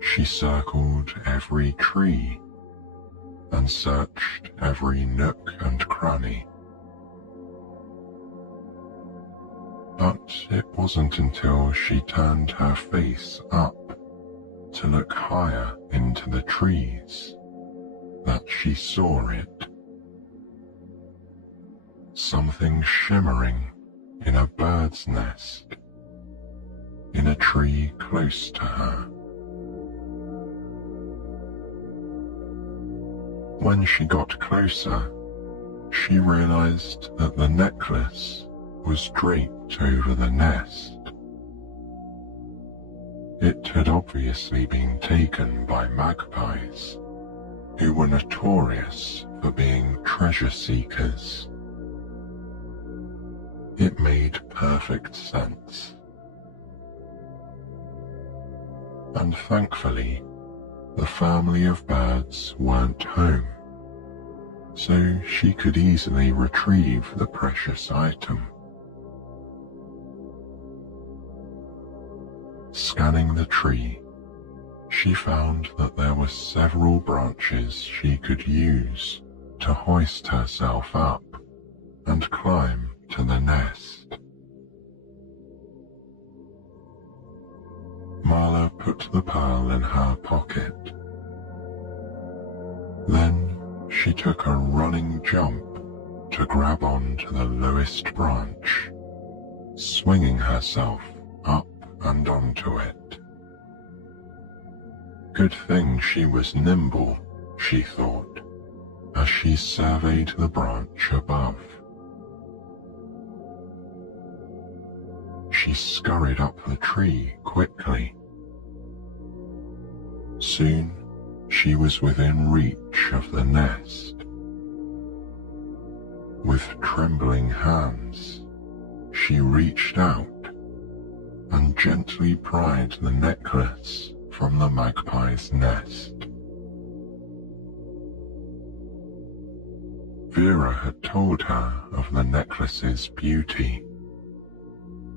She circled every tree and searched every nook and cranny. But it wasn't until she turned her face up to look higher into the trees that she saw it. Something shimmering in a bird's nest in a tree close to her. When she got closer, she realized that the necklace was draped over the nest. It had obviously been taken by magpies, who were notorious for being treasure seekers. It made perfect sense. And thankfully, the family of birds weren't home, so she could easily retrieve the precious item. Scanning the tree, she found that there were several branches she could use to hoist herself up and climb to the nest. Marla put the pearl in her pocket. Then she took a running jump to grab onto the lowest branch, swinging herself up and onto it. Good thing she was nimble, she thought, as she surveyed the branch above. She scurried up the tree quickly. Soon she was within reach of the nest. With trembling hands, she reached out and gently pried the necklace from the magpie's nest. Vera had told her of the necklace's beauty,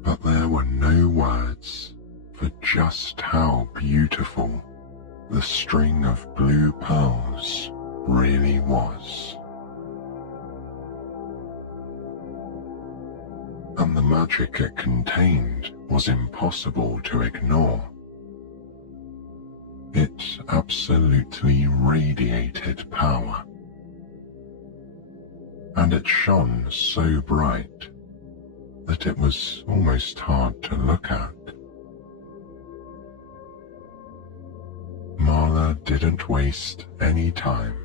but there were no words for just how beautiful the string of blue pearls really was. And the magic it contained was impossible to ignore. It absolutely radiated power, and it shone so bright that it was almost hard to look at. Marla didn't waste any time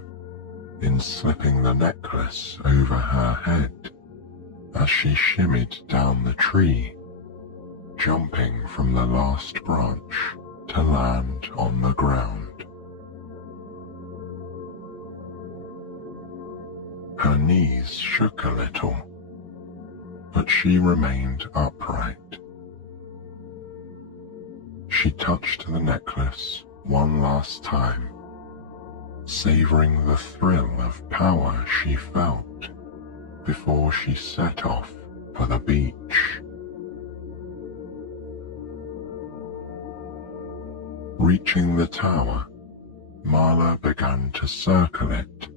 in slipping the necklace over her head as she shimmied down the tree, jumping from the last branch to land on the ground. Her knees shook a little, but she remained upright. She touched the necklace one last time, savoring the thrill of power she felt before she set off for the beach. Reaching the tower, Marla began to circle it,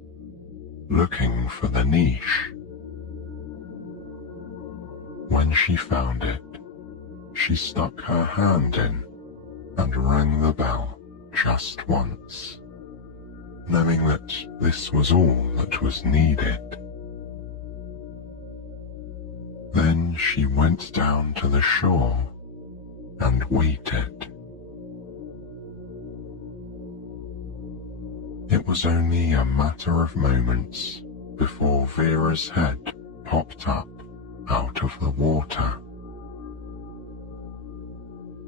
looking for the niche. When she found it, she stuck her hand in and rang the bell just once, knowing that this was all that was needed. Then she went down to the shore and waited. It was only a matter of moments before Vera's head popped up out of the water.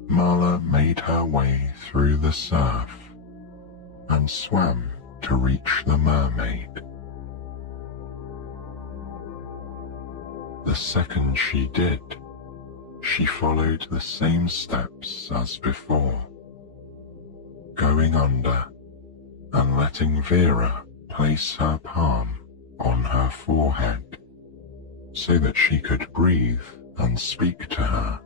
Marla made her way through the surf and swam to reach the mermaid. The second she did, she followed the same steps as before, going under and letting Vera place her palm on her forehead so that she could breathe and speak to her.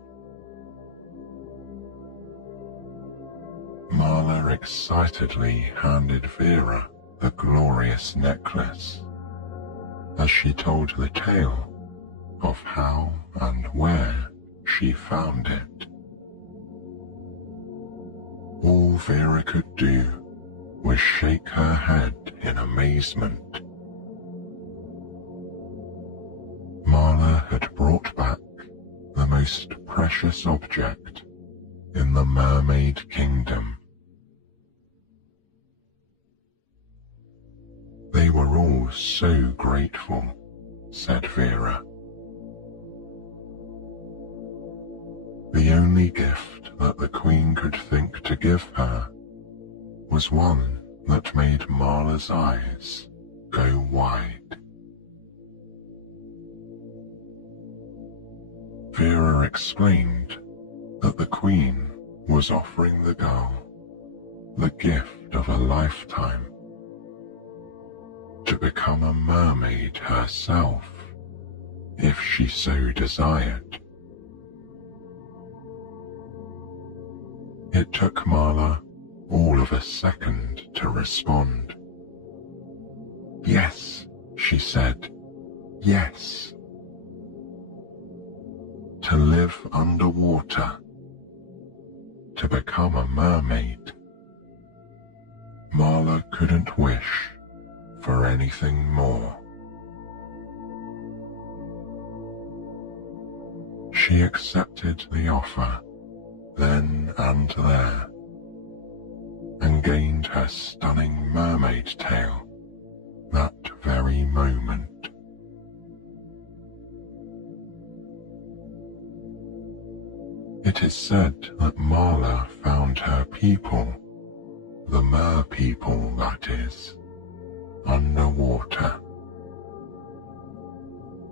Marla excitedly handed Vera the glorious necklace as she told the tale of how and where she found it. All Vera could do was shake her head in amazement. Marla had brought back the most precious object in the mermaid kingdom. They were all so grateful, said Vera. The only gift that the Queen could think to give her was one that made Marla's eyes go wide. Vera explained that the Queen was offering the girl the gift of a lifetime to become a mermaid herself if she so desired. It took Marla all of a second to respond. Yes, she said, yes. To live underwater, to become a mermaid. Marla couldn't wish for anything more. She accepted the offer then and there, and gained her stunning mermaid tail that very moment. It is said that Marla found her people, the mer people that is, underwater.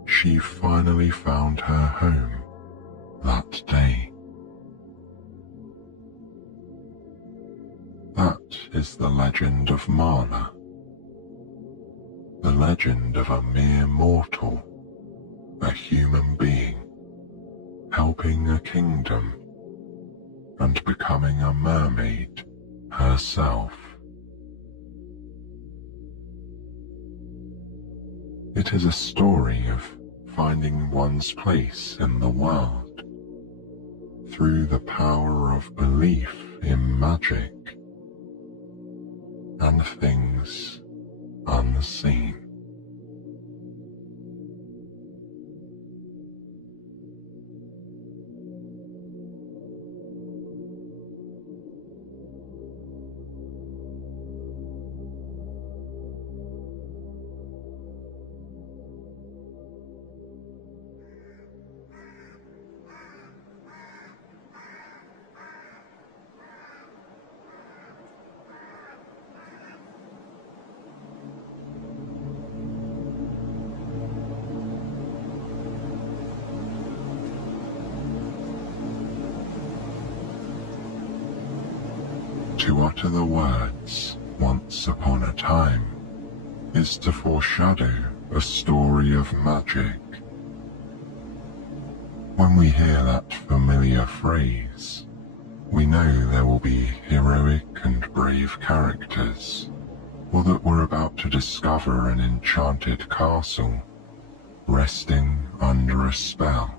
She finally found her home that day. That is the legend of Marla, the legend of a mere mortal, a human being, helping a kingdom and becoming a mermaid herself. It is a story of finding one's place in the world through the power of belief in magic and things unseen. To utter the words, once upon a time, is to foreshadow a story of magic. When we hear that familiar phrase, we know there will be heroic and brave characters, or that we're about to discover an enchanted castle, resting under a spell.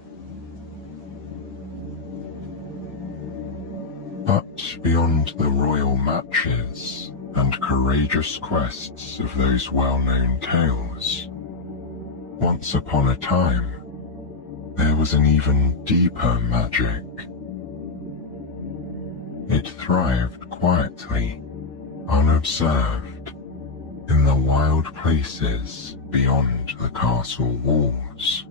But beyond the royal matches and courageous quests of those well-known tales, once upon a time, there was an even deeper magic. It thrived quietly, unobserved, in the wild places beyond the castle walls.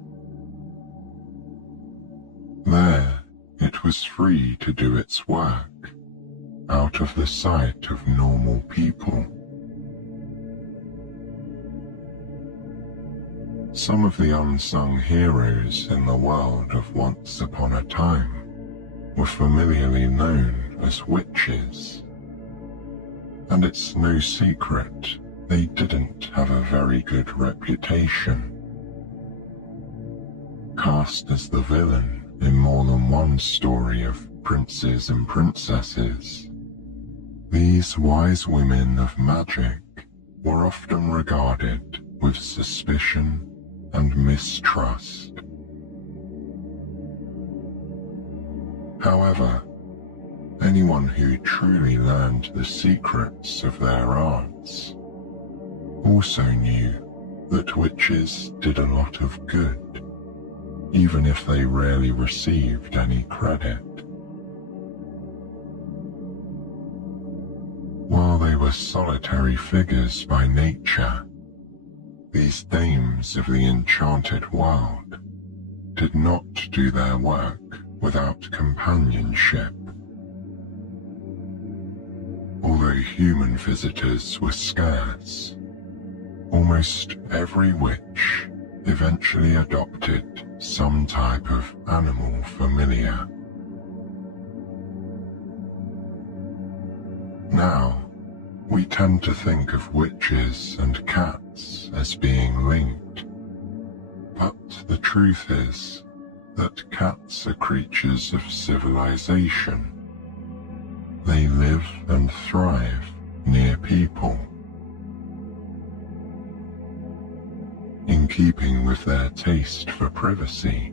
There, it was free to do its work, out of the sight of normal people. Some of the unsung heroes in the world of Once Upon a Time were familiarly known as witches, and it's no secret they didn't have a very good reputation. Cast as the villain in more than one story of princes and princesses, these wise women of magic were often regarded with suspicion and mistrust. However, anyone who truly learned the secrets of their arts also knew that witches did a lot of good, even if they rarely received any credit. While they were solitary figures by nature, these dames of the enchanted world did not do their work without companionship. Although human visitors were scarce, almost every witch eventually adopted some type of animal familiar. Now, we tend to think of witches and cats as being linked, but the truth is that cats are creatures of civilization. They live and thrive near people. In keeping with their taste for privacy,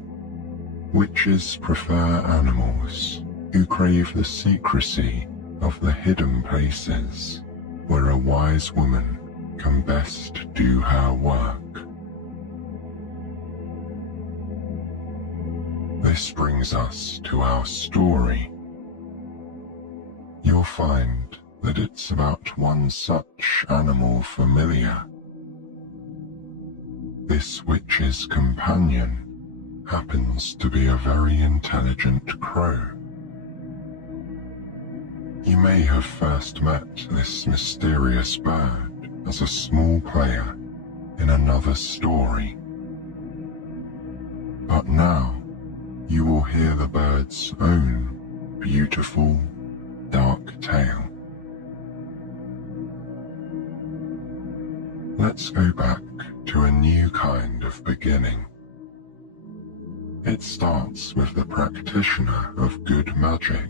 witches prefer animals who crave the secrecy of the hidden places where a wise woman can best do her work. This brings us to our story. You'll find that it's about one such animal familiar. This witch's companion happens to be a very intelligent crow. You may have first met this mysterious bird as a small player in another story. But now you will hear the bird's own beautiful, dark tale. Let's go back to a new kind of beginning. It starts with the practitioner of good magic,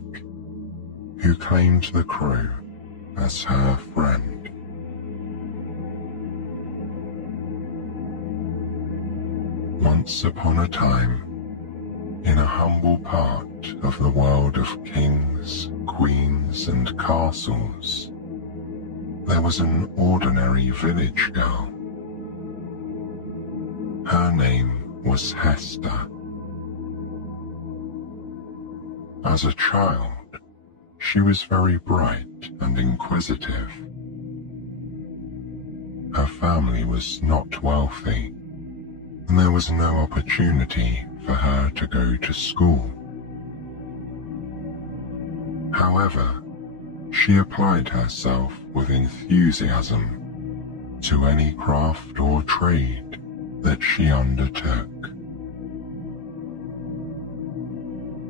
who claimed the crow as her friend. Once upon a time, in a humble part of the world of kings, queens, and castles, there was an ordinary village girl. Her name was Hester. As a child, she was very bright and inquisitive. Her family was not wealthy, and there was no opportunity for her to go to school. However, she applied herself with enthusiasm to any craft or trade that she undertook.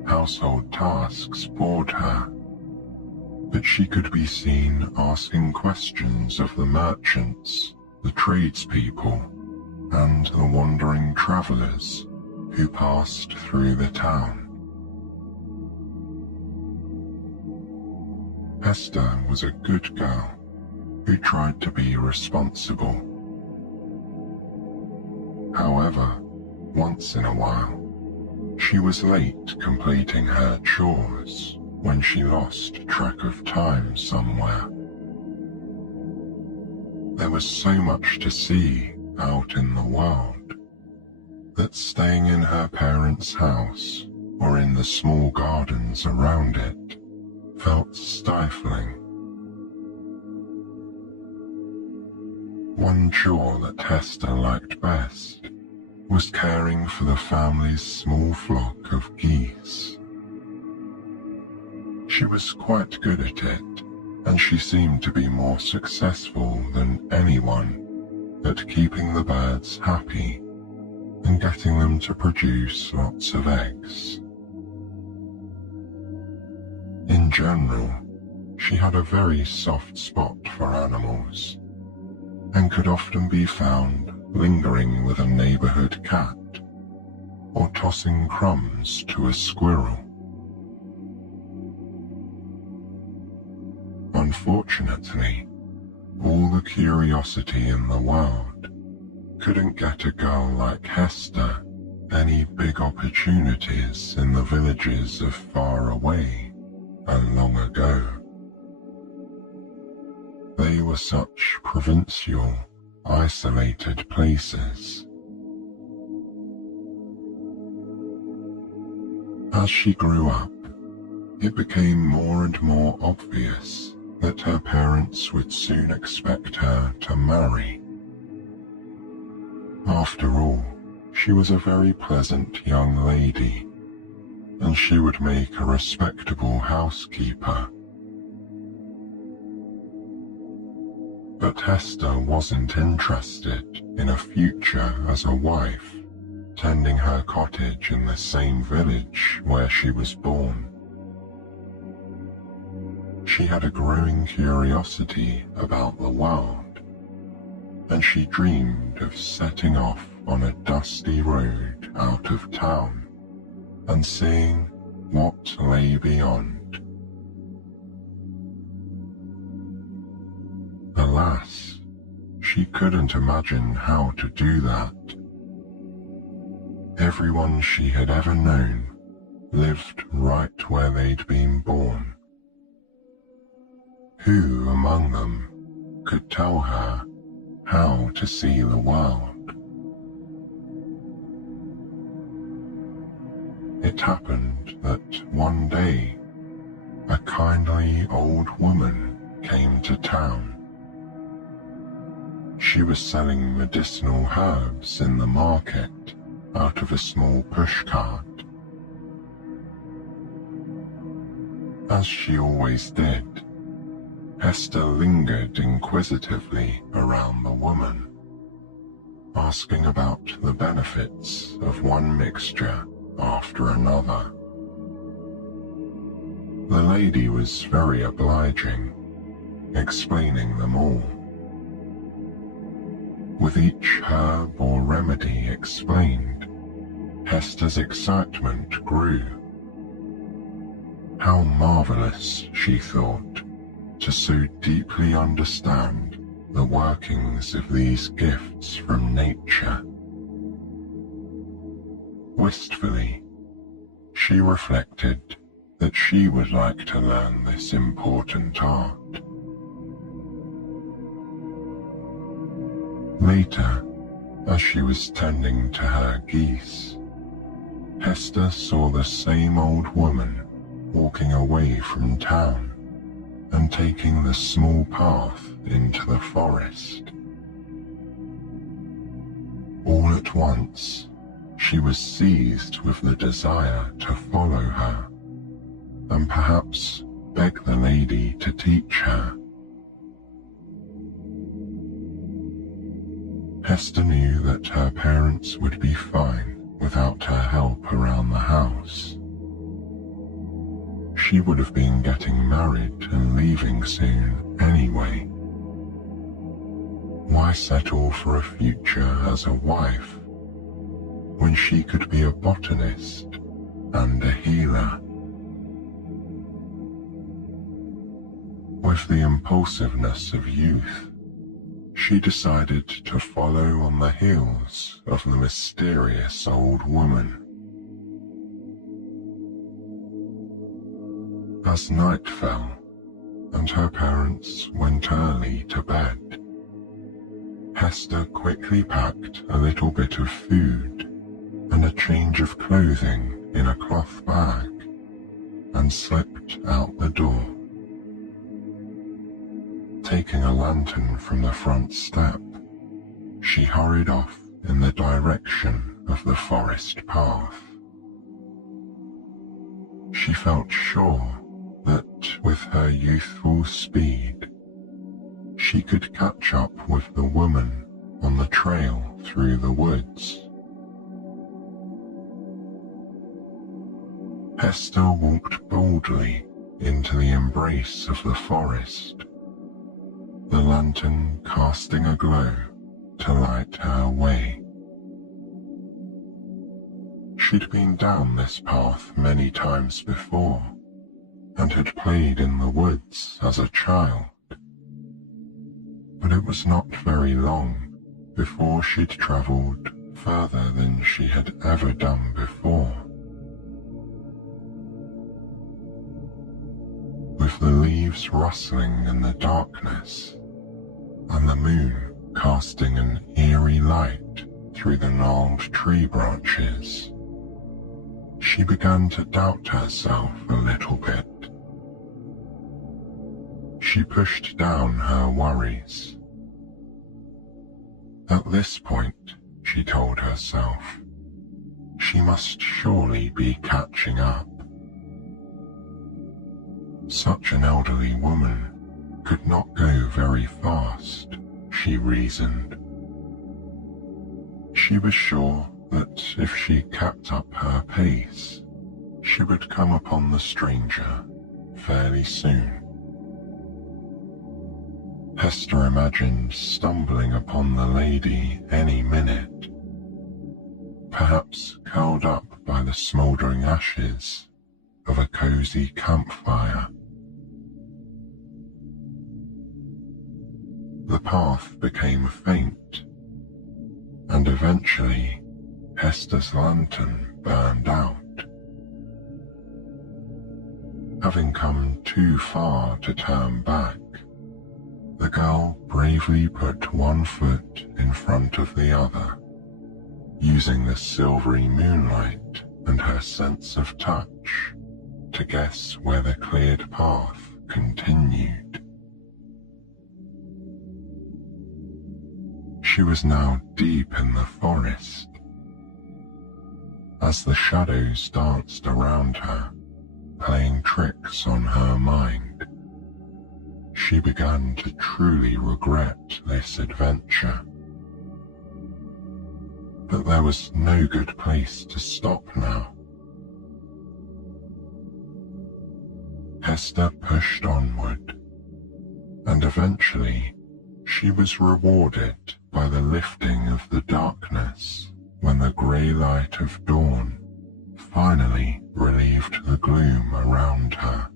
Household tasks bored her, but she could be seen asking questions of the merchants, the tradespeople, and the wandering travelers who passed through the town. Hester was a good girl who tried to be responsible. However, once in a while, she was late completing her chores when she lost track of time somewhere. There was so much to see out in the world that staying in her parents' house or in the small gardens around it felt stifling. One chore that Hester liked best was caring for the family's small flock of geese. She was quite good at it, and she seemed to be more successful than anyone at keeping the birds happy and getting them to produce lots of eggs. In general, she had a very soft spot for animals, could often be found lingering with a neighborhood cat or tossing crumbs to a squirrel. Unfortunately, all the curiosity in the world couldn't get a girl like Hester any big opportunities in the villages of far away and long ago. They were such provincial, isolated places. As she grew up, it became more and more obvious that her parents would soon expect her to marry. After all, she was a very pleasant young lady, and she would make a respectable housekeeper. But Hester wasn't interested in a future as a wife, tending her cottage in the same village where she was born. She had a growing curiosity about the world, and she dreamed of setting off on a dusty road out of town and seeing what lay beyond. Alas, she couldn't imagine how to do that. Everyone she had ever known lived right where they'd been born. Who among them could tell her how to see the world? It happened that one day a kindly old woman came to town. She was selling medicinal herbs in the market out of a small pushcart. As she always did, Hester lingered inquisitively around the woman, asking about the benefits of one mixture after another. The lady was very obliging, explaining them all. With each herb or remedy explained, Hester's excitement grew. How marvelous, she thought, to so deeply understand the workings of these gifts from nature. Wistfully, she reflected that she would like to learn this important art. Later, as she was tending to her geese, Hester saw the same old woman walking away from town and taking the small path into the forest. All at once, she was seized with the desire to follow her, and perhaps beg the lady to teach her. Hester knew that her parents would be fine without her help around the house. She would have been getting married and leaving soon anyway. Why settle for a future as a wife when she could be a botanist and a healer? With the impulsiveness of youth, she decided to follow on the heels of the mysterious old woman. As night fell and her parents went early to bed, Hester quickly packed a little bit of food and a change of clothing in a cloth bag and slipped out the door. Taking a lantern from the front step, she hurried off in the direction of the forest path. She felt sure that with her youthful speed, she could catch up with the woman on the trail through the woods. Hester walked boldly into the embrace of the forest. The lantern casting a glow to light her way. She'd been down this path many times before, and had played in the woods as a child. But it was not very long before she'd travelled further than she had ever done before. With the leaves rustling in the darkness, and the moon casting an eerie light through the gnarled tree branches, she began to doubt herself a little bit. She pushed down her worries. At this point, she told herself, she must surely be catching up. Such an elderly woman could not go very fast, she reasoned. She was sure that if she kept up her pace, she would come upon the stranger fairly soon. Hester imagined stumbling upon the lady any minute, perhaps curled up by the smouldering ashes of a cosy campfire. The path became faint, and eventually Hester's lantern burned out. Having come too far to turn back, the girl bravely put one foot in front of the other, using the silvery moonlight and her sense of touch to guess where the cleared path continued. She was now deep in the forest. As the shadows danced around her, playing tricks on her mind, she began to truly regret this adventure. But there was no good place to stop now. Hester pushed onward, and eventually she was rewarded by the lifting of the darkness when the grey light of dawn finally relieved the gloom around her.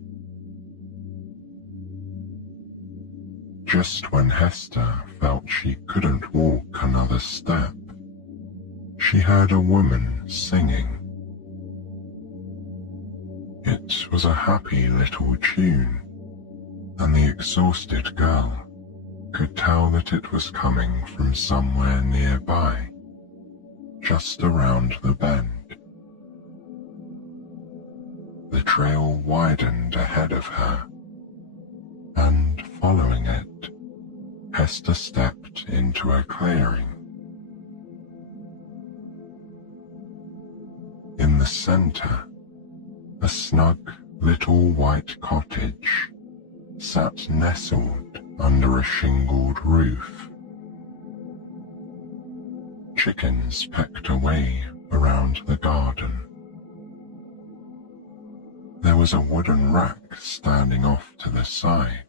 Just when Hester felt she couldn't walk another step, she heard a woman singing. It was a happy little tune, and the exhausted girl could tell that it was coming from somewhere nearby, just around the bend. The trail widened ahead of her, and following it, Hester stepped into a clearing. In the center, a snug little white cottage sat nestled under a shingled roof. Chickens pecked away around the garden. There was a wooden rack standing off to the side,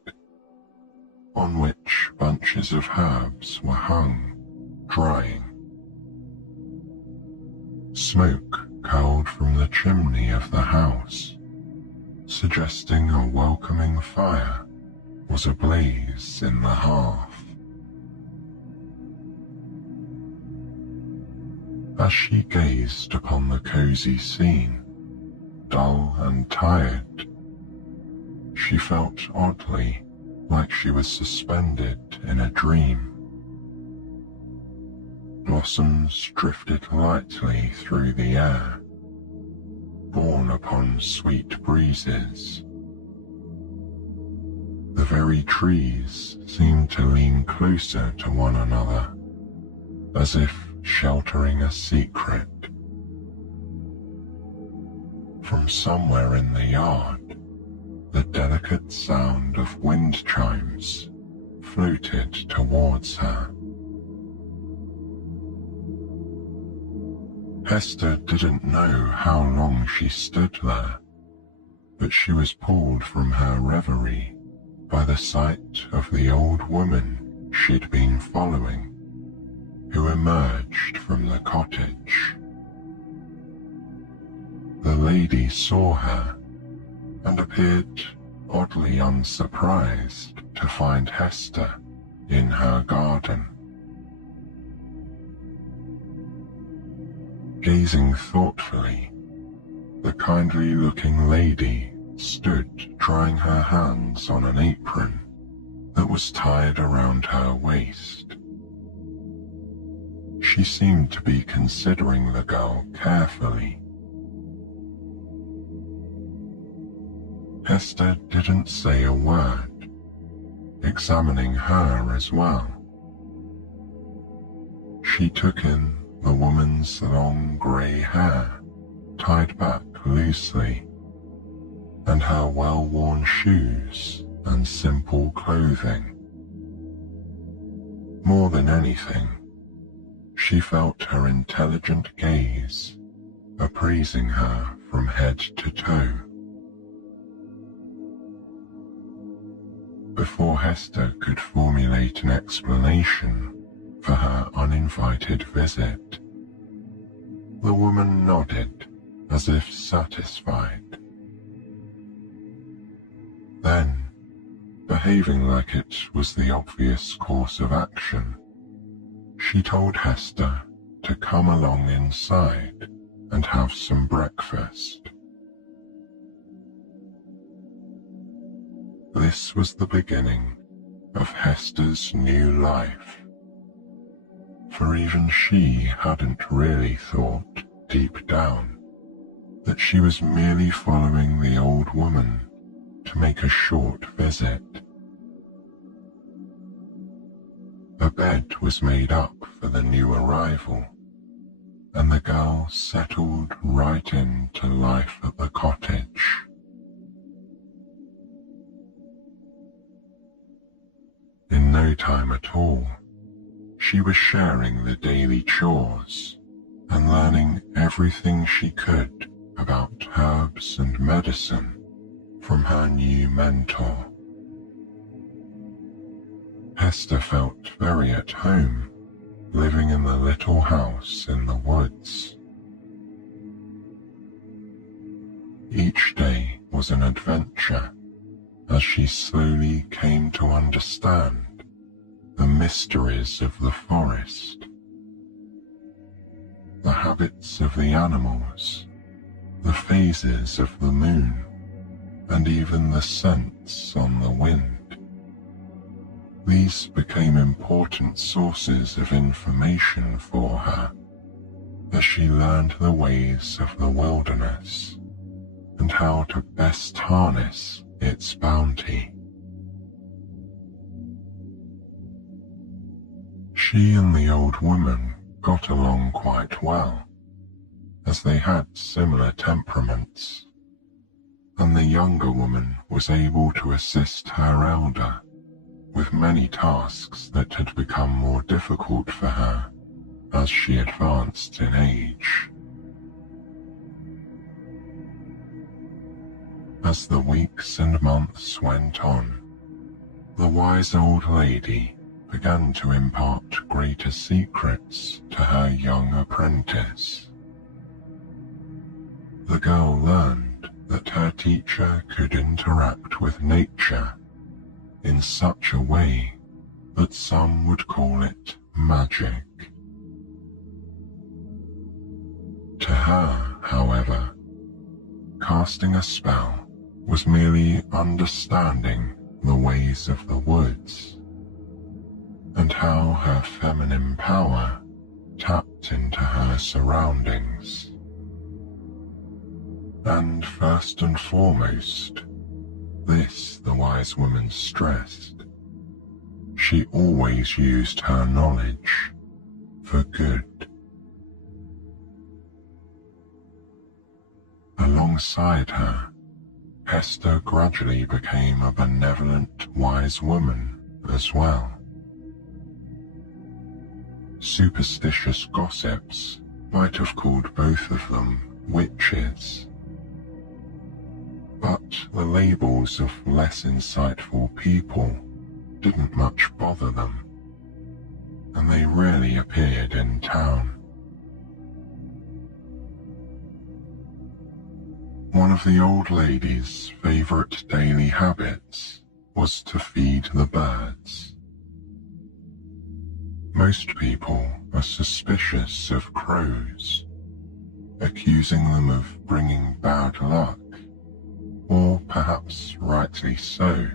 on which bunches of herbs were hung, drying. Smoke curled from the chimney of the house, suggesting a welcoming fire was ablaze in the hearth. As she gazed upon the cosy scene, dull and tired, she felt oddly like she was suspended in a dream. Blossoms drifted lightly through the air, borne upon sweet breezes. The very trees seemed to lean closer to one another, as if sheltering a secret. From somewhere in the yard, the delicate sound of wind chimes floated towards her. Hester didn't know how long she stood there, but she was pulled from her reverie by the sight of the old woman she'd been following, who emerged from the cottage. The lady saw her and appeared oddly unsurprised to find Hester in her garden. Gazing thoughtfully, the kindly-looking lady stood drying her hands on an apron that was tied around her waist. She seemed to be considering the girl carefully. Hester didn't say a word, examining her as well. She took in the woman's long grey hair, tied back loosely, and her well-worn shoes and simple clothing. More than anything, she felt her intelligent gaze appraising her from head to toe. Before Hester could formulate an explanation for her uninvited visit, the woman nodded as if satisfied. Then, behaving like it was the obvious course of action, she told Hester to come along inside and have some breakfast. This was the beginning of Hester's new life, for even she hadn't really thought deep down that she was merely following the old woman to make a short visit. A bed was made up for the new arrival, and the girl settled right into life at the cottage. In no time at all, she was sharing the daily chores and learning everything she could about herbs and medicine from her new mentor. Hester felt very at home living in the little house in the woods. Each day was an adventure as she slowly came to understand the mysteries of the forest, the habits of the animals, the phases of the moon, and even the scents on the wind. These became important sources of information for her as she learned the ways of the wilderness and how to best harness its bounty. She and the old woman got along quite well, as they had similar temperaments, and the younger woman was able to assist her elder with many tasks that had become more difficult for her as she advanced in age. As the weeks and months went on, the wise old lady began to impart greater secrets to her young apprentice. The girl learned that her teacher could interact with nature in such a way that some would call it magic. To her, however, casting a spell was merely understanding the ways of the woods and how her feminine power tapped into her surroundings. And first and foremost, this the wise woman stressed, she always used her knowledge for good. Alongside her, Hester gradually became a benevolent wise woman as well. Superstitious gossips might have called both of them witches, But the labels of less insightful people didn't much bother them, and they rarely appeared in town. One of the old lady's favourite daily habits was to feed the birds. Most people are suspicious of crows, accusing them of bringing bad luck, or perhaps rightly so,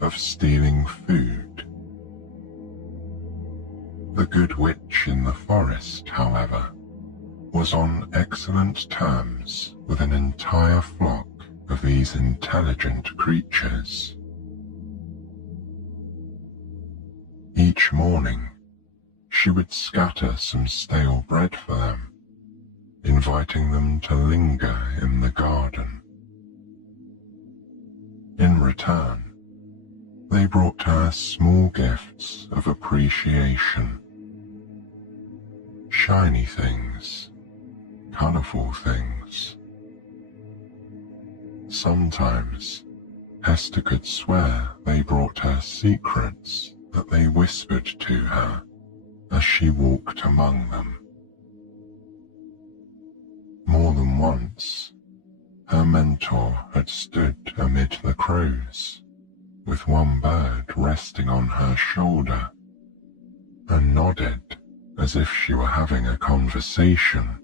of stealing food. The good witch in the forest, however, was on excellent terms with an entire flock of these intelligent creatures. Each morning, she would scatter some stale bread for them, inviting them to linger in the garden. In return, they brought her small gifts of appreciation. Shiny things, colourful things. Sometimes, Hester could swear they brought her secrets that they whispered to her as she walked among them. More than once, her mentor had stood amid the crows, with one bird resting on her shoulder, and nodded as if she were having a conversation.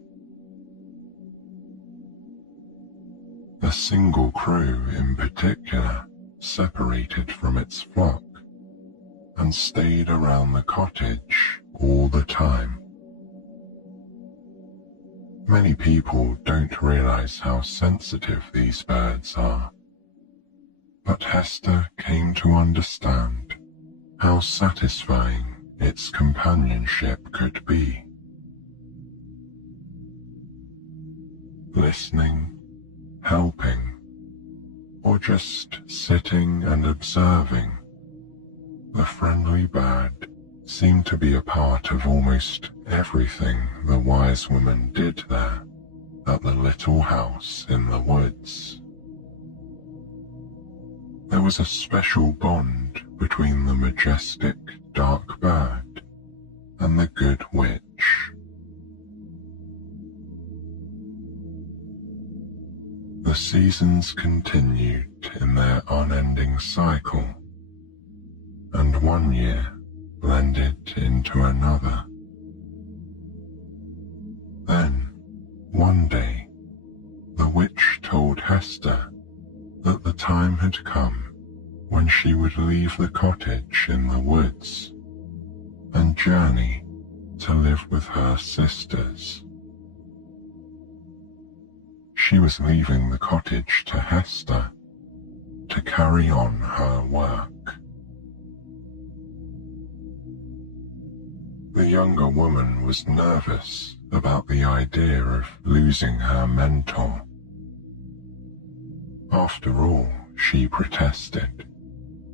A single crow in particular separated from its flock and stayed around the cottage all the time. Many people don't realize how sensitive these birds are, but Hester came to understand how satisfying its companionship could be. Listening, helping, or just sitting and observing, the friendly bird seemed to be a part of almost everything the wise woman did there at the little house in the woods. There was a special bond between the majestic dark bird and the good witch. The seasons continued in their unending cycle, and one year blended into another. Then, one day, the witch told Hester that the time had come when she would leave the cottage in the woods and journey to live with her sisters. She was leaving the cottage to Hester to carry on her work. The younger woman was nervous about the idea of losing her mentor. After all, she protested,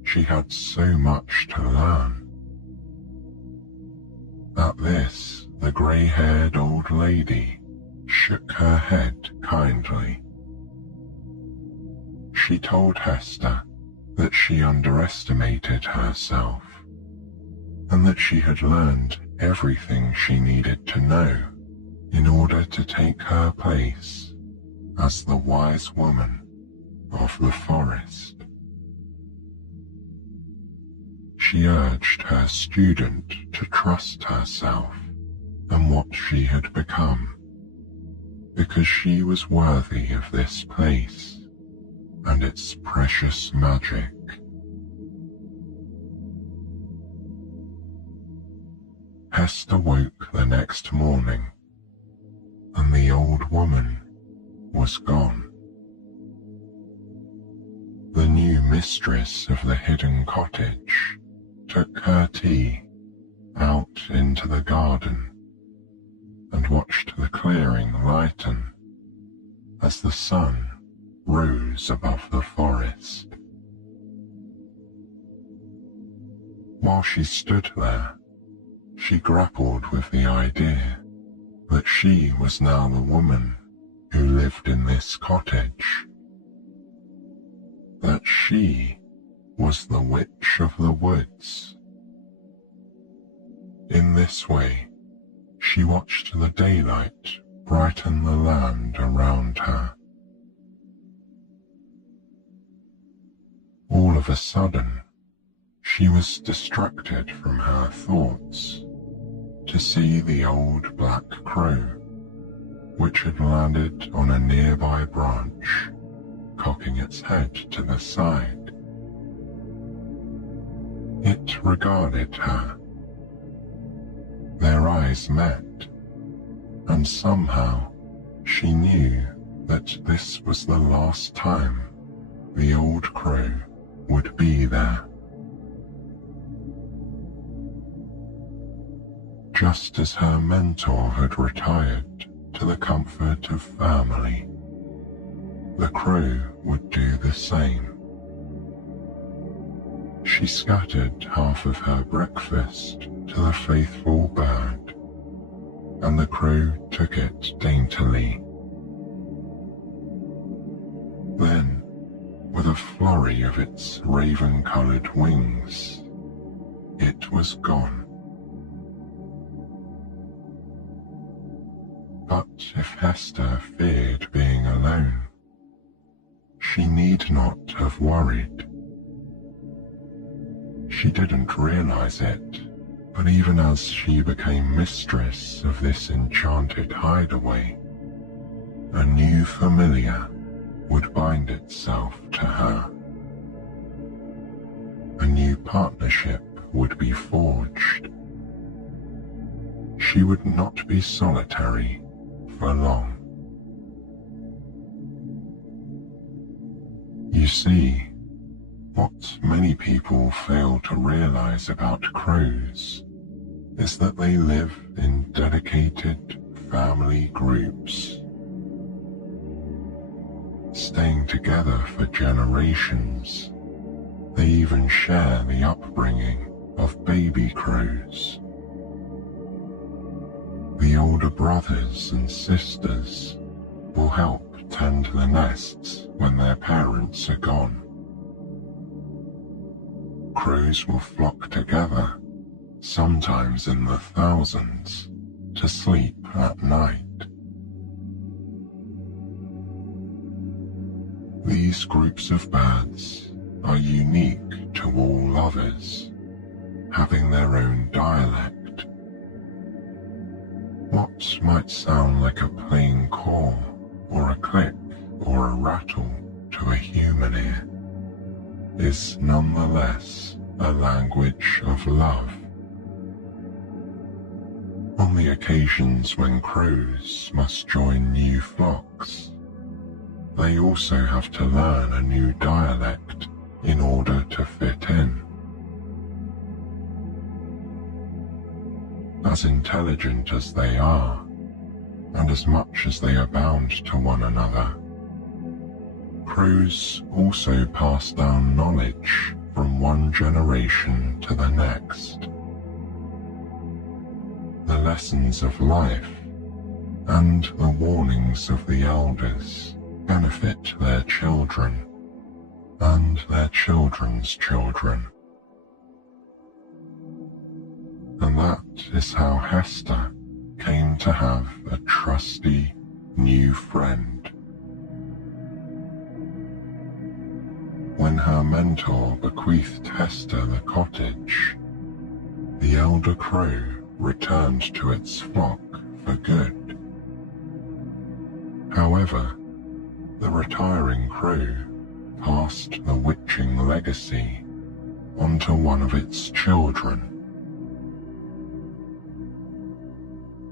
she had so much to learn. At this, the grey-haired old lady shook her head kindly. She told Hester that she underestimated herself, and that she had learned everything she needed to know in order to take her place as the wise woman of the forest. She urged her student to trust herself and what she had become, because she was worthy of this place and its precious magic. Hester woke the next morning, and the old woman was gone. The new mistress of the hidden cottage took her tea out into the garden and watched the clearing lighten as the sun rose above the forest. While she stood there, she grappled with the idea that she was now the woman who lived in this cottage, she was the Witch of the Woods. In this way, she watched the daylight brighten the land around her. All of a sudden, she was distracted from her thoughts to see the old black crow, which had landed on a nearby branch, cocking its head to the side. It regarded her. Their eyes met, and somehow she knew that this was the last time the old crow would be there. Just as her mentor had retired to the comfort of family, the crow would do the same. She scattered half of her breakfast to the faithful bird, and the crow took it daintily. Then, with a flurry of its raven-coloured wings, it was gone. But if Hester feared being alone, she need not have worried. She didn't realize it, but even as she became mistress of this enchanted hideaway, a new familiar would bind itself to her. A new partnership would be forged. She would not be solitary for long. You see, what many people fail to realize about crows is that they live in dedicated family groups, staying together for generations. They even share the upbringing of baby crows. The older brothers and sisters will help tend the nests when their parents are gone. Crows will flock together, sometimes in the thousands, to sleep at night. These groups of birds are unique to all lovers, having their own dialect. What might sound like a plain call, or a click, or a rattle to a human ear, is nonetheless a language of love. On the occasions when crows must join new flocks, they also have to learn a new dialect in order to fit in. As intelligent as they are, and as much as they are bound to one another, crows also pass down knowledge from one generation to the next. The lessons of life and the warnings of the elders benefit their children and their children's children. And that is how Hester came to have a trusty new friend. When her mentor bequeathed Hester the cottage, the elder crow returned to its flock for good. However, the retiring crow passed the witching legacy onto one of its children.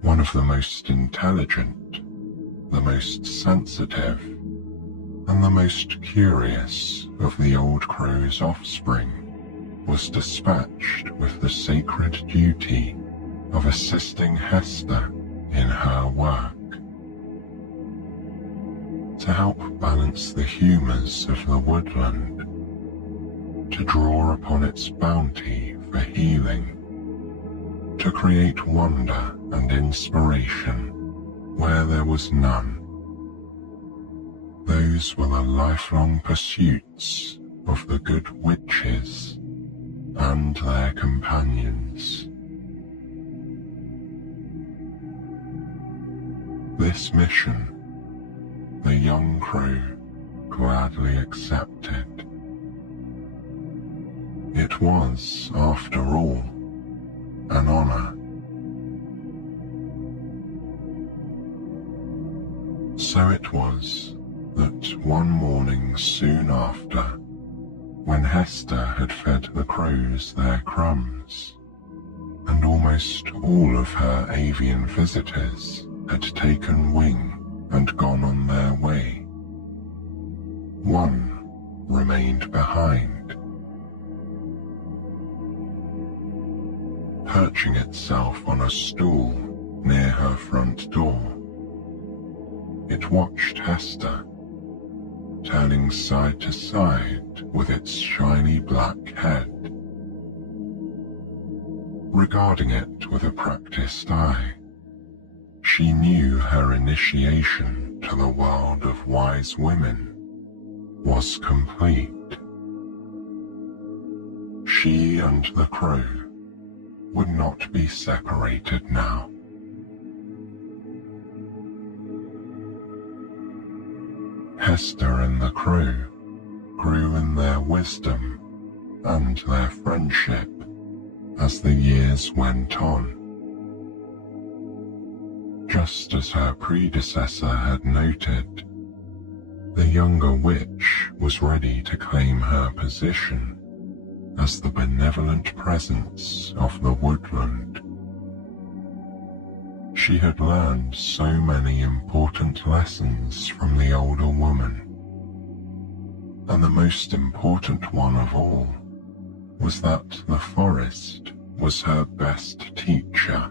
One of the most intelligent, the most sensitive, and the most curious of the old crow's offspring was dispatched with the sacred duty of assisting Hester in her work. To help balance the humours of the woodland, to draw upon its bounty for healing, to create wonder and inspiration where there was none. Those were the lifelong pursuits of the good witches and their companions. This mission, the young crew gladly accepted. It was, after all, an honor. So it was that one morning soon after, when Hester had fed the crows their crumbs, and almost all of her avian visitors had taken wing and gone on their way, one remained behind, perching itself on a stool near her front door. It watched Hester, turning side to side with its shiny black head, regarding it with a practiced eye. She knew her initiation to the world of wise women was complete. She and the crow would not be separated now. Hester and the crow grew in their wisdom and their friendship as the years went on. Just as her predecessor had noted, the younger witch was ready to claim her position as the benevolent presence of the woodland. She had learned so many important lessons from the older woman, and the most important one of all was that the forest was her best teacher.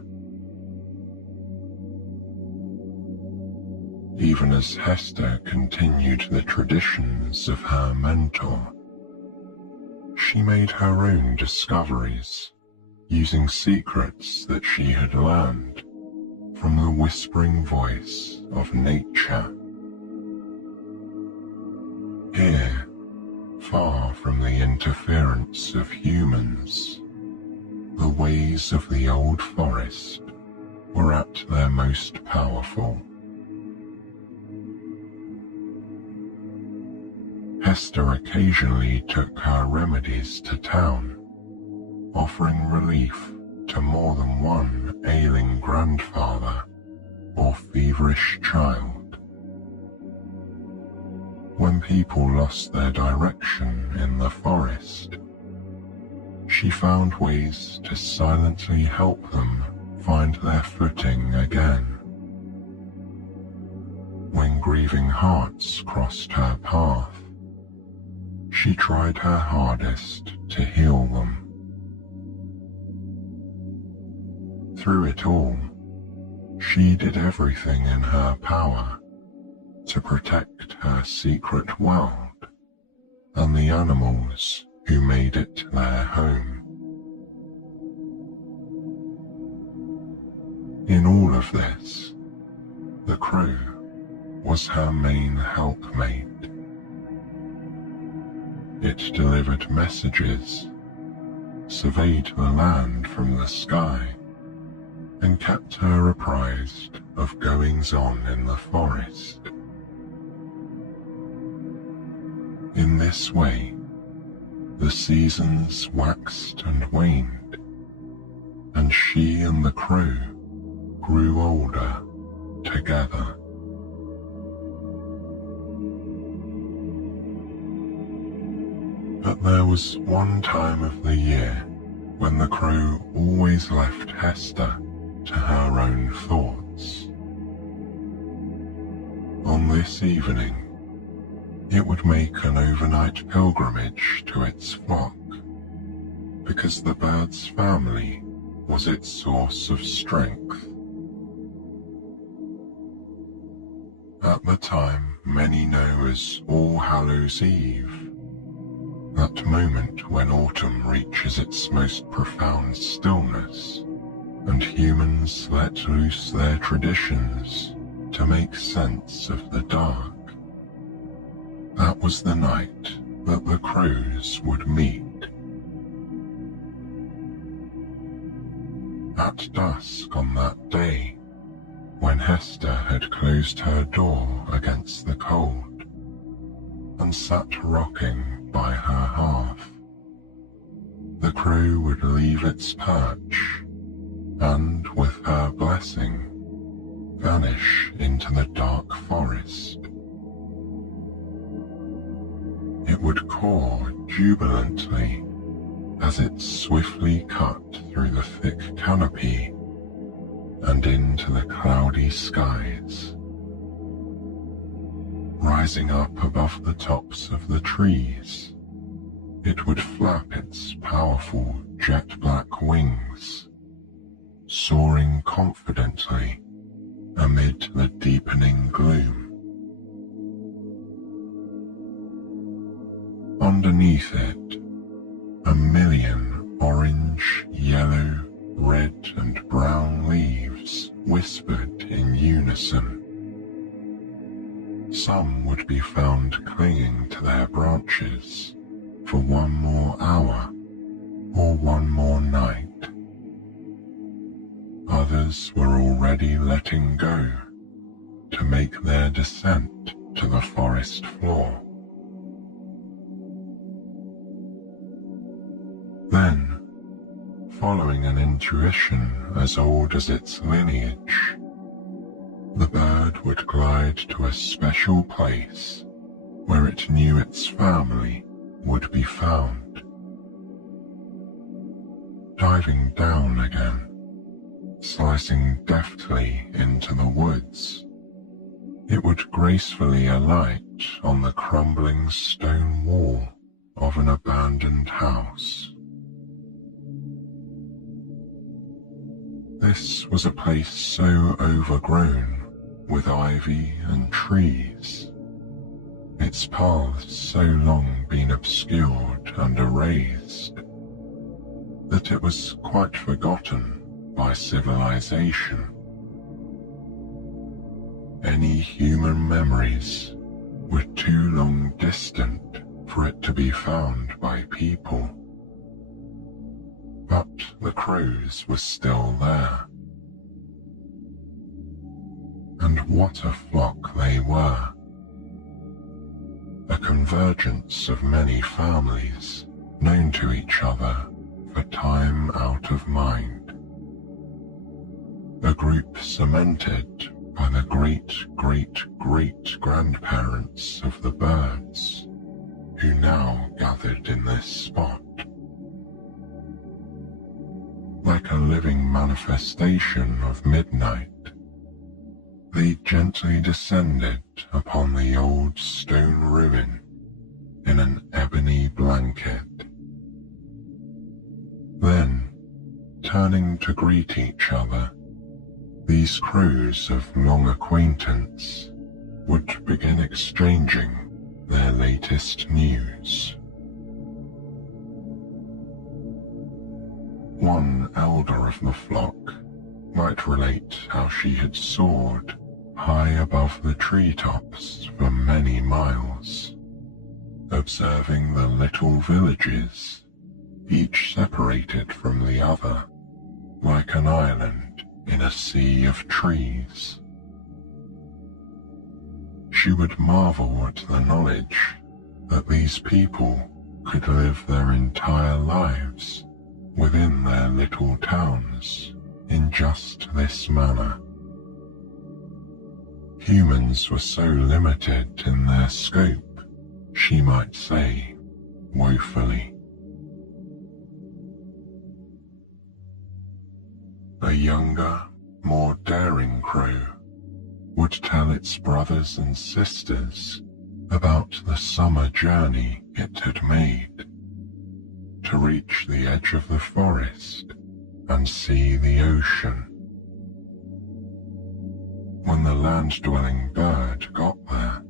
Even as Hester continued the traditions of her mentor, she made her own discoveries, using secrets that she had learned from the whispering voice of nature. Here, far from the interference of humans, the ways of the old forest were at their most powerful. Hester occasionally took her remedies to town, offering relief to more than one ailing grandfather or feverish child. When people lost their direction in the forest, she found ways to silently help them find their footing again. When grieving hearts crossed her path, she tried her hardest to heal them. Through it all, she did everything in her power to protect her secret world and the animals who made it their home. In all of this, the crow was her main helpmate. It delivered messages, surveyed the land from the sky, and kept her apprised of goings-on in the forest. In this way, the seasons waxed and waned, and she and the crow grew older together. But there was one time of the year when the crow always left Hester to her own thoughts. On this evening, it would make an overnight pilgrimage to its flock, because the bird's family was its source of strength. At the time many know as All Hallows' Eve, that moment when autumn reaches its most profound stillness and humans let loose their traditions to make sense of the dark. That was the night that the crows would meet. At dusk on that day, when Hester had closed her door against the cold and sat rocking by her hearth, the crow would leave its perch and, with her blessing, vanish into the dark forest. It would caw jubilantly as it swiftly cut through the thick canopy and into the cloudy skies. Rising up above the tops of the trees, it would flap its powerful jet-black wings, soaring confidently amid the deepening gloom. Underneath it, a million orange, yellow, red and brown leaves whispered in unison. Some would be found clinging to their branches for one more hour or one more night. Others were already letting go to make their descent to the forest floor. Then, following an intuition as old as its lineage, the bird would glide to a special place where it knew its family would be found. Diving down again, slicing deftly into the woods, it would gracefully alight on the crumbling stone wall of an abandoned house. This was a place so overgrown with ivy and trees, its paths so long been obscured and erased, that it was quite forgotten by civilization. Any human memories were too long distant for it to be found by people. But the crows were still there. And what a flock they were. A convergence of many families known to each other for time out of mind. A group cemented by the great-great-great-grandparents of the birds who now gathered in this spot. Like a living manifestation of midnight, they gently descended upon the old stone ruin in an ebony blanket. Then, turning to greet each other, these crows of long acquaintance would begin exchanging their latest news. One elder of the flock might relate how she had soared high above the treetops for many miles, observing the little villages, each separated from the other, like an island in a sea of trees. She would marvel at the knowledge that these people could live their entire lives within their little towns in just this manner. Humans were so limited in their scope, she might say, woefully. A younger, more daring crow would tell its brothers and sisters about the summer journey it had made to reach the edge of the forest and see the ocean. When the land-dwelling bird got there,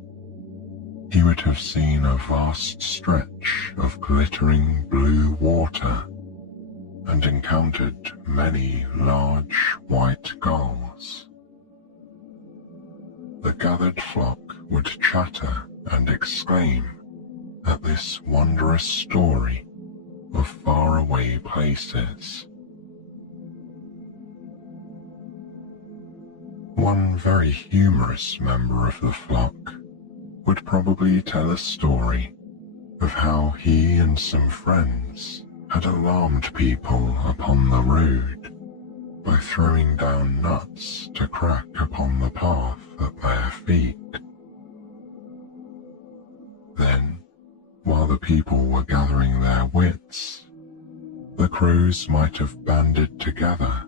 he would have seen a vast stretch of glittering blue water and encountered many large white gulls. The gathered flock would chatter and exclaim at this wondrous story of faraway places. One very humorous member of the flock would probably tell a story of how he and some friends had alarmed people upon the road by throwing down nuts to crack upon the path at their feet. Then, while the people were gathering their wits, the crows might have banded together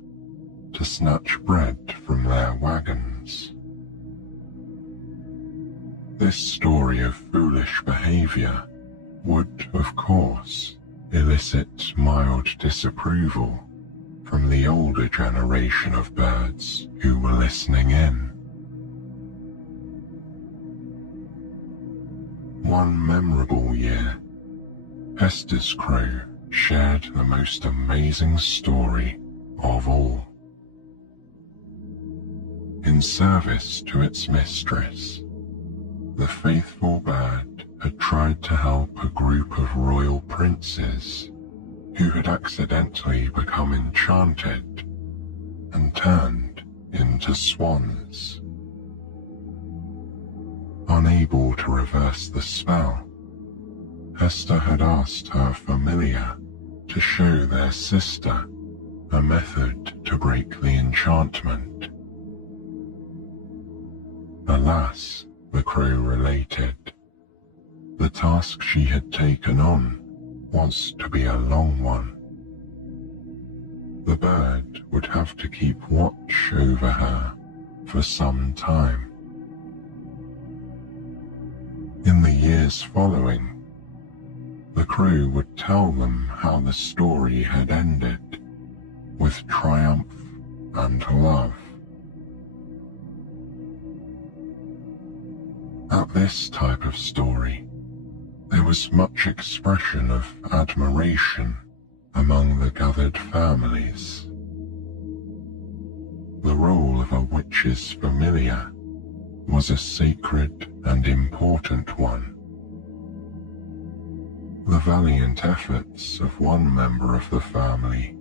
to snatch bread from their wagons. This story of foolish behavior would, of course, elicit mild disapproval from the older generation of birds who were listening in. One memorable year, Hester's crow shared the most amazing story of all. In service to its mistress, the faithful bird had tried to help a group of royal princes who had accidentally become enchanted and turned into swans. Unable to reverse the spell, Hester had asked her familiar to show their sister a method to break the enchantment. Alas, the crow related, the task she had taken on was to be a long one. The bird would have to keep watch over her for some time. In the years following, the crow would tell them how the story had ended, with triumph and love. At this type of story, there was much expression of admiration among the gathered families. The role of a witch's familiar was a sacred and important one. The valiant efforts of one member of the family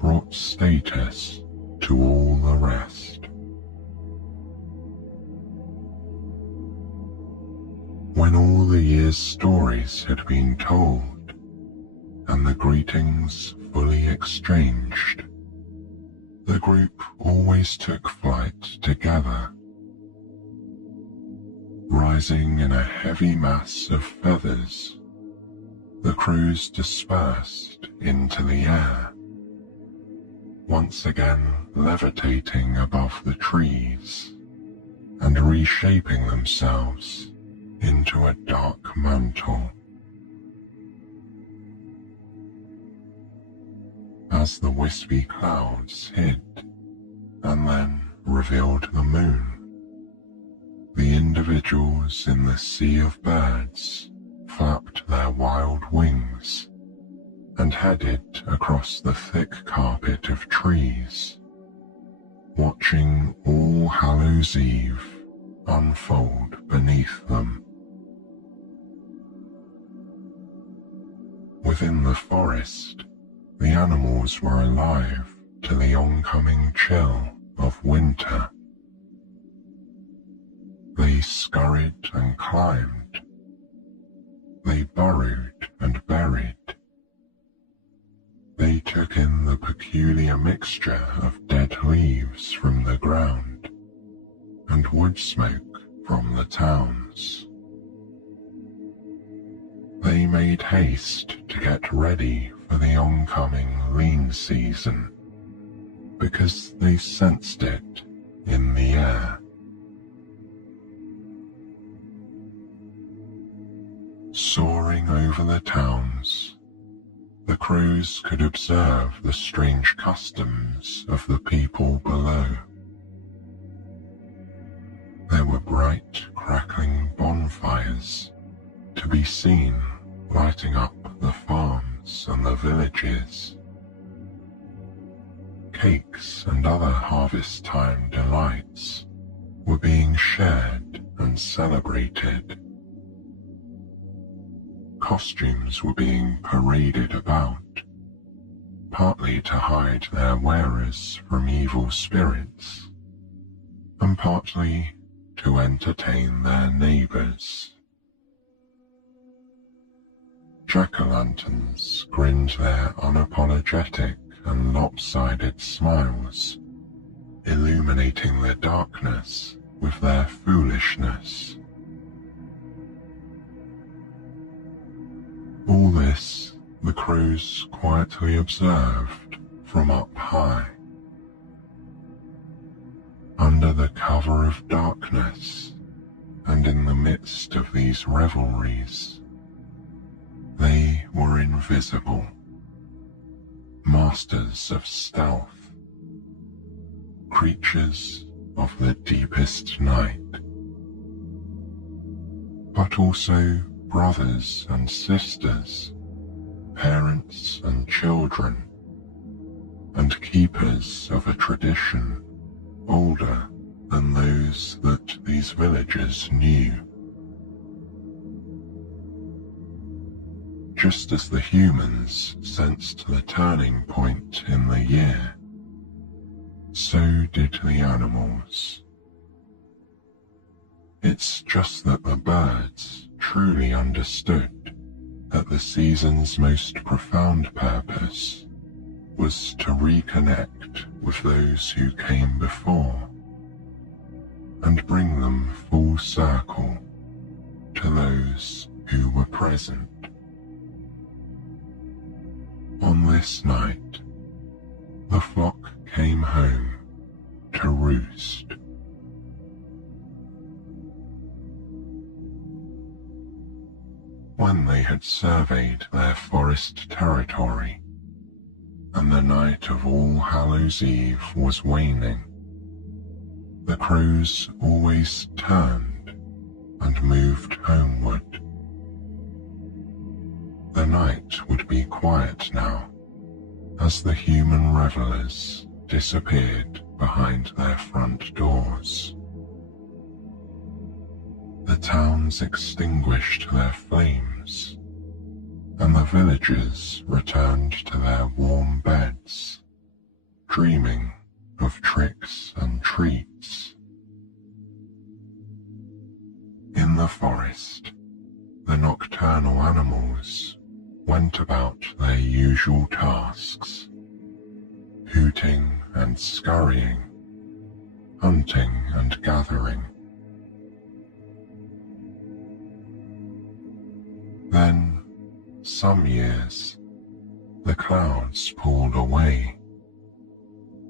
brought status to all the rest. When all the year's stories had been told, and the greetings fully exchanged, the group always took flight together. Rising in a heavy mass of feathers, the crows dispersed into the air, once again levitating above the trees and reshaping themselves into a dark mantle. As the wispy clouds hid and then revealed the moon, the individuals in the sea of birds flapped their wild wings and headed across the thick carpet of trees, watching All Hallows' Eve unfold beneath them. Within the forest, the animals were alive to the oncoming chill of winter. They scurried and climbed. They burrowed and buried. They took in the peculiar mixture of dead leaves from the ground and wood smoke from the towns. They made haste to get ready for the oncoming lean season because they sensed it in the air. Soaring over the towns, the crows could observe the strange customs of the people below. There were bright, crackling bonfires to be seen lighting up the farms and the villages. Cakes and other harvest-time delights were being shared and celebrated. costumes were being paraded about, partly to hide their wearers from evil spirits, and partly to entertain their neighbours. Jack-o'-lanterns grinned their unapologetic and lopsided smiles, illuminating the darkness with their foolishness. All this the crows quietly observed from up high. Under the cover of darkness, and in the midst of these revelries, they were invisible, masters of stealth, creatures of the deepest night, but also brothers and sisters, parents and children, and keepers of a tradition older than those that these villagers knew. Just as the humans sensed the turning point in the year, so did the animals. It's just that the birds truly understood that the season's most profound purpose was to reconnect with those who came before and bring them full circle to those who were present. On this night, the flock came home to roost. When they had surveyed their forest territory, and the night of All Hallows' Eve was waning, the crows always turned and moved homeward. The night would be quiet now, as the human revelers disappeared behind their front doors. The towns extinguished their flames, and the villagers returned to their warm beds, dreaming of tricks and treats. In the forest, the nocturnal animals went about their usual tasks, hooting and scurrying, hunting and gathering. Then, some years, the clouds pulled away,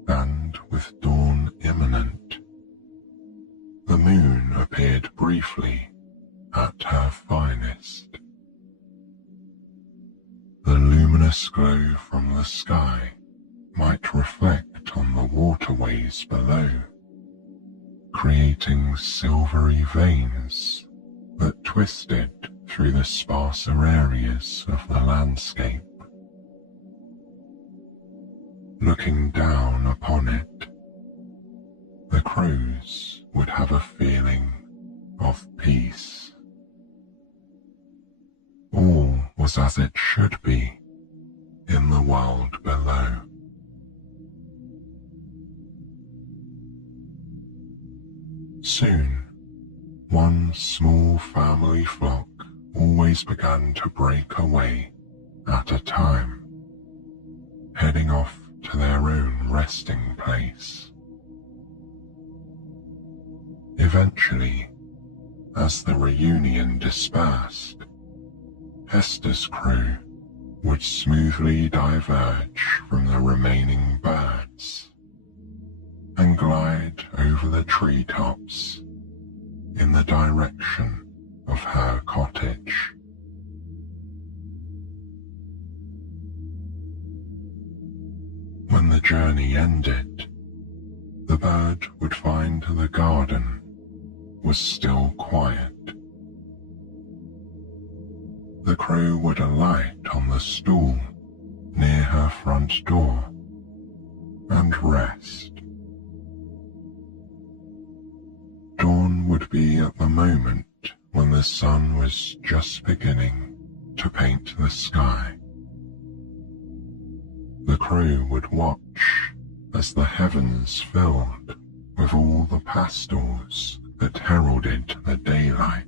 and with dawn imminent, the moon appeared briefly at her finest. The luminous glow from the sky might reflect on the waterways below, creating silvery veins that twisted through the sparser areas of the landscape. Looking down upon it, the crows would have a feeling of peace. All was as it should be in the world below. Soon, one small family flock always began to break away at a time, heading off to their own resting place. Eventually, as the reunion dispersed, Hester's crew would smoothly diverge from the remaining birds and glide over the treetops in the direction of her cottage. When the journey ended, the bird would find the garden was still quiet. The crow would alight on the stool near her front door and rest. Dawn would be at the moment when the sun was just beginning to paint the sky. The crow would watch as the heavens filled with all the pastels that heralded the daylight.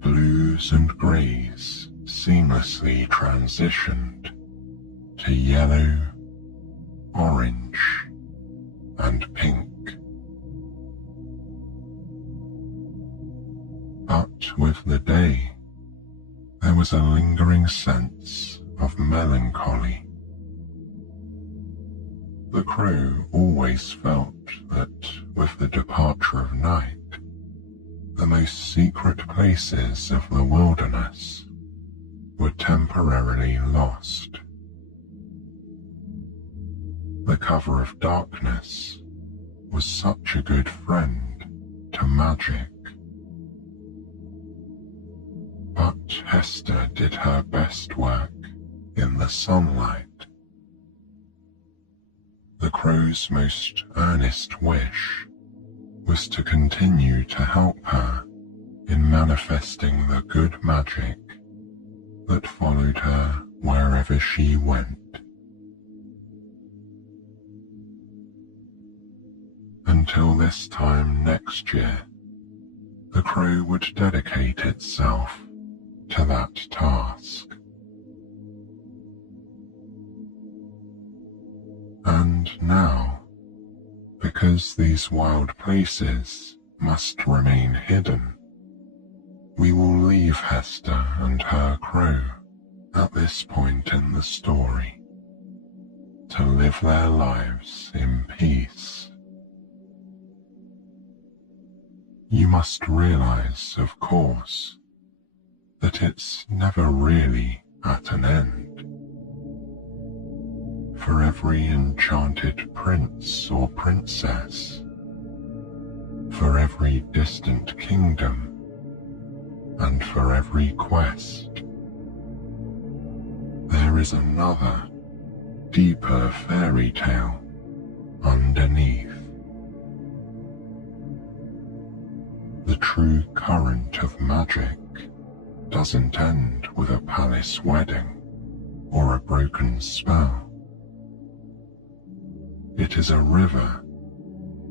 Blues and greys seamlessly transitioned to yellow, orange, and pink. But with the day, there was a lingering sense of melancholy. The crow always felt that with the departure of night, the most secret places of the wilderness were temporarily lost. The cover of darkness was such a good friend to magic. But Hester did her best work in the sunlight. The crow's most earnest wish was to continue to help her in manifesting the good magic that followed her wherever she went. Until this time next year, the crow would dedicate itself to that task. And now, because these wild places must remain hidden, we will leave Hester and her crow at this point in the story to live their lives in peace. You must realize, of course, that it's never really at an end. For every enchanted prince or princess, for every distant kingdom, and for every quest, there is another, deeper fairy tale underneath. The true current of magic doesn't end with a palace wedding or a broken spell. It is a river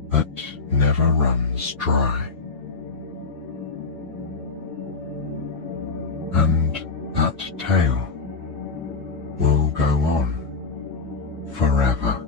that never runs dry. And that tale will go on forever.